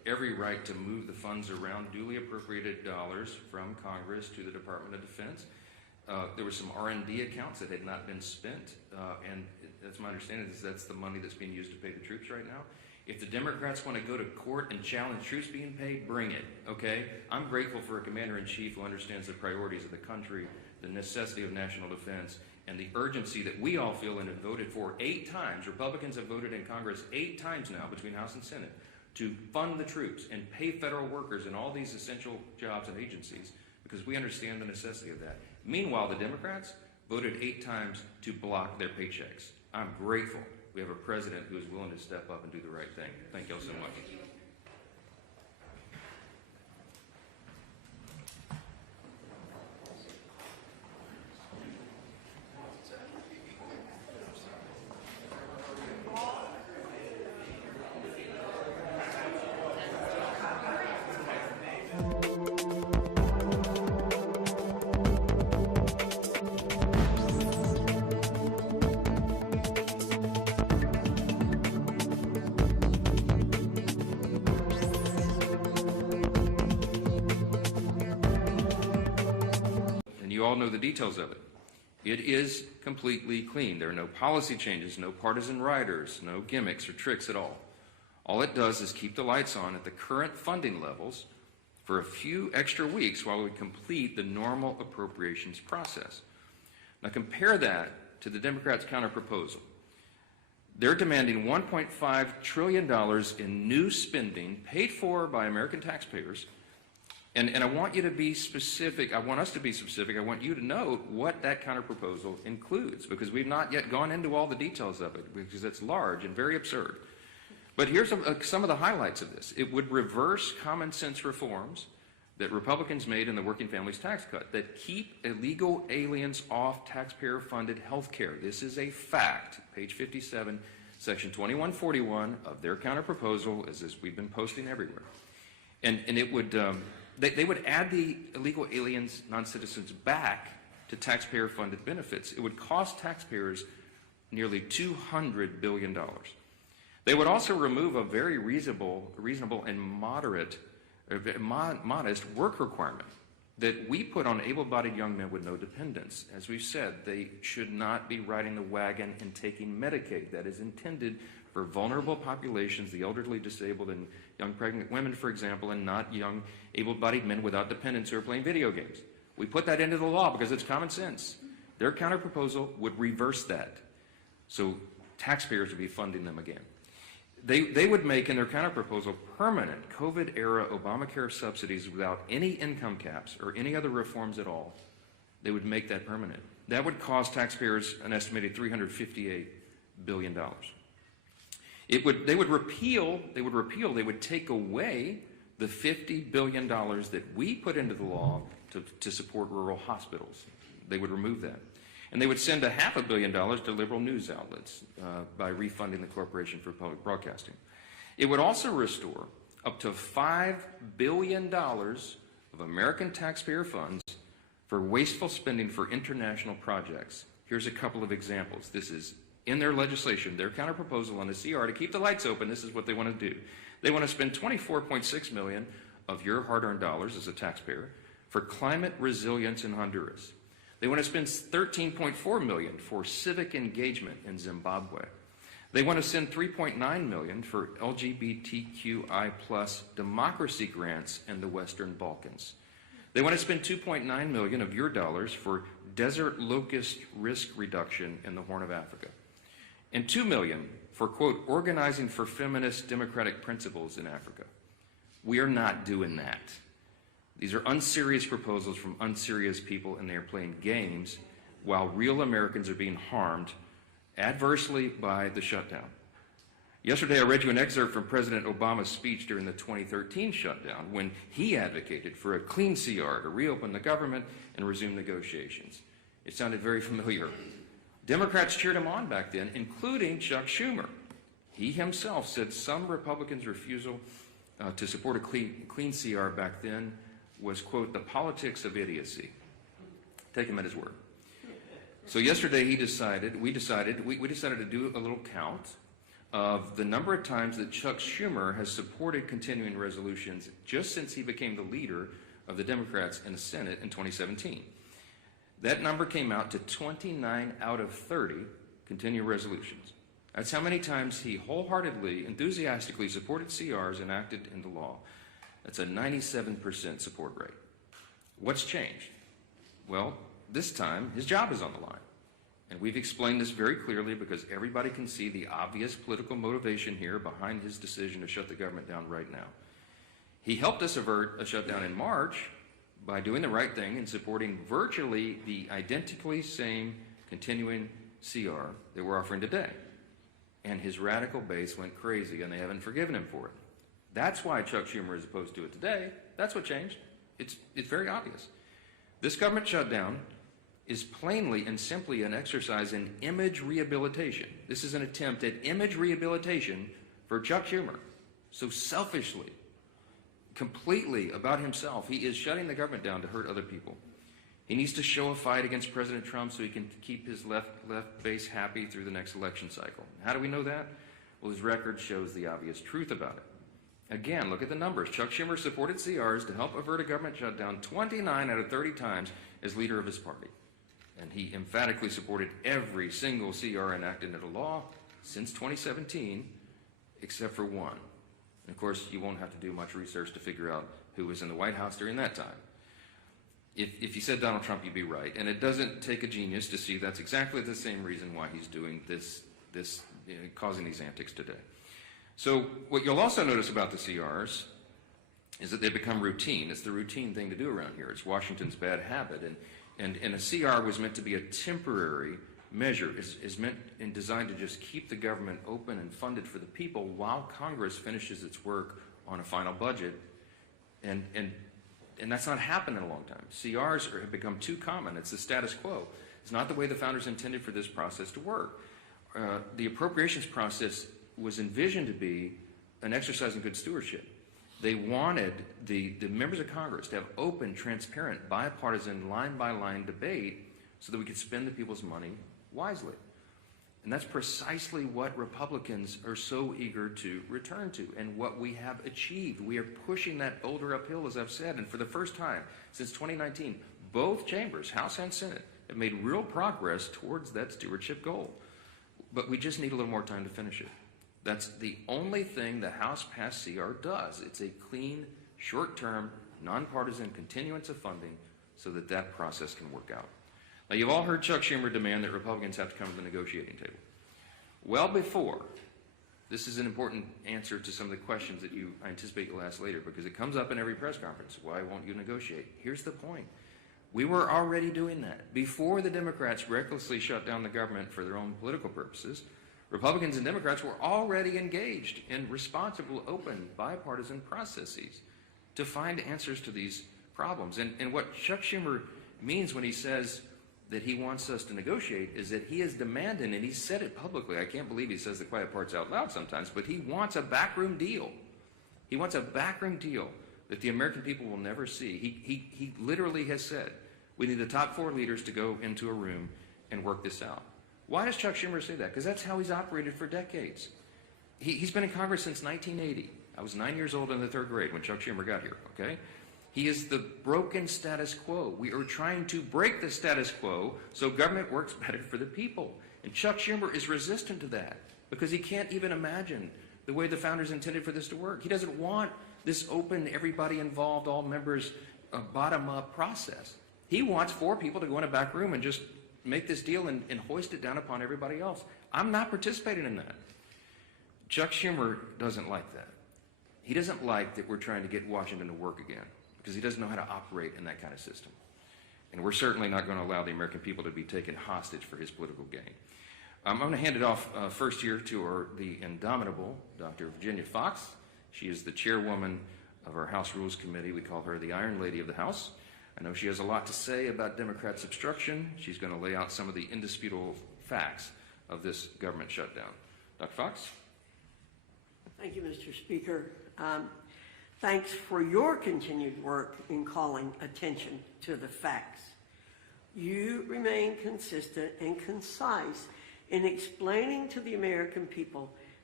every right to move the funds around duly appropriated dollars from Congress to the Department of Defense. There were some R&D accounts that had not been spent, and that's my understanding is that's the money that's being used to pay the troops right now. If the Democrats want to go to court and challenge troops being paid, bring it, okay? I'm grateful for a commander-in-chief who understands the priorities of the country, the necessity of national defense, and the urgency that we all feel and have voted for 8 times. Republicans have voted in Congress 8 times now between House and Senate to fund the troops and pay federal workers in all these essential jobs and agencies because we understand the necessity of that. Meanwhile, the Democrats voted 8 times to block their paychecks. I'm grateful we have a president who is willing to step up and do the right thing. Thank you all so much. You all know the details of it. It is completely clean. There are no policy changes, no partisan riders, no gimmicks or tricks at all. All it does is keep the lights on at the current funding levels for a few extra weeks while we complete the normal appropriations process. Now compare that to the Democrats' counterproposal. They're demanding $1.5 trillion in new spending paid for by American taxpayers. And I want you to be specific. I want us to be specific. I want you to know what that counterproposal includes because we've not yet gone into all the details of it because it's large and very absurd. But here's some of the highlights of this. It would reverse common sense reforms that Republicans made in the Working Families Tax Cut that keep illegal aliens off taxpayer-funded health care. This is a fact. Page 57, section 2141 of their counterproposal is as we've been posting everywhere. And it would... They would add the illegal aliens, non-citizens, back to taxpayer-funded benefits. It would cost taxpayers nearly $200 billion. They would also remove a very reasonable and modest work requirement that we put on able-bodied young men with no dependents. As we've said, they should not be riding the wagon and taking Medicaid. That is intended for vulnerable populations, the elderly, disabled, and young pregnant women, for example, and not young able-bodied men without dependents who are playing video games. We put that into the law because it's common sense. Their counterproposal would reverse that. So taxpayers would be funding them again. They would make in their counterproposal permanent COVID-era Obamacare subsidies without any income caps or any other reforms at all. They would make that permanent. That would cost taxpayers an estimated $358 billion. They would take away the $50 billion that we put into the law to support rural hospitals. They would remove that. And they would send $500 million to liberal news outlets by refunding the Corporation for Public Broadcasting. It would also restore up to $5 billion of American taxpayer funds for wasteful spending for international projects. Here's a couple of examples. This is in their legislation, their counterproposal on the CR to keep the lights open. This is what they want to do. They want to spend $24.6 million of your hard-earned dollars as a taxpayer for climate resilience in Honduras. They want to spend $13.4 million for civic engagement in Zimbabwe. They want to send $3.9 million for LGBTQI+ democracy grants in the Western Balkans. They want to spend $2.9 million of your dollars for desert locust risk reduction in the Horn of Africa. And $2 million for, quote, organizing for feminist democratic principles in Africa. We are not doing that. These are unserious proposals from unserious people, and they are playing games while real Americans are being harmed adversely by the shutdown. Yesterday, I read you an excerpt from President Obama's speech during the 2013 shutdown when he advocated for a clean CR to reopen the government and resume negotiations. It sounded very familiar. Democrats cheered him on back then, including Chuck Schumer. He himself said some Republicans' refusal to support a clean CR back then was, quote, the politics of idiocy. Take him at his word. So yesterday we decided to do a little count of the number of times that Chuck Schumer has supported continuing resolutions just since he became the leader of the Democrats in the Senate in 2017. That number came out to 29 out of 30 continuing resolutions. That's how many times he wholeheartedly, enthusiastically supported CRs enacted into law. That's a 97% support rate. What's changed? Well, this time his job is on the line. And we've explained this very clearly because everybody can see the obvious political motivation here behind his decision to shut the government down right now. He helped us avert a shutdown in March by doing the right thing and supporting virtually the identically same continuing CR that we're offering today. And his radical base went crazy, and they haven't forgiven him for it. That's why Chuck Schumer is opposed to it today. That's what changed. It's very obvious. This government shutdown is plainly and simply an exercise in image rehabilitation. This is an attempt at image rehabilitation for Chuck Schumer. So selfishly, completely about himself, he is shutting the government down to hurt other people. He needs to show a fight against President Trump so he can keep his left base happy through the next election cycle. How do we know that? Well, his record shows the obvious truth about it. Again, look at the numbers. Chuck Schumer supported CRs to help avert a government shutdown 29 out of 30 times as leader of his party. And he emphatically supported every single CR enacted into law since 2017, except for one. And of course, you won't have to do much research to figure out who was in the White House during that time. If you said Donald Trump, you'd be right. And it doesn't take a genius to see that's exactly the same reason why he's doing this causing these antics today. So what you'll also notice about the CRs is that they become routine. It's the routine thing to do around here. It's Washington's bad habit. And a CR was meant to be a temporary measure. Is meant and designed to just keep the government open and funded for the people while Congress finishes its work on a final budget. And that's not happened in a long time. CRs have become too common. It's the status quo. It's not the way the founders intended for this process to work. The appropriations process was envisioned to be an exercise in good stewardship. They wanted the members of Congress to have open, transparent, bipartisan, line-by-line debate so that we could spend the people's money wisely. And that's precisely what Republicans are so eager to return to and what we have achieved. We are pushing that boulder uphill, as I've said, and for the first time since 2019, both chambers, House and Senate, have made real progress towards that stewardship goal. But we just need a little more time to finish it. That's the only thing the House passed CR does. It's a clean, short-term, nonpartisan continuance of funding so that that process can work out. Now, you've all heard Chuck Schumer demand that Republicans have to come to the negotiating table. Well before, this is an important answer to some of the questions that I anticipate you'll ask later because it comes up in every press conference. Why won't you negotiate? Here's the point. We were already doing that. Before the Democrats recklessly shut down the government for their own political purposes, Republicans and Democrats were already engaged in responsible, open, bipartisan processes to find answers to these problems. And what Chuck Schumer means when he says that he wants us to negotiate is that he is demanding, and he said it publicly, I can't believe he says the quiet parts out loud sometimes, but he wants a backroom deal. He wants a backroom deal that the American people will never see. He literally has said, we need the top 4 leaders to go into a room and work this out. Why does Chuck Schumer say that? Because that's how he's operated for decades. He's been in Congress since 1980. I was 9 years old in the 3rd grade when Chuck Schumer got here, okay? He is the broken status quo. We are trying to break the status quo so government works better for the people. And Chuck Schumer is resistant to that because he can't even imagine the way the founders intended for this to work. He doesn't want this open, everybody involved, all members, bottom-up process. He wants 4 people to go in a back room and just make this deal and hoist it down upon everybody else. I'm not participating in that. Chuck Schumer doesn't like that. He doesn't like that we're trying to get Washington to work again because he doesn't know how to operate in that kind of system. And we're certainly not going to allow the American people to be taken hostage for his political gain. I'm going to hand it off first here to the indomitable Dr. Virginia Fox. She is the chairwoman of our House Rules Committee. We call her the Iron Lady of the House. I know she has a lot to say about Democrats' obstruction. She's going to lay out some of the indisputable facts of this government shutdown. Dr. Fox? Thank you, Mr. Speaker. Thanks for your continued work in calling attention to the facts. You remain consistent and concise in explaining to the American people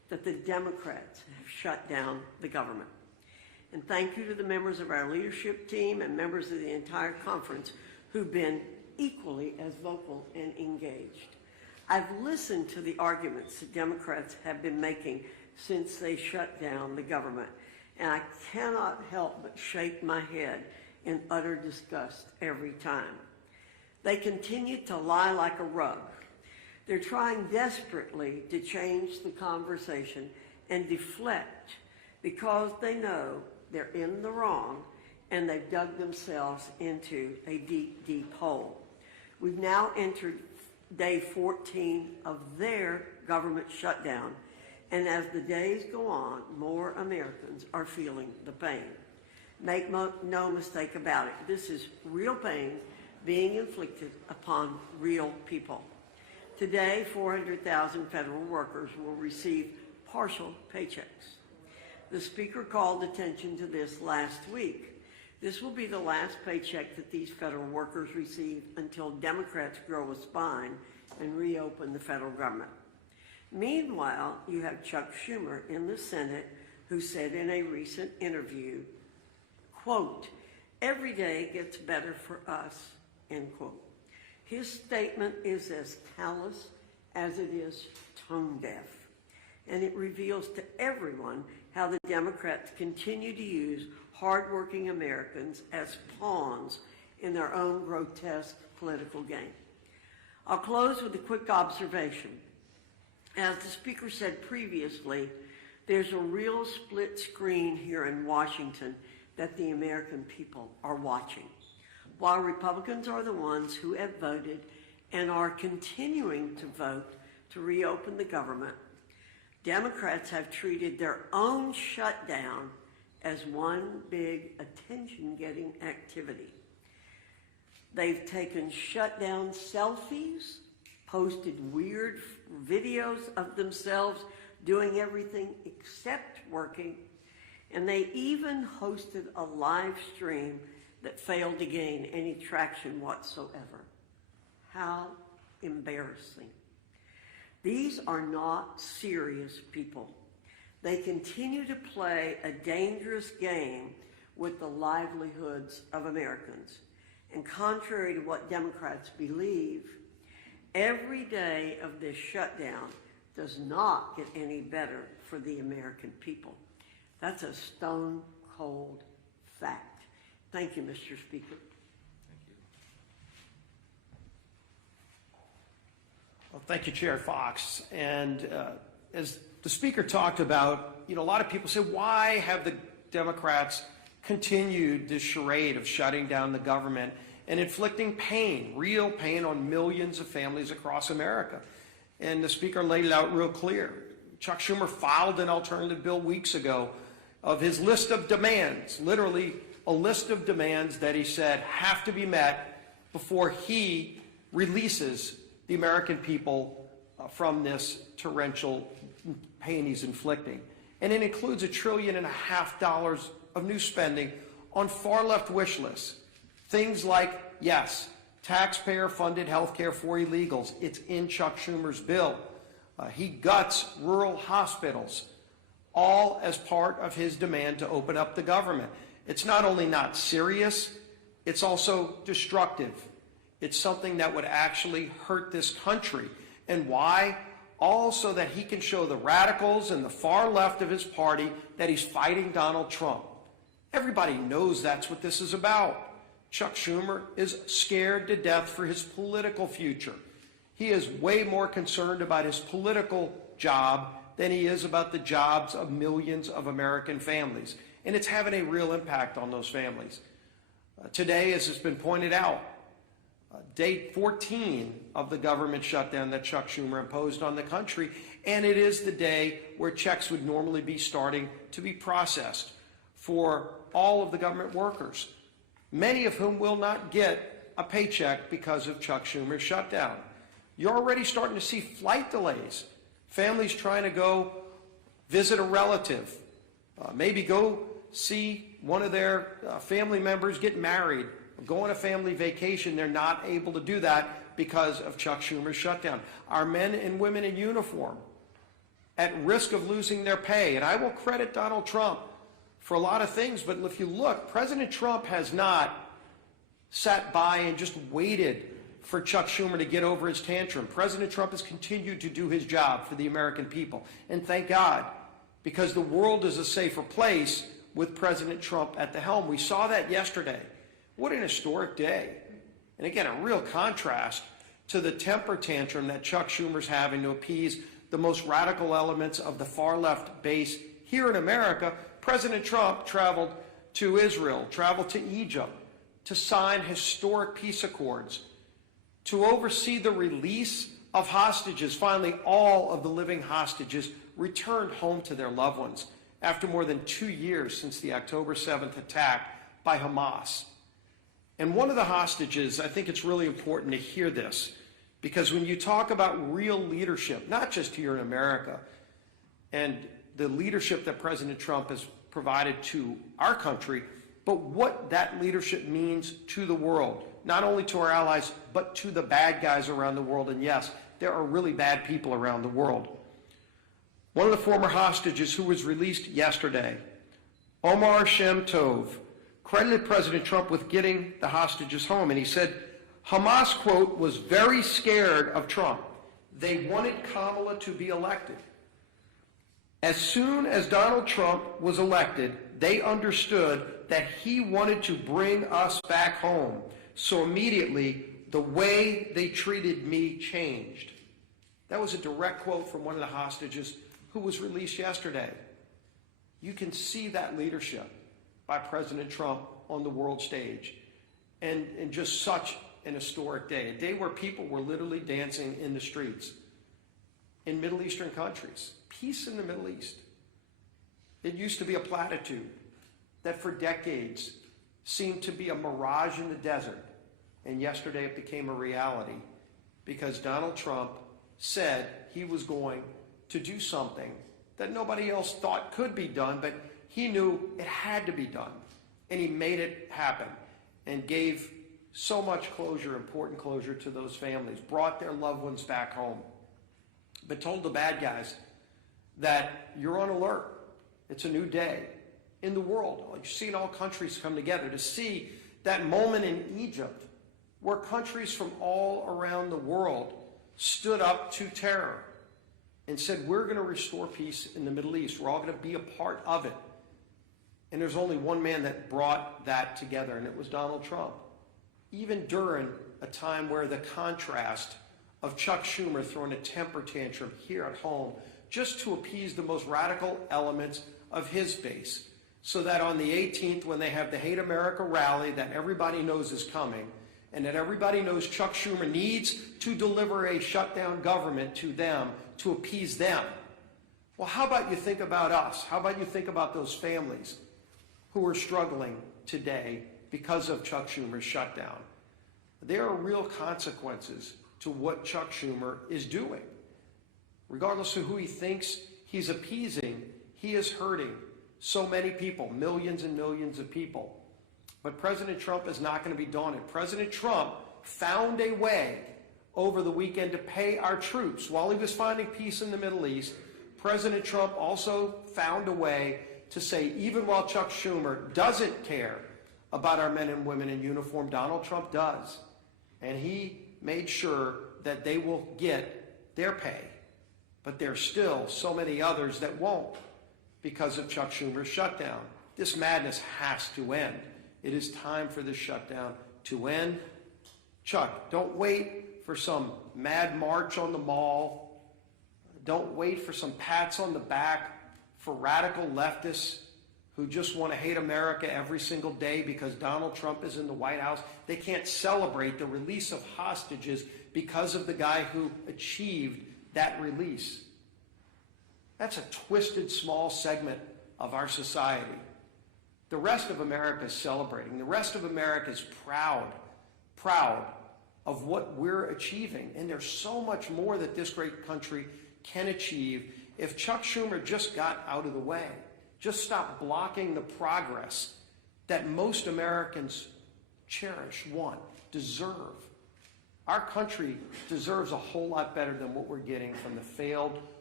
that the Democrats have shut down the government. And thank you to the members of our leadership team and members of the entire conference who've been equally as vocal and engaged. I've listened to the arguments that Democrats have been making since they shut down the government, and I cannot help but shake my head in utter disgust every time. They continue to lie like a rug. They're trying desperately to change the conversation and deflect because they know they're in the wrong and they've dug themselves into a deep, deep hole. We've now entered day 14 of their government shutdown, and as the days go on, more Americans are feeling the pain. Make no mistake about it, this is real pain being inflicted upon real people. Today, 400,000 federal workers will receive partial paychecks. The Speaker called attention to this last week. This will be the last paycheck that these federal workers receive until Democrats grow a spine and reopen the federal government. Meanwhile, you have Chuck Schumer in the Senate who said in a recent interview, quote, "Every day gets better for us," end quote. His statement is as callous as it is tone deaf, and it reveals to everyone how the Democrats continue to use hardworking Americans as pawns in their own grotesque political game. I'll close with a quick observation. As the Speaker said previously, there's a real split screen here in Washington that the American people are watching. While Republicans are the ones who have voted and are continuing to vote to reopen the government, Democrats have treated their own shutdown as one big attention-getting activity. They've taken shutdown selfies, posted weird videos of themselves doing everything except working, and they even hosted a live stream that failed to gain any traction whatsoever. How embarrassing. These are not serious people. They continue to play a dangerous game with the livelihoods of Americans. And contrary to what Democrats believe, every day of this shutdown does not get any better for the American people. That's a stone cold fact. Thank you, Mr. Speaker. Well, thank you, Chair Fox. And as the Speaker talked about, a lot of people say, why have the Democrats continued this charade of shutting down the government and inflicting pain, real pain on millions of families across America? And the Speaker laid it out real clear. Chuck Schumer filed an alternative bill weeks ago of his list of demands, literally a list of demands that he said have to be met before he releases the American people from this torrential pain he's inflicting. And it includes $1.5 trillion of new spending on far-left wish lists. Things like, yes, taxpayer-funded health care for illegals. It's in Chuck Schumer's bill. He guts rural hospitals, all as part of his demand to open up the government. It's not only not serious, it's also destructive. It's something that would actually hurt this country. And why? All so that he can show the radicals and the far left of his party that he's fighting Donald Trump. Everybody knows that's what this is about. Chuck Schumer is scared to death for his political future. He is way more concerned about his political job than he is about the jobs of millions of American families. And it's having a real impact on those families. Today, as has been pointed out, day 14 of the government shutdown that Chuck Schumer imposed on the country, and it is the day where checks would normally be starting to be processed for all of the government workers, many of whom will not get a paycheck because of Chuck Schumer's shutdown. You're already starting to see flight delays, families trying to go visit a relative, maybe go see one of their family members get married, go on a family vacation. They're not able to do that because of Chuck Schumer's shutdown. Our men and women in uniform at risk of losing their pay. And I will credit Donald Trump for a lot of things, but if you look, President Trump has not sat by and just waited for Chuck Schumer to get over his tantrum. President Trump has continued to do his job for the American people. And thank God, because the world is a safer place with President Trump at the helm. We saw that yesterday. What an historic day. And again, a real contrast to the temper tantrum that Chuck Schumer's having to appease the most radical elements of the far left base here in America. President Trump traveled to Israel, traveled to Egypt to sign historic peace accords, to oversee the release of hostages. Finally, all of the living hostages returned home to their loved ones after more than 2 years since the October 7th attack by Hamas. And one of the hostages, I think it's really important to hear this, because when you talk about real leadership, not just here in America, and the leadership that President Trump has provided to our country, but what that leadership means to the world, not only to our allies, but to the bad guys around the world. And yes, there are really bad people around the world. One of the former hostages who was released yesterday, Omar Shem Tov, credited President Trump with getting the hostages home. And he said, Hamas, quote, was very scared of Trump. They wanted Kamala to be elected. As soon as Donald Trump was elected, they understood that he wanted to bring us back home. So immediately, the way they treated me changed. That was a direct quote from one of the hostages who was released yesterday. You can see that leadership by President Trump on the world stage. And just such an historic day, a day where people were literally dancing in the streets in Middle Eastern countries. Peace in the Middle East. It used to be a platitude that for decades seemed to be a mirage in the desert. And yesterday it became a reality because Donald Trump said he was going to do something that nobody else thought could be done, but he knew it had to be done. And he made it happen and gave so much closure, important closure to those families, brought their loved ones back home, but told the bad guys that you're on alert. It's a new day in the world. You've seen all countries come together to see that moment in Egypt where countries from all around the world stood up to terror and said, we're going to restore peace in the Middle East. We're all going to be a part of it. And there's only one man that brought that together, and it was Donald Trump. Even during a time where the contrast of Chuck Schumer throwing a temper tantrum here at home just to appease the most radical elements of his base, so that on the 18th, when they have the Hate America rally that everybody knows is coming, and that everybody knows Chuck Schumer needs to deliver a shutdown government to them to appease them. Well, how about you think about us? How about you think about those families who are struggling today because of Chuck Schumer's shutdown? There are real consequences to what Chuck Schumer is doing. Regardless of who he thinks he's appeasing, he is hurting so many people, millions and millions of people. But President Trump is not going to be daunted. President Trump found a way over the weekend to pay our troops. While he was finding peace in the Middle East, President Trump also found a way to say, even while Chuck Schumer doesn't care about our men and women in uniform, Donald Trump does. And he made sure that they will get their pay. But there's still so many others that won't because of Chuck Schumer's shutdown. This madness has to end. It is time for this shutdown to end. Chuck, don't wait for some mad march on the mall. Don't wait for some pats on the back for radical leftists who just want to hate America every single day because Donald Trump is in the White House. They can't celebrate the release of hostages because of the guy who achieved that release. That's a twisted small segment of our society. The rest of America is celebrating. The rest of America is proud of what we're achieving. And there's so much more that this great country can achieve if Chuck Schumer just got out of the way, just stopped blocking the progress that most Americans cherish, want, deserve. Our country deserves a whole lot better than what we're getting from the failed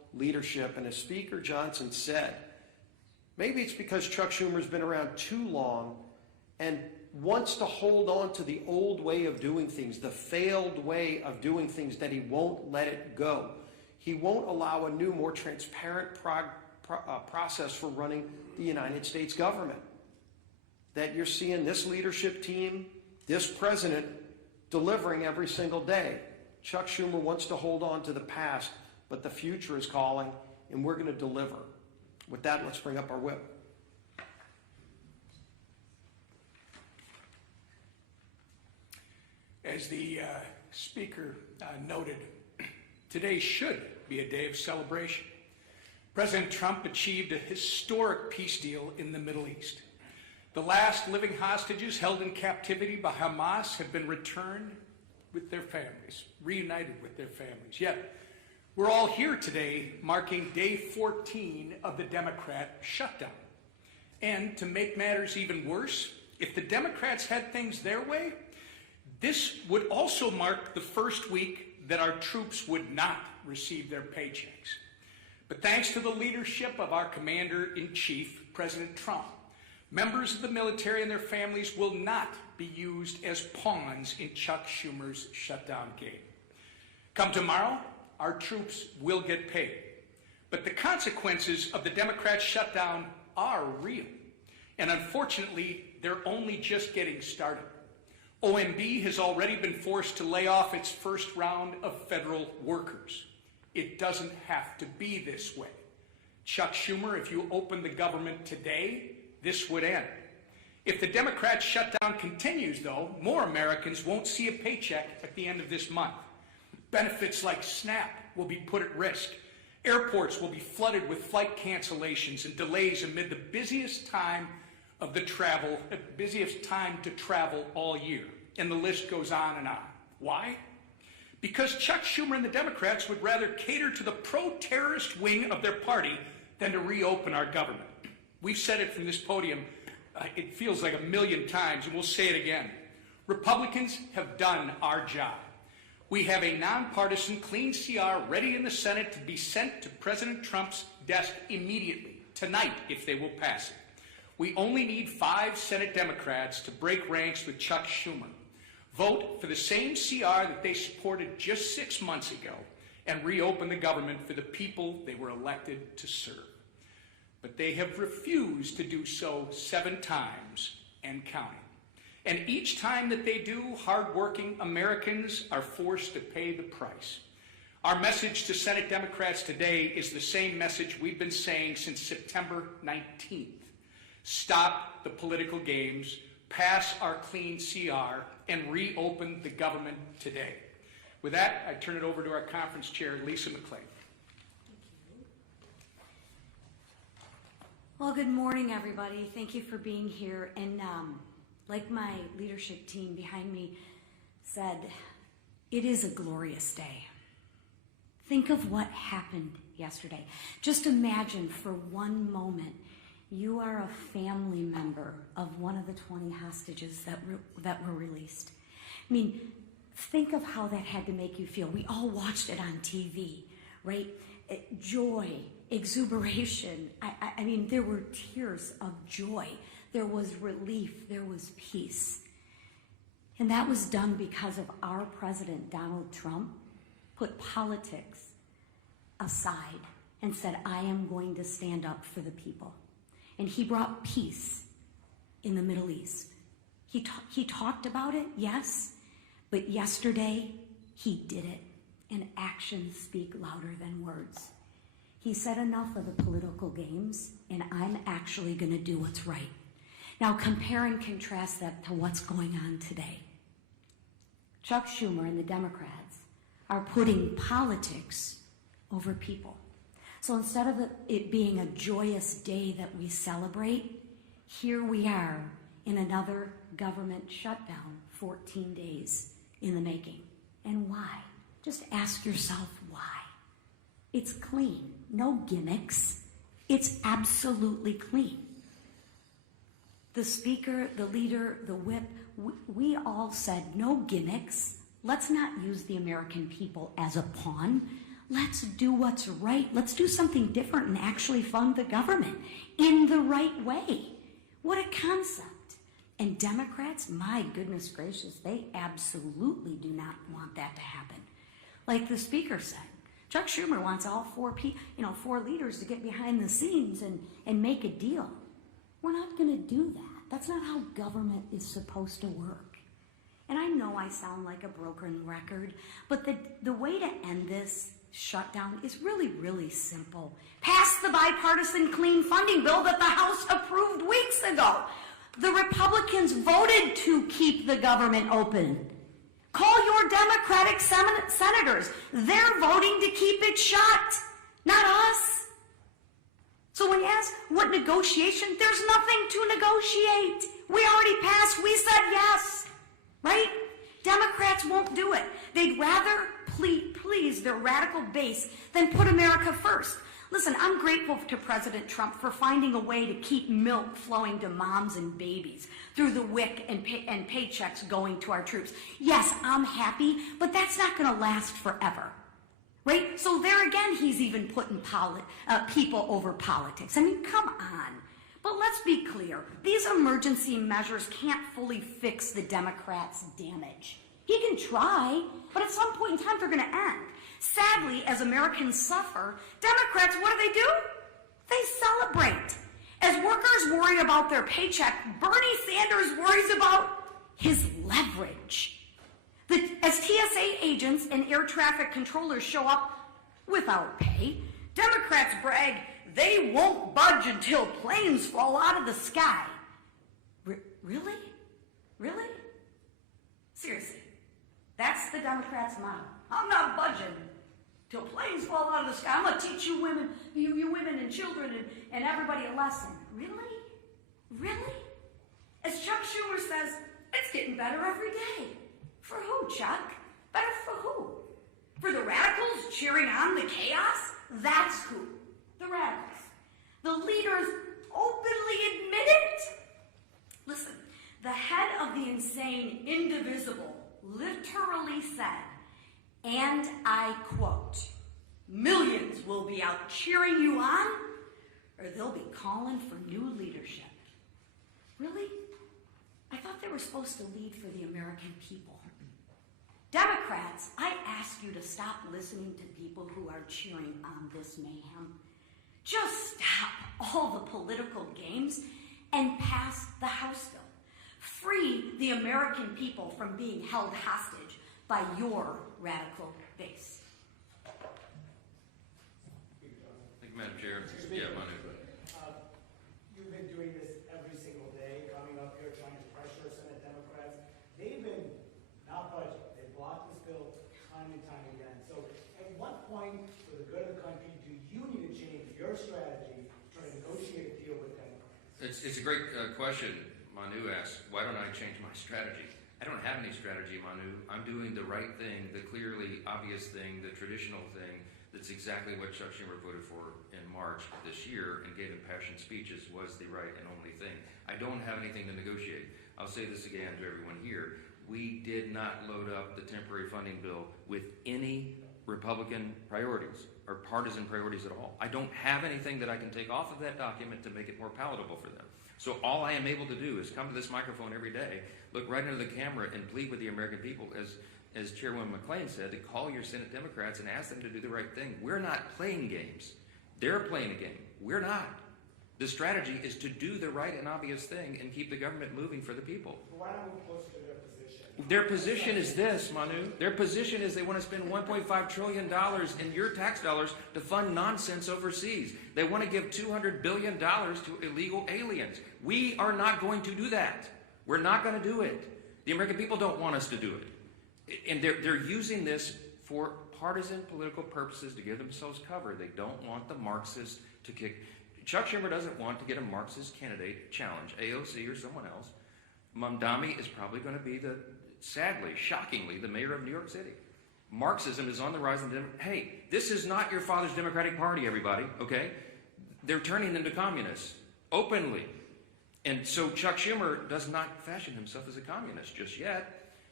leadership. And as Speaker Johnson said, maybe it's because Chuck Schumer's been around too long and wants to hold on to the old way of doing things, the failed way of doing things, that he won't let it go. He won't allow a new, more transparent process for running the United States government. That you're seeing this leadership team, this president, delivering every single day. Chuck Schumer wants to hold on to the past, but the future is calling, and we're going to deliver. With that, let's bring up our whip. As the Speaker noted, today should be a day of celebration. President Trump achieved a historic peace deal in the Middle East. The last living hostages held in captivity by Hamas have been returned with their families, reunited with their families. Yet, we're all here today marking day 14 of the Democrat shutdown. And to make matters even worse, if the Democrats had things their way, this would also mark the first week that our troops would not receive their paychecks. But thanks to the leadership of our Commander-in-Chief, President Trump, members of the military and their families will not be used as pawns in Chuck Schumer's shutdown game. Come tomorrow, our troops will get paid. But the consequences of the Democrat shutdown are real. And unfortunately, they're only just getting started. OMB has already been forced to lay off its first round of federal workers. It doesn't have to be this way. Chuck Schumer, if you open the government today, this would end. If the Democrat shutdown continues, though, more Americans won't see a paycheck at the end of this month. Benefits like SNAP will be put at risk. Airports will be flooded with flight cancellations and delays amid the busiest time to travel all year. And the list goes on and on. Why? Because Chuck Schumer and the Democrats would rather cater to the pro-terrorist wing of their party than to reopen our government. We've said it from this podium, it feels like 1,000,000 times, and we'll say it again. Republicans have done our job. We have a nonpartisan clean CR ready in the Senate to be sent to President Trump's desk immediately, tonight, if they will pass it. We only need 5 Senate Democrats to break ranks with Chuck Schumer, vote for the same CR that they supported just 6 months ago, and reopen the government for the people they were elected to serve. But they have refused to do so 7 times and counting. And each time that they do, hardworking Americans are forced to pay the price. Our message to Senate Democrats today is the same message we've been saying since September 19th. Stop the political games, pass our clean CR, and reopen the government today. With that, I turn it over to our conference chair, Lisa McClain. Well, good morning, everybody. Thank you for being here. And like my leadership team behind me said, it is a glorious day. Think of what happened yesterday. Just imagine for one moment you are a family member of one of the 20 hostages that were released. I mean, think of how that had to make you feel. We all watched it on TV, right? Joy, exuberation. I mean, there were tears of joy. There was relief. There was peace. And that was done because of our president, Donald Trump, put politics aside and said, I am going to stand up for the people. And he brought peace in the Middle East. He talked about it, yes, but yesterday he did it. And actions speak louder than words. He said enough of the political games, and I'm actually going to do what's right. Now compare and contrast that to what's going on today. Chuck Schumer and the Democrats are putting politics over people. So instead of it being a joyous day that we celebrate, here we are in another government shutdown, 14 days in the making. And why? Just ask yourself why. It's clean, no gimmicks. It's absolutely clean. The speaker, the leader, the whip, we all said no gimmicks. Let's not use the American people as a pawn. Let's do what's right. Let's do something different and actually fund the government in the right way. What a concept. And Democrats, my goodness gracious, they absolutely do not want that to happen. Like the speaker said, Chuck Schumer wants all four leaders to get behind the scenes and make a deal. We're not going to do that. That's not how government is supposed to work. And I know I sound like a broken record, but the way to end this shutdown is really, really simple. Pass the bipartisan clean funding bill that the House approved weeks ago. The Republicans voted to keep the government open. Call your Democratic senators. They're voting to keep it shut, not us. So when you ask what negotiation, there's nothing to negotiate. We already passed. We said yes, right? Democrats won't do it. They'd rather please their radical base than put America first. Listen, I'm grateful to President Trump for finding a way to keep milk flowing to moms and babies through the WIC and paychecks going to our troops. Yes, I'm happy, but that's not going to last forever, right? So there again, he's even putting people over politics. I mean, come on. But let's be clear. These emergency measures can't fully fix the Democrats' damage. He can try, but at some point in time, they're going to end. Sadly, as Americans suffer, Democrats, what do? They celebrate. As workers worry about their paycheck, Bernie Sanders worries about his leverage. As TSA agents and air traffic controllers show up without pay, Democrats brag they won't budge until planes fall out of the sky. Really? Really? Seriously. That's the Democrats' motto. I'm not budging till planes fall out of the sky. I'm going to teach you women, you women and children and everybody a lesson. Really? Really? As Chuck Schumer says, it's getting better every day. For who, Chuck? Better for who? For the radicals cheering on the chaos? That's who. The radicals. The leaders openly admit it. Listen, the head of the insane indivisible literally said, and I quote, "Millions will be out cheering you on, or they'll be calling for new leadership." Really? I thought they were supposed to lead for the American people. Democrats, I ask you to stop listening to people who are cheering on this mayhem. Just stop all the political games and pass the House bill. Free the American people from being held hostage by your radical base. Thank you, Madam Chair. Yeah, Manu. You've been doing this every single day, coming up here trying to pressure Senate Democrats. They've been not budging. They've blocked this bill time and time again. So at what point, for the good of the country, do you need to change your strategy to try to negotiate a deal with Democrats? It's a great question. Manu asks, why don't I change my strategy? I don't have any strategy, Manu. I'm doing the right thing, the clearly obvious thing, the traditional thing. That's exactly what Chuck Schumer voted for in March of this year and gave impassioned speeches was the right and only thing. I don't have anything to negotiate. I'll say this again to everyone here. We did not load up the temporary funding bill with any Republican priorities or partisan priorities at all. I don't have anything that I can take off of that document to make it more palatable for them. So all I am able to do is come to this microphone every day, look right into the camera, and plead with the American people, as Chairwoman McClain said, to call your Senate Democrats and ask them to do the right thing. We're not playing games. They're playing a game. We're not. The strategy is to do the right and obvious thing and keep the government moving for the people. Why don't we close to their position? Their position is this, Manu. Their position is they want to spend $1.5 trillion in your tax dollars to fund nonsense overseas. They want to give $200 billion to illegal aliens. We are not going to do that. We're not going to do it. The American people don't want us to do it. And they're using this for partisan political purposes to give themselves cover. They don't want the Marxists to kick. Chuck Schumer doesn't want to get a Marxist candidate challenge, AOC or someone else. Mamdani is probably going to be sadly, shockingly, the mayor of New York City. Marxism is on the rise. Hey, this is not your father's Democratic Party, everybody, okay? They're turning into communists, openly. And so Chuck Schumer does not fashion himself as a communist just yet.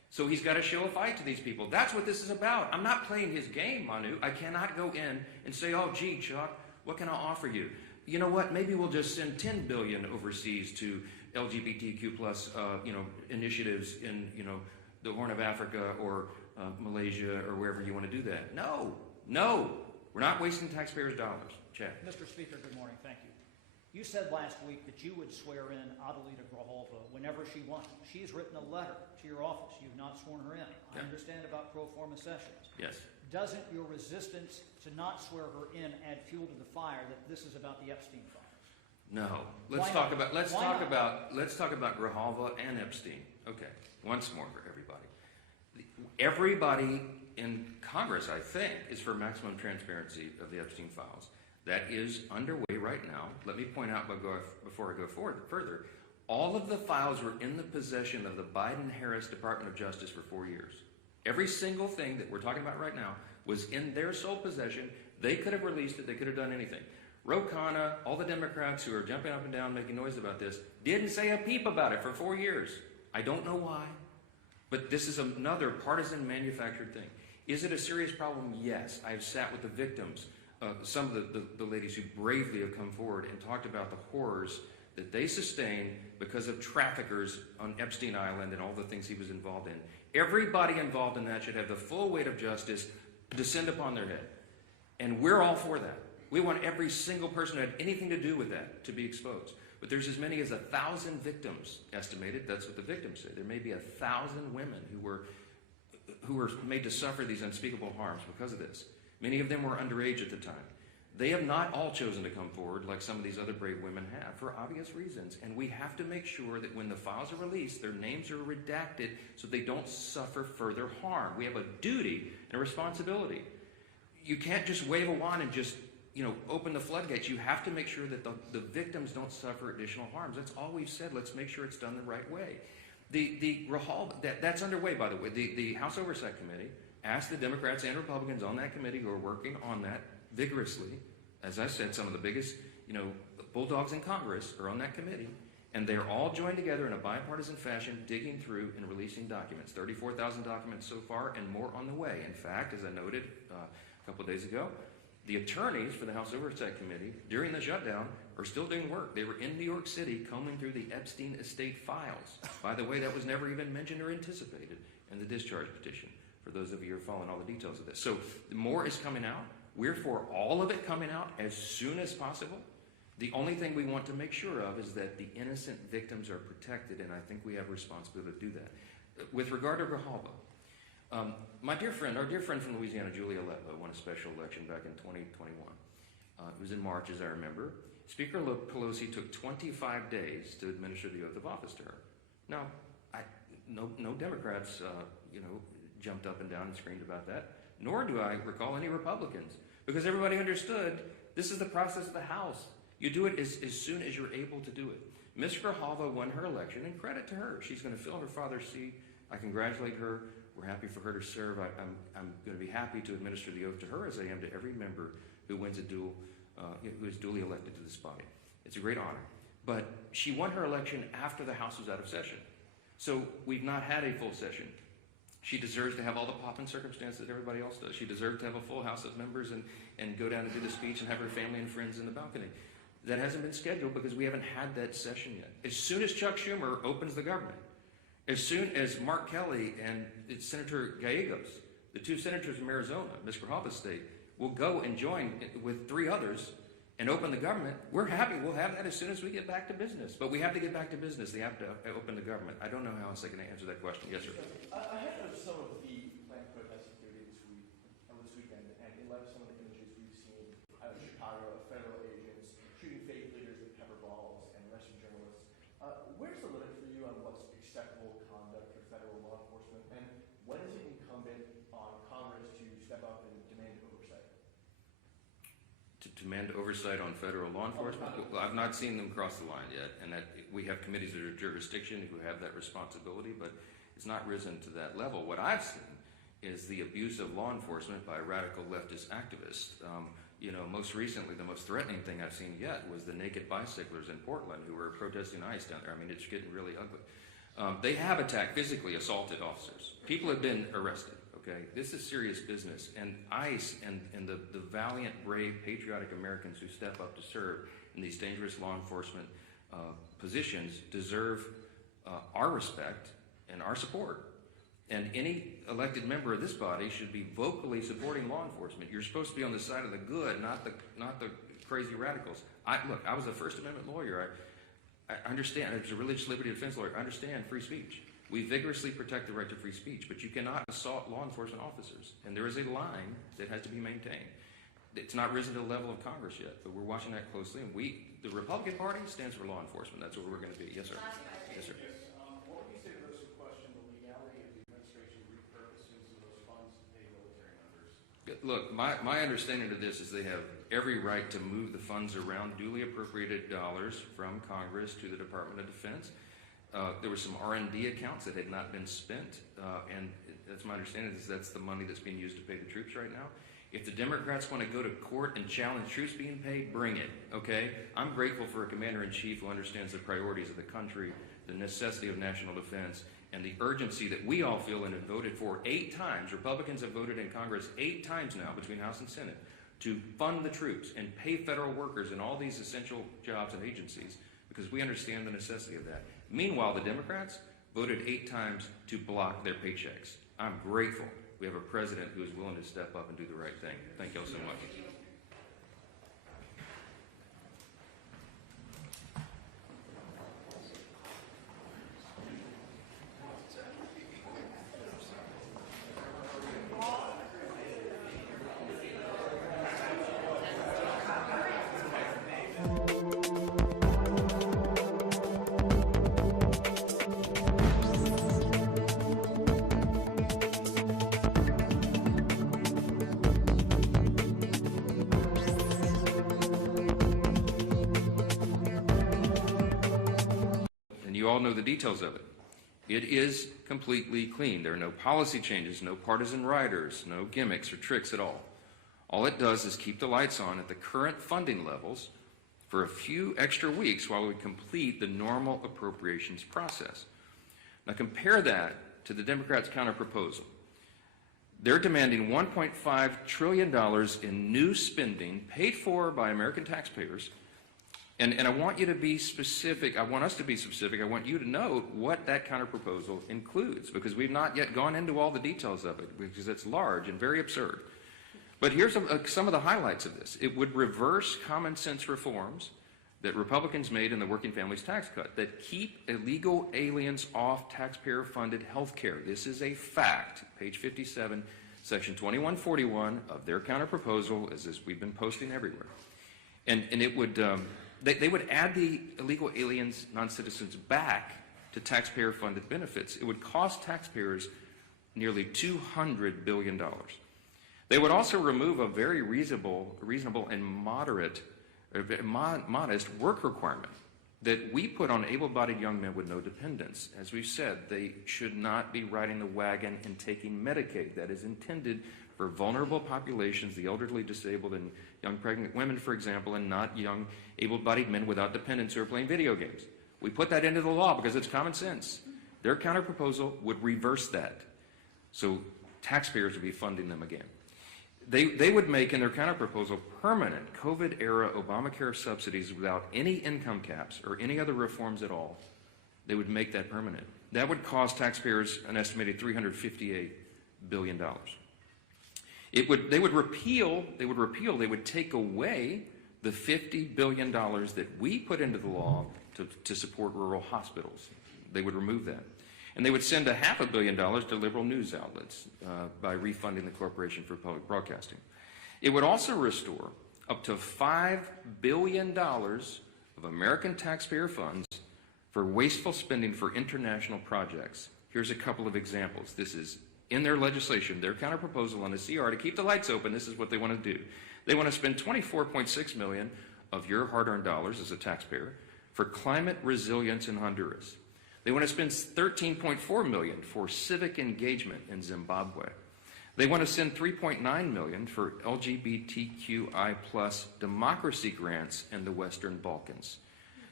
So he's got to show a fight to these people. That's what this is about. I'm not playing his game, Manu. I cannot go in and say, oh, gee, Chuck, what can I offer you? You know what? Maybe we'll just send $10 billion overseas to LGBTQ plus, initiatives in, the Horn of Africa or Malaysia or wherever you want to do that. No, we're not wasting taxpayers' dollars. Chad. Mr. Speaker, good morning. Thank you. You said last week that you would swear in Adelita Grajolva whenever she wants. She's written a letter to your office. You've not sworn her in. I understand about pro forma sessions. Yes. Doesn't your resistance to not swear her in add fuel to the fire that this is about the Epstein files? No. Let's talk about Grajolva and Epstein. Okay. Once more for everybody. Everybody in Congress, I think, is for maximum transparency of the Epstein files. That is underway right now. Let me point out before I go further, all of the files were in the possession of the Biden-Harris Department of Justice for 4 years. Every single thing that we're talking about right now was in their sole possession. They could have released it. They could have done anything. Ro Khanna, all the Democrats who are jumping up and down making noise about this, didn't say a peep about it for 4 years. I don't know why, but this is another partisan manufactured thing. Is it a serious problem? Yes. I've sat with the victims. Some of the ladies who bravely have come forward and talked about the horrors that they sustained because of traffickers on Epstein Island and all the things he was involved in. Everybody involved in that should have the full weight of justice descend upon their head. And we're all for that. We want every single person who had anything to do with that to be exposed. But there's as many as 1,000 victims estimated. That's what the victims say. There may be 1,000 women who were made to suffer these unspeakable harms because of this. Many of them were underage at the time. They have not all chosen to come forward like some of these other brave women have for obvious reasons. And we have to make sure that when the files are released, their names are redacted so they don't suffer further harm. We have a duty and a responsibility. You can't just wave a wand and just, open the floodgates. You have to make sure that the victims don't suffer additional harms. That's all we've said. Let's make sure it's done the right way. That's underway, by the way. The House Oversight Committee asked the Democrats and Republicans on that committee who are working on that vigorously. As I said, some of the biggest, bulldogs in Congress are on that committee, and they're all joined together in a bipartisan fashion, digging through and releasing documents. 34,000 documents so far, and more on the way. In fact, as I noted a couple of days ago, the attorneys for the House Oversight Committee during the shutdown are still doing work. They were in New York City combing through the Epstein estate files. By the way, that was never even mentioned or anticipated in the discharge petition, for those of you who are following all the details of this. So more is coming out. We're for all of it coming out as soon as possible. The only thing we want to make sure of is that the innocent victims are protected, and I think we have a responsibility to do that. With regard to Grajolva, our dear friend from Louisiana, Julia Letlow, won a special election back in 2021. It was in March, as I remember. Speaker Pelosi took 25 days to administer the oath of office to her. Now, no Democrats, jumped up and down and screamed about that, nor do I recall any Republicans, because everybody understood this is the process of the House. You do it as soon as you're able to do it. Ms. Grajolva won her election, and credit to her. She's going to fill her father's seat. I congratulate her. We're happy for her to serve. I'm going to be happy to administer the oath to her, as I am to every member who wins who is duly elected to this body. It's a great honor. But she won her election after the House was out of session. So we've not had a full session. She deserves to have all the pomp and circumstance that everybody else does. She deserves to have a full House of members and go down and do the speech and have her family and friends in the balcony. That hasn't been scheduled because we haven't had that session yet. As soon as Chuck Schumer opens the government, as soon as Mark Kelly and Senator Gallegos, the two senators from Arizona, Ms. Grajolva's state, will go and join with 3 others and open the government, we're happy. We'll have that as soon as we get back to business. But we have to get back to business. They have to open the government. I don't know how else I can answer that question. Yes, sir. Ahead of some of the planned protests activity this weekend, and in light of some of the images we've seen out of Chicago, federal agents shooting faith leaders with pepper balls and arresting journalists, where's the limit for you on what's acceptable conduct for federal law enforcement, and when is it incumbent on Congress to step up and demand oversight? To demand oversight on federal law enforcement? Well, I've not seen them cross the line yet, and that we have committees that are jurisdiction who have that responsibility, but it's not risen to that level. What I've seen is the abuse of law enforcement by radical leftist activists. Most recently, the most threatening thing I've seen yet was the naked bicyclers in Portland who were protesting ICE down there. I mean, it's getting really ugly. They have attacked, physically assaulted officers. People have been arrested, okay? This is serious business. And ICE and the valiant, brave, patriotic Americans who step up to serve in these dangerous law enforcement positions deserve our respect and our support. And any elected member of this body should be vocally supporting law enforcement. You're supposed to be on the side of the good, not the crazy radicals. Look, I was a First Amendment lawyer. I understand. I was a religious liberty defense lawyer. I understand free speech. We vigorously protect the right to free speech, but you cannot assault law enforcement officers. And there is a line that has to be maintained. It's not risen to the level of Congress yet, but we're watching that closely. And the Republican Party stands for law enforcement. That's what we're going to be. Yes, sir. Yes, sir. What would you say to those who question the legality of the administration repurposing some of those funds to pay military members? Look, my understanding of this is they have every right to move the funds around, duly appropriated dollars from Congress to the Department of Defense. There were some R&D accounts that had not been spent, and that's my understanding is that's the money that's being used to pay the troops right now. If the Democrats want to go to court and challenge troops being paid, bring it, okay? I'm grateful for a commander-in-chief who understands the priorities of the country, the necessity of national defense, and the urgency that we all feel and have voted for 8 times. Republicans have voted in Congress 8 times now between House and Senate to fund the troops and pay federal workers in all these essential jobs and agencies because we understand the necessity of that. Meanwhile, the Democrats voted 8 times to block their paychecks. I'm grateful we have a president who is willing to step up and do the right thing. Thank you all so much. You all know the details of it. It is completely clean. There are no policy changes, no partisan riders, no gimmicks or tricks at all. All it does is keep the lights on at the current funding levels for a few extra weeks while we complete the normal appropriations process. Now compare that to the Democrats' counterproposal. They're demanding $1.5 trillion in new spending paid for by American taxpayers. And I want you to be specific. I want us to be specific. I want you to note what that counterproposal includes because we've not yet gone into all the details of it because it's large and very absurd. But here's some of the highlights of this. It would reverse common sense reforms that Republicans made in the Working Families Tax Cut that keep illegal aliens off taxpayer-funded health care. This is a fact. Page 57, section 2141 of their counterproposal is as we've been posting everywhere. And it would... They would add the illegal aliens, non-citizens, back to taxpayer-funded benefits. It would cost taxpayers nearly $200 billion. They would also remove a very reasonable and modest work requirement that we put on able-bodied young men with no dependents. As we've said, they should not be riding the wagon and taking Medicaid. That is intended for vulnerable populations, the elderly, disabled, and young pregnant women, for example, and not young able-bodied men without dependents who are playing video games. We put that into the law because it's common sense. Their counterproposal would reverse that. So taxpayers would be funding them again. They would make in their counterproposal permanent COVID-era Obamacare subsidies without any income caps or any other reforms at all. They would make that permanent. That would cost taxpayers an estimated $358 billion. They would take away the $50 billion that we put into the law to support rural hospitals. They would remove that. And they would send $500 million to liberal news outlets by refunding the Corporation for Public Broadcasting. It would also restore up to $5 billion of American taxpayer funds for wasteful spending for international projects. Here's a couple of examples. This is in their legislation, their counterproposal on the CR to keep the lights open. This is what they want to do. They want to spend $24.6 million of your hard-earned dollars as a taxpayer for climate resilience in Honduras. They want to spend $13.4 million for civic engagement in Zimbabwe. They want to send $3.9 million for LGBTQI+ democracy grants in the Western Balkans.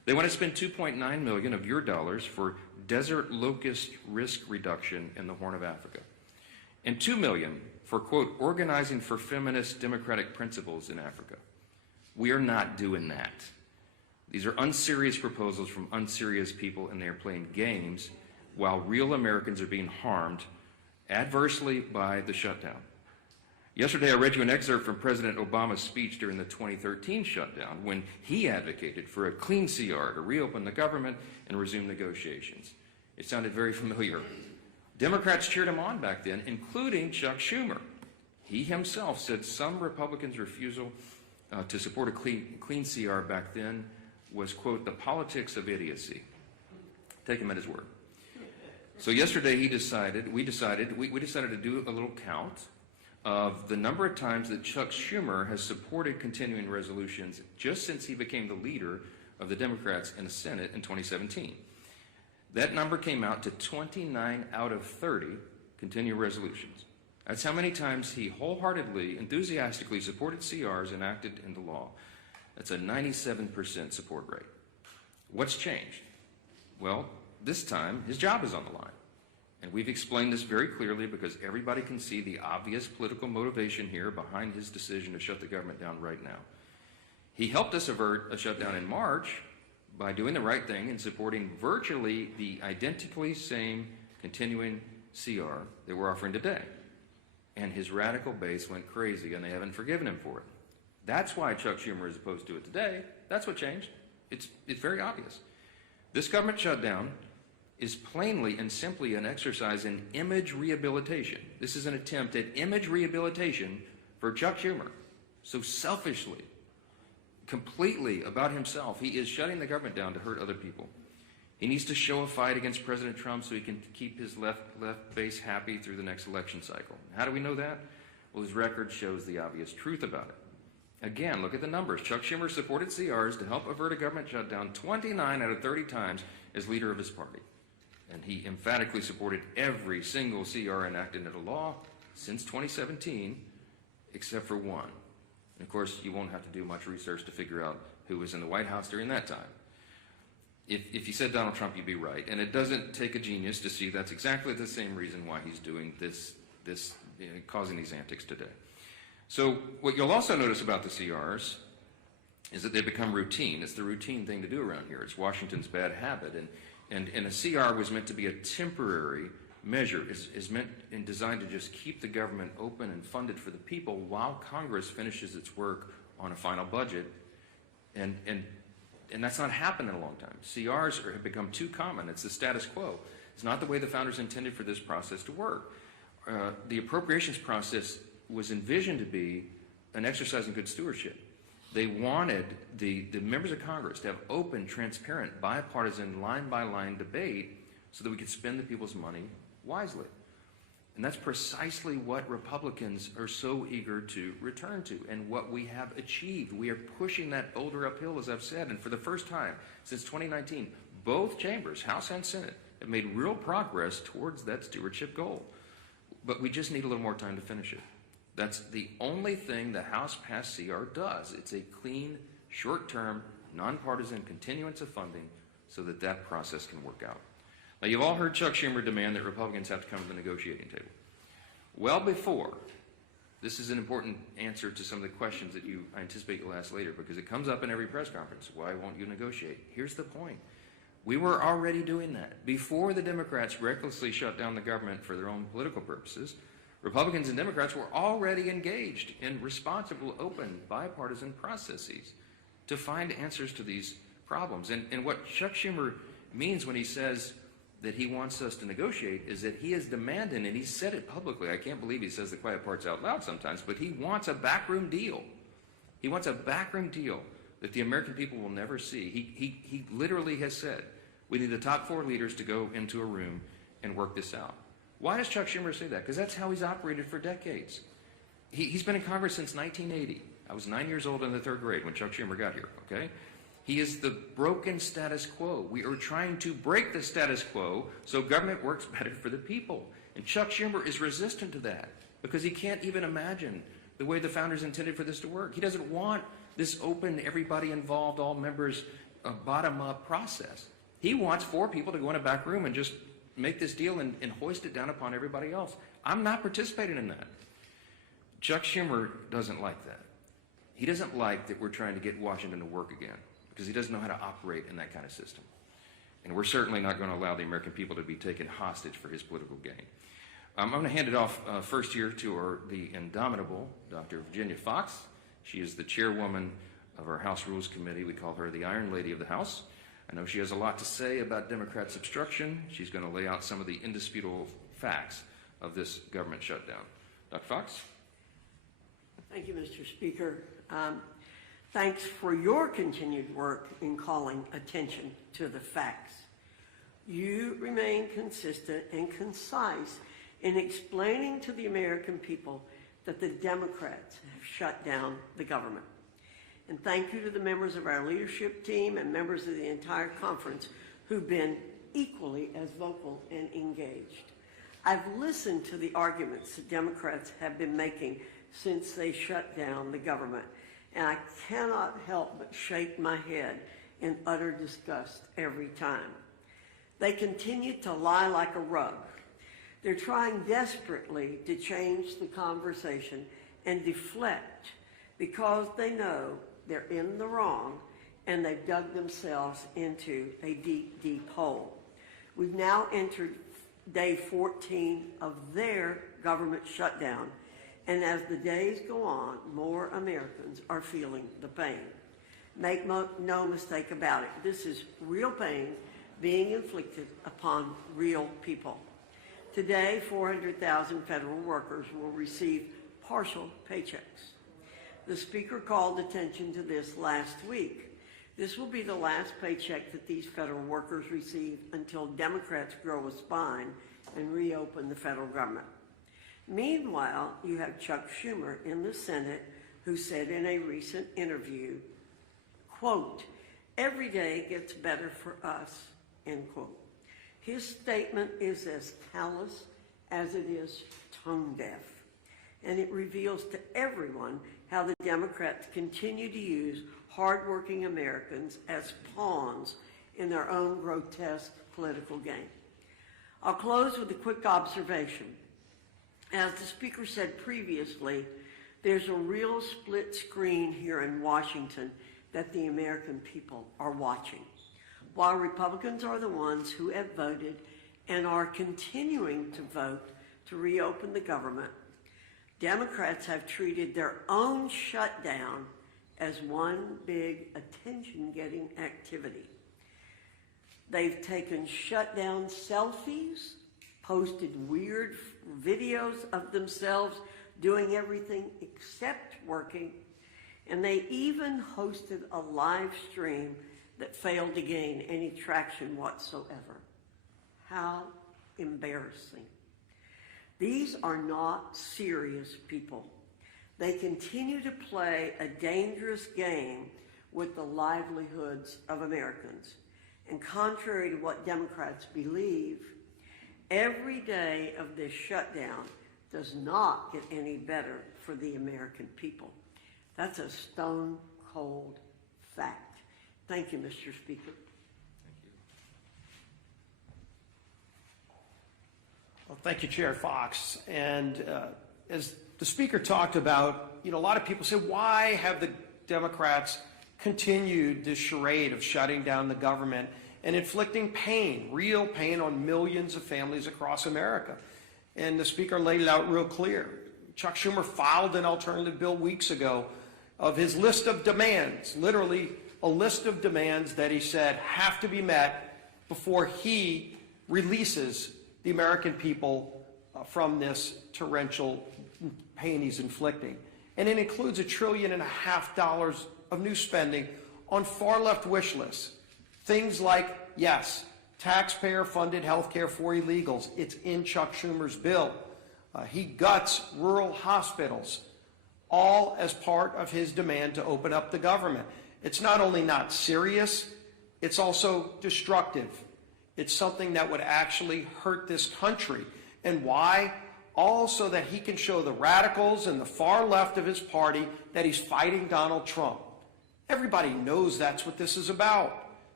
They want to spend $2.9 million of your dollars for desert locust risk reduction in the Horn of Africa, and $2 million for, quote, organizing for feminist democratic principles in Africa. We are not doing that. These are unserious proposals from unserious people, and they are playing games while real Americans are being harmed adversely by the shutdown. Yesterday, I read you an excerpt from President Obama's speech during the 2013 shutdown when he advocated for a clean CR to reopen the government and resume negotiations. It sounded very familiar. Democrats cheered him on back then, including Chuck Schumer. He himself said some Republicans' refusal to support a clean CR back then was, quote, the politics of idiocy. Take him at his word. So yesterday we decided to do a little count of the number of times that Chuck Schumer has supported continuing resolutions just since he became the leader of the Democrats in the Senate in 2017. That number came out to 29 out of 30 continuing resolutions. That's how many times he wholeheartedly, enthusiastically supported CRs enacted into law. That's a 97% support rate. What's changed? Well, this time his job is on the line. And we've explained this very clearly because everybody can see the obvious political motivation here behind his decision to shut the government down right now. He helped us avert a shutdown in March by doing the right thing and supporting virtually the identically same continuing CR that we're offering today. And his radical base went crazy, and they haven't forgiven him for it. That's why Chuck Schumer is opposed to it today. That's what changed. It's very obvious. This government shutdown is plainly and simply an exercise in image rehabilitation. This is an attempt at image rehabilitation for Chuck Schumer. So selfishly, completely about himself, he is shutting the government down to hurt other people. He needs to show a fight against President Trump so he can keep his left base happy through the next election cycle. How do we know that? Well, his record shows the obvious truth about it. Again, look at the numbers. Chuck Schumer supported CRs to help avert a government shutdown 29 out of 30 times as leader of his party. And he emphatically supported every single CR enacted into law since 2017, except for one. And of course, you won't have to do much research to figure out who was in the White House during that time. If you said Donald Trump, you'd be right. And it doesn't take a genius to see that's exactly the same reason why he's doing this causing these antics today. So what you'll also notice about the CRs is that they become routine. It's the routine thing to do around here. It's Washington's bad habit. And a CR was meant to be a temporary measure, is meant and designed to just keep the government open and funded for the people while Congress finishes its work on a final budget. And that's not happened in a long time. CRs have become too common. It's the status quo. It's not the way the founders intended for this process to work. The appropriations process was envisioned to be an exercise in good stewardship. They wanted the members of Congress to have open, transparent, bipartisan, line-by-line debate so that we could spend the people's money wisely. And that's precisely what Republicans are so eager to return to and what we have achieved. We are pushing that boulder uphill, as I've said, and for the first time since 2019, both chambers, House and Senate, have made real progress towards that stewardship goal. But we just need a little more time to finish it. That's the only thing the House passed CR does. It's a clean, short-term, nonpartisan continuance of funding so that that process can work out. Now, you've all heard Chuck Schumer demand that Republicans have to come to the negotiating table. Well before, this is an important answer to some of the questions that I anticipate you'll ask later because it comes up in every press conference. Why won't you negotiate? Here's the point. We were already doing that. Before the Democrats recklessly shut down the government for their own political purposes, Republicans and Democrats were already engaged in responsible, open, bipartisan processes to find answers to these problems. And what Chuck Schumer means when he says that he wants us to negotiate is that he is demanding, and he said it publicly, I can't believe he says the quiet parts out loud sometimes, but he wants a backroom deal. He wants a backroom deal that the American people will never see. He literally has said, we need the top 4 leaders to go into a room and work this out. Why does Chuck Schumer say that? Because that's how he's operated for decades. He's been in Congress since 1980. I was 9 years old in the 3rd grade when Chuck Schumer got here, okay? He is the broken status quo. We are trying to break the status quo so government works better for the people. And Chuck Schumer is resistant to that because he can't even imagine the way the founders intended for this to work. He doesn't want this open, everybody involved, all members a bottom-up process. He wants 4 people to go in a back room and just make this deal and hoist it down upon everybody else. I'm not participating in that. Chuck Schumer doesn't like that. He doesn't like that we're trying to get Washington to work again because he doesn't know how to operate in that kind of system. And we're certainly not going to allow the American people to be taken hostage for his political gain. I'm going to hand it off first here to the indomitable Dr. Virginia Fox. She is the chairwoman of our House Rules Committee. We call her the Iron Lady of the House. I know she has a lot to say about Democrats' obstruction. She's going to lay out some of the indisputable facts of this government shutdown. Dr. Fox? Thank you, Mr. Speaker. Thanks for your continued work in calling attention to the facts. You remain consistent and concise in explaining to the American people that the Democrats have shut down the government. And thank you to the members of our leadership team and members of the entire conference who've been equally as vocal and engaged. I've listened to the arguments that Democrats have been making since they shut down the government, and I cannot help but shake my head in utter disgust every time. They continue to lie like a rug. They're trying desperately to change the conversation and deflect because they know they're in the wrong and they've dug themselves into a deep, deep hole. We've now entered day 14 of their government shutdown, and as the days go on, more Americans are feeling the pain. Make no mistake about it. This is real pain being inflicted upon real people. Today, 400,000 federal workers will receive partial paychecks. The Speaker called attention to this last week. This will be the last paycheck that these federal workers receive until Democrats grow a spine and reopen the federal government. Meanwhile, you have Chuck Schumer in the Senate who said in a recent interview, quote, "Every day gets better for us," end quote. His statement is as callous as it is tone deaf, and it reveals to everyone how the Democrats continue to use hardworking Americans as pawns in their own grotesque political game. I'll close with a quick observation. As the Speaker said previously, there's a real split screen here in Washington that the American people are watching. While Republicans are the ones who have voted and are continuing to vote to reopen the government, Democrats have treated their own shutdown as one big attention-getting activity. They've taken shutdown selfies, posted weird videos of themselves doing everything except working, and they even hosted a live stream that failed to gain any traction whatsoever. How embarrassing. These are not serious people. They continue to play a dangerous game with the livelihoods of Americans. And contrary to what Democrats believe, every day of this shutdown does not get any better for the American people. That's a stone cold fact. Thank you, Mr. Speaker. Well, thank you, Chair Fox. And as the Speaker talked about, a lot of people say, why have the Democrats continued this charade of shutting down the government and inflicting pain, real pain on millions of families across America? And the Speaker laid it out real clear. Chuck Schumer filed an alternative bill weeks ago of his list of demands, literally a list of demands that he said have to be met before he releases the American people from this torrential pain he's inflicting. And it includes $1.5 trillion of new spending on far-left wish lists. Things like, yes, taxpayer-funded health care for illegals. It's in Chuck Schumer's bill. He guts rural hospitals, all as part of his demand to open up the government. It's not only not serious, it's also destructive. It's something that would actually hurt this country. And why? All so that he can show the radicals and the far left of his party that he's fighting Donald Trump. Everybody knows that's what this is about.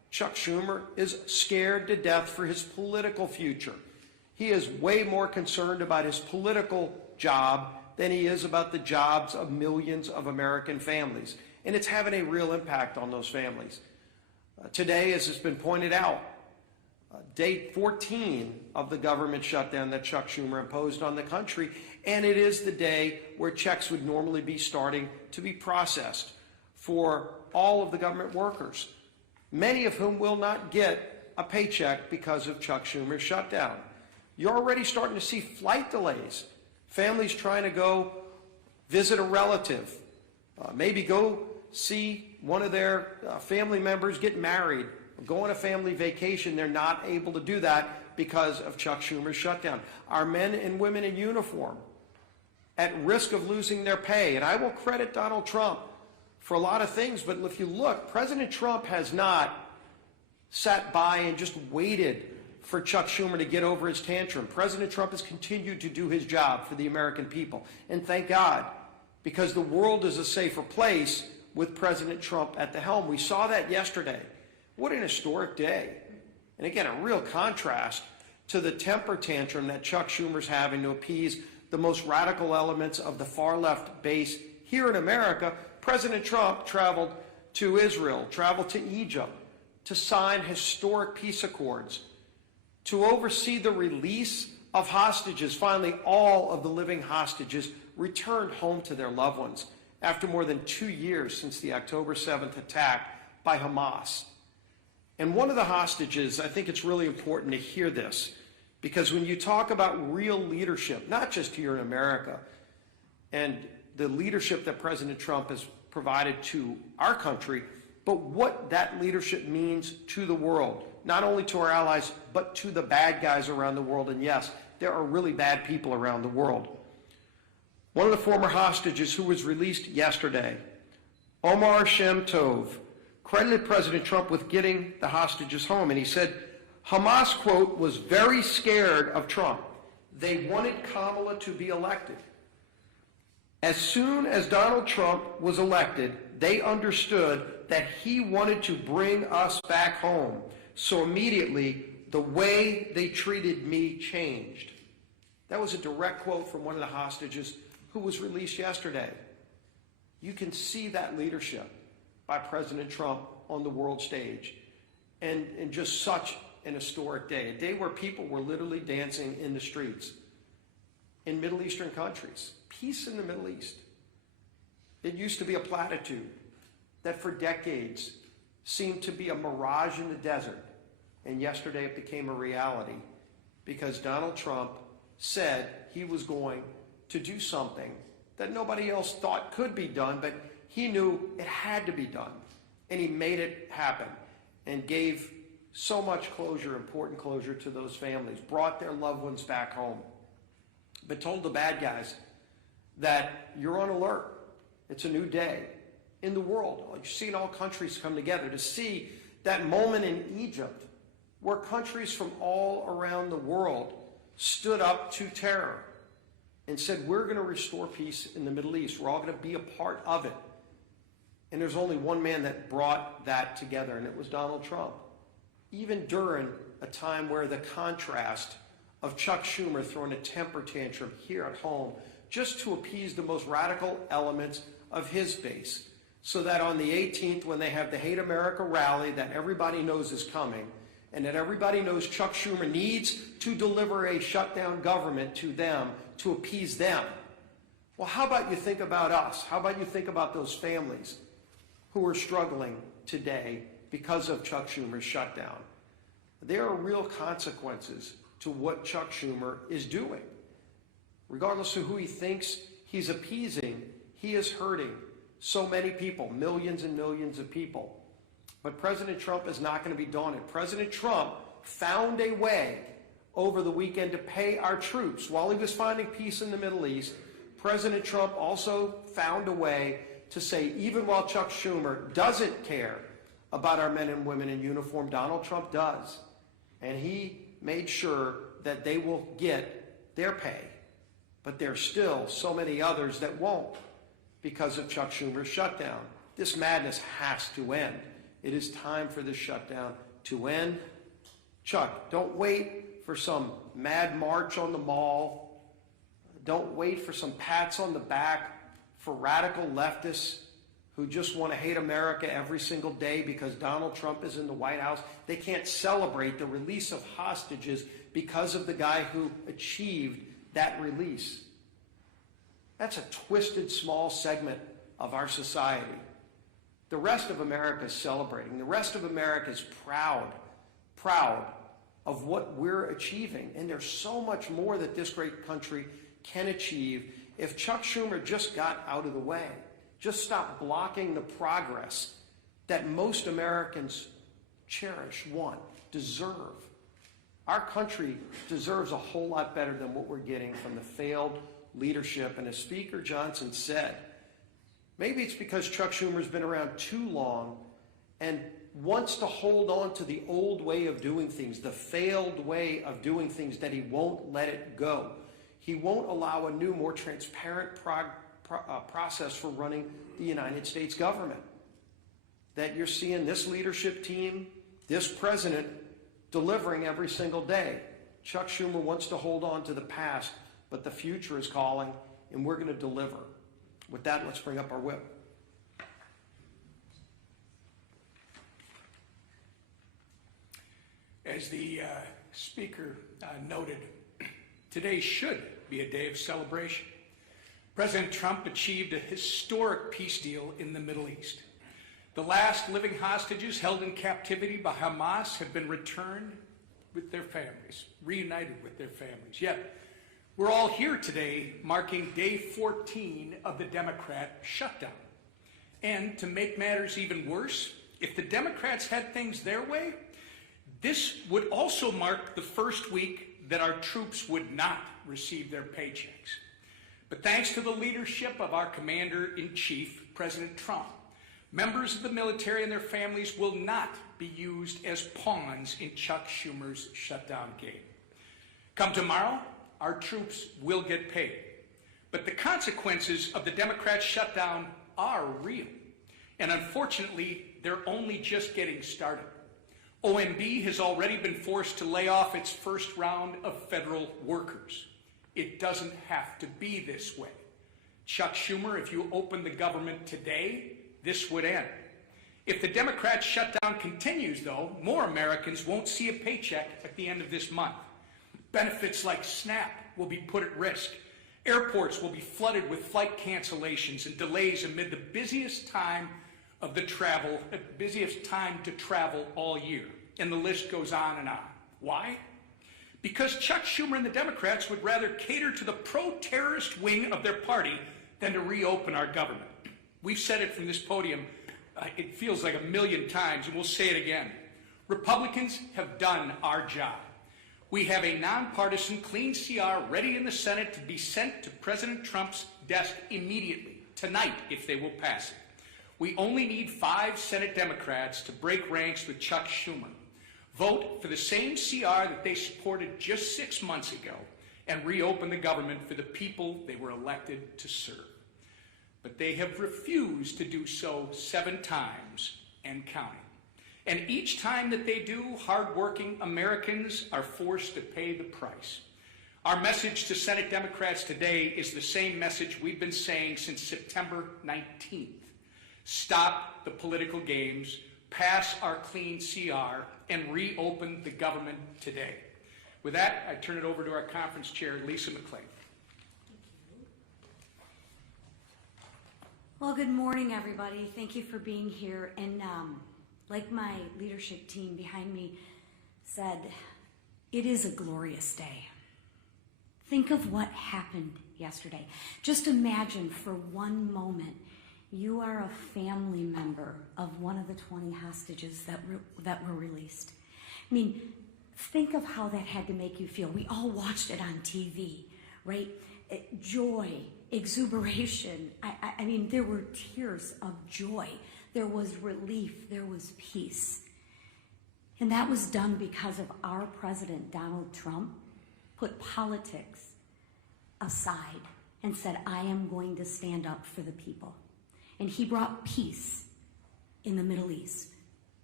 Chuck Schumer is scared to death for his political future. He is way more concerned about his political job than he is about the jobs of millions of American families. And it's having a real impact on those families. Today, as has been pointed out, day 14 of the government shutdown that Chuck Schumer imposed on the country, and it is the day where checks would normally be starting to be processed for all of the government workers, many of whom will not get a paycheck because of Chuck Schumer's shutdown. You're already starting to see flight delays, families trying to go visit a relative, maybe go see one of their family members get married, go on a family vacation. They're not able to do that because of Chuck Schumer's shutdown. Our men and women in uniform at risk of losing their pay. And I will credit Donald Trump for a lot of things, but if you look, President Trump has not sat by and just waited for Chuck Schumer to get over his tantrum. President Trump has continued to do his job for the American people. And thank God, because the world is a safer place with President Trump at the helm. We saw that yesterday. What an historic day. And again, a real contrast to the temper tantrum that Chuck Schumer's having to appease the most radical elements of the far left base here in America. President Trump traveled to Israel, traveled to Egypt to sign historic peace accords, to oversee the release of hostages. Finally, all of the living hostages returned home to their loved ones after more than 2 years since the October 7th attack by Hamas. And one of the hostages, I think it's really important to hear this, because when you talk about real leadership, not just here in America, and the leadership that President Trump has provided to our country, but what that leadership means to the world, not only to our allies, but to the bad guys around the world. And yes, there are really bad people around the world. One of the former hostages who was released yesterday, Omar Shem Tov, credited President Trump with getting the hostages home. And he said, Hamas, quote, was very scared of Trump. They wanted Kamala to be elected. As soon as Donald Trump was elected, they understood that he wanted to bring us back home. So immediately, the way they treated me changed. That was a direct quote from one of the hostages who was released yesterday. You can see that leadership by President Trump on the world stage. And just such an historic day, a day where people were literally dancing in the streets in Middle Eastern countries. Peace in the Middle East. It used to be a platitude that for decades seemed to be a mirage in the desert. And yesterday it became a reality because Donald Trump said he was going to do something that nobody else thought could be done, but he knew it had to be done. And he made it happen and gave so much closure, important closure to those families, brought their loved ones back home, but told the bad guys that you're on alert. It's a new day in the world. You've seen all countries come together to see that moment in Egypt where countries from all around the world stood up to terror and said, we're going to restore peace in the Middle East. We're all going to be a part of it. And there's only one man that brought that together, and it was Donald Trump. Even during a time where the contrast of Chuck Schumer throwing a temper tantrum here at home just to appease the most radical elements of his base, so that on the 18th, when they have the Hate America rally that everybody knows is coming, and that everybody knows Chuck Schumer needs to deliver a shutdown government to them to appease them. Well, how about you think about us? How about you think about those families who are struggling today because of Chuck Schumer's shutdown? There are real consequences to what Chuck Schumer is doing. Regardless of who he thinks he's appeasing, he is hurting so many people, millions and millions of people. But President Trump is not going to be daunted. President Trump found a way over the weekend to pay our troops. While he was finding peace in the Middle East, President Trump also found a way to say, even while Chuck Schumer doesn't care about our men and women in uniform, Donald Trump does. And he made sure that they will get their pay. But there's still so many others that won't because of Chuck Schumer's shutdown. This madness has to end. It is time for this shutdown to end. Chuck, don't wait for some mad march on the mall. Don't wait for some pats on the back for radical leftists who just want to hate America every single day because Donald Trump is in the White House. They can't celebrate the release of hostages because of the guy who achieved that release. That's a twisted small segment of our society. The rest of America is celebrating. The rest of America is proud of what we're achieving. And there's so much more that this great country can achieve if Chuck Schumer just got out of the way. Just stop blocking the progress that most Americans cherish, want, deserve. Our country deserves a whole lot better than what we're getting from the failed leadership. And as Speaker Johnson said, maybe it's because Chuck Schumer's been around too long and wants to hold on to the old way of doing things, the failed way of doing things, that he won't let it go. He won't allow a new, more transparent process for running the United States government. That you're seeing this leadership team, this president, delivering every single day. Chuck Schumer wants to hold on to the past, but the future is calling, and we're going to deliver. With that, let's bring up our whip. As the Speaker noted, today should be a day of celebration. President Trump achieved a historic peace deal in the Middle East. The last living hostages held in captivity by Hamas have been returned with their families, reunited with their families. Yet, we're all here today marking day 14 of the Democrat shutdown. And to make matters even worse, if the Democrats had things their way, this would also mark the first week that our troops would not receive their paychecks. But thanks to the leadership of our Commander-in-Chief, President Trump, members of the military and their families will not be used as pawns in Chuck Schumer's shutdown game. Come tomorrow, our troops will get paid. But the consequences of the Democrat shutdown are real. And unfortunately, they're only just getting started. OMB has already been forced to lay off its first round of federal workers. It doesn't have to be this way. Chuck Schumer, if you open the government today, this would end. If the Democrat shutdown continues, though, more Americans won't see a paycheck at the end of this month. Benefits like SNAP will be put at risk. Airports will be flooded with flight cancellations and delays amid the busiest time to travel all year. And the list goes on and on. Why? Because Chuck Schumer and the Democrats would rather cater to the pro-terrorist wing of their party than to reopen our government. We've said it from this podium, it feels like 1,000,000 times, and we'll say it again. Republicans have done our job. We have a nonpartisan clean CR ready in the Senate to be sent to President Trump's desk immediately, tonight, if they will pass it. We only need 5 Senate Democrats to break ranks with Chuck Schumer, vote for the same CR that they supported just 6 months ago, and reopen the government for the people they were elected to serve. But they have refused to do so 7 times and counting. And each time that they do, hardworking Americans are forced to pay the price. Our message to Senate Democrats today is the same message we've been saying since September 19th. Stop the political games, pass our clean CR, and reopen the government today. With that, I turn it over to our conference chair, Lisa McClain. Well, good morning, everybody. Thank you for being here. And like my leadership team behind me said, it is a glorious day. Think of what happened yesterday. Just imagine for one moment you are a family member of one of the 20 hostages that were released. I mean, think of how that had to make you feel. We all watched it on TV, right? Joy, exuberation. I mean, there were tears of joy. There was relief. There was peace. And that was done because of our president, Donald Trump, put politics aside and said, I am going to stand up for the people. And he brought peace in the Middle East.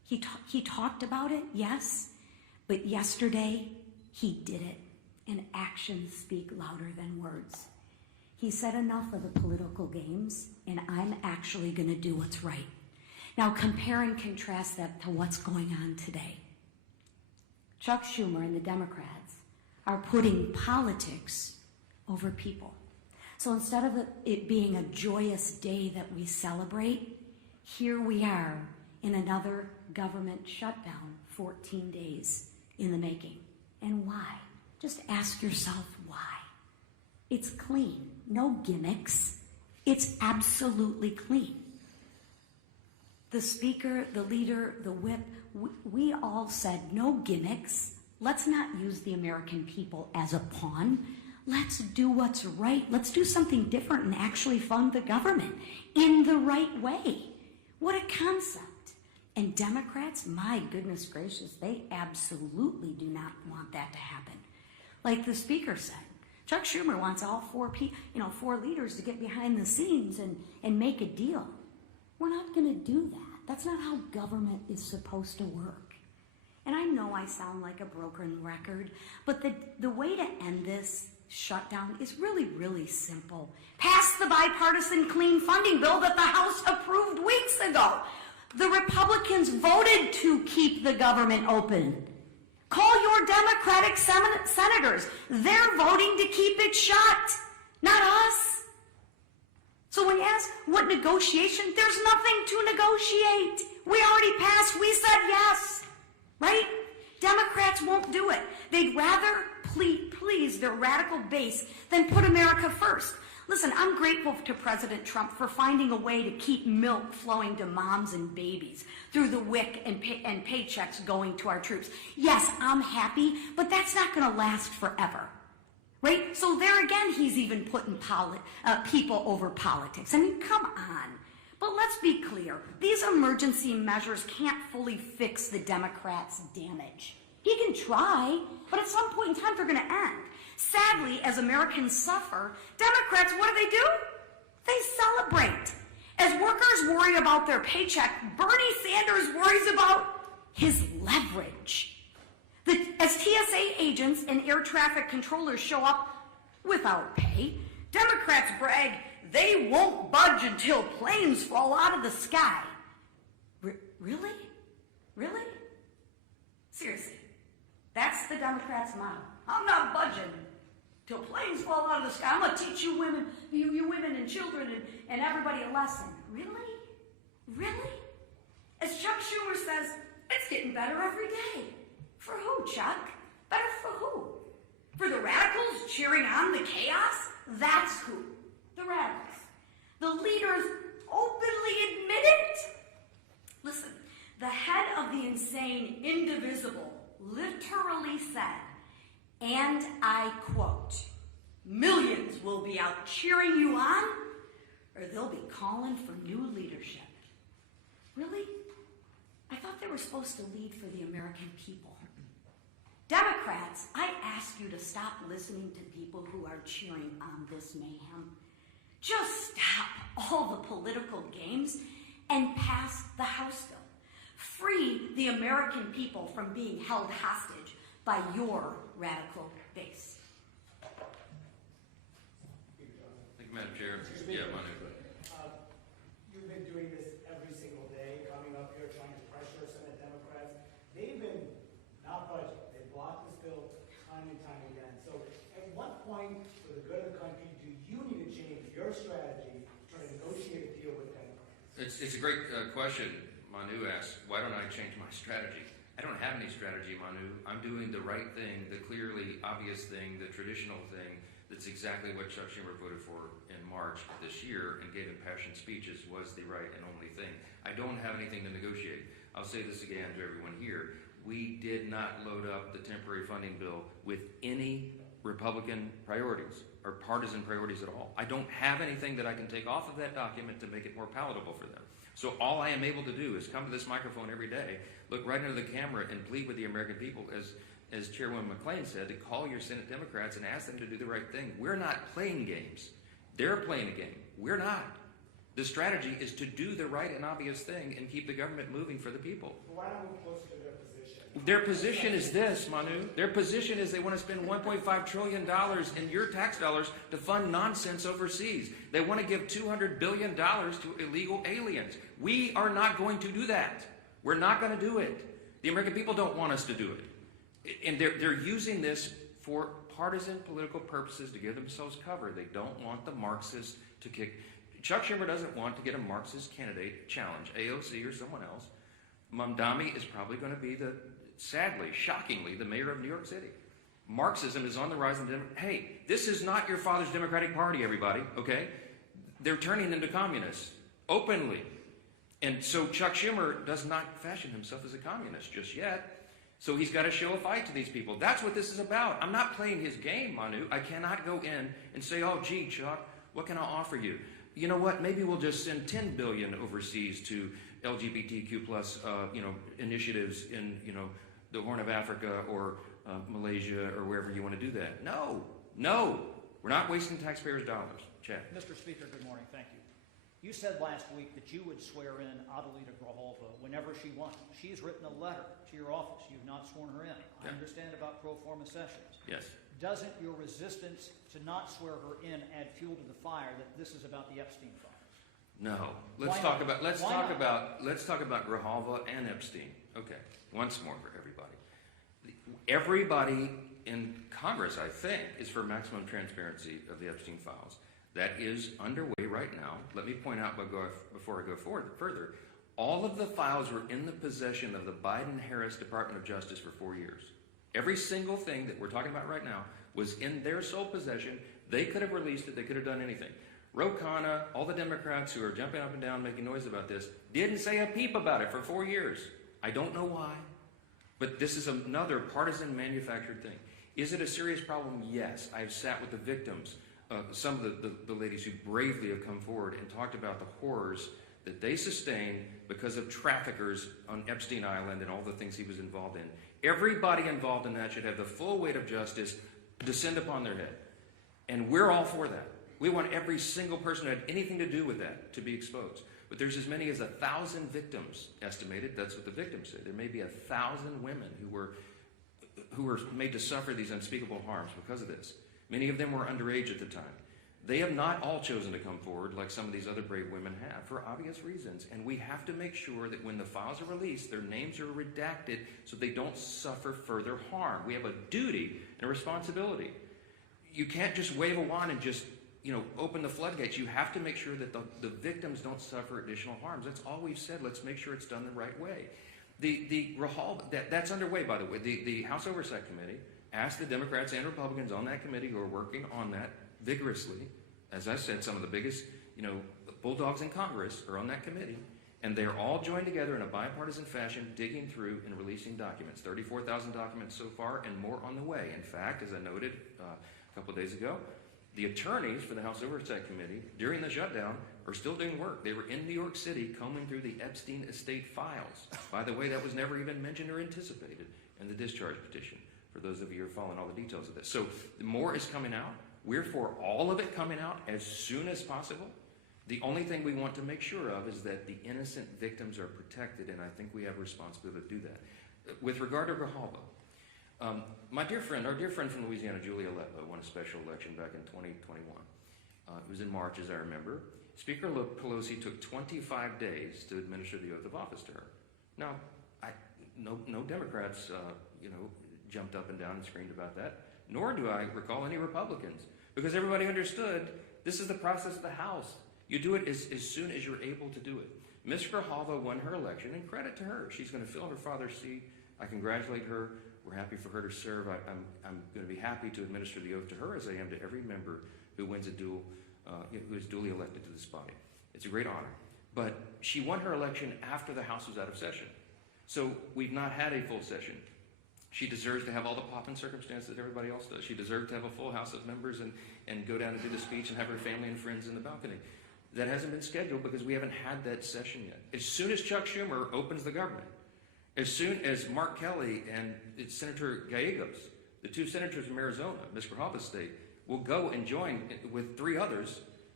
He talked about it, yes, but yesterday he did it, and actions speak louder than words. He said enough of the political games, and I'm actually going to do what's right. Now compare and contrast that to what's going on today. Chuck Schumer and the Democrats are putting politics over people. So instead of it being a joyous day that we celebrate, here we are in another government shutdown, 14 days in the making. And why? Just ask yourself why. It's clean, no gimmicks. It's absolutely clean. The speaker, the leader, the whip, we all said no gimmicks. Let's not use the American people as a pawn. Let's do what's right. Let's do something different and actually fund the government in the right way. What a concept. And Democrats, my goodness gracious, they absolutely do not want that to happen. Like the speaker said, Chuck Schumer wants all four leaders to get behind the scenes and make a deal. We're not going to do that. That's not how government is supposed to work. And I know I sound like a broken record, but the way to end this shutdown is really, really simple. Pass the bipartisan clean funding bill that the House approved weeks ago. The Republicans voted to keep the government open. Call your Democratic senators. They're voting to keep it shut, not us. So when you ask what negotiation, there's nothing to negotiate. We already passed. We said yes, right? Democrats won't do it. They'd rather please their radical base than put America first. Listen, I'm grateful to President Trump for finding a way to keep milk flowing to moms and babies through the WIC and paychecks going to our troops. Yes, I'm happy, but that's not going to last forever, right? So there again, he's even putting people over politics. I mean, come on. But let's be clear. These emergency measures can't fully fix the Democrats' damage. He can try, but at some point in time, they're going to end. Sadly, as Americans suffer, Democrats, what do? They celebrate. As workers worry about their paycheck, Bernie Sanders worries about his leverage. As TSA agents and air traffic controllers show up without pay, Democrats brag they won't budge until planes fall out of the sky. Really? Really? Seriously. That's the Democrats' motto. I'm not budging till planes fall out of the sky. I'm going to teach you women, you women and children and everybody a lesson. Really? Really? As Chuck Schumer says, it's getting better every day. For who, Chuck? Better for who? For the radicals cheering on the chaos? That's who. The radicals. The leaders openly admit it. Listen, the head of the insane indivisible literally said, and I quote, "Millions will be out cheering you on, or they'll be calling for new leadership." Really? I thought they were supposed to lead for the American people. Democrats, I ask you to stop listening to people who are cheering on this mayhem. Just stop all the political games and pass the House bill. Free the American people from being held hostage by your radical base. Thank you, Madam Chair. Yeah, Manu. You've been doing this every single day, coming up here trying to pressure Senate Democrats. They've been not budging. They've blocked this bill time and time again. So at what point, for the good of the country, do you need to change your strategy to try to negotiate a deal with Democrats? It's a great question. Manu asks, why don't I change my strategy? I don't have any strategy, Manu. I'm doing the right thing, the clearly obvious thing, the traditional thing. That's exactly what Chuck Schumer voted for in March of this year and gave impassioned speeches was the right and only thing. I don't have anything to negotiate. I'll say this again to everyone here. We did not load up the temporary funding bill with any Republican priorities or partisan priorities at all. I don't have anything that I can take off of that document to make it more palatable for them. So all I am able to do is come to this microphone every day, look right into the camera, and plead with the American people, as Chairwoman McClain said, to call your Senate Democrats and ask them to do the right thing. We're not playing games. They're playing a game. We're not. The strategy is to do the right and obvious thing and keep the government moving for the people. But why not move closer to their position? Their position is this, Manu. Their position is they want to spend $1.5 trillion in your tax dollars to fund nonsense overseas. They want to give $200 billion to illegal aliens. We are not going to do that. We're not going to do it. The American people don't want us to do it. And they're using this for partisan political purposes to give themselves cover. They don't want the Marxists to kick. Chuck Schumer doesn't want to get a Marxist candidate challenge, AOC or someone else. Mamdani is probably going to be sadly, shockingly, the mayor of New York City. Marxism is on the rise. Hey, this is not your father's Democratic Party, everybody, okay? They're turning into communists, openly. And so Chuck Schumer does not fashion himself as a communist just yet. So he's got to show a fight to these people. That's what this is about. I'm not playing his game, Manu. I cannot go in and say, oh, gee, Chuck, what can I offer you? You know what? Maybe we'll just send $10 billion overseas to LGBTQ plus, initiatives in, the Horn of Africa or Malaysia or wherever you want to do that. No, we're not wasting taxpayers' dollars. Chad. Mr. Speaker, good morning. Thank you. You said last week that you would swear in Adelita Grajolva whenever she wants. She's written a letter to your office. You've not sworn her in. I understand about pro forma sessions. Yes. Doesn't your resistance to not swear her in add fuel to the fire that this is about the Epstein files? No. Let's talk about Grajolva and Epstein. Okay. Once more for everybody. Everybody in Congress, I think, is for maximum transparency of the Epstein files. That is underway right now. Let me point out before I go further, all of the files were in the possession of the Biden-Harris Department of Justice for 4 years. Every single thing that we're talking about right now was in their sole possession. They could have released it. They could have done anything. Ro Khanna, all the Democrats who are jumping up and down making noise about this, didn't say a peep about it for 4 years. I don't know why, but this is another partisan manufactured thing. Is it a serious problem? Yes. I've sat with the victims, some of the ladies who bravely have come forward and talked about the horrors that they sustained because of traffickers on Epstein Island and all the things he was involved in. Everybody involved in that should have the full weight of justice descend upon their head. And we're all for that. We want every single person who had anything to do with that to be exposed. But there's as many as 1,000 victims estimated. That's what the victims say. There may be 1,000 women who were made to suffer these unspeakable harms because of this. Many of them were underage at the time. They have not all chosen to come forward like some of these other brave women have for obvious reasons. And we have to make sure that when the files are released, their names are redacted so they don't suffer further harm. We have a duty and a responsibility. You can't just wave a wand and just, open the floodgates. You have to make sure that the victims don't suffer additional harms. That's all we've said. Let's make sure it's done the right way. That's underway, by the way. The House Oversight Committee asked the Democrats and Republicans on that committee who are working on that vigorously. As I said, some of the biggest, bulldogs in Congress are on that committee, and they're all joined together in a bipartisan fashion, digging through and releasing documents. 34,000 documents so far, and more on the way. In fact, as I noted a couple of days ago, the attorneys for the House Oversight Committee during the shutdown are still doing work. They were in New York City combing through the Epstein estate files. By the way, that was never even mentioned or anticipated in the discharge petition, for those of you who are following all the details of this. So more is coming out. We're for all of it coming out as soon as possible. The only thing we want to make sure of is that the innocent victims are protected, and I think we have a responsibility to do that. With regard to Grajolva, our dear friend from Louisiana, Julia Letlow, won a special election back in 2021. It was in March, as I remember. Speaker Pelosi took 25 days to administer the oath of office to her. Now, no Democrats, jumped up and down and screamed about that, nor do I recall any Republicans, because everybody understood this is the process of the House. You do it as soon as you're able to do it. Ms. Grajolva won her election, and credit to her. She's going to fill her father's seat. I congratulate her. We're happy for her to serve. I'm going to be happy to administer the oath to her, as I am to every member who wins who is duly elected to this body. It's a great honor. But she won her election after the House was out of session. So we've not had a full session. She deserves to have all the pomp and circumstance that everybody else does. She deserves to have a full House of members and go down and do the speech and have her family and friends in the balcony. That hasn't been scheduled because we haven't had that session yet. As soon as Chuck Schumer opens the government, as soon as Mark Kelly and Senator Gallegos, the two senators from Arizona, Ms. Grajolva's state, will go and join with 3 others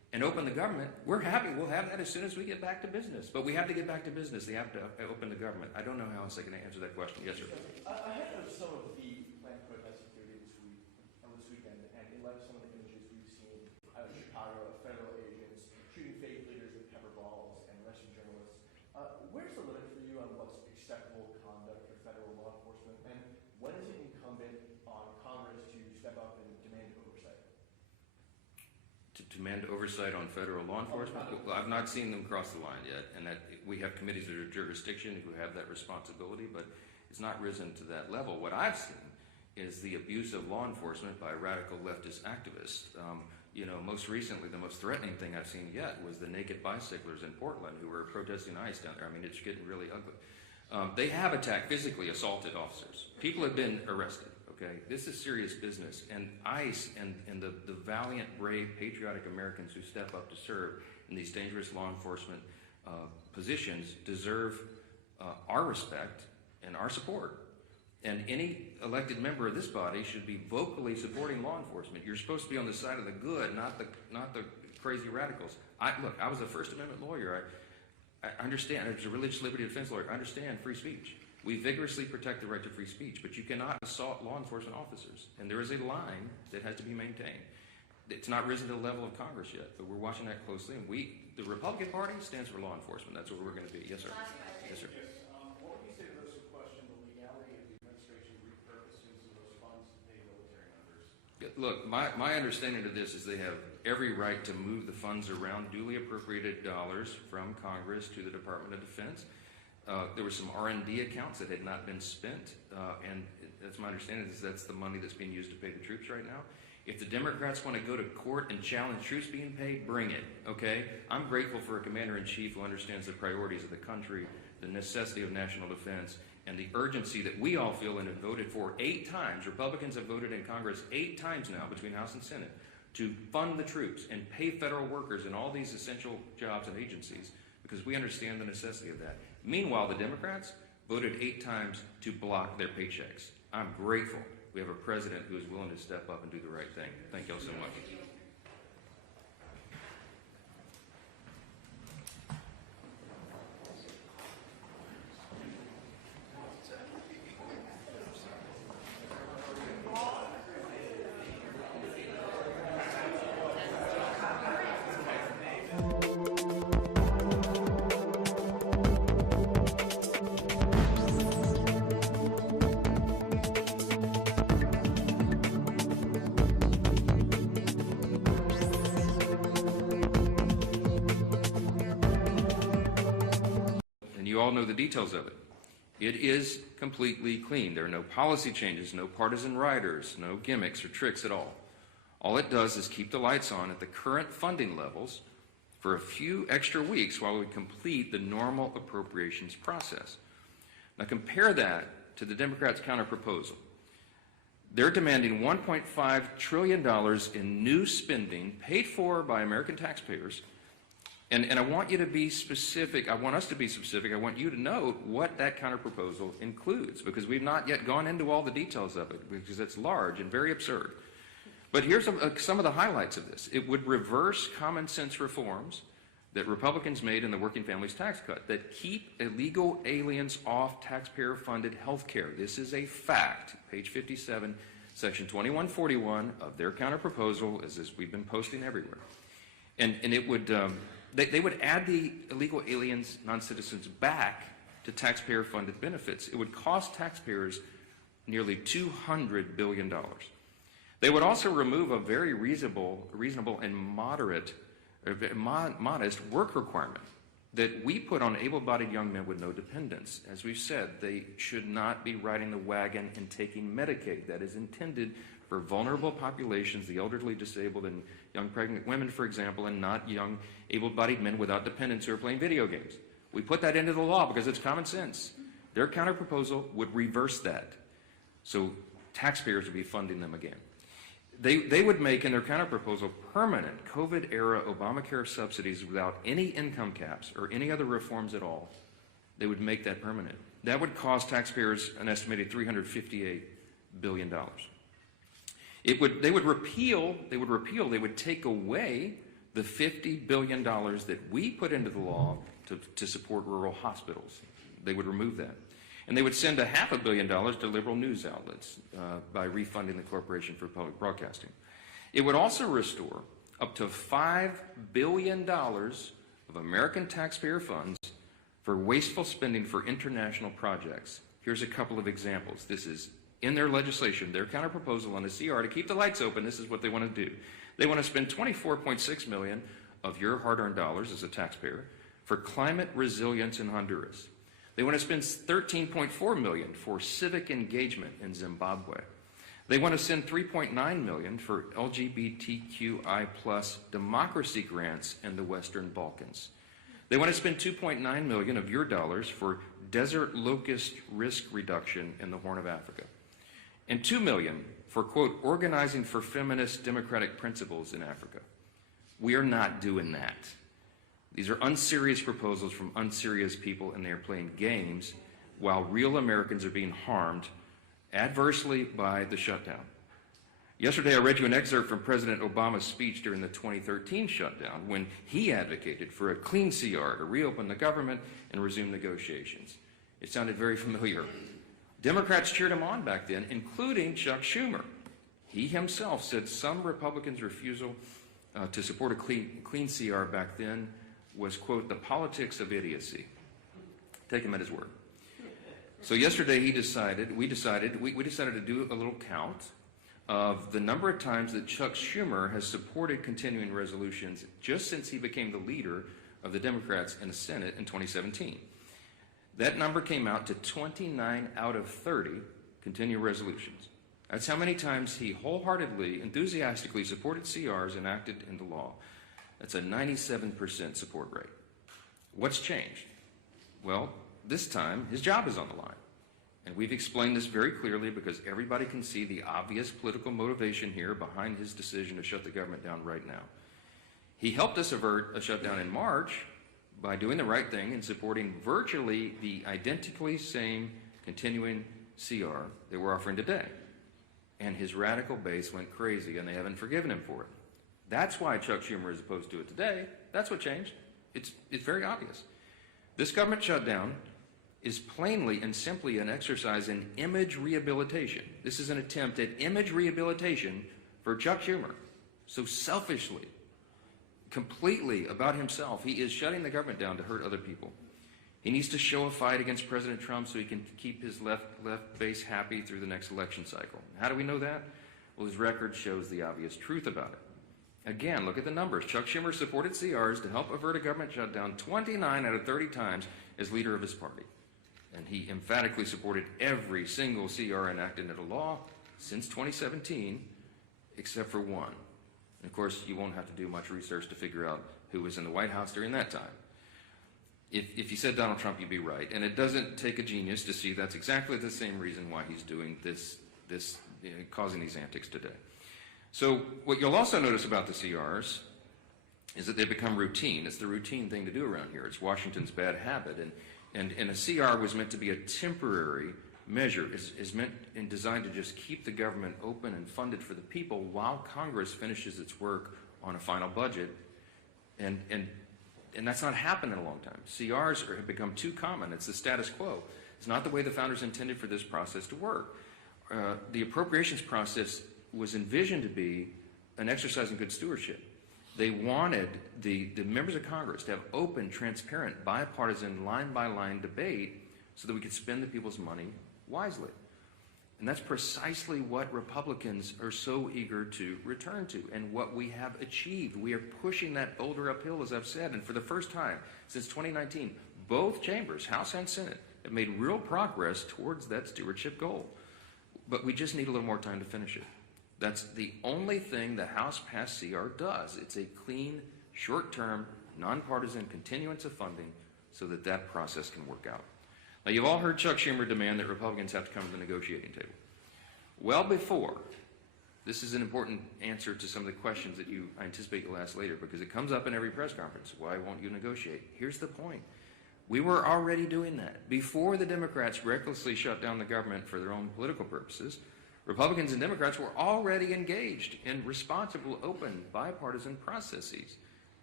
and open the government, we're happy. We'll have that as soon as we get back to business. But we have to get back to business. They have to open the government. I don't know how else they can answer that question. Yes, sir. Ahead of some of the planned protests here this weekend, and in light of some of the images we've seen out of Chicago, of federal agents shooting faith leaders with pepper balls and arresting journalists, where's the limit for you on what's acceptable conduct for federal law enforcement, and when is it incumbent on Congress to step up and demand oversight? To demand oversight on federal law enforcement? Well, I've not seen them cross the line yet, and that we have committees that are jurisdiction who have that responsibility, but it's not risen to that level. What I've seen is the abuse of law enforcement by radical leftist activists. Most recently, the most threatening thing I've seen yet was the naked bicyclers in Portland who were protesting ICE down there. I mean, it's getting really ugly. They have attacked, physically assaulted officers. People have been arrested. Okay, this is serious business, and ICE and the valiant, brave, patriotic Americans who step up to serve in these dangerous law enforcement positions deserve our respect and our support. And any elected member of this body should be vocally supporting law enforcement. You're supposed to be on the side of the good, not the crazy radicals. Look, I was a First Amendment lawyer. I understand. I was a religious liberty defense lawyer. I understand free speech. We vigorously protect the right to free speech, but you cannot assault law enforcement officers. And there is a line that has to be maintained. It's not risen to the level of Congress yet, but we're watching that closely. And the Republican Party stands for law enforcement. That's where we're going to be. Yes, sir. Yes, sir. What would you say to those who question the legality of the administration repurposing of those funds to pay military members? Look, my understanding of this is they have every right to move the funds around, duly appropriated dollars from Congress to the Department of Defense. There were some R&D accounts that had not been spent, and that's my understanding is that's the money that's being used to pay the troops right now. If the Democrats want to go to court and challenge troops being paid, bring it, okay? I'm grateful for a commander-in-chief who understands the priorities of the country, the necessity of national defense, and the urgency that we all feel and have voted for 8 times. Republicans have voted in Congress 8 times now between House and Senate to fund the troops and pay federal workers in all these essential jobs and agencies because we understand the necessity of that. Meanwhile, the Democrats voted 8 times to block their paychecks. I'm grateful we have a president who is willing to step up and do the right thing. Thank you all so much. You all know the details of it. It is completely clean. There are no policy changes, no partisan riders, no gimmicks or tricks at all. All it does is keep the lights on at the current funding levels for a few extra weeks while we complete the normal appropriations process. Now compare that to the Democrats' counterproposal. They're demanding $1.5 trillion in new spending paid for by American taxpayers. And I want you to be specific. I want us to be specific. I want you to note what that counterproposal includes, because we've not yet gone into all the details of it, because it's large and very absurd. But here's some of the highlights of this. It would reverse common sense reforms that Republicans made in the Working Families Tax Cut that keep illegal aliens off taxpayer-funded health care. This is a fact. Page 57, section 2141 of their counterproposal is this we've been posting everywhere. And it would... They would add the illegal aliens, non-citizens, back to taxpayer-funded benefits. It would cost taxpayers nearly $200 billion. They would also remove a very reasonable and modest work requirement that we put on able-bodied young men with no dependents. As we've said, they should not be riding the wagon and taking Medicaid. That is intended for vulnerable populations, the elderly, disabled, and young pregnant women, for example, and not young able-bodied men without dependents who are playing video games. We put that into the law because it's common sense. Their counterproposal would reverse that. So taxpayers would be funding them again. They would make in their counterproposal permanent COVID-era Obamacare subsidies without any income caps or any other reforms at all. They would make that permanent. That would cost taxpayers an estimated $358 billion. They would take away the $50 billion that we put into the law to support rural hospitals. They would remove that. And they would send $500 million to liberal news outlets by refunding the Corporation for Public Broadcasting. It would also restore up to $5 billion of American taxpayer funds for wasteful spending for international projects. Here's a couple of examples. This is in their legislation, their counterproposal on the CR to keep the lights open. This is what they want to do. They want to spend $24.6 million of your hard-earned dollars as a taxpayer for climate resilience in Honduras. They want to spend $13.4 million for civic engagement in Zimbabwe. They want to send $3.9 million for LGBTQI+ democracy grants in the Western Balkans. They want to spend $2.9 million of your dollars for desert locust risk reduction in the Horn of Africa. And $2 million for, quote, organizing for feminist democratic principles in Africa. We are not doing that. These are unserious proposals from unserious people, and they are playing games while real Americans are being harmed adversely by the shutdown. Yesterday, I read you an excerpt from President Obama's speech during the 2013 shutdown when he advocated for a clean CR to reopen the government and resume negotiations. It sounded very familiar. Democrats cheered him on back then, including Chuck Schumer. He himself said some Republicans' refusal to support a clean CR back then was, quote, the politics of idiocy. Take him at his word. So yesterday we decided to do a little count of the number of times that Chuck Schumer has supported continuing resolutions just since he became the leader of the Democrats in the Senate in 2017. That number came out to 29 out of 30 continuing resolutions. That's how many times he wholeheartedly, enthusiastically supported CRs enacted into law. That's a 97% support rate. What's changed? Well, this time his job is on the line. And we've explained this very clearly because everybody can see the obvious political motivation here behind his decision to shut the government down right now. He helped us avert a shutdown in March by doing the right thing and supporting virtually the identically same continuing CR that we're offering today. And his radical base went crazy, and they haven't forgiven him for it. That's why Chuck Schumer is opposed to it today. That's what changed. It's very obvious. This government shutdown is plainly and simply an exercise in image rehabilitation. This is an attempt at image rehabilitation for Chuck Schumer. So selfishly, completely about himself, he is shutting the government down to hurt other people. He needs to show a fight against President Trump so he can keep his left base happy through the next election cycle. How do we know that? Well, his record shows the obvious truth about it. Again, look at the numbers. Chuck Schumer supported CRs to help avert a government shutdown 29 out of 30 times as leader of his party. And he emphatically supported every single CR enacted into law since 2017, except for one. And of course, you won't have to do much research to figure out who was in the White House during that time. If you said Donald Trump, you'd be right. And it doesn't take a genius to see that's exactly the same reason why he's doing this causing these antics today. So what you'll also notice about the CRs is that they become routine. It's the routine thing to do around here. It's Washington's bad habit. And a CR was meant to be a temporary measure. Is meant and designed to just keep the government open and funded for the people while Congress finishes its work on a final budget. And that's not happened in a long time. CRs have become too common. It's the status quo. It's not the way the founders intended for this process to work. The appropriations process was envisioned to be an exercise in good stewardship. They wanted the members of Congress to have open, transparent, bipartisan, line-by-line debate so that we could spend the people's money wisely. And that's precisely what Republicans are so eager to return to and what we have achieved. We are pushing that boulder uphill, as I've said, and for the first time since 2019, both chambers, House and Senate, have made real progress towards that stewardship goal. But we just need a little more time to finish it. That's the only thing the House passed CR does. It's a clean, short-term, nonpartisan continuance of funding so that that process can work out. Now, you've all heard Chuck Schumer demand that Republicans have to come to the negotiating table. Well before, this is an important answer to some of the questions that I anticipate you'll ask later because it comes up in every press conference. Why won't you negotiate? Here's the point. We were already doing that. Before the Democrats recklessly shut down the government for their own political purposes, Republicans and Democrats were already engaged in responsible, open, bipartisan processes.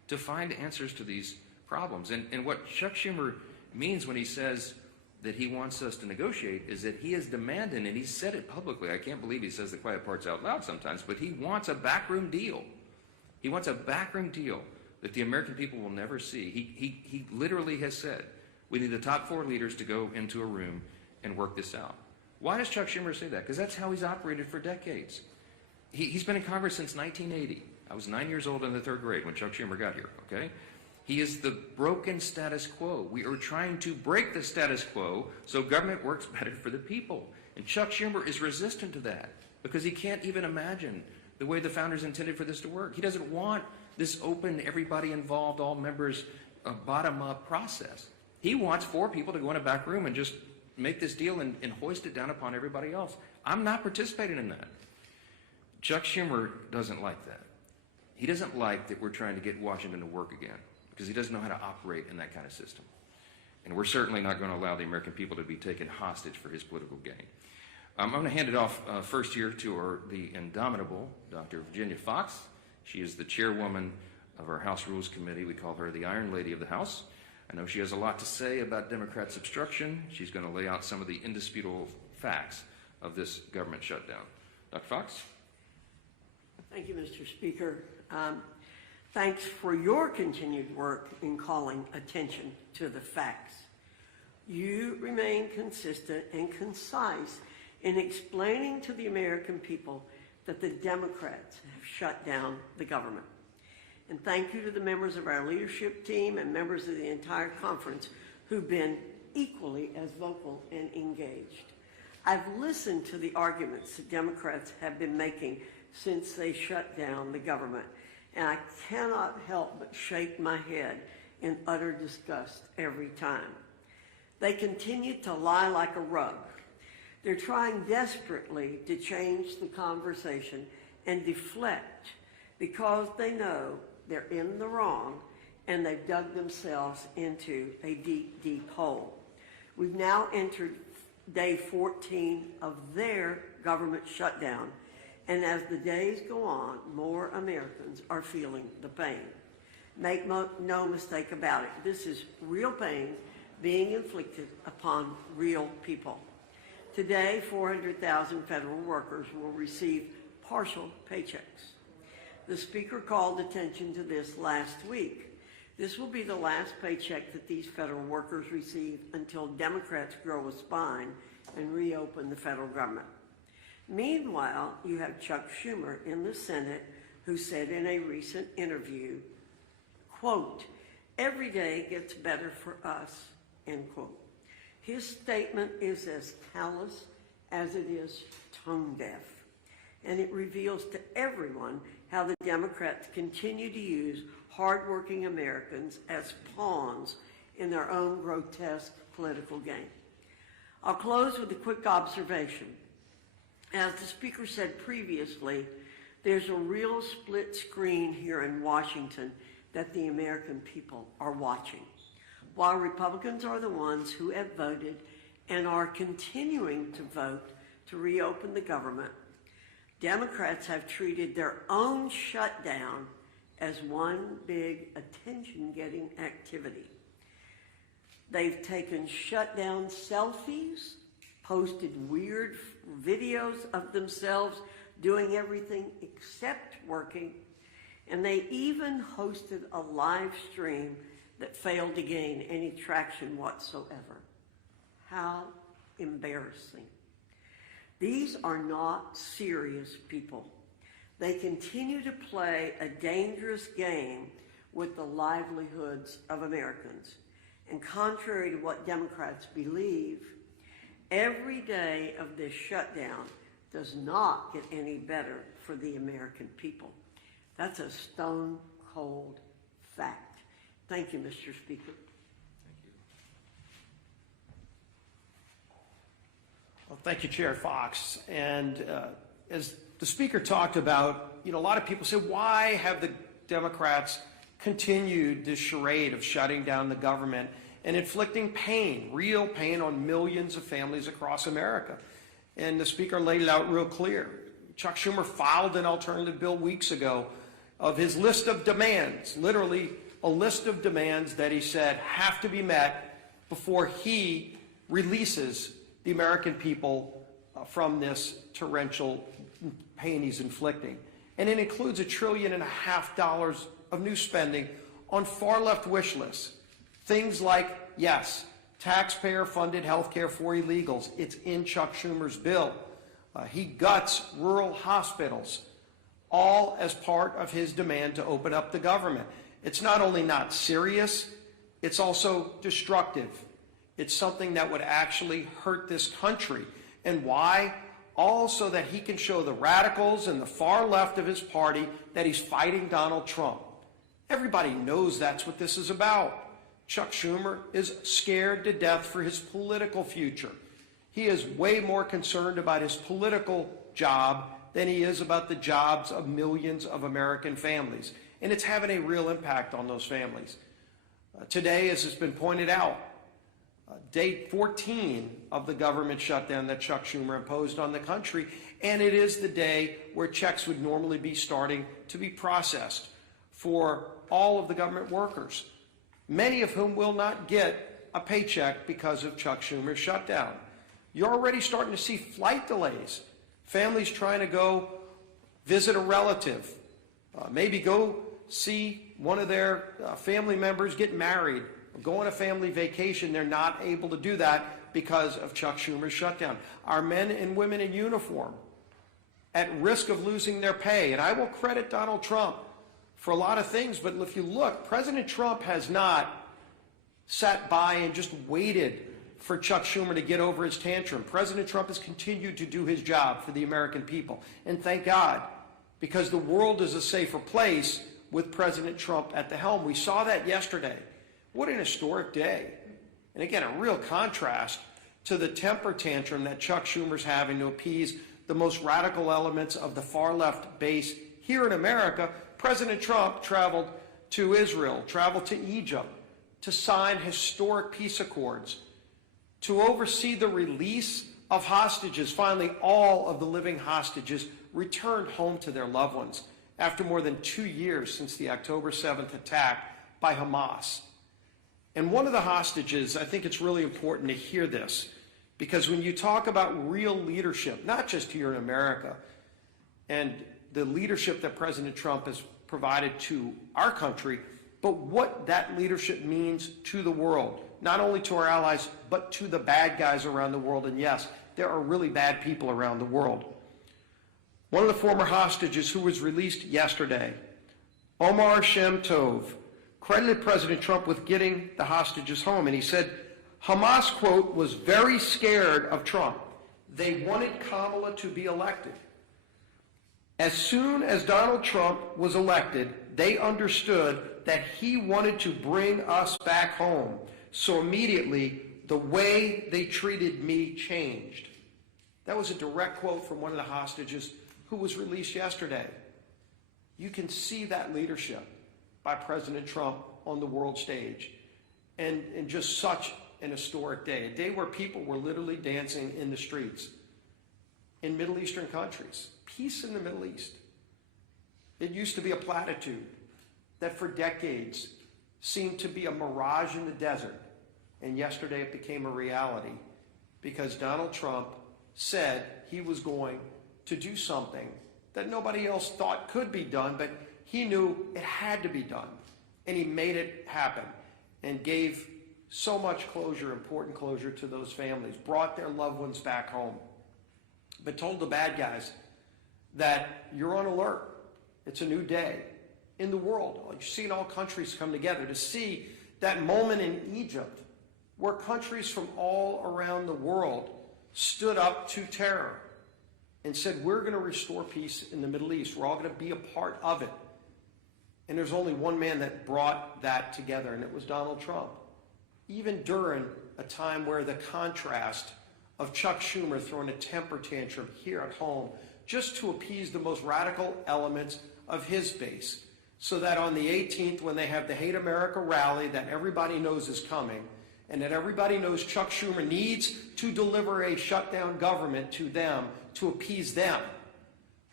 to find answers to these problems. And what Chuck Schumer means when he says that he wants us to negotiate is that he is demanding, and he said it publicly, I can't believe he says the quiet parts out loud sometimes, but he wants a backroom deal. He wants a backroom deal that the American people will never see. He literally has said, we need the top 4 leaders to go into a room and work this out. Why does Chuck Schumer say that? Because that's how he's operated for decades. He's been in Congress since 1980. I was 9 years old in the 3rd grade when Chuck Schumer got here, okay? He is the broken status quo. We are trying to break the status quo so government works better for the people. And Chuck Schumer is resistant to that because he can't even imagine the way the founders intended for this to work. He doesn't want this open, everybody involved, all members, bottom-up process. He wants 4 people to go in a back room and just make this deal and hoist it down upon everybody else. I'm not participating in that. Chuck Schumer doesn't like that. He doesn't like that we're trying to get Washington to work again because he doesn't know how to operate in that kind of system. And we're certainly not going to allow the American people to be taken hostage for his political gain. I'm going to hand it off first here to the indomitable Dr. Virginia Fox. She is the chairwoman of our House Rules Committee. We call her the Iron Lady of the House. I know she has a lot to say about Democrats' obstruction. She's going to lay out some of the indisputable facts of this government shutdown. Dr. Fox? Thank you, Mr. Speaker. Thanks for your continued work in calling attention to the facts. You remain consistent and concise in explaining to the American people that the Democrats have shut down the government. And thank you to the members of our leadership team and members of the entire conference who've been equally as vocal and engaged. I've listened to the arguments that Democrats have been making since they shut down the government, and I cannot help but shake my head in utter disgust every time. They continue to lie like a rug. They're trying desperately to change the conversation and deflect because they know they're in the wrong and they've dug themselves into a deep, deep hole. We've now entered day 14 of their government shutdown, and as the days go on, more Americans are feeling the pain. Make no mistake about it, this is real pain being inflicted upon real people. Today, 400,000 federal workers will receive partial paychecks. The Speaker called attention to this last week. This will be the last paycheck that these federal workers receive until Democrats grow a spine and reopen the federal government. Meanwhile, you have Chuck Schumer in the Senate who said in a recent interview, quote, "Every day gets better for us," end quote. His statement is as callous as it is tone deaf, and it reveals to everyone how the Democrats continue to use hardworking Americans as pawns in their own grotesque political game. I'll close with a quick observation. As the Speaker said previously, there's a real split screen here in Washington that the American people are watching. While Republicans are the ones who have voted and are continuing to vote to reopen the government, Democrats have treated their own shutdown as one big attention-getting activity. They've taken shutdown selfies, posted weird videos of themselves doing everything except working, and they even hosted a live stream that failed to gain any traction whatsoever. How embarrassing. These are not serious people. They continue to play a dangerous game with the livelihoods of Americans. And contrary to what Democrats believe, every day of this shutdown does not get any better for the American people. That's a stone cold fact. Thank you, Mr. Speaker. Well, thank you, Chair Fox. And as the Speaker talked about, a lot of people say, why have the Democrats continued this charade of shutting down the government and inflicting pain, real pain on millions of families across America? And the Speaker laid it out real clear. Chuck Schumer filed an alternative bill weeks ago of his list of demands, literally a list of demands that he said have to be met before he releases the American people from this torrential pain he's inflicting. And it includes $1.5 trillion of new spending on far-left wish lists. Things like, yes, taxpayer-funded health care for illegals. It's in Chuck Schumer's bill. He guts rural hospitals, all as part of his demand to open up the government. It's not only not serious, it's also destructive. It's something that would actually hurt this country. And why? All so that he can show the radicals and the far left of his party that he's fighting Donald Trump. Everybody knows that's what this is about. Chuck Schumer is scared to death for his political future. He is way more concerned about his political job than he is about the jobs of millions of American families. And it's having a real impact on those families. Today, as has been pointed out, day 14 of the government shutdown that Chuck Schumer imposed on the country, and it is the day where checks would normally be starting to be processed for all of the government workers, many of whom will not get a paycheck because of Chuck Schumer's shutdown. You're already starting to see flight delays, families trying to go visit a relative, maybe go see one of their family members get married, or go on a family vacation. They're not able to do that because of Chuck Schumer's shutdown. Our men and women in uniform at risk of losing their pay. And I will credit Donald Trump for a lot of things, but if you look, President Trump has not sat by and just waited for Chuck Schumer to get over his tantrum. President Trump has continued to do his job for the American people. And thank God, because the world is a safer place with President Trump at the helm. We saw that yesterday. What an historic day. And again, a real contrast to the temper tantrum that Chuck Schumer's having to appease the most radical elements of the far left base here in America. President Trump traveled to Israel, traveled to Egypt to sign historic peace accords, to oversee the release of hostages. Finally, all of the living hostages returned home to their loved ones after more than 2 years since the October 7th attack by Hamas. And one of the hostages, I think it's really important to hear this, because when you talk about real leadership, not just here in America, and the leadership that President Trump has provided to our country, but what that leadership means to the world, not only to our allies, but to the bad guys around the world. And yes, there are really bad people around the world. One of the former hostages who was released yesterday, Omar Shem Tov, credited President Trump with getting the hostages home. And he said, Hamas, quote, was very scared of Trump. They wanted Kamala to be elected. As soon as Donald Trump was elected, they understood that he wanted to bring us back home. So immediately, the way they treated me changed. That was a direct quote from one of the hostages who was released yesterday. You can see that leadership by President Trump on the world stage. And just such an historic day, a day where people were literally dancing in the streets in Middle Eastern countries. Peace in the Middle East. It used to be a platitude that for decades seemed to be a mirage in the desert. And yesterday it became a reality because Donald Trump said he was going to do something that nobody else thought could be done, but he knew it had to be done. And he made it happen and gave so much closure, important closure to those families, brought their loved ones back home, but told the bad guys that you're on alert. It's a new day in the world. You've seen all countries come together to see that moment in Egypt where countries from all around the world stood up to terror and said, we're going to restore peace in the Middle East. We're all going to be a part of it. And there's only one man that brought that together, and it was Donald Trump. Even during a time where the contrast of Chuck Schumer throwing a temper tantrum here at home just to appease the most radical elements of his base, so that on the 18th, when they have the Hate America rally that everybody knows is coming, and that everybody knows Chuck Schumer needs to deliver a shutdown government to them to appease them.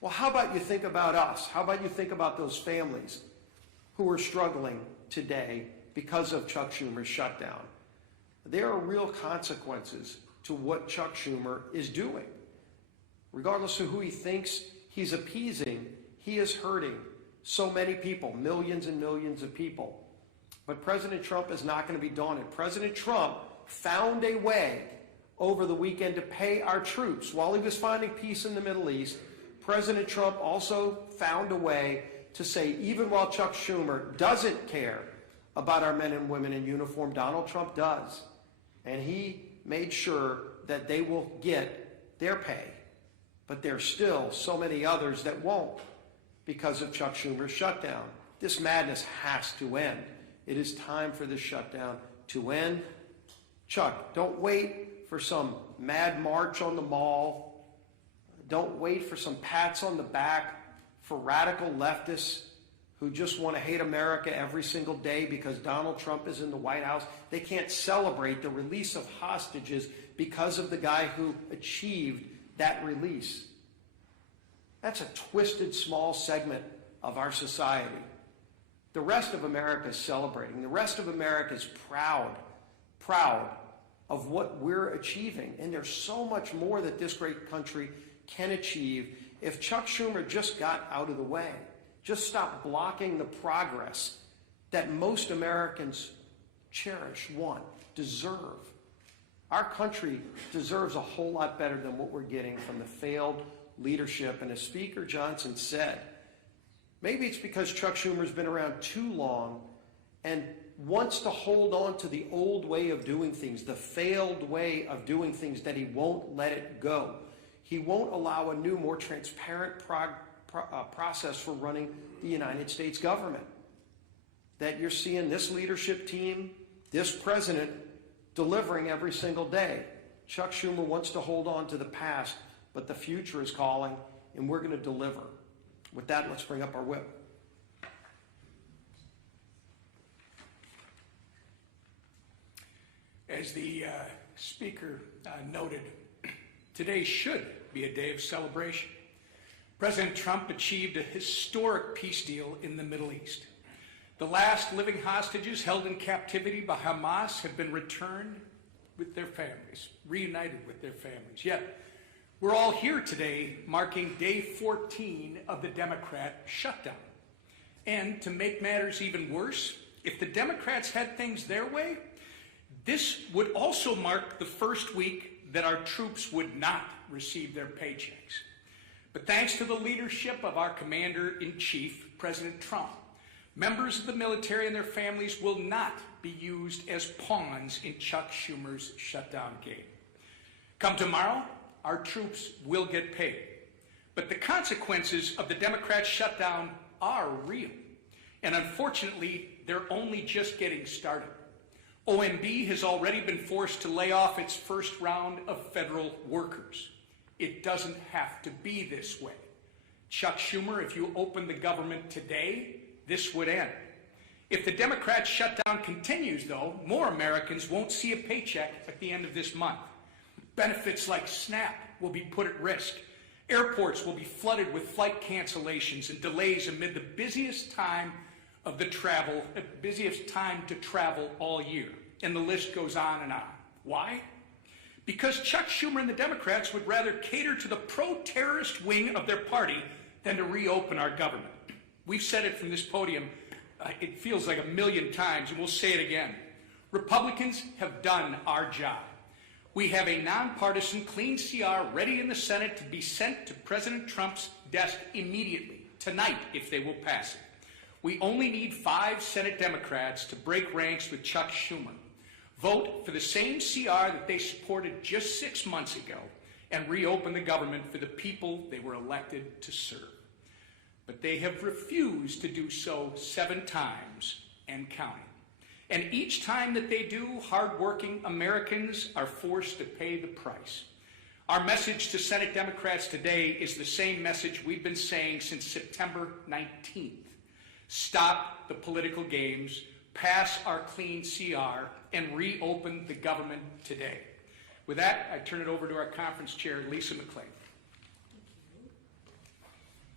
Well, how about you think about us? How about you think about those families who are struggling today because of Chuck Schumer's shutdown? There are real consequences to what Chuck Schumer is doing. Regardless of who he thinks he's appeasing, he is hurting so many people, millions and millions of people. But President Trump is not going to be daunted. President Trump found a way over the weekend to pay our troops. While he was finding peace in the Middle East, President Trump also found a way to say, even while Chuck Schumer doesn't care about our men and women in uniform, Donald Trump does. And he made sure that they will get their pay. But there's still so many others that won't because of Chuck Schumer's shutdown. This madness has to end. It is time for this shutdown to end. Chuck, don't wait for some mad march on the mall. Don't wait for some pats on the back for radical leftists who just want to hate America every single day because Donald Trump is in the White House. They can't celebrate the release of hostages because of the guy who achieved that release. That's a twisted small segment of our society. The rest of America is celebrating. The rest of America is proud of what we're achieving. And there's so much more that this great country can achieve if Chuck Schumer just got out of the way, just stopped blocking the progress that most Americans cherish, want, deserve. Our country deserves a whole lot better than what we're getting from the failed leadership. And as Speaker Johnson said, maybe it's because Chuck Schumer's been around too long and wants to hold on to the old way of doing things, the failed way of doing things, that he won't let it go. He won't allow a new, more transparent process for running the United States government. That you're seeing this leadership team, this president, delivering every single day. Chuck Schumer wants to hold on to the past, but the future is calling, and we're going to deliver. With that, let's bring up our whip. As the Speaker noted, today should be a day of celebration. President Trump achieved a historic peace deal in the Middle East. The last living hostages held in captivity by Hamas have been returned with their families, reunited with their families. Yet, we're all here today marking day 14 of the Democrat shutdown. And to make matters even worse, if the Democrats had things their way, this would also mark the first week that our troops would not receive their paychecks. But thanks to the leadership of our Commander-in-Chief, President Trump, members of the military and their families will not be used as pawns in Chuck Schumer's shutdown game. Come tomorrow, our troops will get paid. But the consequences of the Democrat shutdown are real. And unfortunately, they're only just getting started. OMB has already been forced to lay off its first round of federal workers. It doesn't have to be this way. Chuck Schumer, if you open the government today, this would end. If the Democrat shutdown continues, though, more Americans won't see a paycheck at the end of this month. Benefits like SNAP will be put at risk. Airports will be flooded with flight cancellations and delays amid the busiest time to travel all year. And the list goes on and on. Why? Because Chuck Schumer and the Democrats would rather cater to the pro-terrorist wing of their party than to reopen our government. We've said it from this podium, it feels like 1,000,000 times, and we'll say it again. Republicans have done our job. We have a nonpartisan clean CR ready in the Senate to be sent to President Trump's desk immediately, tonight, if they will pass it. We only need 5 Senate Democrats to break ranks with Chuck Schumer, vote for the same CR that they supported just 6 months ago, and reopen the government for the people they were elected to serve. But they have refused to do so 7 times and counting. And each time that they do, hardworking Americans are forced to pay the price. Our message to Senate Democrats today is the same message we've been saying since September 19th. Stop the political games, pass our clean CR, and reopen the government today. With that, I turn it over to our conference chair, Lisa McClain.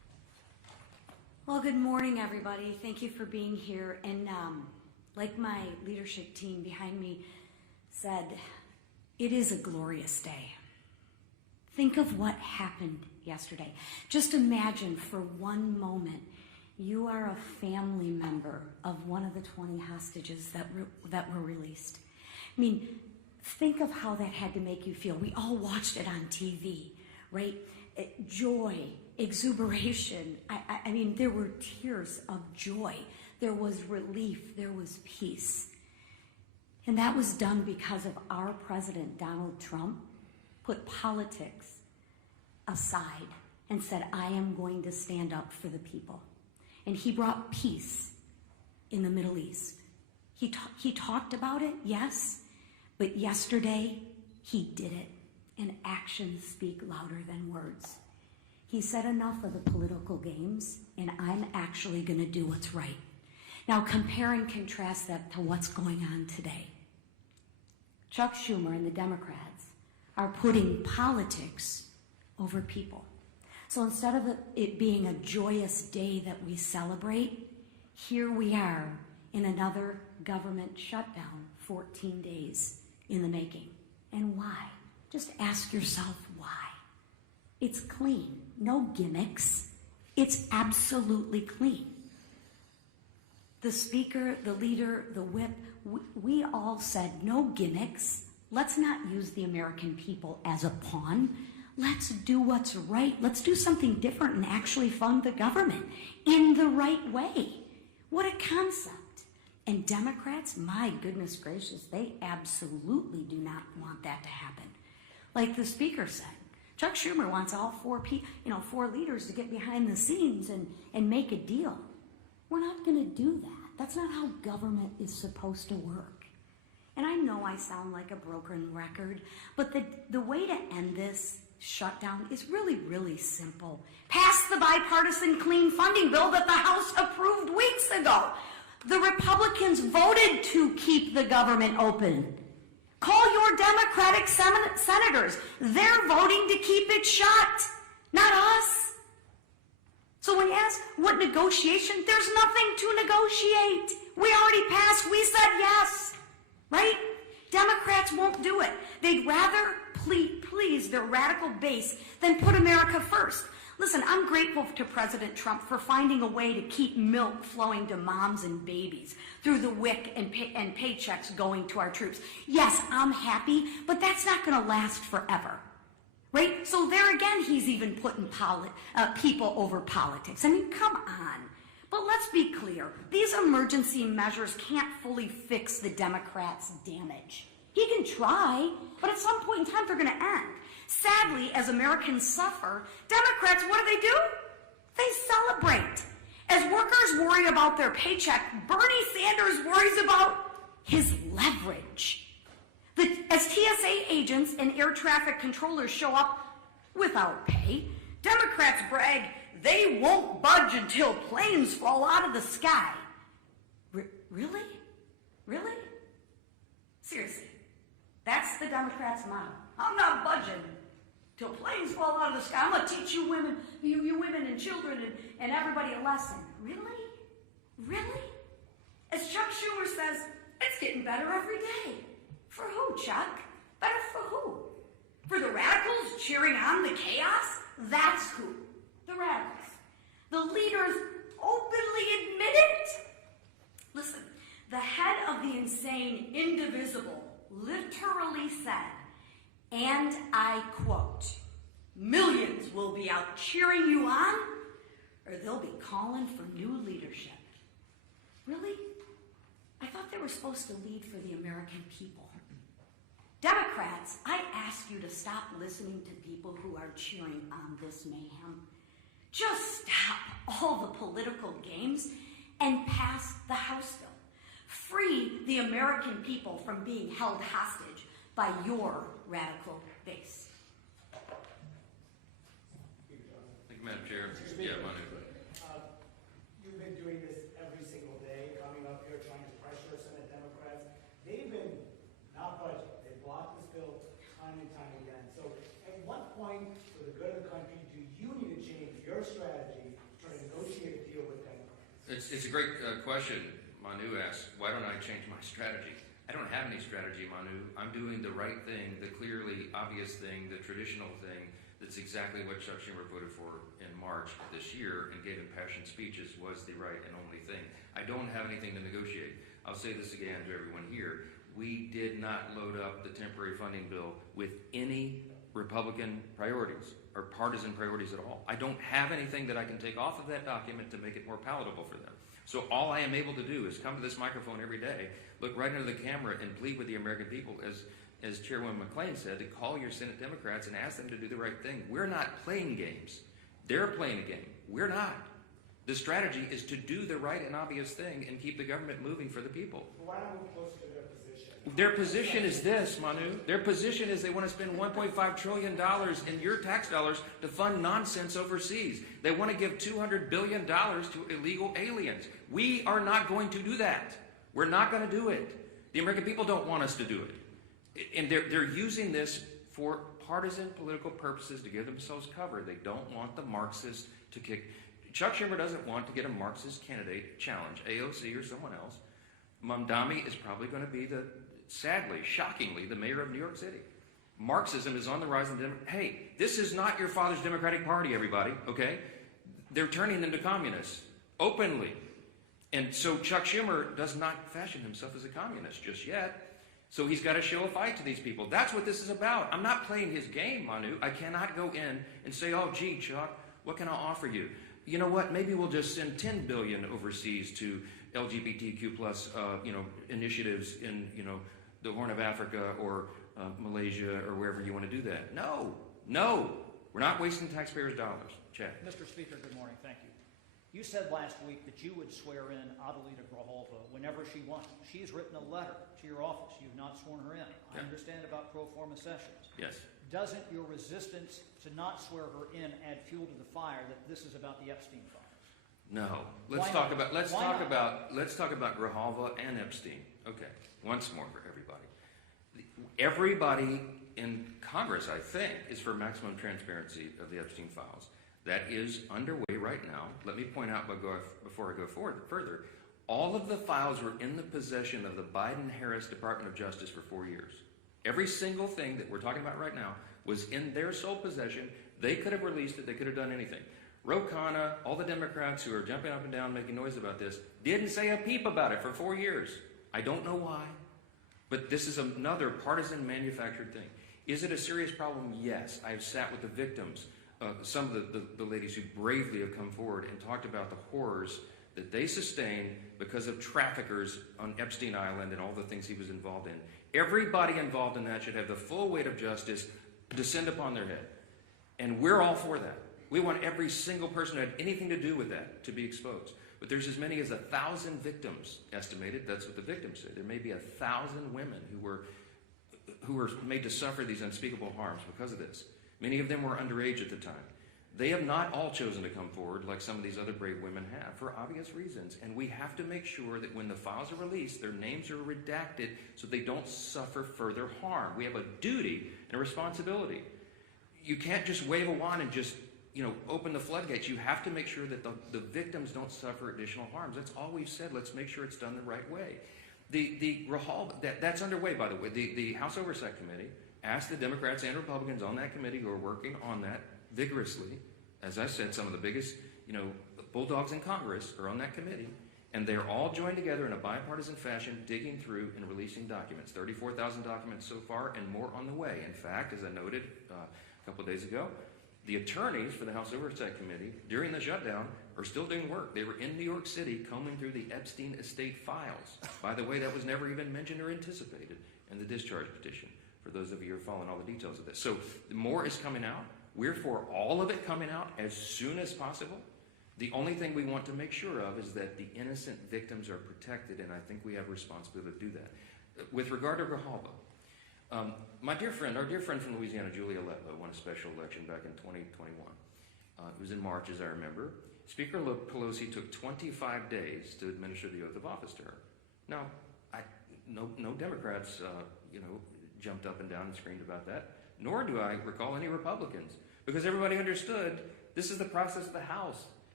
Well, good morning, everybody. Thank you for being here. And like my leadership team behind me said, it is a glorious day. Think of what happened yesterday. Just imagine for one moment you are a family member of one of the 20 hostages that were released. I mean, think of how that had to make you feel. We all watched it on TV, right? Joy, exuberation. I mean, there were tears of joy. There was relief. There was peace. And that was done because of our president, Donald Trump, put politics aside and said, I am going to stand up for the people. And he brought peace in the Middle East. He talked about it, yes, but yesterday he did it. And actions speak louder than words. He said enough of the political games, and I'm actually going to do what's right. Now compare and contrast that to what's going on today. Chuck Schumer and the Democrats are putting politics over people. So instead of it being a joyous day that we celebrate, here we are in another government shutdown, 14 days in the making. And why? Just ask yourself why. It's clean, no gimmicks. It's absolutely clean. The speaker, the leader, the whip, we all said no gimmicks. Let's not use the American people as a pawn. Let's do what's right. Let's do something different and actually fund the government in the right way. What a concept. And Democrats, my goodness gracious, they absolutely do not want that to happen. Like the speaker said, Chuck Schumer wants all four leaders to get behind the scenes and make a deal. We're not going to do that. That's not how government is supposed to work. And I know I sound like a broken record, but the way to end this shutdown is really, really simple. Pass the bipartisan clean funding bill that the House approved weeks ago. The Republicans voted to keep the government open. Call your Democratic senators. They're voting to keep it shut, not us. So when you ask what negotiation, there's nothing to negotiate. We already passed. We said yes, right? Democrats won't do it. They'd rather please their radical base than put America first. Listen, I'm grateful to President Trump for finding a way to keep milk flowing to moms and babies through the WIC and paychecks going to our troops. Yes, I'm happy, but that's not going to last forever, right? So there again, he's even putting people over politics. I mean, come on. But let's be clear. These emergency measures can't fully fix the Democrats' damage. He can try, but at some point in time, they're going to end. Sadly, as Americans suffer, Democrats, what do? They celebrate. As workers worry about their paycheck, Bernie Sanders worries about his leverage. As TSA agents and air traffic controllers show up without pay, Democrats brag they won't budge until planes fall out of the sky. Really? Really? Seriously. That's the Democrats' motto. I'm not budging till planes fall out of the sky. I'm going to teach you women, you women and children and everybody a lesson. Really? Really? As Chuck Schumer says, it's getting better every day. For who, Chuck? Better for who? For the radicals cheering on the chaos? That's who. The radicals. The leaders openly admit it. Listen, the head of the insane indivisible literally said, and I quote, millions will be out cheering you on, or they'll be calling for new leadership. Really? I thought they were supposed to lead for the American people. Democrats, I ask you to stop listening to people who are cheering on this mayhem. Just stop all the political games and pass the House bill. Free the American people from being held hostage by your radical base. Thank you, Madam Chair. Yeah, Manu. You've been doing this every single day, coming up here trying to pressure Senate Democrats. They've been not budging. They've blocked this bill time and time again. So at what point, for the good of the country, do you need to change your strategy to try to negotiate a deal with them It's a great question. Manu asks, why don't I change my strategy? I don't have any strategy, Manu. I'm doing the right thing, the clearly obvious thing, the traditional thing. That's exactly what Chuck Schumer voted for in March of this year and gave impassioned speeches was the right and only thing. I don't have anything to negotiate. I'll say this again to everyone here. We did not load up the temporary funding bill with any Republican priorities or partisan priorities at all. I don't have anything that I can take off of that document to make it more palatable for them. So all I am able to do is come to this microphone every day, look right into the camera, and plead with the American people, as Chairwoman McClain said, to call your Senate Democrats and ask them to do the right thing. We're not playing games. They're playing a game. We're not. The strategy is to do the right and obvious thing and keep the government moving for the people. Why don't we close to their position? Their position is this, Manu. Their position is they want to spend $1.5 trillion in your tax dollars to fund nonsense overseas. They want to give $200 billion to illegal aliens. We are not going to do that. We're not going to do it. The American people don't want us to do it. And they're using this for partisan political purposes to give themselves cover. They don't want the Marxists to kick. Chuck Schumer doesn't want to get a Marxist candidate challenge, AOC or someone else. Mamdani is probably going to be sadly, shockingly, the mayor of New York City. Marxism is on the rise in Hey, this is not your father's Democratic Party, everybody, okay? They're turning into communists, openly. And so Chuck Schumer does not fashion himself as a communist just yet. So he's got to show a fight to these people. That's what this is about. I'm not playing his game, Manu. I cannot go in and say, oh, gee, Chuck, what can I offer you? You know what? Maybe we'll just send $10 billion overseas to LGBTQ plus, initiatives in, the Horn of Africa or Malaysia or wherever you want to do that. No, we're not wasting taxpayers' dollars. Chad. Mr. Speaker, good morning. Thank you. You said last week that you would swear in Adelita Grajolva whenever she wants. She's written a letter to your office. You've not sworn her in. I understand about pro forma sessions. Yes. Doesn't your resistance to not swear her in add fuel to the fire that this is about the Epstein files? No. Let's talk about Grajolva and Epstein. Okay. Once more for everybody. Everybody in Congress, I think, is for maximum transparency of the Epstein files. That is underway right now. Let me point out before I go further, all of the files were in the possession of the Biden-Harris Department of Justice for 4 years. Every single thing that we're talking about right now was in their sole possession. They could have released it. They could have done anything. Ro Khanna, all the Democrats who are jumping up and down making noise about this, didn't say a peep about it for 4 years. I don't know why, but this is another partisan manufactured thing. Is it a serious problem? Yes. I've sat with the victims. Some of the ladies who bravely have come forward and talked about the horrors that they sustained because of traffickers on Epstein Island and all the things he was involved in. Everybody involved in that should have the full weight of justice descend upon their head. And we're all for that. We want every single person who had anything to do with that to be exposed. But there's as many as 1,000 victims estimated. That's what the victims said. There may be 1,000 women who were made to suffer these unspeakable harms because of this. Many of them were underage at the time. They have not all chosen to come forward like some of these other brave women have for obvious reasons. And we have to make sure that when the files are released, their names are redacted so they don't suffer further harm. We have a duty and a responsibility. You can't just wave a wand and just, open the floodgates. You have to make sure that the victims don't suffer additional harms. That's all we've said. Let's make sure it's done the right way. That's underway, by the way. The House Oversight Committee asked the Democrats and Republicans on that committee who are working on that vigorously. As I said, some of the biggest, bulldogs in Congress are on that committee, and they're all joined together in a bipartisan fashion, digging through and releasing documents. 34,000 documents so far, and more on the way. In fact, as I noted a couple of days ago, the attorneys for the House Oversight Committee during the shutdown are still doing work. They were in New York City combing through the Epstein estate files. By the way, that was never even mentioned or anticipated in the discharge petition, for those of you who are following all the details of this. So more is coming out. We're for all of it coming out as soon as possible. The only thing we want to make sure of is that the innocent victims are protected, and I think we have a responsibility to do that. With regard to Grajolva, our dear friend from Louisiana, Julia Letlow, won a special election back in 2021. It was in March, as I remember. Speaker Pelosi took 25 days to administer the oath of office to her. Now, no Democrats, jumped up and down and screamed about that, nor do I recall any Republicans, because everybody understood this is the process of the House.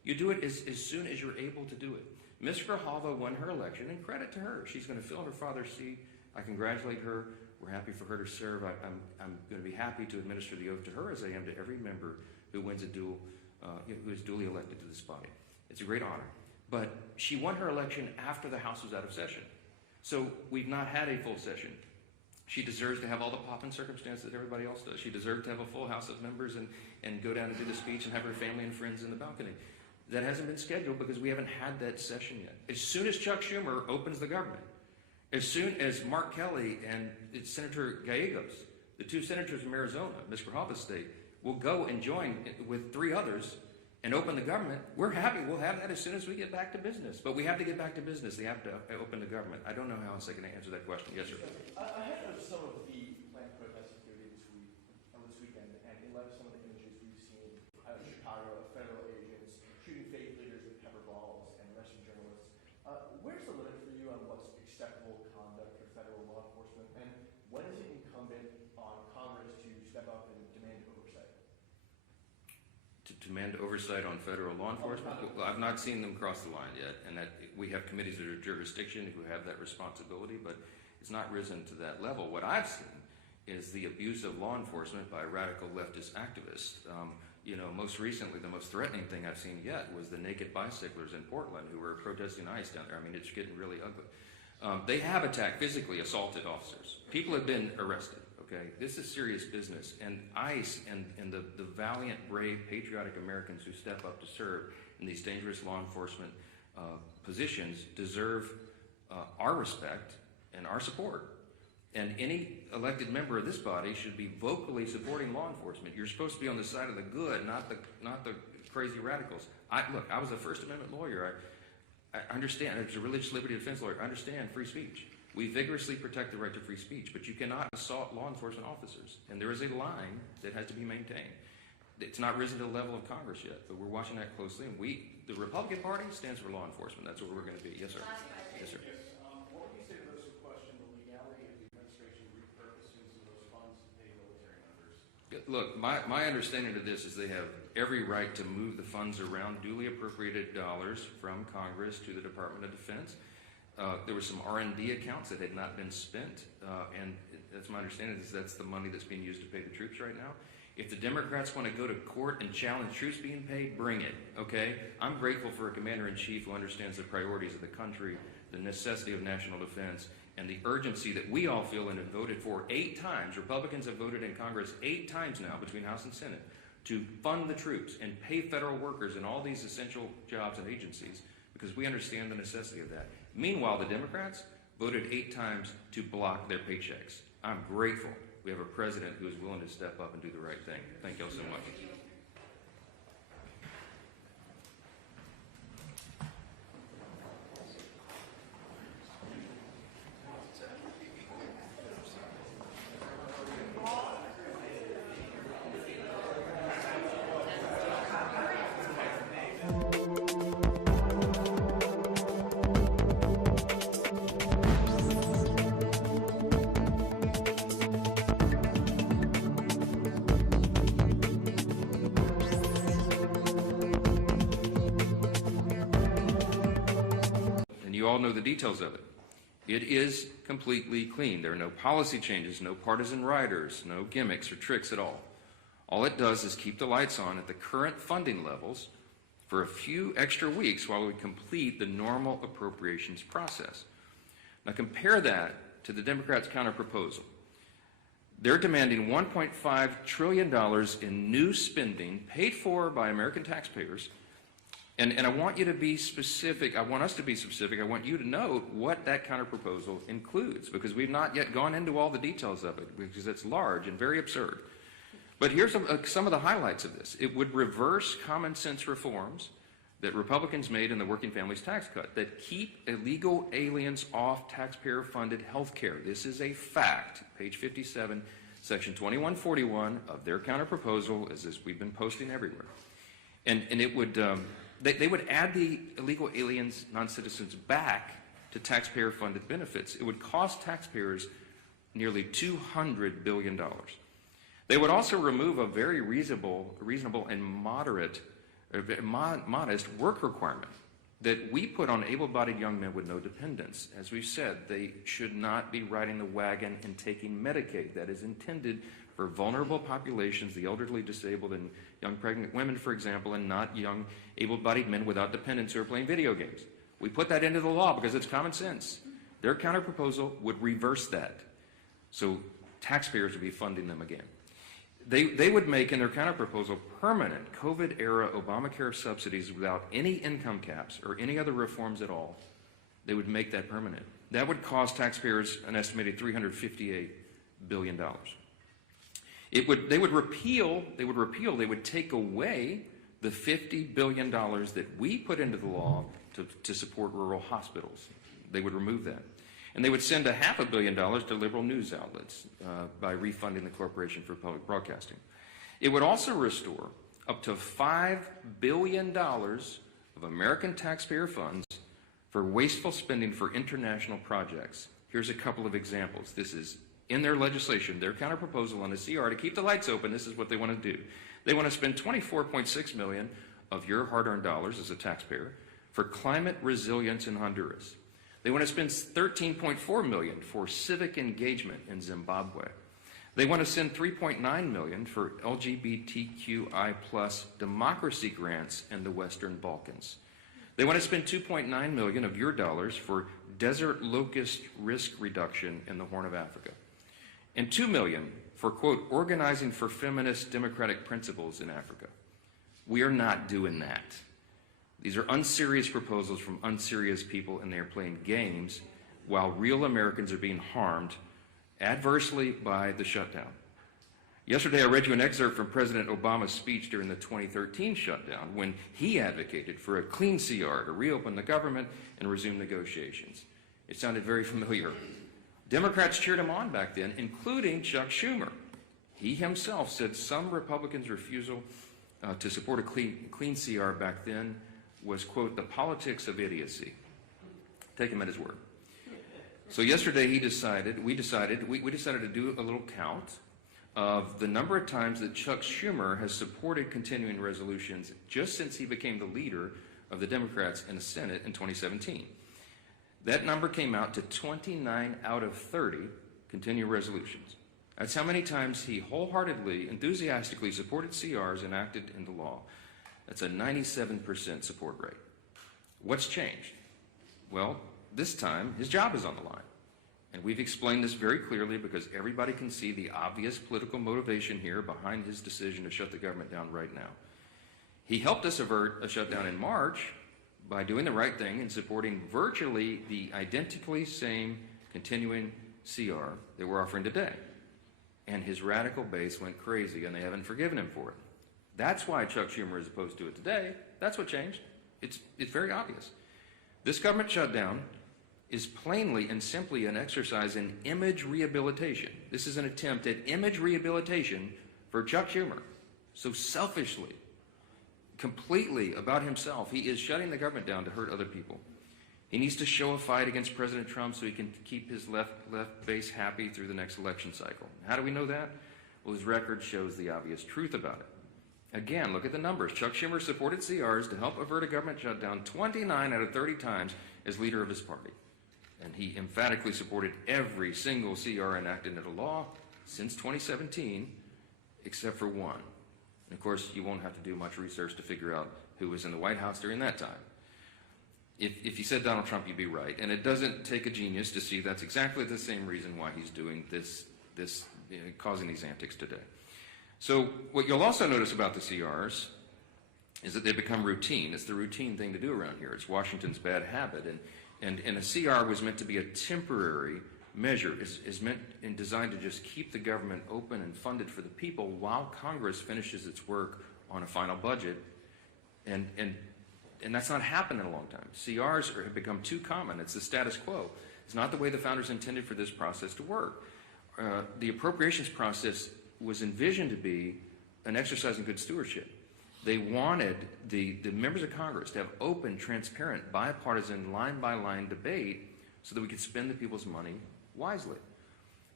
You do it as soon as you're able to do it. Ms. Grijalva won her election, and credit to her. She's going to fill her father's seat. I congratulate her. We're happy for her to serve. I'm going to be happy to administer the oath to her as I am to every member who wins who is duly elected to this body. It's a great honor. But she won her election after the House was out of session. So we've not had a full session. She deserves to have all the pomp and circumstance that everybody else does. She deserves to have a full House of members and go down and do the speech and have her family and friends in the balcony. That hasn't been scheduled because we haven't had that session yet. As soon as Chuck Schumer opens the government, as soon as Mark Kelly and Senator Gallegos, the two senators from Arizona, Ms. Grijalva's state, will go and join with 3 others and open the government, we're happy. We'll have that as soon as we get back to business. But we have to get back to business. They have to open the government. I don't know how else I can answer that question. Yes, sir. Ahead of some of the planned protests activity this weekend, and in light of some of the images we've seen out of Chicago, federal agents shooting faith leaders with pepper balls and arresting journalists, where's the limit for you on what's acceptable conduct for federal law enforcement, and when is it incumbent on Congress to step up and demand oversight? To demand oversight on federal law enforcement? Well, I've not seen them cross the line yet, and that we have committees that are jurisdiction who have that responsibility, but it's not risen to that level. What I've seen is the abuse of law enforcement by radical leftist activists. Most recently, the most threatening thing I've seen yet was the naked bicyclers in Portland who were protesting ICE down there. I mean, it's getting really ugly. They have attacked, physically assaulted officers. People have been arrested. Okay, this is serious business, and ICE and the valiant, brave, patriotic Americans who step up to serve in these dangerous law enforcement positions deserve our respect and our support. And any elected member of this body should be vocally supporting law enforcement. You're supposed to be on the side of the good, not the crazy radicals. Look, I was a First Amendment lawyer. I understand. I was a religious liberty defense lawyer. I understand free speech. We vigorously protect the right to free speech, but you cannot assault law enforcement officers. And there is a line that has to be maintained. It's not risen to the level of Congress yet, but we're watching that closely. And the Republican Party stands for law enforcement. That's what we're going to be. Yes, sir. Yes, sir. What would you say to those who question the legality of the administration repurposing some of those funds to pay military members? Look, my understanding of this is they have every right to move the funds around, duly appropriated dollars from Congress to the Department of Defense. There were some R&D accounts that had not been spent, and that's my understanding is that's the money that's being used to pay the troops right now. If the Democrats want to go to court and challenge troops being paid, bring it, okay? I'm grateful for a commander-in-chief who understands the priorities of the country, the necessity of national defense, and the urgency that we all feel and have voted for 8 times. Republicans have voted in Congress 8 times now between House and Senate to fund the troops and pay federal workers in all these essential jobs and agencies because we understand the necessity of that. Meanwhile, the Democrats voted 8 times to block their paychecks. I'm grateful we have a president who is willing to step up and do the right thing. Thank you all so much. You all know the details of it. It is completely clean. There are no policy changes, no partisan riders, no gimmicks or tricks at all. All it does is keep the lights on at the current funding levels for a few extra weeks while we complete the normal appropriations process. Now compare that to the Democrats' counterproposal. They're demanding $1.5 trillion in new spending paid for by American taxpayers. And I want you to be specific. I want us to be specific. I want you to know what that counterproposal includes because we've not yet gone into all the details of it because it's large and very absurd. But here's some of the highlights of this. It would reverse common sense reforms that Republicans made in the Working Families Tax Cut that keep illegal aliens off taxpayer-funded health care. This is a fact. Page 57, Section 2141 of their counterproposal is this we've been posting everywhere. And it would... They would add the illegal aliens, non-citizens, back to taxpayer-funded benefits. It would cost taxpayers nearly $200 billion. They would also remove a very reasonable and moderate a modest work requirement that we put on able-bodied young men with no dependents. As we've said, they should not be riding the wagon and taking Medicaid. That is intended for vulnerable populations, the elderly, disabled, and young pregnant women, for example, and not young able-bodied men without dependents who are playing video games. We put that into the law because it's common sense. Their counterproposal would reverse that. So taxpayers would be funding them again. They would make in their counterproposal permanent COVID-era Obamacare subsidies without any income caps or any other reforms at all. They would make that permanent. That would cost taxpayers an estimated $358 billion. They would take away the $50 billion that we put into the law to support rural hospitals. They would remove that. And they would send $500 million to liberal news outlets by refunding the Corporation for Public Broadcasting. It would also restore up to $5 billion of American taxpayer funds for wasteful spending for international projects. Here's a couple of examples. This is in their legislation, their counterproposal on the CR to keep the lights open. This is what they want to do. They want to spend $24.6 million of your hard-earned dollars as a taxpayer for climate resilience in Honduras. They want to spend $13.4 million for civic engagement in Zimbabwe. They want to send $3.9 million for LGBTQI+ democracy grants in the Western Balkans. They want to spend $2.9 million of your dollars for desert locust risk reduction in the Horn of Africa. And $2 million for, quote, organizing for feminist democratic principles in Africa. We are not doing that. These are unserious proposals from unserious people, and they are playing games while real Americans are being harmed adversely by the shutdown. Yesterday, I read you an excerpt from President Obama's speech during the 2013 shutdown when he advocated for a clean CR to reopen the government and resume negotiations. It sounded very familiar. Democrats cheered him on back then, including Chuck Schumer. He himself said some Republicans' refusal to support a clean CR back then was, quote, the politics of idiocy. Take him at his word. So yesterday we decided to do a little count of the number of times that Chuck Schumer has supported continuing resolutions just since he became the leader of the Democrats in the Senate in 2017. That number came out to 29 out of 30 continuing resolutions. That's how many times he wholeheartedly, enthusiastically supported CRs enacted into law. That's a 97% support rate. What's changed? Well, this time his job is on the line. And we've explained this very clearly because everybody can see the obvious political motivation here behind his decision to shut the government down right now. He helped us avert a shutdown in March by doing the right thing and supporting virtually the identically same continuing CR that we're offering today. And his radical base went crazy, and they haven't forgiven him for it. That's why Chuck Schumer is opposed to it today. That's what changed. It's very obvious. This government shutdown is plainly and simply an exercise in image rehabilitation. This is an attempt at image rehabilitation for Chuck Schumer. So selfishly, completely about himself, he is shutting the government down to hurt other people. He needs to show a fight against President Trump so he can keep his left base happy through the next election cycle. How do we know that? Well, his record shows the obvious truth about it. Again, look at the numbers. Chuck Schumer supported CRs to help avert a government shutdown 29 out of 30 times as leader of his party. And he emphatically supported every single CR enacted into law since 2017, except for one. And of course, you won't have to do much research to figure out who was in the White House during that time. If you said Donald Trump, you'd be right. And it doesn't take a genius to see that's exactly the same reason why he's doing this causing these antics today. So what you'll also notice about the CRs is that they become routine. It's the routine thing to do around here. It's Washington's bad habit. And a CR was meant to be a temporary measure. It's meant and designed to just keep the government open and funded for the people while Congress finishes its work on a final budget. And that's not happened in a long time. CRs have become too common. It's the status quo. It's not the way the founders intended for this process to work. The appropriations process was envisioned to be an exercise in good stewardship. They wanted the members of Congress to have open, transparent, bipartisan, line-by-line debate so that we could spend the people's money wisely.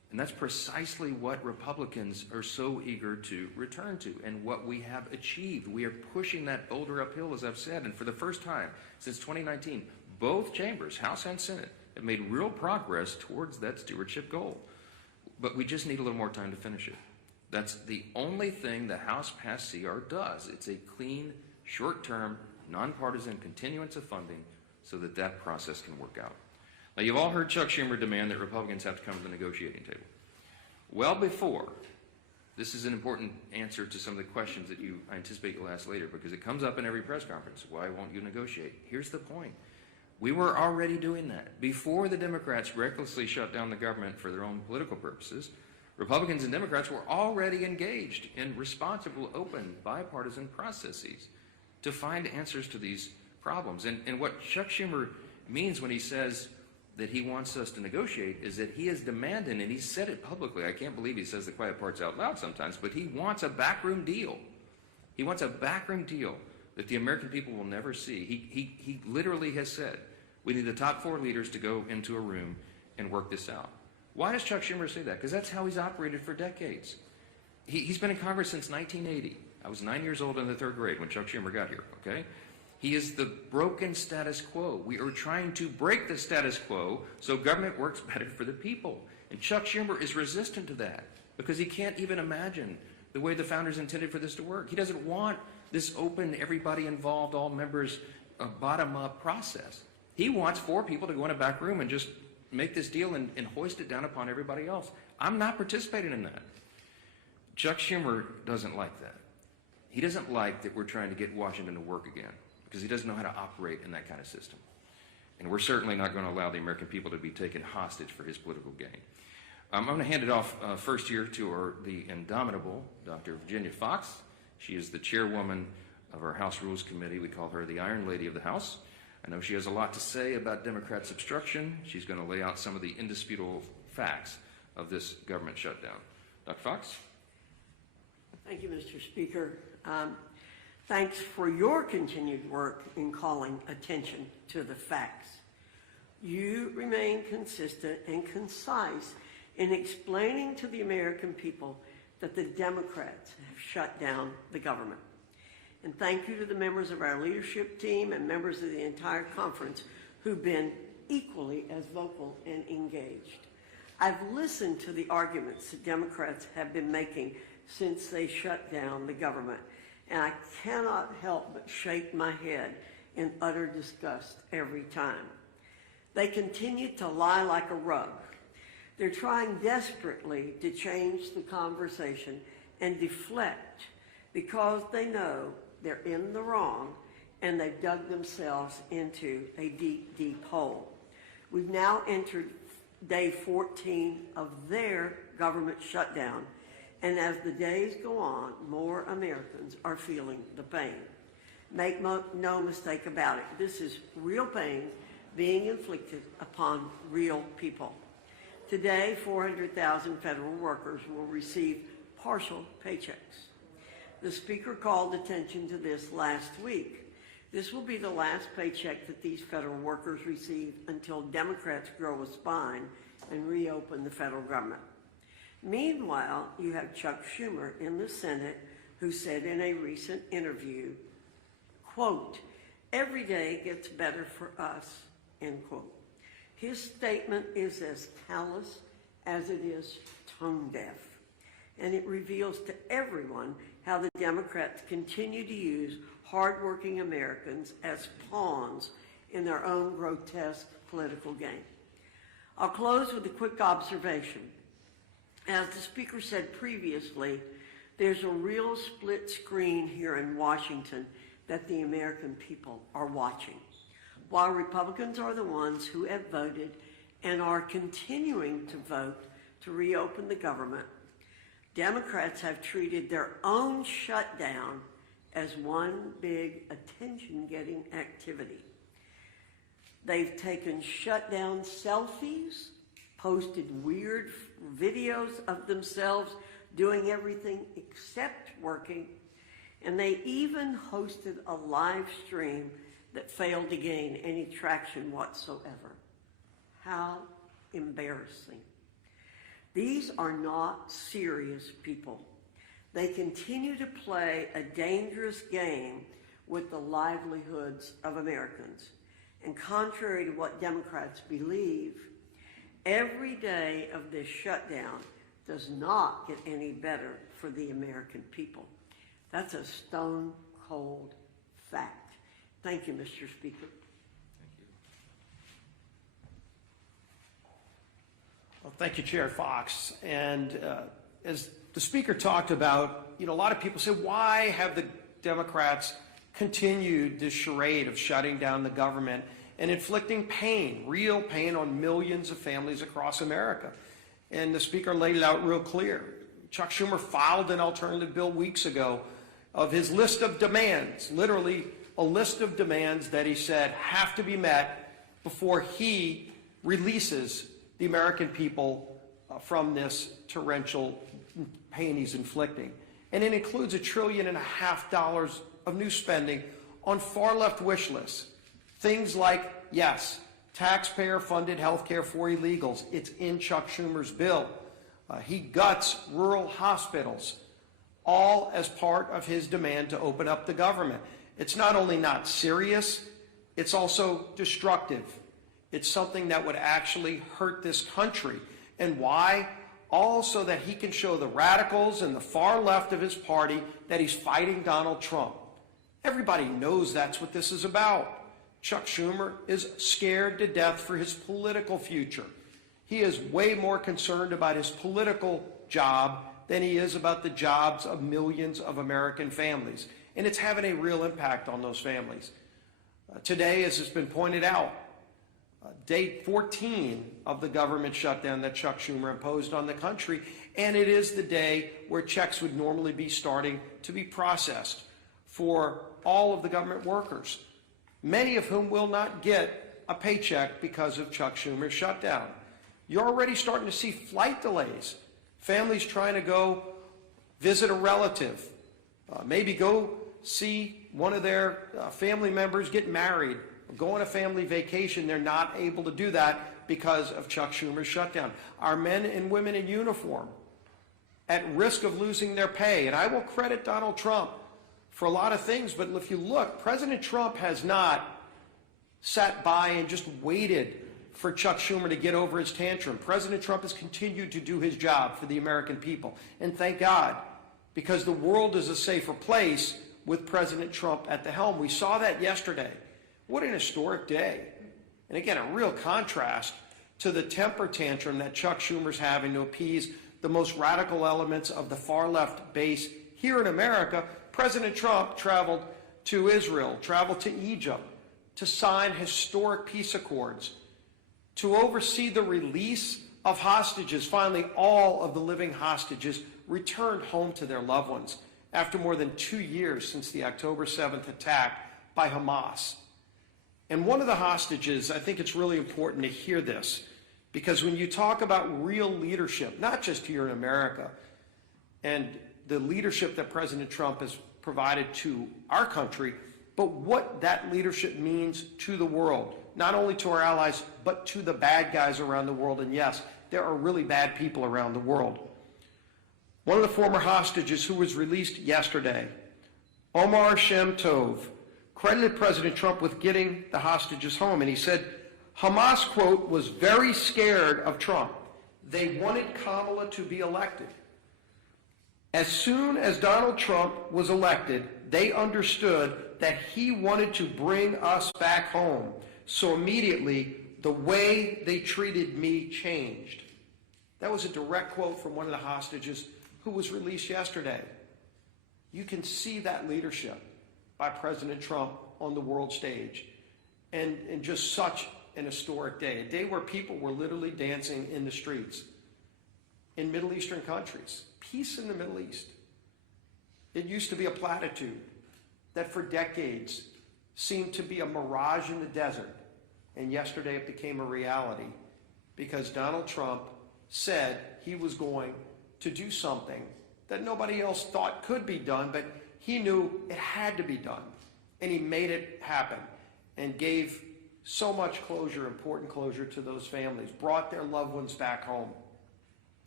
And that's precisely what Republicans are so eager to return to and what we have achieved. We are pushing that boulder uphill, as I've said, and for the first time since 2019, both chambers, House and Senate, have made real progress towards that stewardship goal. But we just need a little more time to finish it. That's the only thing the House passed CR does. It's a clean, short-term, nonpartisan continuance of funding so that that process can work out. Now, you've all heard Chuck Schumer demand that Republicans have to come to the negotiating table. Well before, this is an important answer to some of the questions that I anticipate you'll ask later, because it comes up in every press conference. Why won't you negotiate? Here's the point. We were already doing that. Before the Democrats recklessly shut down the government for their own political purposes, Republicans and Democrats were already engaged in responsible, open, bipartisan processes to find answers to these problems. And what Chuck Schumer means when he says that he wants us to negotiate is that he is demanding, and he said it publicly, I can't believe he says the quiet parts out loud sometimes, but he wants a backroom deal. He wants a backroom deal that the American people will never see. He literally has said, we need the top 4 leaders to go into a room and work this out. Why does Chuck Schumer say that? Because that's how he's operated for decades. He's been in Congress since 1980. I was 9 years old in the 3rd grade when Chuck Schumer got here, okay? He is the broken status quo. We are trying to break the status quo so government works better for the people. And Chuck Schumer is resistant to that because he can't even imagine the way the founders intended for this to work. He doesn't want this open, everybody involved, all members, bottom-up process. He wants 4 people to go in a back room and just make this deal and hoist it down upon everybody else. I'm not participating in that. Chuck Schumer doesn't like that. He doesn't like that we're trying to get Washington to work again, because he doesn't know how to operate in that kind of system. And we're certainly not going to allow the American people to be taken hostage for his political gain. I'm going to hand it off first here to the indomitable Dr. Virginia Fox. She is the chairwoman of our House Rules Committee. We call her the Iron Lady of the House. I know she has a lot to say about Democrats' obstruction. She's going to lay out some of the indisputable facts of this government shutdown. Dr. Fox? Thank you, Mr. Speaker. Thanks for your continued work in calling attention to the facts. You remain consistent and concise in explaining to the American people that the Democrats have shut down the government. And thank you to the members of our leadership team and members of the entire conference who've been equally as vocal and engaged. I've listened to the arguments that Democrats have been making since they shut down the government, and I cannot help but shake my head in utter disgust every time. They continue to lie like a rug. They're trying desperately to change the conversation and deflect because they know they're in the wrong and they've dug themselves into a deep, deep hole. We've now entered day 14 of their government shutdown, and as the days go on, more Americans are feeling the pain. Make no mistake about it, this is real pain being inflicted upon real people. Today, 400,000 federal workers will receive partial paychecks. The Speaker called attention to this last week. This will be the last paycheck that these federal workers receive until Democrats grow a spine and reopen the federal government. Meanwhile, you have Chuck Schumer in the Senate who said in a recent interview, quote, "Every day gets better for us," end quote. His statement is as callous as it is tone deaf, and it reveals to everyone how the Democrats continue to use hardworking Americans as pawns in their own grotesque political game. I'll close with a quick observation. As the Speaker said previously, there's a real split screen here in Washington that the American people are watching. While Republicans are the ones who have voted and are continuing to vote to reopen the government, Democrats have treated their own shutdown as one big attention-getting activity. They've taken shutdown selfies, posted weird videos of themselves doing everything except working, and they even hosted a live stream that failed to gain any traction whatsoever. How embarrassing. These are not serious people. They continue to play a dangerous game with the livelihoods of Americans. And contrary to what Democrats believe, every day of this shutdown does not get any better for the American people. That's a stone cold fact. Thank you, Mr. Speaker. Well, thank you, Chair Fox. And as the Speaker talked about, a lot of people say, why have the Democrats continued this charade of shutting down the government and inflicting pain, real pain, on millions of families across America? And the Speaker laid it out real clear. Chuck Schumer filed an alternative bill weeks ago of his list of demands, literally a list of demands that he said have to be met before he releases the American people from this torrential pain he's inflicting. And it includes $1.5 trillion of new spending on far-left wish lists. Things like, yes, taxpayer-funded health care for illegals. It's in Chuck Schumer's bill. He guts rural hospitals, all as part of his demand to open up the government. It's not only not serious, it's also destructive. It's something that would actually hurt this country. And why? All so that he can show the radicals and the far left of his party that he's fighting Donald Trump. Everybody knows that's what this is about. Chuck Schumer is scared to death for his political future. He is way more concerned about his political job than he is about the jobs of millions of American families. And it's having a real impact on those families. Today, as has been pointed out, day 14 of the government shutdown that Chuck Schumer imposed on the country, and it is the day where checks would normally be starting to be processed for all of the government workers, many of whom will not get a paycheck because of Chuck Schumer's shutdown. You're already starting to see flight delays, families trying to go visit a relative, maybe go see one of their family members get married, go on a family vacation. They're not able to do that because of Chuck Schumer's shutdown. Our men and women in uniform at risk of losing their pay. And I will credit Donald Trump for a lot of things, but if you look, President Trump has not sat by and just waited for Chuck Schumer to get over his tantrum. President Trump has continued to do his job for the American people. And thank God, because the world is a safer place with President Trump at the helm. We saw that yesterday. What an historic day. And again, a real contrast to the temper tantrum that Chuck Schumer's having to appease the most radical elements of the far left base here in America. President Trump traveled to Israel, traveled to Egypt to sign historic peace accords, to oversee the release of hostages. Finally, all of the living hostages returned home to their loved ones after more than 2 years since the October 7th attack by Hamas. And one of the hostages, I think it's really important to hear this, because when you talk about real leadership, not just here in America, and the leadership that President Trump has provided to our country, but what that leadership means to the world, not only to our allies, but to the bad guys around the world. And yes, there are really bad people around the world. One of the former hostages who was released yesterday, Omar Shem Tov, credited President Trump with getting the hostages home. And he said, Hamas, quote, was very scared of Trump. They wanted Kamala to be elected. As soon as Donald Trump was elected, they understood that he wanted to bring us back home. So immediately, the way they treated me changed. That was a direct quote from one of the hostages who was released yesterday. You can see that leadership by President Trump on the world stage. And just such an historic day, a day where people were literally dancing in the streets in Middle Eastern countries. Peace in the Middle East. It used to be a platitude that for decades seemed to be a mirage in the desert. And yesterday it became a reality because Donald Trump said he was going to do something that nobody else thought could be done, but he knew it had to be done. And he made it happen and gave so much closure, important closure to those families, brought their loved ones back home.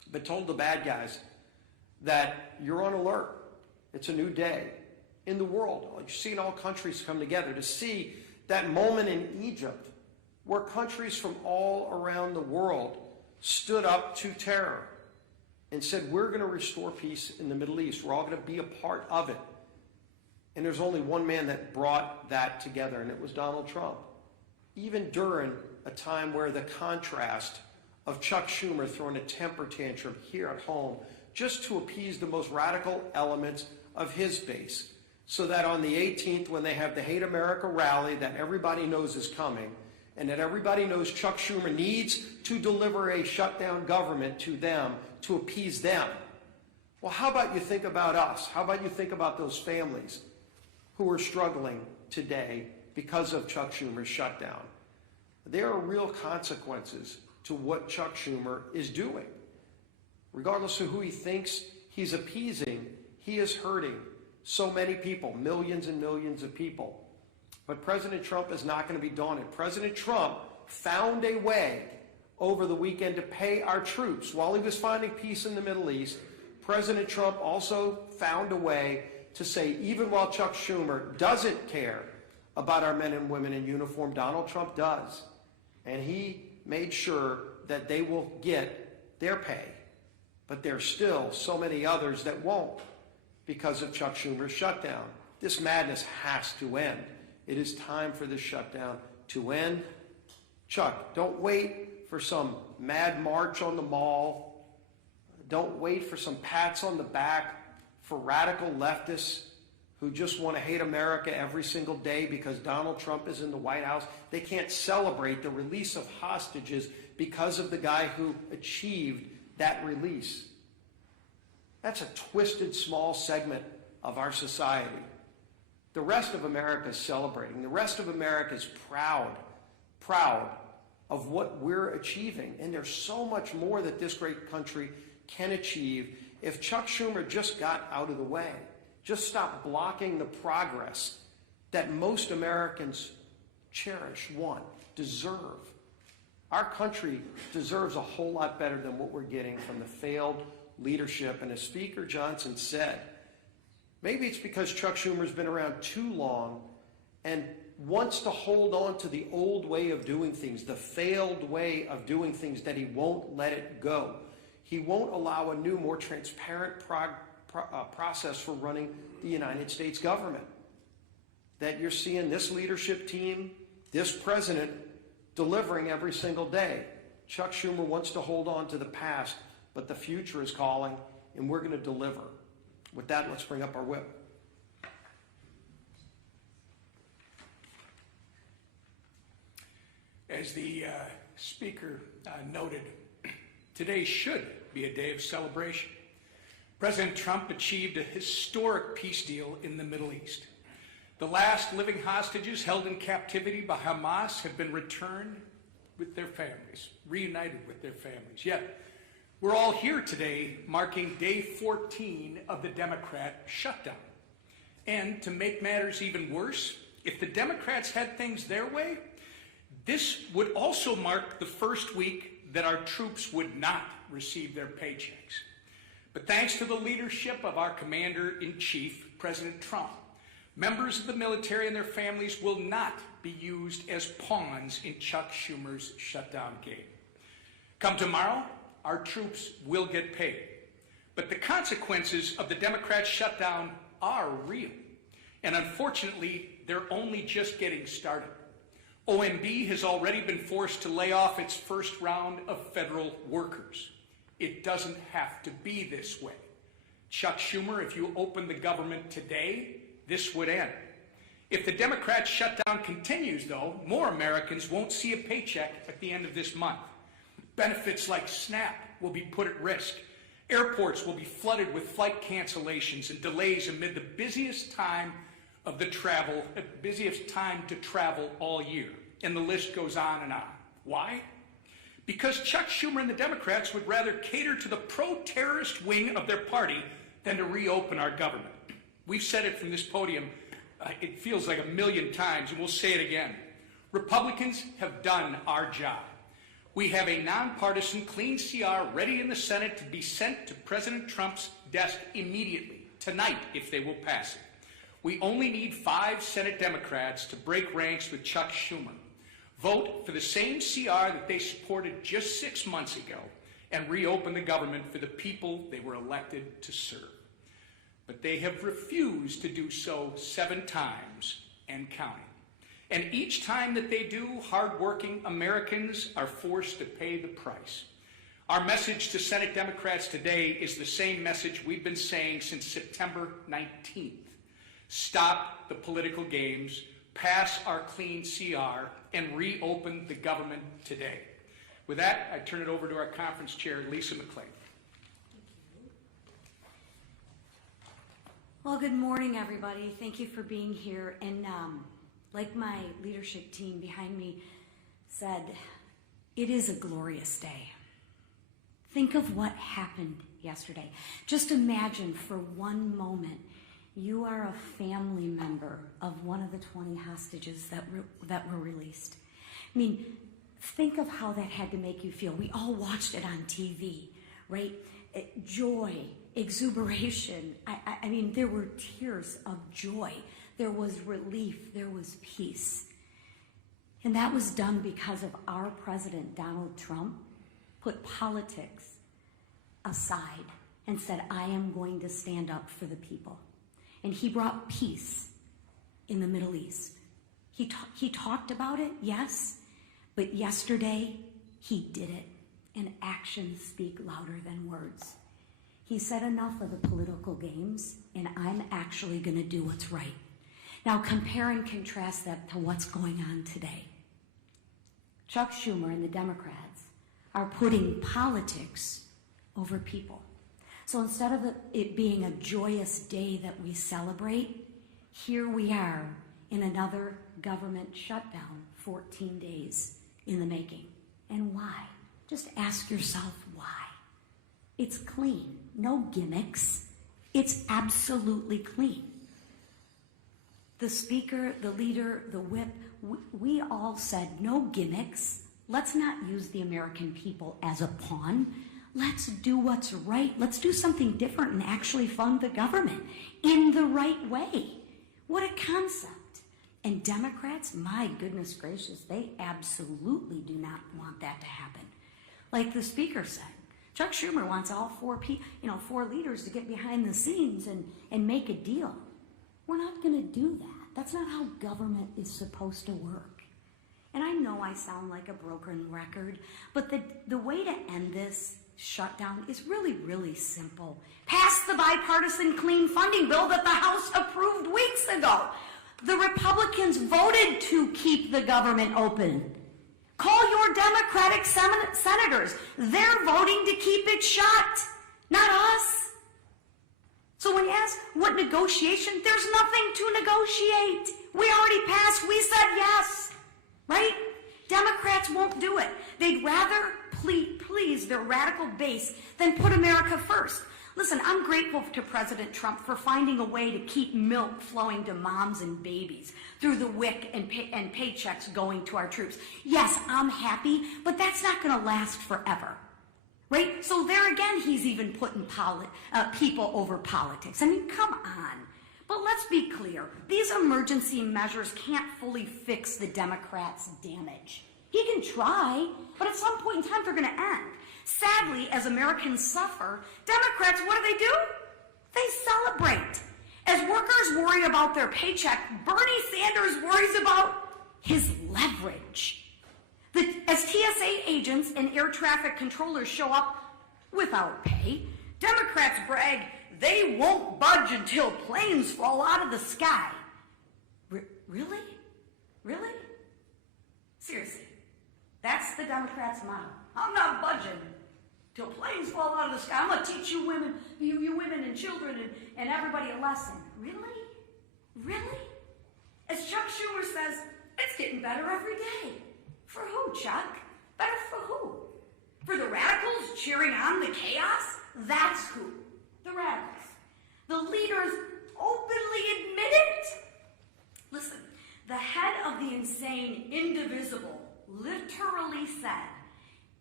but told the bad guys that you're on alert. It's a new day in the world. You've seen all countries come together to see that moment in Egypt where countries from all around the world stood up to terror and said, we're going to restore peace in the Middle East. We're all going to be a part of it. And there's only one man that brought that together, and it was Donald Trump. Even during a time where the contrast of Chuck Schumer throwing a temper tantrum here at home just to appease the most radical elements of his base, so that on the 18th, when they have the Hate America rally that everybody knows is coming, and that everybody knows Chuck Schumer needs to deliver a shutdown government to them to appease them. Well, how about you think about us? How about you think about those families who are struggling today because of Chuck Schumer's shutdown? There are real consequences to what Chuck Schumer is doing. Regardless of who he thinks he's appeasing, he is hurting so many people, millions and millions of people. But President Trump is not going to be daunted. President Trump found a way over the weekend to pay our troops. While he was finding peace in the Middle East, President Trump also found a way to say, even while Chuck Schumer doesn't care about our men and women in uniform, Donald Trump does. And he made sure that they will get their pay. But there's still so many others that won't because of Chuck Schumer's shutdown. This madness has to end. It is time for this shutdown to end. Chuck, don't wait for some mad march on the mall. Don't wait for some pats on the back for radical leftists who just want to hate America every single day because Donald Trump is in the White House. They can't celebrate the release of hostages because of the guy who achieved that release. That's a twisted, small segment of our society. The rest of America is celebrating. The rest of America is proud of what we're achieving. And there's so much more that this great country can achieve if Chuck Schumer just got out of the way, just stopped blocking the progress that most Americans cherish, want, deserve. Our country deserves a whole lot better than what we're getting from the failed leadership. And as Speaker Johnson said, maybe it's because Chuck Schumer's been around too long and wants to hold on to the old way of doing things, the failed way of doing things, that he won't let it go. He won't allow a new, more transparent process for running the United States government. That you're seeing this leadership team, this president, delivering every single day. Chuck Schumer wants to hold on to the past, but the future is calling, and we're going to deliver. With that, let's bring up our whip. As the Speaker noted, today should be a day of celebration. President Trump achieved a historic peace deal in the Middle East. The last living hostages held in captivity by Hamas have been returned with their families, reunited with their families. Yet, we're all here today marking day 14 of the Democrat shutdown. And to make matters even worse, if the Democrats had things their way, this would also mark the first week that our troops would not receive their paychecks. But thanks to the leadership of our Commander-in-Chief, President Trump, members of the military and their families will not be used as pawns in Chuck Schumer's shutdown game. Come tomorrow, our troops will get paid. But the consequences of the Democrat shutdown are real. And unfortunately, they're only just getting started. OMB has already been forced to lay off its first round of federal workers. It doesn't have to be this way. Chuck Schumer, if you open the government today, this would end. If the Democrat shutdown continues, though, more Americans won't see a paycheck at the end of this month. Benefits like SNAP will be put at risk. Airports will be flooded with flight cancellations and delays amid the busiest time to travel all year. And the list goes on and on. Why? Because Chuck Schumer and the Democrats would rather cater to the pro-terrorist wing of their party than to reopen our government. We've said it from this podium, it feels like 1,000,000 times, and we'll say it again. Republicans have done our job. We have a nonpartisan clean CR ready in the Senate to be sent to President Trump's desk immediately, tonight, if they will pass it. We only need 5 Senate Democrats to break ranks with Chuck Schumer, vote for the same CR that they supported just 6 months ago, and reopen the government for the people they were elected to serve. But they have refused to do so 7 times and counting. And each time that they do, hardworking Americans are forced to pay the price. Our message to Senate Democrats today is the same message we've been saying since September 19th. Stop the political games, pass our clean CR, and reopen the government today. With that, I turn it over to our conference chair, Lisa McClain. Well, good morning, everybody. Thank you for being here. And like my leadership team behind me said, it is a glorious day. Think of what happened yesterday. Just imagine for one moment you are a family member of one of the 20 hostages that were released. I mean, think of how that had to make you feel. We all watched it on TV, right? Joy, exuberation. I mean, there were tears of joy. There was relief. There was peace. And that was done because of our president, Donald Trump, put politics aside and said, I am going to stand up for the people. And he brought peace in the Middle East. He talked about it, yes, but yesterday he did it. And actions speak louder than words. He said enough of the political games, and I'm actually going to do what's right. Now compare and contrast that to what's going on today. Chuck Schumer and the Democrats are putting politics over people. So instead of it being a joyous day that we celebrate, here we are in another government shutdown, 14 days in the making. And why? Just ask yourself why. It's clean, no gimmicks. It's absolutely clean. The speaker, the leader, the whip, we all said no gimmicks. Let's not use the American people as a pawn. Let's do what's right. Let's do something different and actually fund the government in the right way. What a concept. And Democrats, my goodness gracious, they absolutely do not want that to happen. Like the speaker said, Chuck Schumer wants all four leaders to get behind the scenes and make a deal. We're not going to do that. That's not how government is supposed to work. And I know I sound like a broken record, but the way to end this shutdown is really, really simple. Pass the bipartisan clean funding bill that the House approved weeks ago. The Republicans voted to keep the government open. Call your Democratic senators. They're voting to keep it shut, not us. So when you ask what negotiation, there's nothing to negotiate. We already passed. We said yes, right? Democrats won't do it. They'd rather please their radical base than put America first. Listen, I'm grateful to President Trump for finding a way to keep milk flowing to moms and babies through the WIC and paychecks going to our troops. Yes, I'm happy, but that's not going to last forever. Right? So there again, he's even putting people over politics. I mean, come on. But let's be clear. These emergency measures can't fully fix the Democrats' damage. He can try, but at some point in time, they're going to end. Sadly, as Americans suffer, Democrats, what do? They celebrate. As workers worry about their paycheck, Bernie Sanders worries about his leverage. As TSA agents and air traffic controllers show up without pay, Democrats brag they won't budge until planes fall out of the sky. Really? Really? Seriously. That's the Democrats' motto. I'm not budging till planes fall out of the sky. I'm going to teach you women, you women and children and everybody a lesson. Really? Really? As Chuck Schumer says, it's getting better every day. For who, Chuck? Better for who? For the radicals cheering on the chaos? That's who. The radicals. The leaders openly admit it. Listen, the head of the insane indivisible literally said,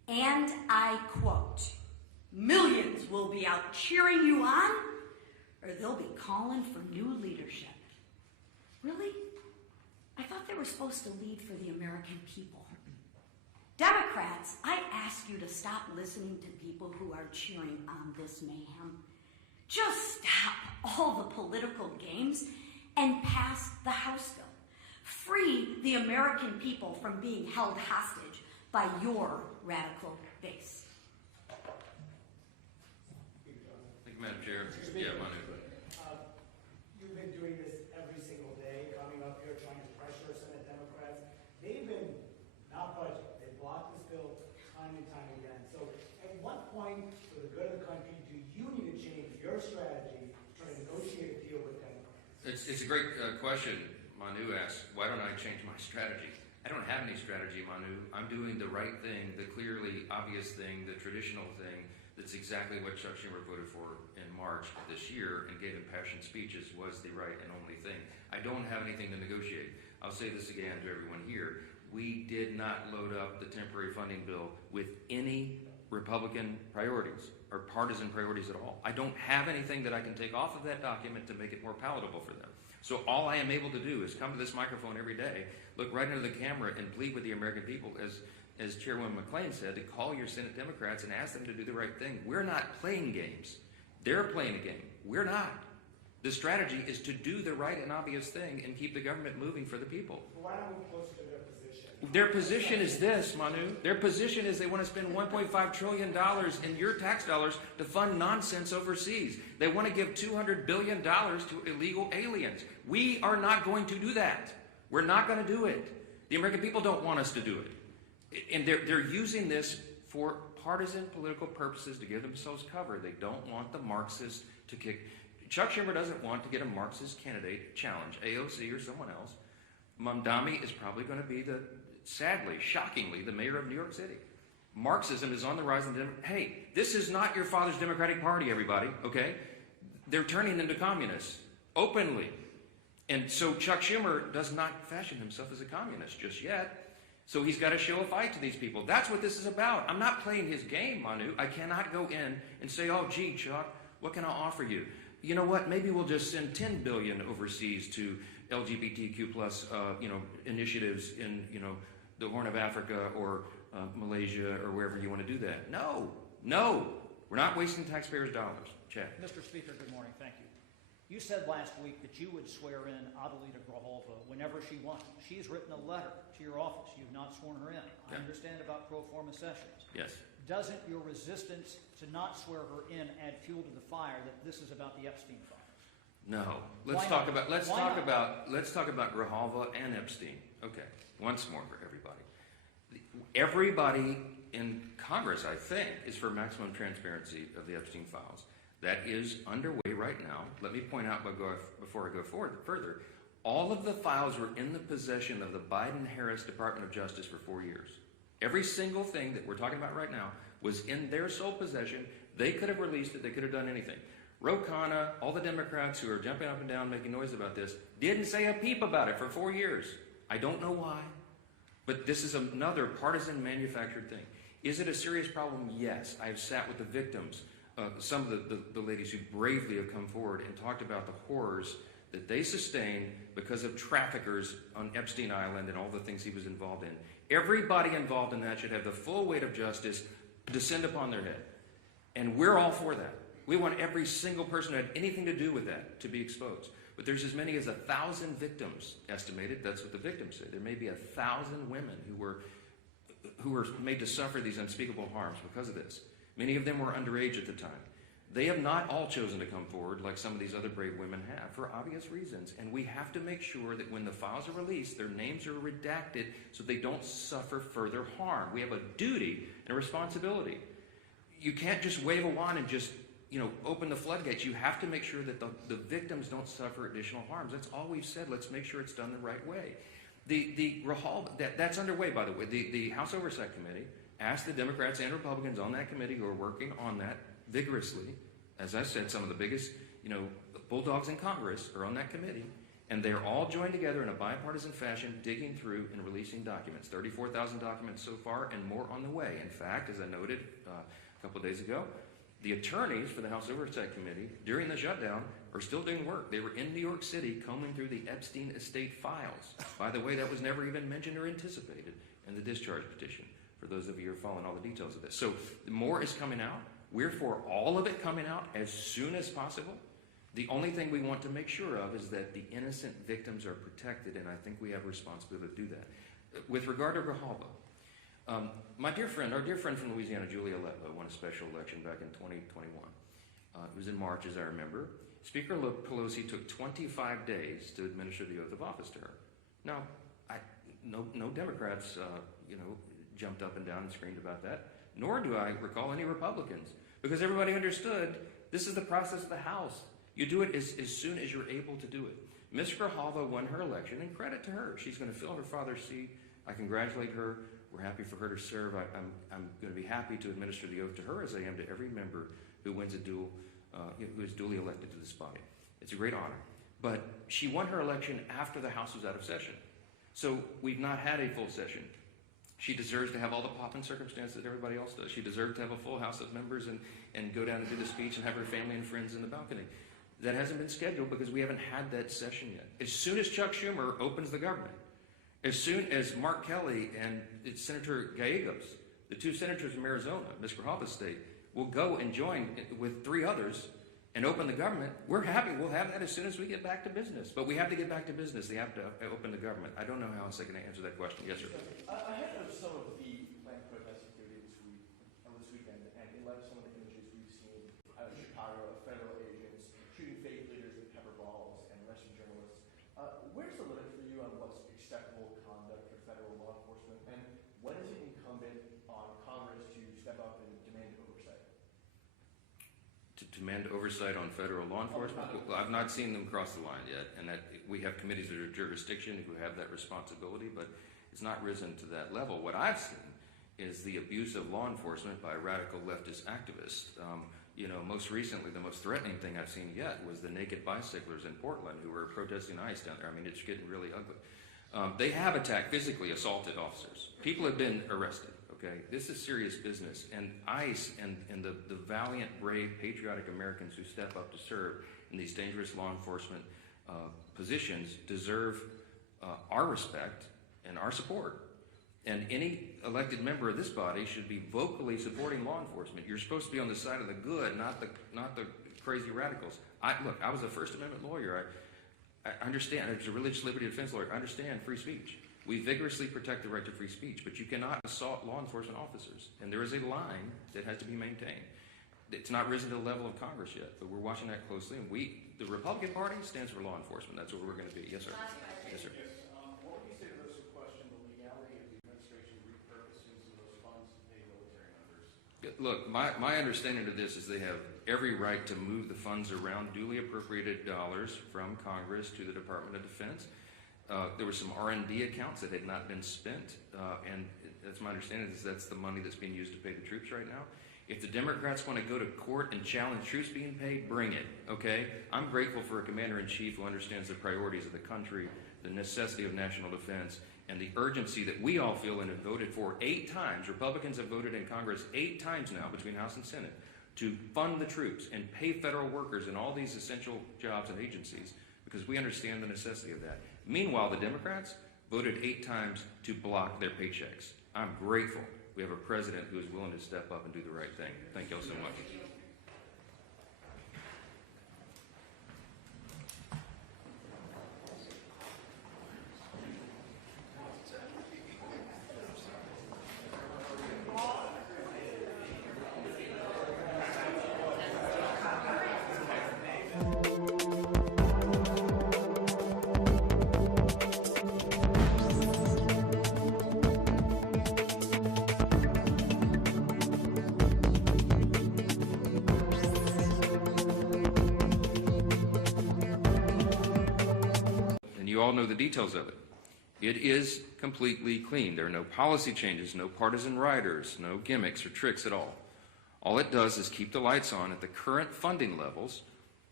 And I quote, "Millions will be out cheering you on, or they'll be calling for new leadership." Really? I thought they were supposed to lead for the American people. Democrats, I ask you to stop listening to people who are cheering on this mayhem. Just stop all the political games and pass the House bill. Free the American people from being held hostage by your radical base. Thank you, Madam Chair. Yeah, Manu. You've been doing this every single day, coming up here trying to pressure Senate Democrats. They've been not budging. They blocked this bill time and time again. So at what point, for the good of the country, do you need to change your strategy to try to negotiate a deal with Democrats? It's a great question. Manu asks, why don't I change my strategy? I don't have any strategy, Manu. I'm doing the right thing, the clearly obvious thing, the traditional thing. That's exactly what Chuck Schumer voted for in March of this year and gave impassioned speeches was the right and only thing. I don't have anything to negotiate. I'll say this again to everyone here. We did not load up the temporary funding bill with any Republican priorities or partisan priorities at all. I don't have anything that I can take off of that document to make it more palatable for them. So all I am able to do is come to this microphone every day, look right into the camera, and plead with the American people, as Chairwoman McClain said, to call your Senate Democrats and ask them to do the right thing. We're not playing games. They're playing a game. We're not. The strategy is to do the right and obvious thing and keep the government moving for the people. But why don't we closer to their position? Their position is this, Manu. Their position is they want to spend $1.5 trillion in your tax dollars to fund nonsense overseas. They want to give $200 billion to illegal aliens. We are not going to do that. We're not going to do it. The American people don't want us to do it. And they're using this for partisan political purposes to give themselves cover. They don't want the Marxists to kick. Chuck Schumer doesn't want to get a Marxist candidate challenge, AOC or someone else. Mamdani is probably going to be sadly, shockingly, the mayor of New York City. Marxism is on the rise. Hey, this is not your father's Democratic Party, everybody, okay? They're turning into communists, openly. And so Chuck Schumer does not fashion himself as a communist just yet. So he's got to show a fight to these people. That's what this is about. I'm not playing his game, Manu. I cannot go in and say, oh, gee, Chuck, what can I offer you? You know what? Maybe we'll just send $10 billion overseas to LGBTQ plus, initiatives in, the Horn of Africa or Malaysia or wherever you want to do that. No, we're not wasting taxpayers' dollars. Chad. Mr. Speaker, good morning. Thank you. You said last week that you would swear in Adelita Grajolva whenever she wants. She's written a letter to your office. You've not sworn her in. I understand about pro forma sessions. Yes. Doesn't your resistance to not swear her in add fuel to the fire that this is about the Epstein files? No. Let's talk about Grajolva and Epstein. Okay. Once more for everybody. Everybody in Congress, I think, is for maximum transparency of the Epstein files. That is underway right now. Let me point out before I go further, all of the files were in the possession of the Biden-Harris Department of Justice for 4 years. Every single thing that we're talking about right now was in their sole possession. They could have released it. They could have done anything. Ro Khanna, all the Democrats who are jumping up and down making noise about this, didn't say a peep about it for 4 years. I don't know why, but this is another partisan manufactured thing. Is it a serious problem? Yes. I've sat with the victims. Some of the ladies who bravely have come forward and talked about the horrors that they sustained because of traffickers on Epstein Island and all the things he was involved in. Everybody involved in that should have the full weight of justice descend upon their head. And we're all for that. We want every single person who had anything to do with that to be exposed. But there's as many as 1,000 victims estimated. That's what the victims say. There may be 1,000 women who were made to suffer these unspeakable harms because of this. Many of them were underage at the time. They have not all chosen to come forward like some of these other brave women have for obvious reasons. And we have to make sure that when the files are released, their names are redacted so they don't suffer further harm. We have a duty and a responsibility. You can't just wave a wand and just, open the floodgates. You have to make sure that the victims don't suffer additional harms. That's all we've said. Let's make sure it's done the right way. That's underway, by the way. The House Oversight Committee asked the Democrats and Republicans on that committee who are working on that vigorously. As I said, some of the biggest, bulldogs in Congress are on that committee. And they're all joined together in a bipartisan fashion, digging through and releasing documents. 34,000 documents so far and more on the way. In fact, as I noted a couple of days ago, the attorneys for the House Oversight Committee during the shutdown are still doing work. They were in New York City combing through the Epstein estate files. By the way, that was never even mentioned or anticipated in the discharge petition, for those of you who are following all the details of this. So more is coming out. We're for all of it coming out as soon as possible. The only thing we want to make sure of is that the innocent victims are protected, and I think we have a responsibility to do that. With regard to Grijalva, our dear friend from Louisiana, Julia Letlow, won a special election back in 2021. It was in March, as I remember. Speaker Pelosi took 25 days to administer the oath of office to her. Now, no Democrats, jumped up and down and screamed about that, nor do I recall any Republicans, because everybody understood this is the process of the House. You do it as soon as you're able to do it. Ms. Grijalva won her election, and credit to her. She's going to fill her father's seat. I congratulate her. We're happy for her to serve. I'm going to be happy to administer the oath to her, as I am to every member who wins who is duly elected to this body. It's a great honor. But she won her election after the House was out of session. So we've not had a full session. She deserves to have all the pomp and circumstance that everybody else does. She deserves to have a full House of members and go down and do the speech and have her family and friends in the balcony. That hasn't been scheduled because we haven't had that session yet. As soon as Chuck Schumer opens the government, as soon as Mark Kelly and Senator Gallegos, the two senators from Arizona, Ms. Grijalva's state, will go and join with 3 others and open the government, we're happy. We'll have that as soon as we get back to business. But we have to get back to business. They have to open the government. I don't know how else I can answer that question. Yes, sir. Ahead of some of the planned protests activity this weekend, and in light of some of the images we've seen out of Chicago, of federal agents shooting faith leaders with pepper balls and arresting journalists, where's the limit for you on what's acceptable conduct for federal law enforcement, and when is it incumbent on Congress to step up and demand oversight? To demand oversight on federal law enforcement? Well, I've not seen them cross the line yet, and that we have committees of jurisdiction who have that responsibility, but it's not risen to that level. What I've seen is the abuse of law enforcement by radical leftist activists. Most recently, the most threatening thing I've seen yet was the naked bicyclers in Portland who were protesting ICE down there. I mean, it's getting really ugly. They have attacked, physically assaulted officers. People have been arrested, okay? This is serious business. And ICE and the valiant, brave, patriotic Americans who step up to serve in these dangerous law enforcement positions deserve our respect and our support. And any elected member of this body should be vocally supporting law enforcement. You're supposed to be on the side of the good, not the crazy radicals. I was a First Amendment lawyer. I understand. I was a religious liberty defense lawyer. I understand free speech. We vigorously protect the right to free speech, but you cannot assault law enforcement officers. And there is a line that has to be maintained. It's not risen to the level of Congress yet, but we're watching that closely. And the Republican Party stands for law enforcement. That's what we're going to be. Yes, sir. Yes, sir. What would you say to those who question the legality of the administration repurposing some of those funds to pay military members? Look, my understanding of this is they have every right to move the funds around, duly appropriated dollars from Congress to the Department of Defense. There were some R&D accounts that had not been spent, and that's my understanding is that's the money that's being used to pay the troops right now. If the Democrats want to go to court and challenge troops being paid, bring it, okay? I'm grateful for a commander-in-chief who understands the priorities of the country, the necessity of national defense, and the urgency that we all feel and have voted for 8 times. Republicans have voted in Congress 8 times now between House and Senate to fund the troops and pay federal workers in all these essential jobs and agencies because we understand the necessity of that. Meanwhile, the Democrats voted 8 times to block their paychecks. I'm grateful we have a president who is willing to step up and do the right thing. Thank you all so much. You all know the details of it. It is completely clean. There are no policy changes, no partisan riders, no gimmicks or tricks at all. All it does is keep the lights on at the current funding levels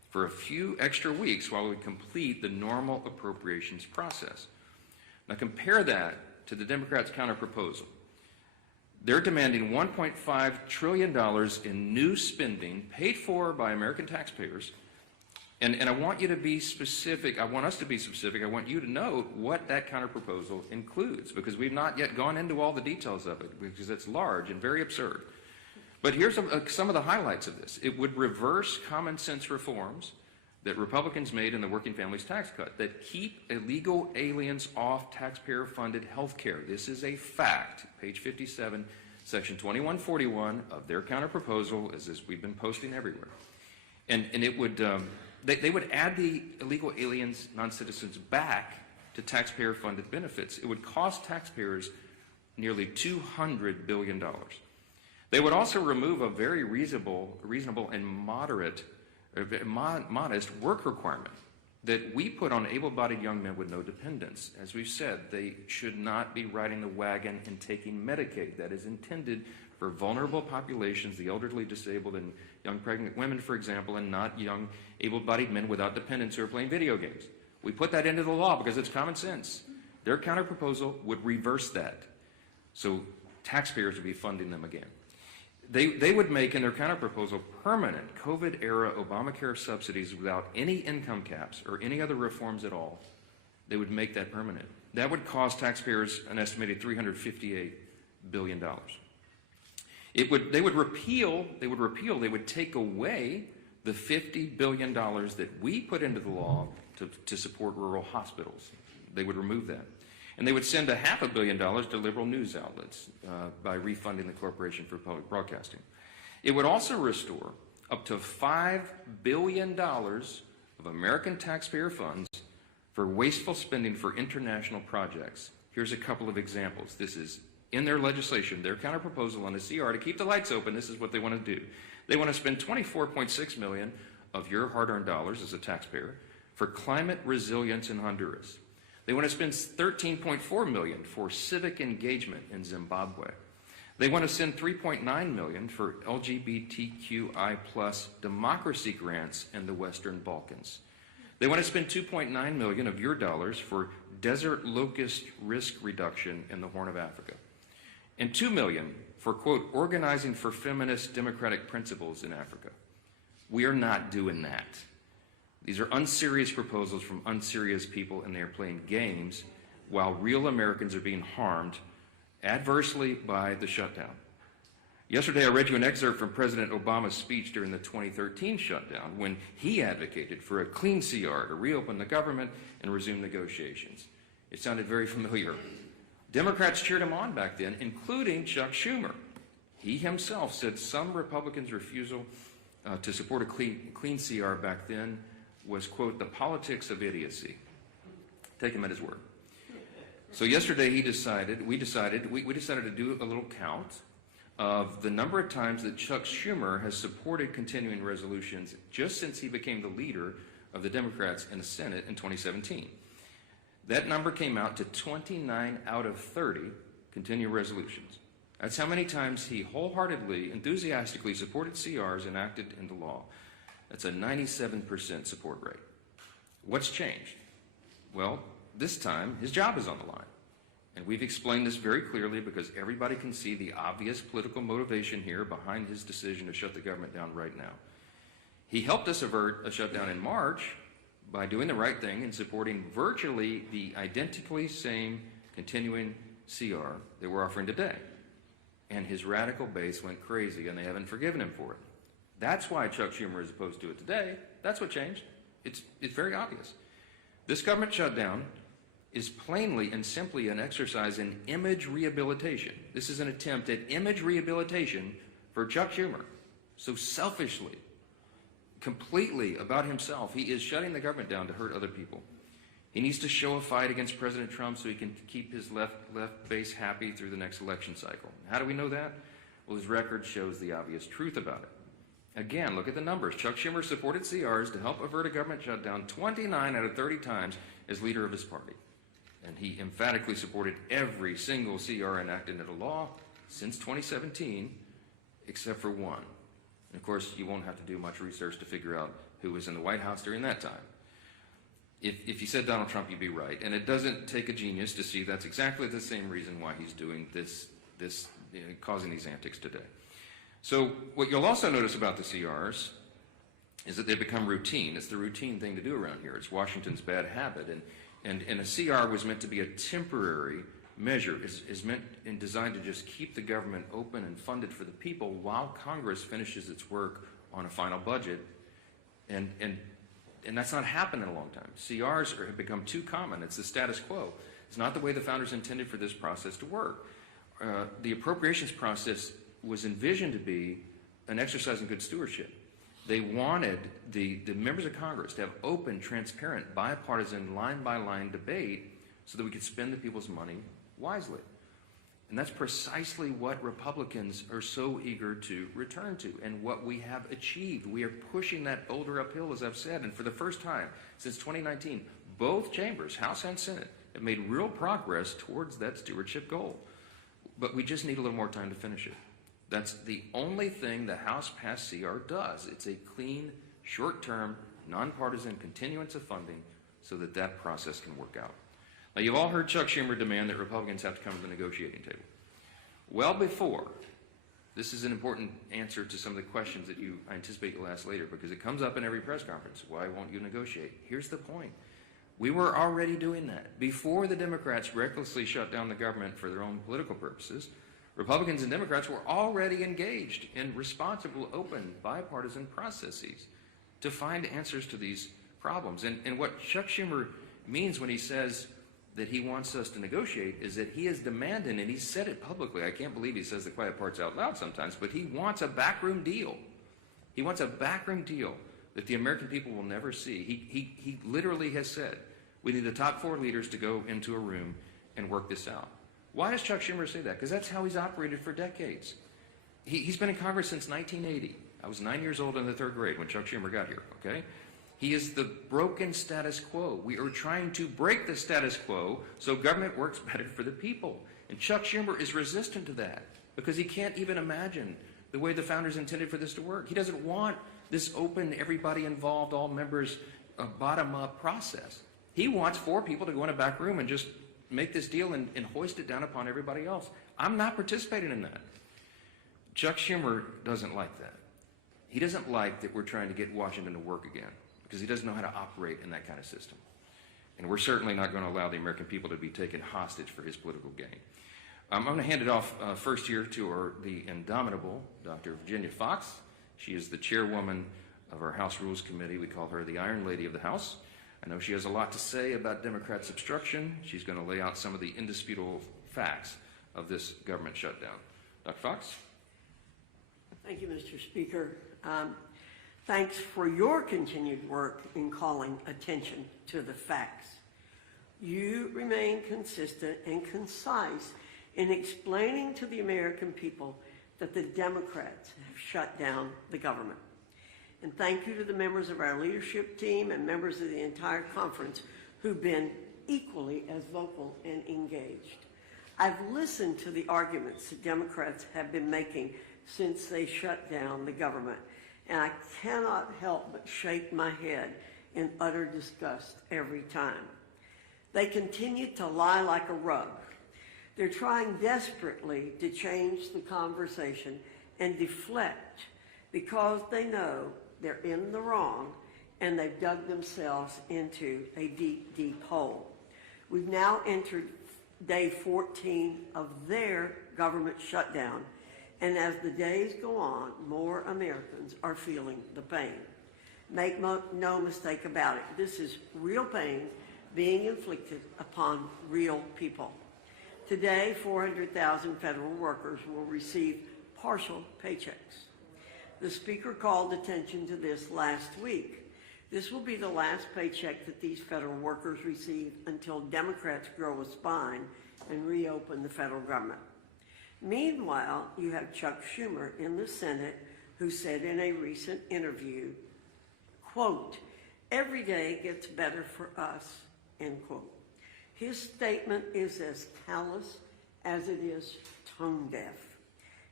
for a few extra weeks while we complete the normal appropriations process. Now compare that to the Democrats' counterproposal. They're demanding $1.5 trillion in new spending paid for by American taxpayers. And I want you to be specific. I want us to be specific. I want you to know what that counterproposal includes, because we've not yet gone into all the details of it, because it's large and very absurd. But here's some of the highlights of this. It would reverse common sense reforms that Republicans made in the Working Families Tax Cut that keep illegal aliens off taxpayer-funded health care. This is a fact. Page 57, Section 2141 of their counterproposal, as we've been posting everywhere. And it would, they would add the illegal aliens, non-citizens, back to taxpayer-funded benefits. It would cost taxpayers nearly $200 billion. They would also remove a very reasonable and modest work requirement that we put on able-bodied young men with no dependents. As we've said, they should not be riding the wagon and taking Medicaid. That is intended for vulnerable populations, the elderly, disabled, and young pregnant women, for example, and not young able-bodied men without dependents who are playing video games. We put that into the law because it's common sense. Their counterproposal would reverse that. So taxpayers would be funding them again. They would make in their counterproposal permanent COVID-era Obamacare subsidies without any income caps or any other reforms at all. They would make that permanent. That would cost taxpayers an estimated $358 billion. They would take away the $50 billion that we put into the law to support rural hospitals. They would remove that. And they would send $500 million to liberal news outlets by refunding the Corporation for Public Broadcasting. It would also restore up to $5 billion of American taxpayer funds for wasteful spending for international projects. Here's a couple of examples. This is in their legislation, their counterproposal on the CR to keep the lights open. This is what they want to do. They want to spend $24.6 million of your hard-earned dollars as a taxpayer for climate resilience in Honduras. They want to spend $13.4 million for civic engagement in Zimbabwe. They want to send $3.9 million for LGBTQI+ democracy grants in the Western Balkans. They want to spend $2.9 million of your dollars for desert locust risk reduction in the Horn of Africa. And $2 million for, quote, organizing for feminist democratic principles in Africa. We are not doing that. These are unserious proposals from unserious people, and they are playing games while real Americans are being harmed adversely by the shutdown. Yesterday, I read you an excerpt from President Obama's speech during the 2013 shutdown when he advocated for a clean CR to reopen the government and resume negotiations. It sounded very familiar. Democrats cheered him on back then, including Chuck Schumer. He himself said some Republicans' refusal to support a clean CR back then was, quote, the politics of idiocy. Take him at his word. So yesterday we decided to do a little count of the number of times that Chuck Schumer has supported continuing resolutions just since he became the leader of the Democrats in the Senate in 2017. That number came out to 29 out of 30 continuing resolutions. That's how many times he wholeheartedly, enthusiastically supported CRs enacted into law. That's a 97% support rate. What's changed? Well, this time his job is on the line. And we've explained this very clearly because everybody can see the obvious political motivation here behind his decision to shut the government down right now. He helped us avert a shutdown in March by doing the right thing and supporting virtually the identically same continuing CR that we're offering today. And his radical base went crazy, and they haven't forgiven him for it. That's why Chuck Schumer is opposed to it today. That's what changed. It's very obvious. This government shutdown is plainly and simply an exercise in image rehabilitation. This is an attempt at image rehabilitation for Chuck Schumer. So selfishly, completely about himself, he is shutting the government down to hurt other people. He needs to show a fight against President Trump so he can keep his left base happy through the next election cycle. How do we know that? Well, his record shows the obvious truth about it. Again, look at the numbers. Chuck Schumer supported CRs to help avert a government shutdown 29 out of 30 times as leader of his party. And he emphatically supported every single CR enacted into law since 2017, except for one. And of course, you won't have to do much research to figure out who was in the White House during that time. If you said Donald Trump, you'd be right. And it doesn't take a genius to see that's exactly the same reason why he's doing this causing these antics today. So what you'll also notice about the CRs is that they become routine. It's the routine thing to do around here. It's Washington's bad habit. And a CR was meant to be a temporary measure. Is meant and designed to just keep the government open and funded for the people while Congress finishes its work on a final budget. And that's not happened in a long time. CRs have become too common. It's the status quo. It's not the way the founders intended for this process to work. The appropriations process was envisioned to be an exercise in good stewardship. They wanted the members of Congress to have open, transparent, bipartisan, line-by-line debate so that we could spend the people's money wisely. And that's precisely what Republicans are so eager to return to and what we have achieved. We are pushing that boulder uphill, as I've said, and for the first time since 2019, both chambers, House and Senate, have made real progress towards that stewardship goal. But we just need a little more time to finish it. That's the only thing the House passed CR does. It's a clean, short-term, nonpartisan continuance of funding so that that process can work out. Now, you've all heard Chuck Schumer demand that Republicans have to come to the negotiating table. Well before, this is an important answer to some of the questions that I anticipate you'll ask later because it comes up in every press conference. Why won't you negotiate? Here's the point. We were already doing that. Before the Democrats recklessly shut down the government for their own political purposes, Republicans and Democrats were already engaged in responsible, open, bipartisan processes to find answers to these problems. And what Chuck Schumer means when he says that he wants us to negotiate is that he is demanding, and he said it publicly, I can't believe he says the quiet parts out loud sometimes, but he wants a backroom deal. He wants a backroom deal that the American people will never see. He literally has said, we need the top 4 leaders to go into a room and work this out. Why does Chuck Schumer say that? Because that's how he's operated for decades. He's been in Congress since 1980. I was 9 years old in the 3rd grade when Chuck Schumer got here, okay? He is the broken status quo. We are trying to break the status quo so government works better for the people. And Chuck Schumer is resistant to that because he can't even imagine the way the founders intended for this to work. He doesn't want this open, everybody involved, all members, bottom-up process. He wants 4 people to go in a back room and just make this deal and hoist it down upon everybody else. I'm not participating in that. Chuck Schumer doesn't like that. He doesn't like that we're trying to get Washington to work again because he doesn't know how to operate in that kind of system. And we're certainly not going to allow the American people to be taken hostage for his political gain. I'm going to hand it off first here to the indomitable Dr. Virginia Fox. She is the chairwoman of our House Rules Committee. We call her the Iron Lady of the House. I know she has a lot to say about Democrats' obstruction. She's going to lay out some of the indisputable facts of this government shutdown. Dr. Fox? Thank you, Mr. Speaker. Thanks for your continued work in calling attention to the facts. You remain consistent and concise in explaining to the American people that the Democrats have shut down the government. And thank you to the members of our leadership team and members of the entire conference who've been equally as vocal and engaged. I've listened to the arguments that Democrats have been making since they shut down the government, and I cannot help but shake my head in utter disgust every time. They continue to lie like a rug. They're trying desperately to change the conversation and deflect because they know they're in the wrong and they've dug themselves into a deep, deep hole. We've now entered day 14 of their government shutdown, and as the days go on, more Americans are feeling the pain. Make no mistake about it, this is real pain being inflicted upon real people. Today, 400,000 federal workers will receive partial paychecks. The Speaker called attention to this last week. This will be the last paycheck that these federal workers receive until Democrats grow a spine and reopen the federal government. Meanwhile, you have Chuck Schumer in the Senate who said in a recent interview, quote, "Every day gets better for us," end quote. His statement is as callous as it is tone deaf.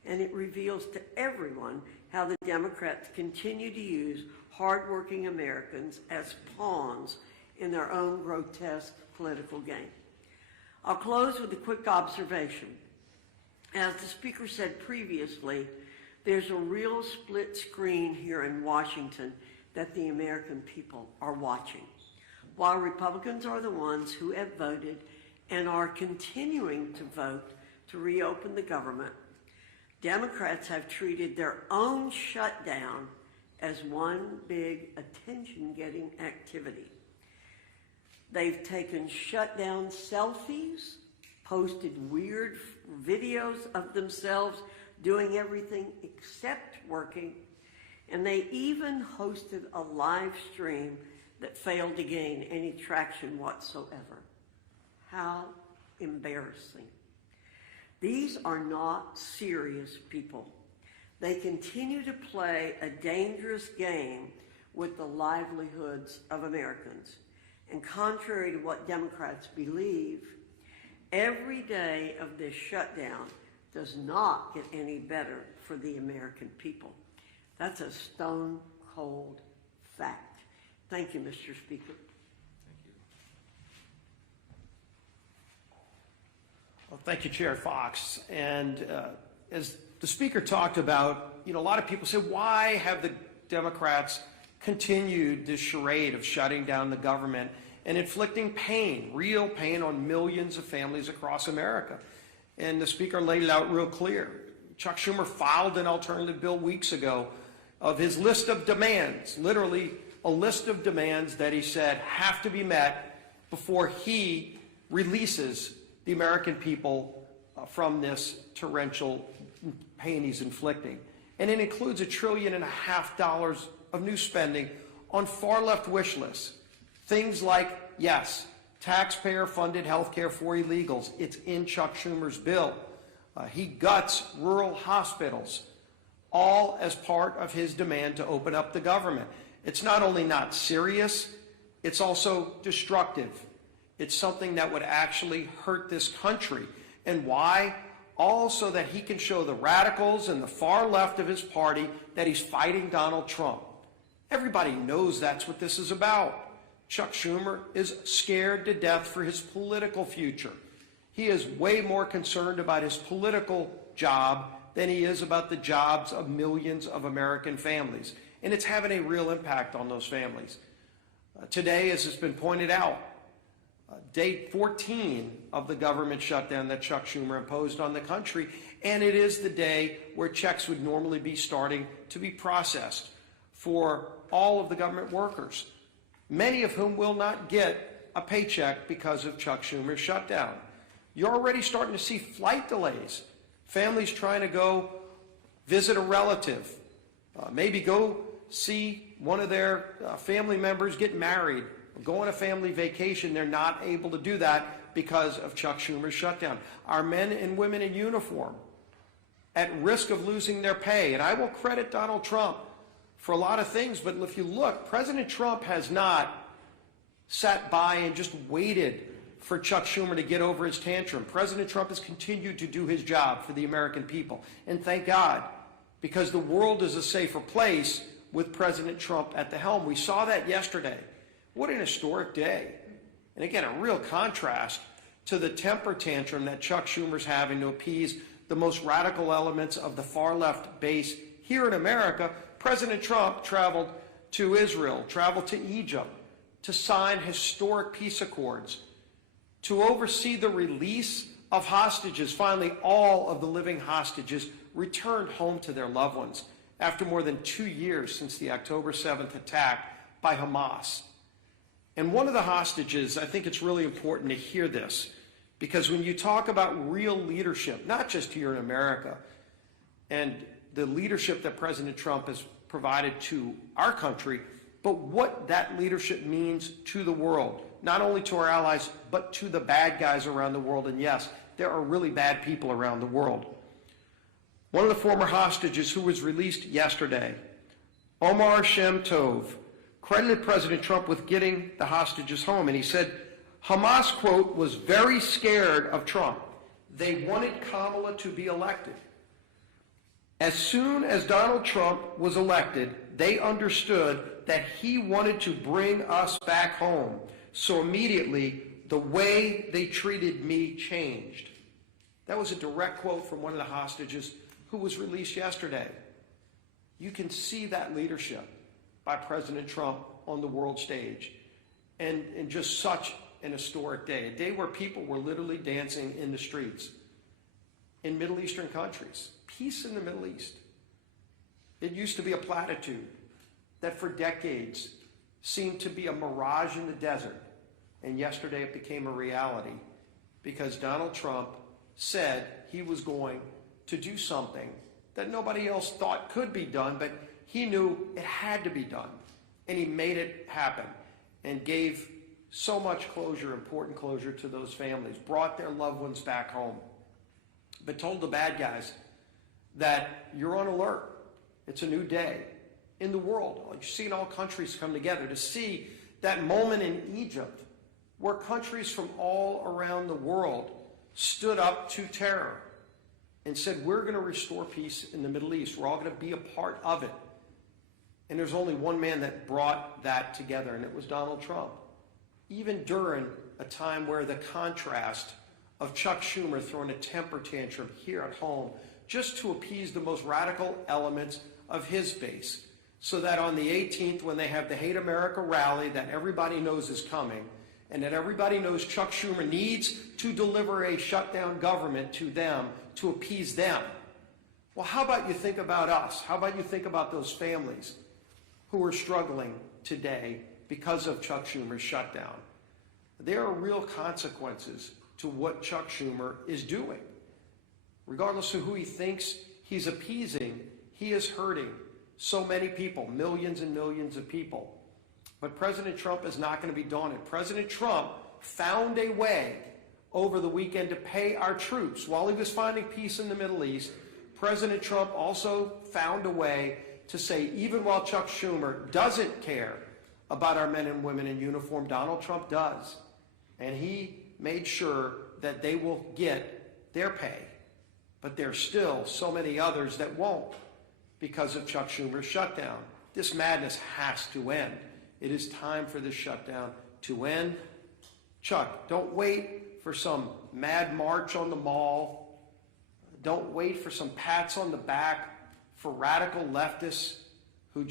and it reveals to everyone how the Democrats continue to use hardworking Americans as pawns in their own grotesque political game. I'll close with a quick observation. As the Speaker said previously, there's a real split screen here in Washington that the American people are watching. While Republicans are the ones who have voted and are continuing to vote to reopen the government, Democrats have treated their own shutdown as one big attention-getting activity. They've taken shutdown selfies, posted weird videos of themselves doing everything except working, and they even hosted a live stream that failed to gain any traction whatsoever. How embarrassing. These are not serious people. They continue to play a dangerous game with the livelihoods of Americans. And contrary to what Democrats believe, every day of this shutdown does not get any better for the American people. That's a stone cold fact. Thank you, Mr. Speaker. Well, thank you, Chair Fox. And as the Speaker talked about, a lot of people say, why have the Democrats continued this charade of shutting down the government and inflicting pain, real pain, on millions of families across America? And the Speaker laid it out real clear. Chuck Schumer filed an alternative bill weeks ago of his list of demands, literally a list of demands that he said have to be met before he releases the American people from this torrential pain he's inflicting. And it includes $1.5 trillion of new spending on far-left wish lists. Things like, yes, taxpayer-funded health care for illegals. It's in Chuck Schumer's bill. He guts rural hospitals, all as part of his demand to open up the government. It's not only not serious, it's also destructive. It's something that would actually hurt this country. And why? All so that he can show the radicals and the far left of his party that he's fighting Donald Trump. Everybody knows that's what this is about. Chuck Schumer is scared to death for his political future. He is way more concerned about his political job than he is about the jobs of millions of American families. And it's having a real impact on those families. Today, as has been pointed out, day 14 of the government shutdown that Chuck Schumer imposed on the country, and it is the day where checks would normally be starting to be processed for all of the government workers, many of whom will not get a paycheck because of Chuck Schumer's shutdown. You're already starting to see flight delays, families trying to go visit a relative, maybe go see one of their family members get married, go on a family vacation. They're not able to do that because of Chuck Schumer's shutdown. Our men and women in uniform at risk of losing their pay. And I will credit Donald Trump for a lot of things, but if you look, President Trump has not sat by and just waited for Chuck Schumer to get over his tantrum. President Trump has continued to do his job for the American people. And thank God, because the world is a safer place with President Trump at the helm. We saw that yesterday. What an historic day. And again, a real contrast to the temper tantrum that Chuck Schumer's having to appease the most radical elements of the far left base here in America. President Trump traveled to Israel, traveled to Egypt to sign historic peace accords, to oversee the release of hostages. Finally, all of the living hostages returned home to their loved ones after more than 2 years since the October 7th attack by Hamas. And one of the hostages, I think it's really important to hear this, because when you talk about real leadership, not just here in America, and the leadership that President Trump has provided to our country, but what that leadership means to the world, not only to our allies, but to the bad guys around the world. And yes, there are really bad people around the world. One of the former hostages who was released yesterday, Omar Shem Tov, credited President Trump with getting the hostages home. And he said, Hamas, quote, was very scared of Trump. They wanted Kamala to be elected. As soon as Donald Trump was elected, they understood that he wanted to bring us back home. So immediately, the way they treated me changed. That was a direct quote from one of the hostages who was released yesterday. You can see that leadership by President Trump on the world stage. And just such an historic day, a day where people were literally dancing in the streets in Middle Eastern countries. Peace in the Middle East. It used to be a platitude that for decades seemed to be a mirage in the desert. And yesterday it became a reality because Donald Trump said he was going to do something that nobody else thought could be done, but he knew it had to be done. And he made it happen and gave so much closure, important closure to those families, brought their loved ones back home, but told the bad guys that you're on alert. It's a new day in the world. You've seen all countries come together to see that moment in Egypt where countries from all around the world stood up to terror and said, we're going to restore peace in the Middle East. We're all going to be a part of it. And there's only one man that brought that together, and it was Donald Trump. Even during a time where the contrast of Chuck Schumer throwing a temper tantrum here at home just to appease the most radical elements of his base, so that on the 18th, when they have the Hate America rally that everybody knows is coming, and that everybody knows Chuck Schumer needs to deliver a shutdown government to them to appease them. Well, how about you think about us? How about you think about those families who are struggling today because of Chuck Schumer's shutdown? There are real consequences to what Chuck Schumer is doing. Regardless of who he thinks he's appeasing, he is hurting so many people, millions and millions of people. But President Trump is not going to be daunted. President Trump found a way over the weekend to pay our troops. While he was finding peace in the Middle East, President Trump also found a way to say, even while Chuck Schumer doesn't care about our men and women in uniform, Donald Trump does. And he made sure that they will get their pay. But there's still so many others that won't because of Chuck Schumer's shutdown. This madness has to end. It is time for this shutdown to end. Chuck, don't wait for some mad march on the mall. Don't wait for some pats on the back for radical leftists